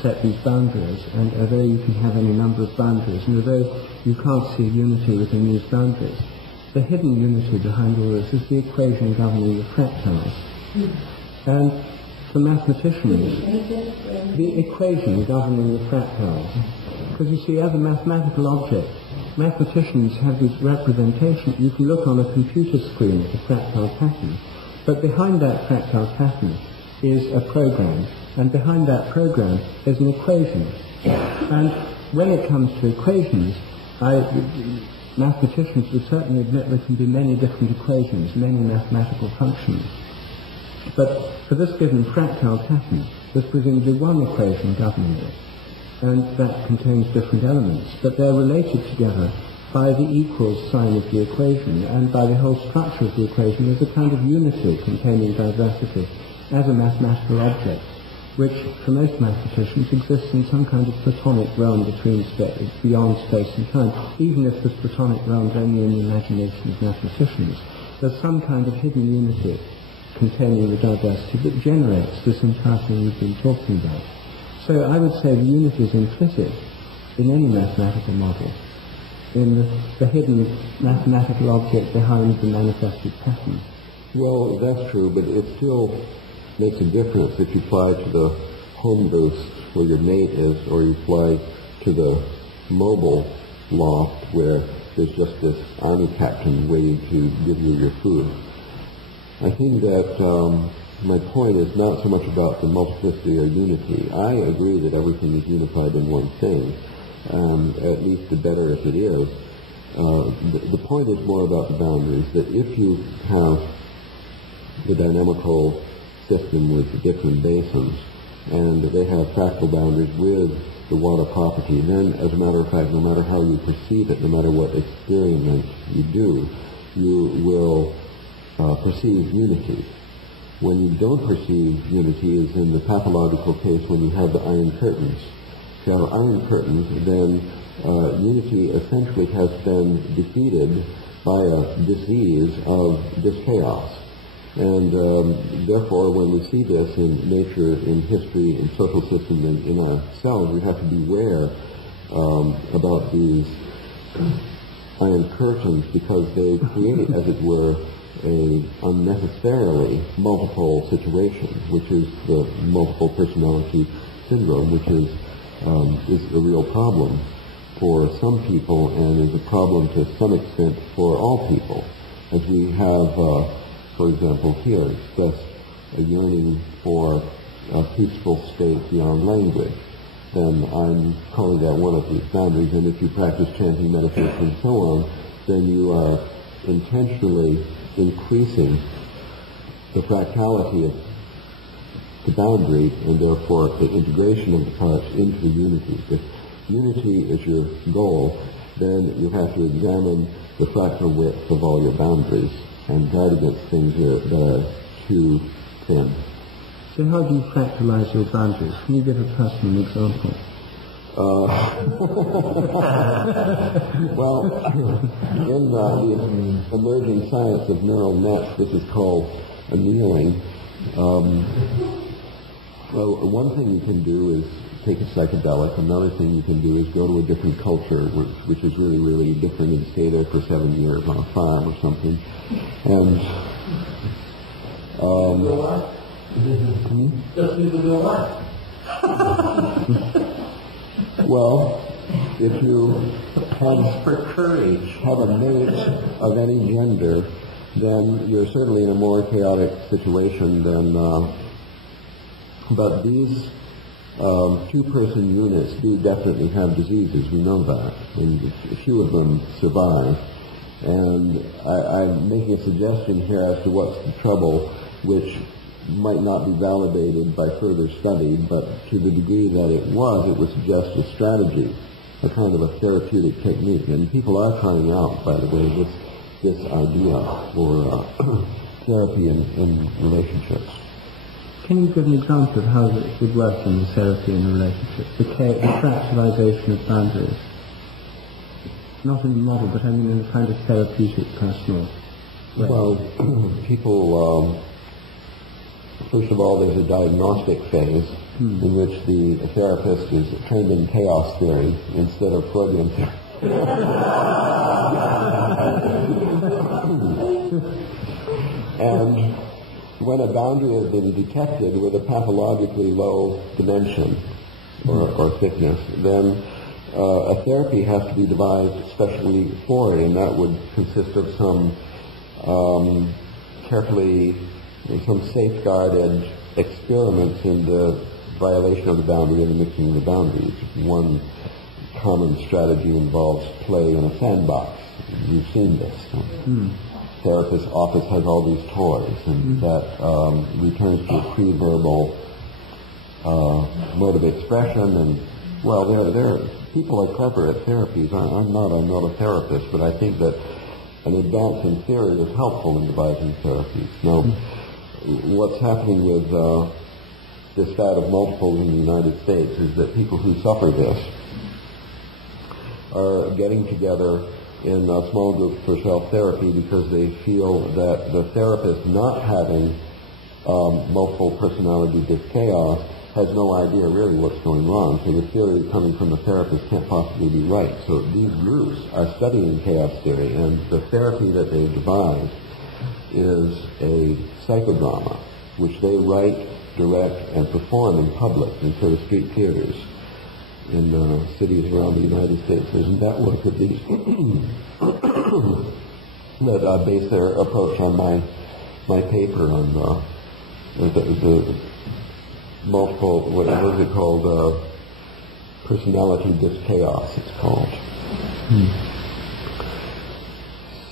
set these boundaries, and although you can have any number of boundaries, and although you can't see unity within these boundaries, the hidden unity behind all this is the equation governing the fractals. And for mathematicians, the equation governing the fractals, because you see, as a mathematical object, mathematicians have this representation. You can look on a computer screen at a fractal pattern, but behind that fractal pattern is a program, and behind that program is an equation. And when it comes to equations, mathematicians would certainly admit there can be many different equations, many mathematical functions. But for this given fractal pattern, there's presumably one equation governing it, and that contains different elements, but they're related together by the equals sign of the equation, and by the whole structure of the equation. There's a kind of unity containing diversity as a mathematical object, which for most mathematicians exists in some kind of platonic realm beyond space and time, even if this platonic realm is only in the imagination of mathematicians. There's some kind of hidden unity containing the diversity that generates this entire thing we've been talking about. So I would say the unity is implicit in any mathematical model, in the hidden mathematical object behind the manifested pattern. Well, that's true, but it still makes a difference if you fly to the home base where your mate is, or you fly to the mobile loft where there's just this army captain waiting to give you your food. I think that my point is not so much about the multiplicity or unity. I agree that everything is unified in one thing, at least the better if it is. The point is more about the boundaries, that if you have the dynamical system with the different basins, and they have fractal boundaries with the water property, then, as a matter of fact, no matter how you perceive it, no matter what experiment you do, you will perceive unity. When you don't perceive unity is in the pathological case when you have the iron curtains. If you have iron curtains, then unity essentially has been defeated by a disease of this chaos. And therefore, when we see this in nature, in history, in social system, and in ourselves, we have to beware about these iron curtains, because they create, as it were, a unnecessarily multiple situation, which is the multiple personality syndrome, which is a real problem for some people and is a problem to some extent for all people. As we have, for example, here expressed a yearning for a peaceful state beyond language, then I'm calling that one of these boundaries. And if you practice chanting, meditation, and so on, then you are intentionally increasing the fractality of the boundary, and therefore the integration of the parts into the unity. If unity is your goal, then you have to examine the fractal width of all your boundaries and guard against things that are too thin. So how do you fractalize your boundaries? Can you give a personal example? Well, in the emerging science of neural nets, this is called annealing. Well, one thing you can do is take a psychedelic. Another thing you can do is go to a different culture, which is really, really different, and stay there for 7 years on a farm or something. And just live with your life. Well, if you have a mate of any gender, then you're certainly in a more chaotic situation than. But these two-person units do definitely have diseases. We know that, and a few of them survive. And I'm making a suggestion here as to what's the trouble, which might not be validated by further study, but to the degree that it would suggest a strategy, a kind of a therapeutic technique. And people are trying out, by the way, this idea for therapy in relationships. Can you give an example of how it would work in therapy in a relationship, the fractalization of boundaries? Not in the model, but I mean in a kind of therapeutic personal way. Well, people First of all, there's a diagnostic phase in which the therapist is trained in chaos theory instead of Freudian theory. And when a boundary has been detected with a pathologically low dimension or thickness, then a therapy has to be devised especially for it, and that would consist of some some safeguarded experiments in the violation of the boundary and the mixing of the boundaries. One common strategy involves play in a sandbox. You've seen this. Therapist's office has all these toys, and that returns to a pre-verbal mode of expression. And well, people are clever at therapies. I'm not a therapist, but I think that an advance in theory is helpful in devising therapies. Now, what's happening with this fad of multiples in the United States is that people who suffer this are getting together in small groups for self-therapy because they feel that the therapist not having multiple personality chaos has no idea really what's going on. So the theory coming from the therapist can't possibly be right. So these groups are studying chaos theory, and the therapy that they devise is a psychodrama, which they write, direct, and perform in public in sort of street theaters in cities around the United States. There's a network of these that base their approach on my paper on the multiple, what is it called, personality chaos, it's called.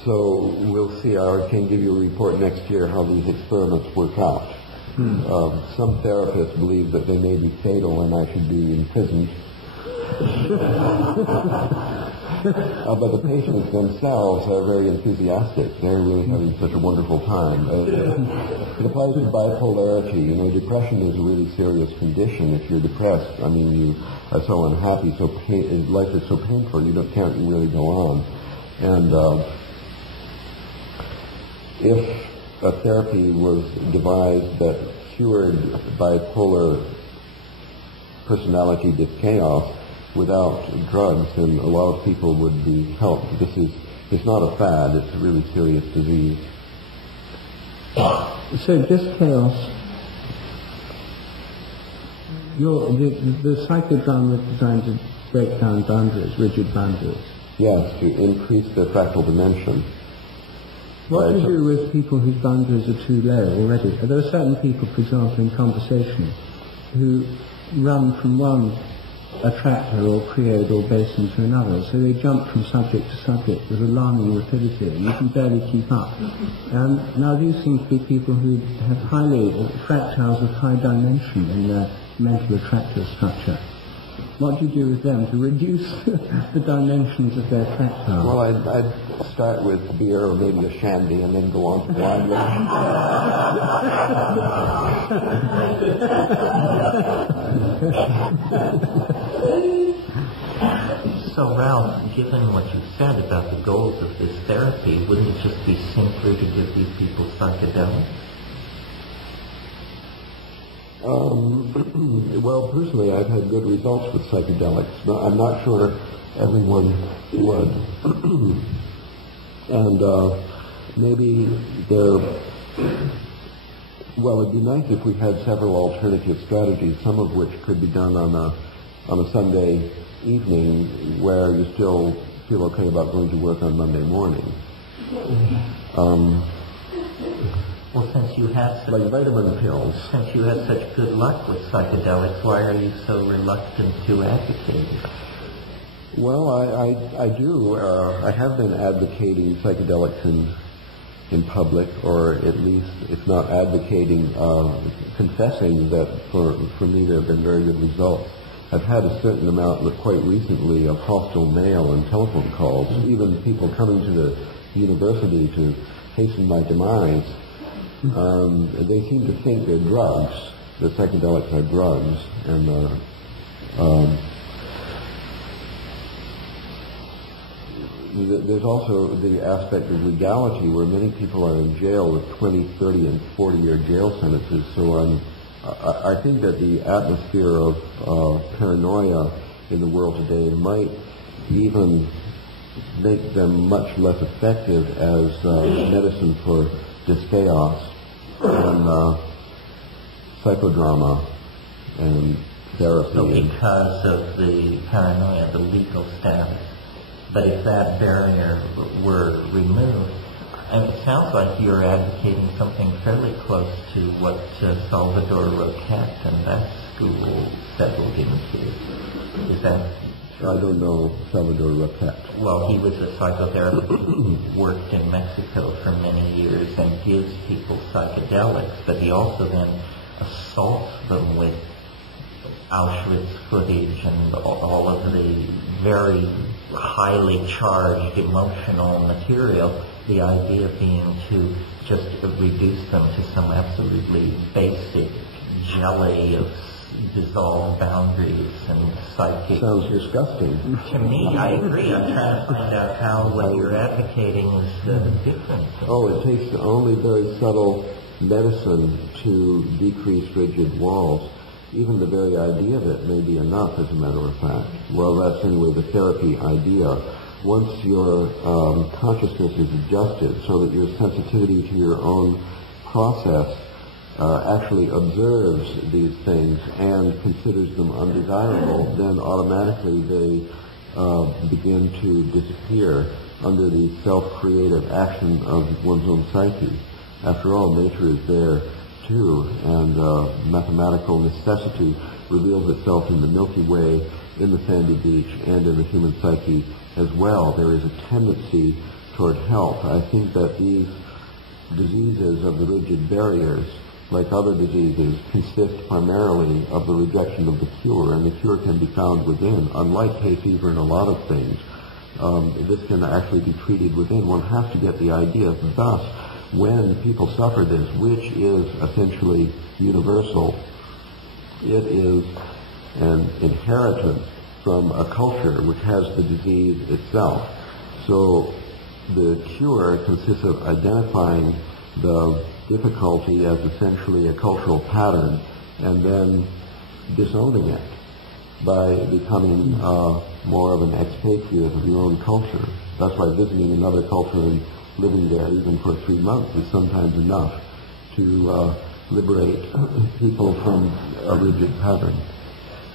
So we'll see. I can give you a report next year how these experiments work out. Some therapists believe that they may be fatal and I should be imprisoned. But the patients themselves are very enthusiastic. They're really having such a wonderful time. It applies to bipolarity. You know, depression is a really serious condition. If you're depressed, I mean, you are so unhappy, life is so painful, you can't really go on. And if a therapy was devised that cured bipolar personality chaos without drugs, then a lot of people would be helped. It's not a fad, it's a really serious disease. So this chaos, the psychodrama is designed to break down boundaries, rigid boundaries. Yes, to increase the fractal dimension. What to do with people whose boundaries are too low already? There are certain people, for example, in conversation, who run from one attractor or period or basin to another, so they jump from subject to subject with alarming rapidity, and you can barely keep up. Now these seem to be people who have fractals of high dimension in their mental attractor structure. What do you do with them to reduce the dimensions of their fractals? Well, I'd start with beer or maybe a shandy and then go on to wine. So, Ralph, given what you said about the goals of this therapy, wouldn't it just be simpler to give these people psychedelics? Well, personally, I've had good results with psychedelics. I'm not sure everyone would. And maybe it'd be nice if we had several alternative strategies, some of which could be done on a Sunday evening where you still feel okay about going to work on Monday morning. Well, since you have like vitamin pills. Since you have such good luck with psychedelics, why are you so reluctant to advocate it? Well, I do. I have been advocating psychedelics in public, or at least, if not advocating, confessing that for me there have been very good results. I've had a certain amount, quite recently, of hostile mail and telephone calls, even people coming to the university to hasten my demise. They seem to think they're drugs, that psychedelics are drugs, and there's also the aspect of legality where many people are in jail with 20, 30, and 40-year jail sentences. So I think that the atmosphere of paranoia in the world today might even make them much less effective as medicine for this chaos and psychodrama and therapy. So because of the paranoia, the legal status. But if that barrier were removed, and it sounds like you're advocating something fairly close to what Salvador Roquette and that school settled into. Is that? I don't know Salvador Roquette. Well, he was a psychotherapist who worked in Mexico for many years and gives people psychedelics, but he also then assaults them with Auschwitz footage and all of the very highly charged emotional material, the idea being to just reduce them to some absolutely basic jelly of dissolved boundaries and psychic. Sounds disgusting. To me, I agree. I'm trying to find out how what you're advocating is different. Oh, it takes only very subtle medicine to decrease rigid walls. Even the very idea of it may be enough, as a matter of fact. Well, that's anyway the therapy idea. Once your consciousness is adjusted so that your sensitivity to your own process actually observes these things and considers them undesirable, then automatically they begin to disappear under the self-creative action of one's own psyche. After all, nature is there too, and mathematical necessity reveals itself in the Milky Way, in the sandy beach, and in the human psyche as well. There is a tendency toward health. I think that these diseases of the rigid barriers, like other diseases, consist primarily of the rejection of the cure, and the cure can be found within. Unlike hay fever and a lot of things, this can actually be treated within. One has to get the idea. Thus, when people suffer this, which is essentially universal, it is an inheritance from a culture which has the disease itself. So the cure consists of identifying the difficulty as essentially a cultural pattern and then disowning it by becoming more of an expatriate of your own culture. That's why visiting another culture and living there even for 3 months is sometimes enough to liberate people from a rigid pattern.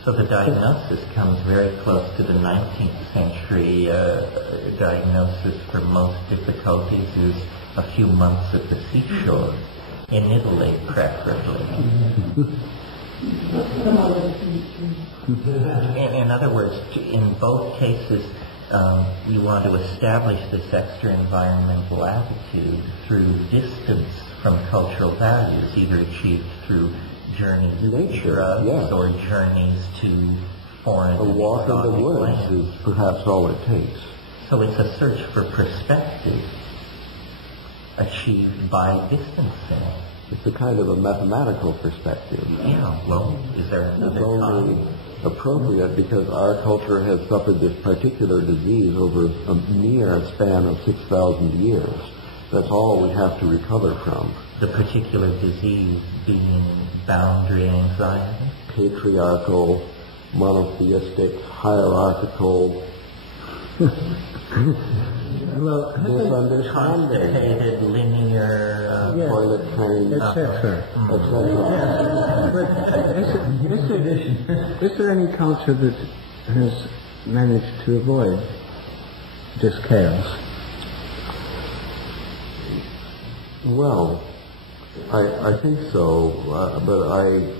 So the diagnosis comes very close to the 19th century diagnosis for most difficulties is a few months at the seashore, in Italy preferably. In other words, in both cases, we want to establish this extra-environmental attitude through distance from cultural values, either achieved through journeys to drugs or journeys to foreign. A walk in the woods lands. is perhaps all it takes. So it's a search for perspective achieved by distancing. It's a kind of a mathematical perspective. Yeah, well, is there another It's only appropriate because our culture has suffered this particular disease over a mere span of 6,000 years. That's all we have to recover from. The particular disease being boundary anxiety? Patriarchal, monotheistic, hierarchical, complicated, linear, toilet train, etc. But is there any culture that has managed to avoid this chaos? Well, I think so, but I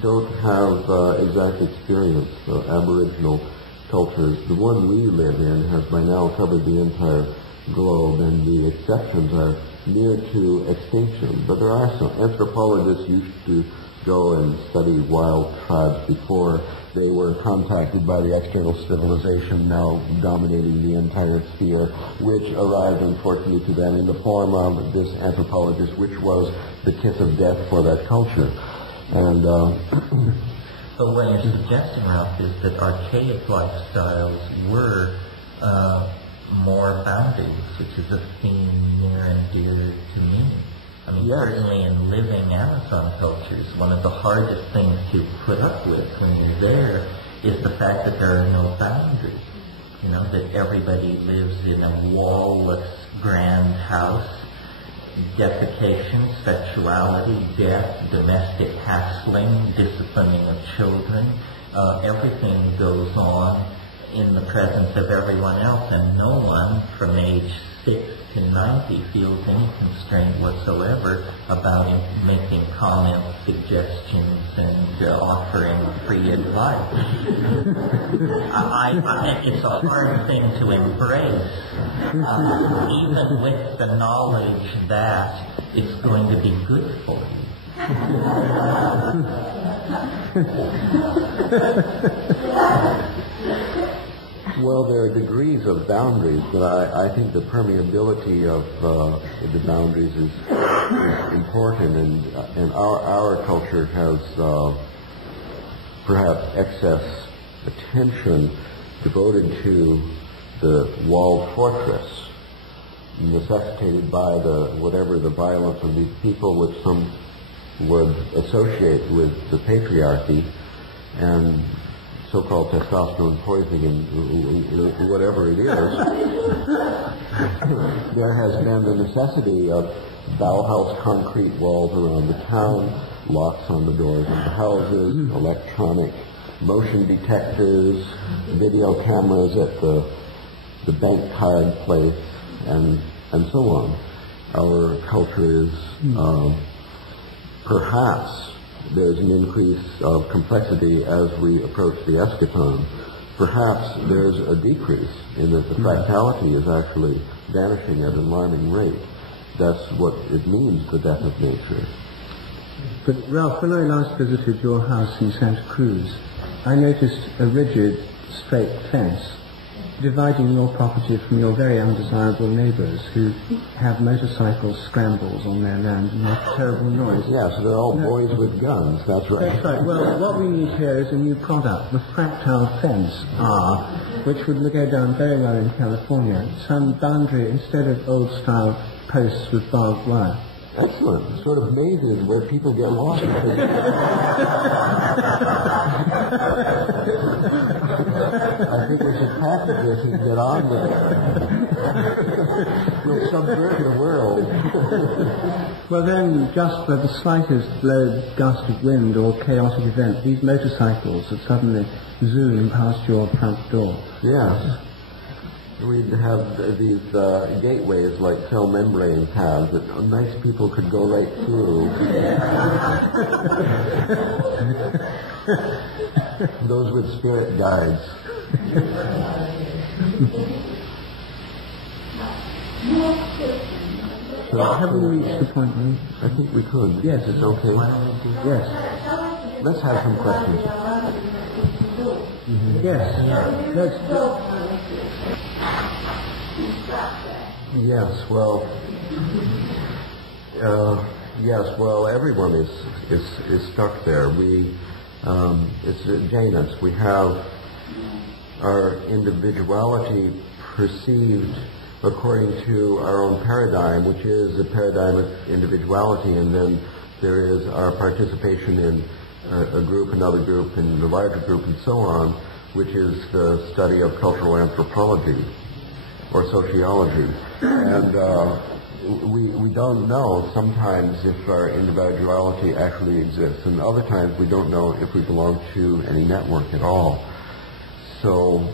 don't have exact experience of Aboriginal cultures. The one we live in has by now covered the entire globe, and the exceptions are near to extinction. But there are some. Anthropologists used to go and study wild tribes before they were contacted by the external civilization now dominating the entire sphere, which arrived, unfortunately, to them in the form of this anthropologist, which was the kiss of death for that culture. And so what you're suggesting, Ralph, is that archaic lifestyles were more boundaries, which is a theme near and dear to me. I mean, certainly in living Amazon cultures, one of the hardest things to put up with when you're there is the fact that there are no boundaries. You know, that everybody lives in a wall-less grand house. Defecation, sexuality, death, domestic hassling, disciplining of children, everything goes on in the presence of everyone else, and no one from age 6 to 90 feels any constraint whatsoever about making comments, suggestions, and offering free advice. It's a hard thing to embrace, even with the knowledge that it's going to be good for you. Well, there are degrees of boundaries, but I think the permeability of the boundaries is important, and our culture has perhaps excess attention devoted to the walled fortress, necessitated by the violence of these people, which some would associate with the patriarchy and so-called testosterone poisoning and whatever it is. There has been the necessity of Bauhaus concrete walls around the town, locks on the doors of the houses, electronic motion detectors, video cameras at the bank card place, and so on. Our culture is perhaps there's an increase of complexity as we approach the eschaton. Perhaps there's a decrease in that the fractality is actually vanishing at an alarming rate. That's what it means, the death of nature. But Ralph, when I last visited your house in Santa Cruz, I noticed a rigid, straight fence dividing your property from your very undesirable neighbours who have motorcycle scrambles on their land and make terrible noise. Yes, they're all boys with guns, that's right. That's right. Well, what we need here is a new product, the fractal fence, which would go down very well in California. Some boundary instead of old-style posts with barbed wire. Excellent. Sort of mazes where people get lost. I think we should patent this and get on with it. We'll subvert the world. Well then, just for the slightest gust of wind or chaotic event, these motorcycles would suddenly zoom past your front door. Yes. We'd have these gateways like cell membranes have that nice people could go right through. Those with spirit guides. So have we reached the point now? I think we could. Yes. It's okay. Yes. Let's have some questions. Mm-hmm. Yes. Yes, well, everyone is stuck there. It's Janus. We have our individuality perceived according to our own paradigm, which is a paradigm of individuality, and then there is our participation in a group, another group, and the larger group, and so on, which is the study of cultural anthropology or sociology. And we don't know sometimes if our individuality actually exists, and other times we don't know if we belong to any network at all. So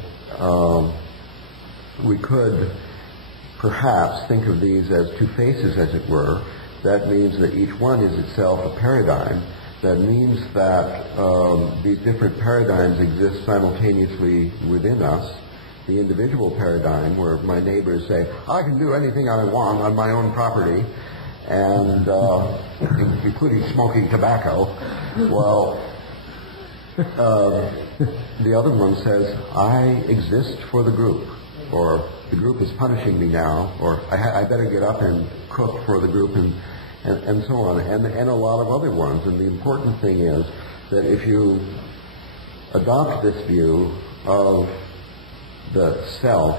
we could perhaps think of these as two faces, as it were. That means that each one is itself a paradigm. That means that these different paradigms exist simultaneously within us. The individual paradigm, where my neighbors say, I can do anything I want on my own property, and including smoking tobacco. Well, the other one says, I exist for the group, or the group is punishing me now, or I better get up and cook for the group, and so on, and a lot of other ones. And the important thing is that if you adopt this view of the self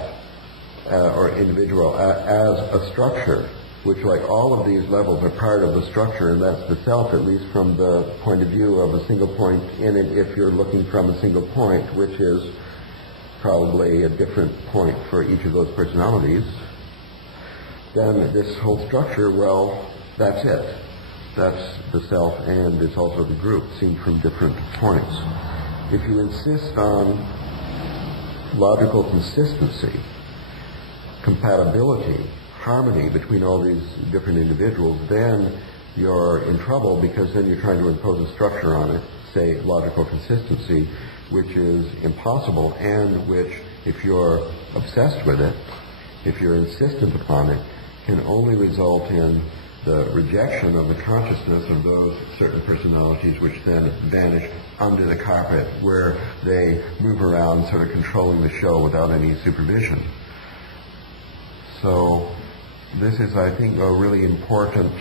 or individual as a structure, which, like all of these levels, are part of the structure, and that's the self, at least from the point of view of a single point in it, if you're looking from a single point, which is probably a different point for each of those personalities, then this whole structure, well, that's it. That's the self, and it's also the group, seen from different points. If you insist on logical consistency, compatibility, harmony between all these different individuals, then you're in trouble, because then you're trying to impose a structure on it, say logical consistency, which is impossible, and which, if you're obsessed with it, if you're insistent upon it, can only result in the rejection of the consciousness of those certain personalities, which then vanish under the carpet, where they move around sort of controlling the show without any supervision. So this is, I think, a really important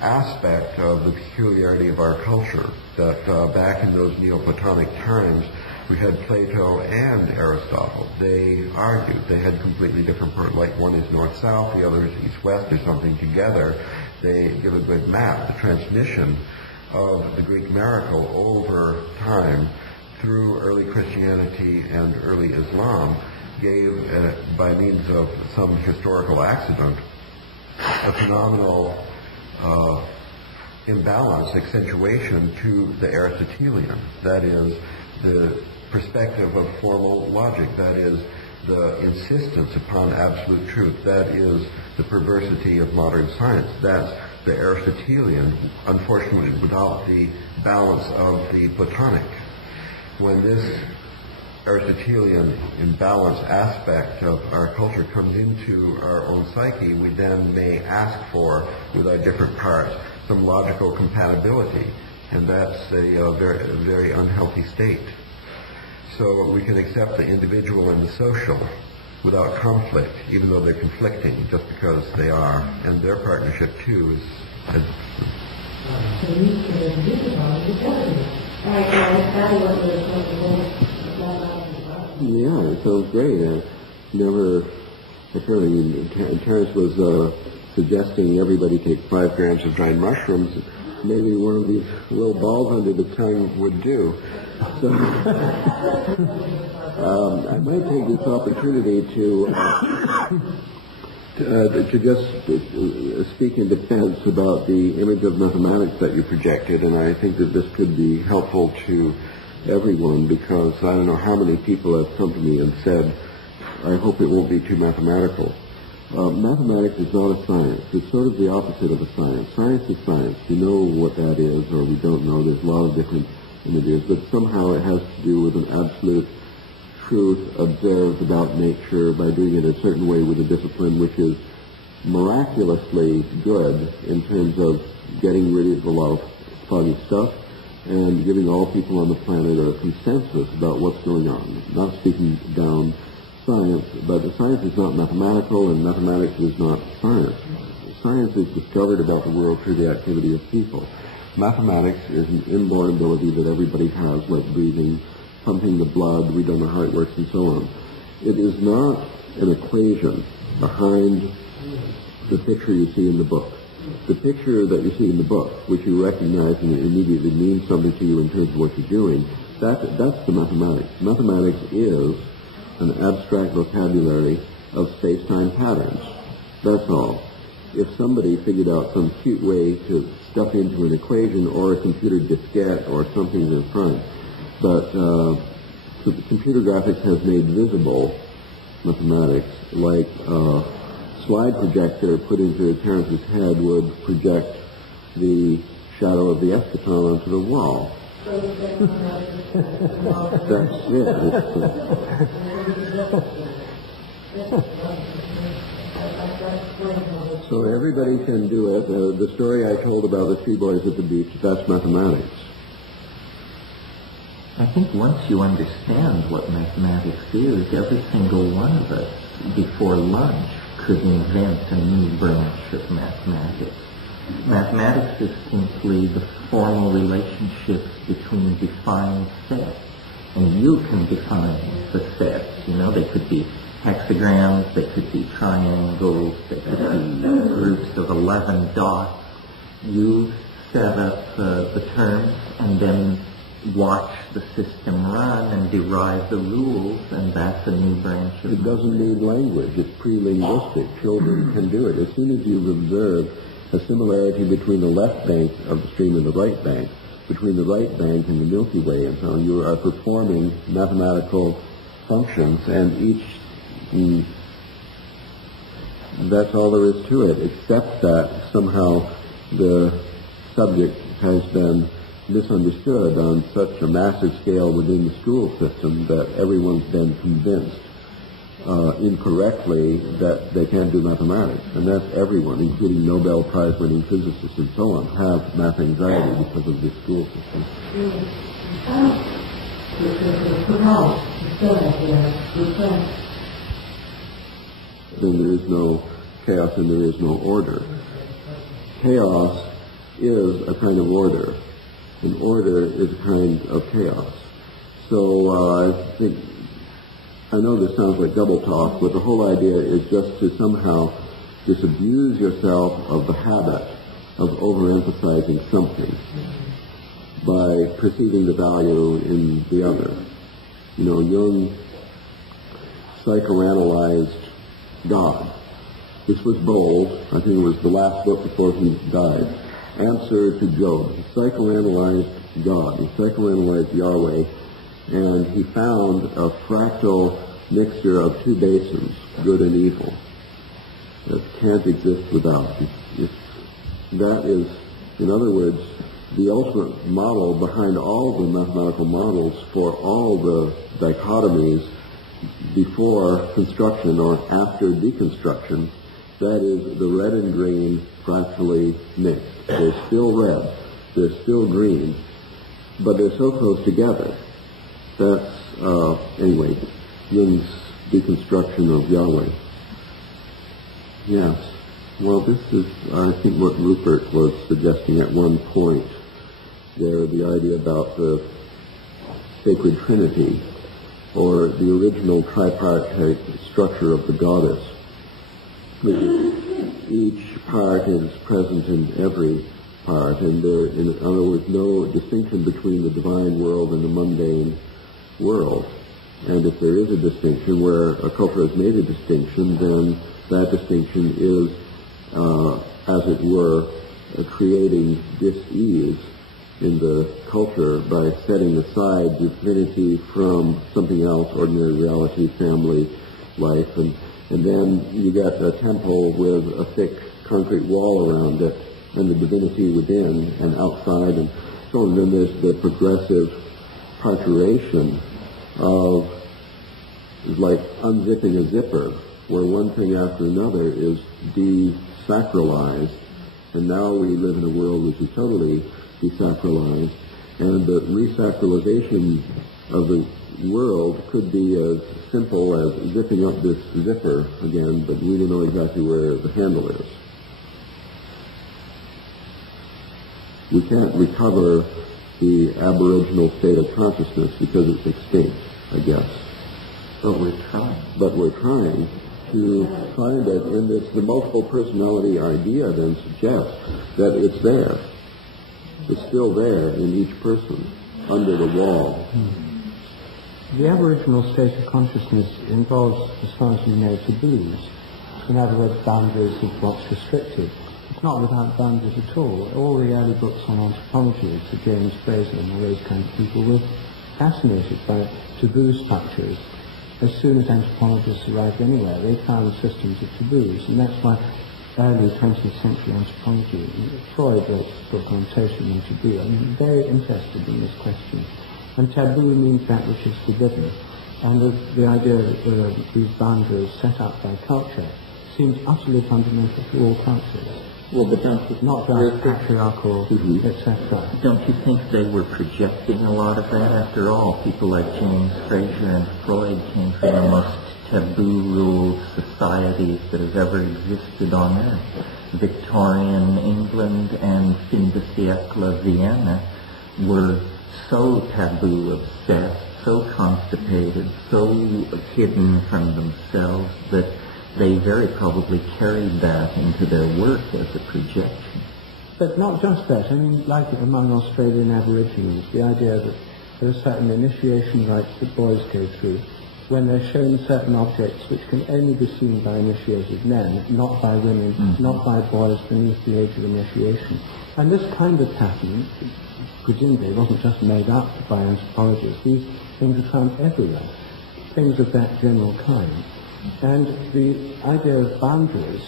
aspect of the peculiarity of our culture, that back in those Neoplatonic times, we had Plato and Aristotle. They argued. They had completely different parts, like one is north-south, the other is east-west, or something together. They give a good map, the transmission of the Greek miracle over time through early Christianity and early Islam, gave, by means of some historical accident, a phenomenal imbalance, accentuation to the Aristotelian. That is, the perspective of formal logic. That is, the insistence upon absolute truth. That is the perversity of modern science. That's the Aristotelian, unfortunately, without the balance of the Platonic. When this Aristotelian imbalance aspect of our culture comes into our own psyche, we then may ask for, with our different parts, some logical compatibility, and that's a very unhealthy state. So we can accept the individual and the social without conflict, even though they're conflicting, just because they are, and their partnership too is. Yeah, it sounds great. Never occurred. I mean, Terence was suggesting everybody take 5 grams of dried mushrooms. Maybe one of these little balls under the tongue would do. So I might take this opportunity to just speak in defense about the image of mathematics that you projected, and I think that this could be helpful to everyone, because I don't know how many people have come to me and said, I hope it won't be too mathematical. Mathematics is not a science. It's sort of the opposite of a science. Science is science. We know what that is, or we don't know. There's a lot of different images, but somehow it has to do with an absolute truth observed about nature by doing it a certain way with a discipline which is miraculously good in terms of getting rid of a lot of foggy stuff and giving all people on the planet a consensus about what's going on. Not speaking down science, but science is not mathematical, and mathematics is not science. Science is discovered about the world through the activity of people. Mathematics is an inborn ability that everybody has, like breathing, pumping the blood, we don't know how it works, and so on. It is not an equation behind the picture you see in the book. The picture that you see in the book, which you recognize and it immediately means something to you in terms of what you're doing, that's the mathematics. Mathematics is an abstract vocabulary of space-time patterns. That's all. If somebody figured out some cute way to stuff into an equation or a computer diskette or something in front, but computer graphics has made visible mathematics, like a slide projector put into Terence's head would project the shadow of the eschaton onto the wall. That's it. So everybody can do it. The story I told about the 3 boys at the beach, that's mathematics. I think once you understand what mathematics is, every single one of us before lunch could invent a new branch of mathematics. Mathematics is simply the formal relationships between defined sets. And you can define the sets. You know, they could be hexagrams, they could be triangles, they could be groups of 11 dots. You set up the terms and then watch the system run and derive the rules, and that's a new branch of it doesn't need language. It's pre-linguistic. Children can do it. As soon as you've observed a similarity between the left bank of the stream and the right bank, between the right bank and the Milky Way, and so on, you are performing mathematical functions, and that's all there is to it, except that somehow the subject has been misunderstood on such a massive scale within the school system that everyone's been convinced incorrectly that they can't do mathematics. And that's everyone, including Nobel Prize-winning physicists and so on, have math anxiety because of this school system. Then there is no chaos and there is no order. Chaos is a kind of order, and order is a kind of chaos. So I know this sounds like double talk, but the whole idea is just to somehow disabuse yourself of the habit of overemphasizing something by perceiving the value in the other. You know, Jung psychoanalyzed God. This was bold. I think it was the last book before he died. Answer to Job. He psychoanalyzed God. He psychoanalyzed Yahweh, and he found a fractal mixture of two basins, good and evil, that can't exist without. That is, in other words, the ultimate model behind all the mathematical models for all the dichotomies before construction or after deconstruction. That is the red and green fractally mixed. They're still red, they're still green, but they're so close together. That's, anyway, Jung's deconstruction of Yahweh. Yes. Well, this is, I think, what Rupert was suggesting at one point there, the idea about the sacred trinity, or the original tripartite structure of the goddess. Each part is present in every part, and there, in other words, no distinction between the divine world and the mundane world. And if there is a distinction where a culture has made a distinction, then that distinction is, as it were, creating dis-ease in the culture by setting aside divinity from something else, ordinary reality, family, life, and then you get a temple with a thick concrete wall around it, and the divinity within and outside, and so on. And then there's the progressive parturition of, like unzipping a zipper, where one thing after another is desacralized, and now we live in a world which is totally desacralized, and the resacralization of the world could be as simple as zipping up this zipper again, but we don't know exactly where the handle is. We can't recover the aboriginal state of consciousness because it's extinct, I guess. But we're trying. But we're trying to find it, and the multiple personality idea then suggests that it's there. It's still there in each person, under the wall. The aboriginal state of consciousness involves, as far as we know, taboos. In other words, boundaries of what's restricted. It's not without boundaries at all. All the early books on anthropology, to James Fraser and all those kinds of people, were fascinated by taboo structures. As soon as anthropologists arrived anywhere, they found systems of taboos, and that's why early 20th century anthropology, Freud wrote a book on social and taboo. I'm very interested in this question. And taboo means that which is forbidden. And the idea that these boundaries set up by culture seems utterly fundamental to all cultures. Well, but don't you not just patriarchal, etc. Don't you think they were projecting a lot of that? After all, people like James Fraser and Freud came from the most taboo-ruled societies that have ever existed on earth. Victorian England and fin de siècle Vienna were so taboo obsessed so constipated, so hidden from themselves that they very probably carried that into their work as a projection. But not just that. I mean, like among Australian Aborigines, the idea that there are certain initiation rites that boys go through when they're shown certain objects which can only be seen by initiated men, not by women, not by boys beneath the age of initiation. And this kind of pattern, presumably, wasn't just made up by anthropologists. These things are found everywhere, things of that general kind. And the idea of boundaries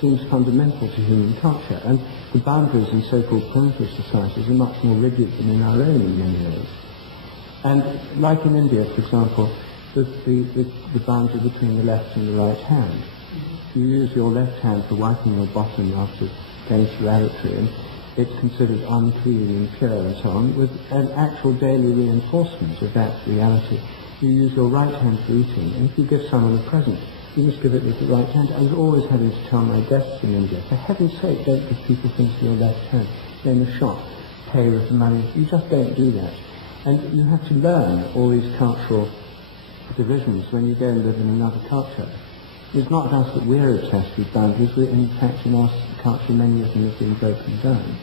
seems fundamental to human culture, and the boundaries in so-called primitive societies are much more rigid than in our own in many ways. And like in India, for example, the boundary between the left and the right hand. You use your left hand for wiping your bottom after going to the lavatory, and it's considered unclean, impure, and so on, with an actual daily reinforcement of that reality. You use your right hand for eating, and if you give someone a present, you must give it with the right hand. I was always having to tell my guests in India, for heaven's sake, don't give people things with your left hand. In the shop, pay with the money. You just don't do that. And you have to learn all these cultural divisions when you go and live in another culture. It's not just that we're obsessed with boundaries, in fact in our culture many of them have been broken down.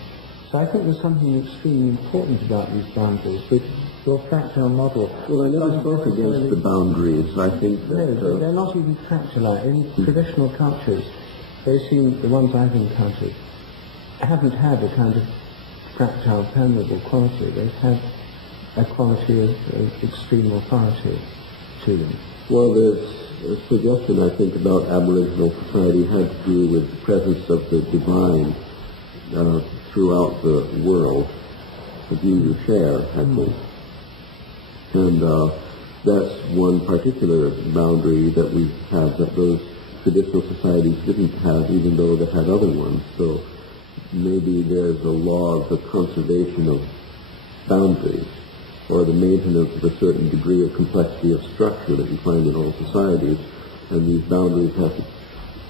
So I think there's something extremely important about these boundaries, which your fractal model... Well, I never spoke against the boundaries. I think that... No, they're not even fractal. In traditional cultures, they seem, the ones I've encountered, haven't had a kind of fractal permeable quality. They've had a quality of extreme authority to them. Well, there's a suggestion, I think, about Aboriginal society had to do with the presence of the divine throughout the world, the view you share, I think. And that's one particular boundary that we have that those traditional societies didn't have, even though they had other ones. So maybe there's a law of the conservation of boundaries, or the maintenance of a certain degree of complexity of structure that you find in all societies, and these boundaries have to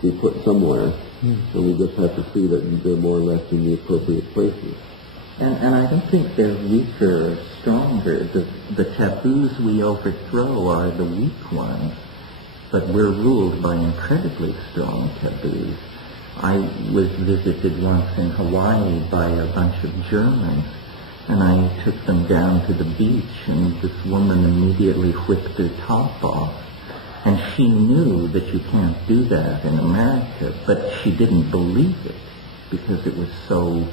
be put somewhere, and we just have to see that they're more or less in the appropriate places. And I don't think they're weaker or stronger. The taboos we overthrow are the weak ones, but we're ruled by incredibly strong taboos. I was visited once in Hawaii by a bunch of Germans, and I took them down to the beach, and this woman immediately whipped her top off. And she knew that you can't do that in America, but she didn't believe it because it was so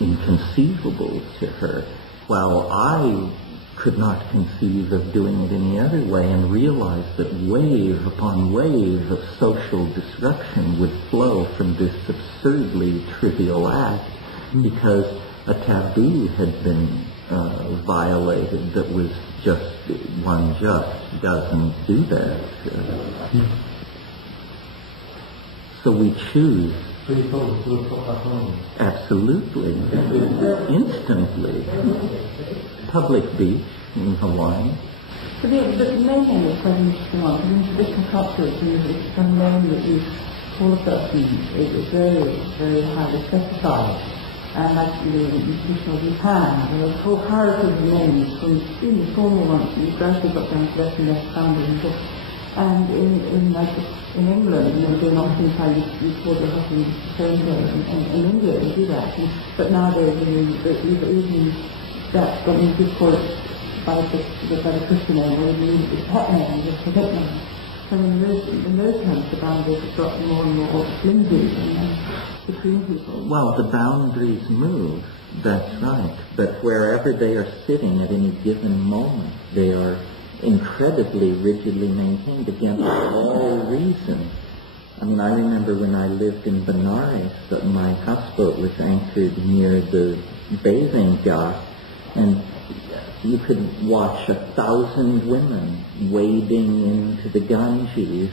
inconceivable to her, while I could not conceive of doing it any other way, and realized that wave upon wave of social disruption would flow from this absurdly trivial act because a taboo had been violated that was just, one just doesn't do that. So we choose. So you thought it would put that on? Absolutely. Instantly. Public beach in Hawaii. But the main thing is quite interesting one, because in traditional cultures, it's known that you call a person is very, very highly specified. And like in traditional Japan, the whole hierarchy of the names, from extremely formal ones, you gradually got down to less and less founded and so. And in England, they're not things how you call your husband so-and-so. In India, they do that. But nowadays, even that's got me to call it by the Christian name, or even it's pet name, just a pet name. So in those terms, the boundaries have got more and more flimsy between people. Well, the boundaries move, that's right. But wherever they are sitting at any given moment, they are incredibly rigidly maintained against all reason. I mean, I remember when I lived in Bernays, that my houseboat was anchored near the bathing dock, and you could watch 1,000 women wading into the Ganges,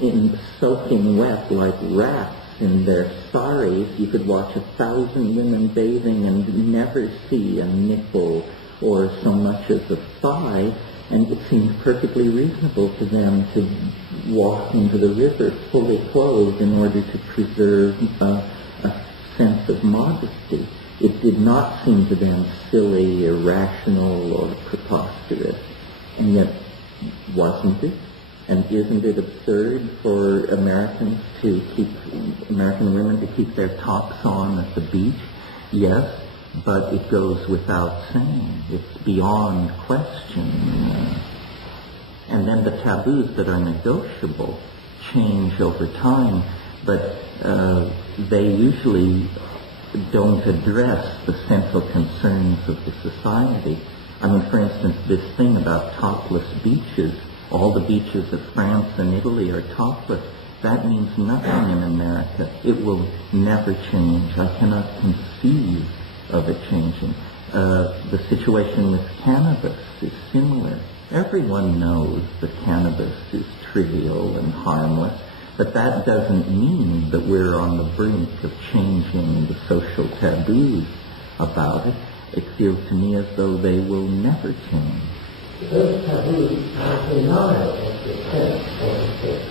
in soaking wet like rats in their saris. You could watch 1,000 women bathing and never see a nipple or so much as a thigh, and it seemed perfectly reasonable for them to walk into the river fully clothed in order to preserve a sense of modesty. It did not seem to them silly, irrational, or preposterous. And yet, wasn't it? And isn't it absurd for American women to keep their tops on at the beach? Yes, but it goes without saying. It's beyond question. And then the taboos that are negotiable change over time, but they usually don't address the central concerns of the society. I mean, for instance, this thing about topless beaches, all the beaches of France and Italy are topless. That means nothing in America. It will never change. I cannot conceive of it changing. The situation with cannabis is similar. Everyone knows that cannabis is trivial and harmless, but that doesn't mean that we're on the brink of changing the social taboos about it. It feels to me as though they will never change. Those taboos are denied as the sense of it.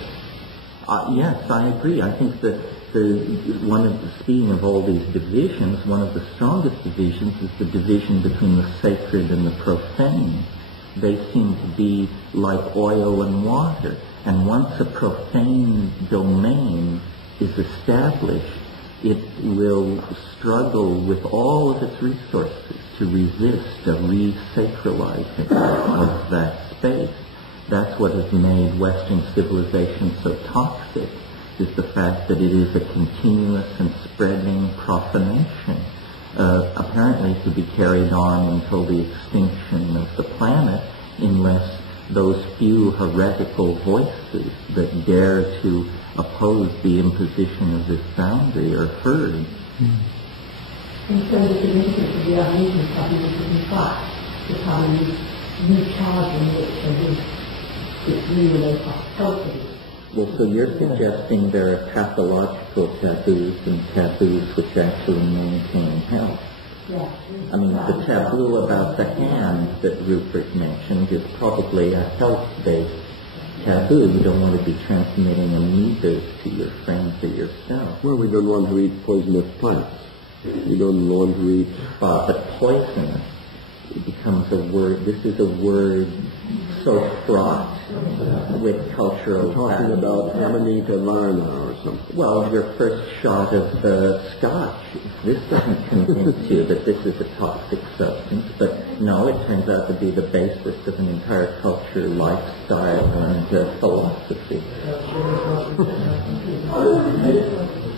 Yes, I agree. I think that speaking of all these divisions, one of the strongest divisions is the division between the sacred and the profane. They seem to be like oil and water. And once a profane domain is established, it will struggle with all of its resources to resist a re-sacralizing of that space. That's what has made Western civilization so toxic, is the fact that it is a continuous and spreading profanation, apparently to be carried on until the extinction of the planet, unless those few heretical voices that dare to oppose the imposition of this boundary are heard. And so the significance of the uneven study is in fact becoming recharging its really healthy. Well, so you're suggesting there are pathological taboos and taboos which actually maintain health. Yeah. I mean, the taboo about the hand that Rupert mentioned is probably a health-based taboo. You don't want to be transmitting amoebas to your friends or yourself. Well, we don't want to eat poisonous plants. We don't want to eat... But poisonous, it becomes a word. This is a word so fraught with cultural... Talking about Amanita Varna or something. Well, your first shot of scotch. This doesn't convince you that this is a toxic substance, but no, it turns out to be the basis of an entire culture, lifestyle, and philosophy.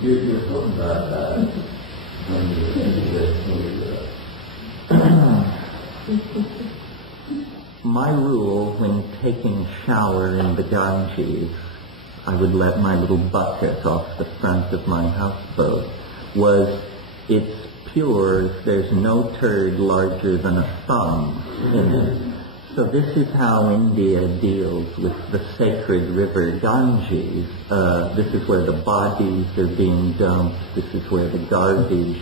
You're talking about My rule when taking a shower in the Ganges, I would let my little bucket off the front of my houseboat, was it's pure, there's no turd larger than a thumb in it. So this is how India deals with the sacred river Ganges. This is where the bodies are being dumped. This is where the garbage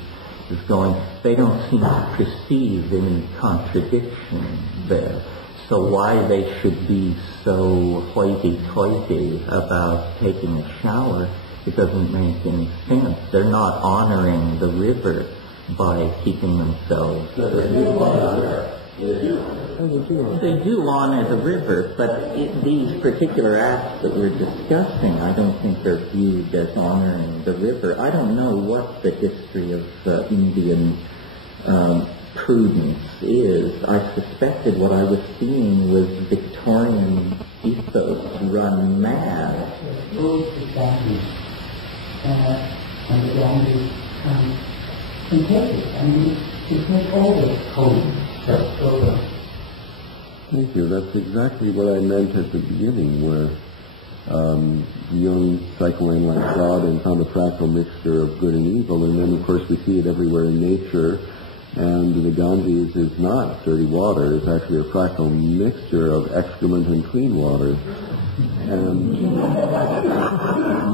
is going. They don't seem to perceive any contradiction there. So why they should be so hoity-toity about taking a shower, it doesn't make any sense. They're not honoring the river by keeping themselves... They do honor the river, but these particular acts that we're discussing, I don't think they're viewed as honoring the river. I don't know what the history of Indian prudence is. I suspected what I was seeing was Victorian ethos run mad. And the Ganges contagious. I mean, it's not always cold. Thank you. That's exactly what I meant at the beginning, where the young psychoanalyst brought and found a fractal mixture of good and evil, and then, of course, we see it everywhere in nature, and the Ganges is not dirty water. It's actually a fractal mixture of excrement and clean water. And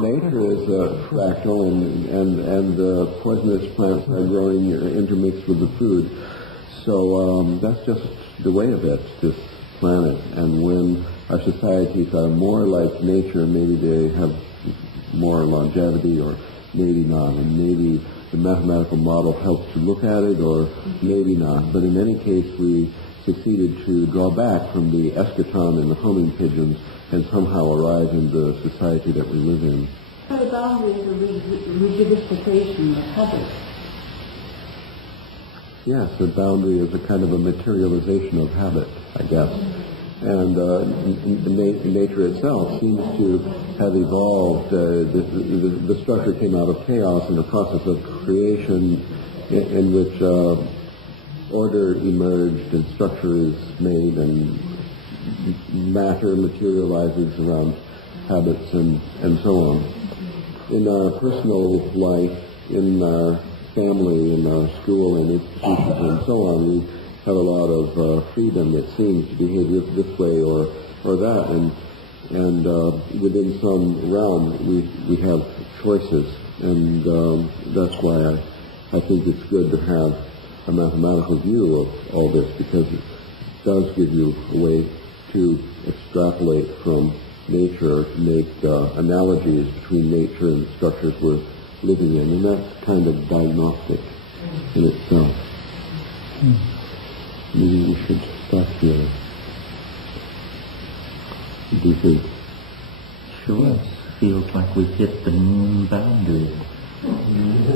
nature is fractal, and poisonous plants are growing intermixed with the food. So that's just the way of it, this planet. And when our societies are more like nature, maybe they have more longevity, or maybe not. And maybe the mathematical model helps to look at it, or maybe not. But in any case, we succeeded to draw back from the eschaton and the homing pigeons and somehow arrive in the society that we live in. So the boundary is a rigidification of habit. Yes, the boundary is a kind of a materialization of habit, I guess. And nature itself seems to have evolved. The structure came out of chaos in the process of creation in which order emerged and structure is made and matter materializes around habits and so on. In our personal life, in our family, in our school and institutions and so on, we have a lot of freedom, it seems, to behave this way or that, and within some realm we have choices, and that's why I think it's good to have a mathematical view of all this, because it does give you a way to extrapolate from nature, make analogies between nature and the structures we're living in, and that's kind of diagnostic in itself. Maybe we should stop here. What do you think? Sure. Feels like we've hit the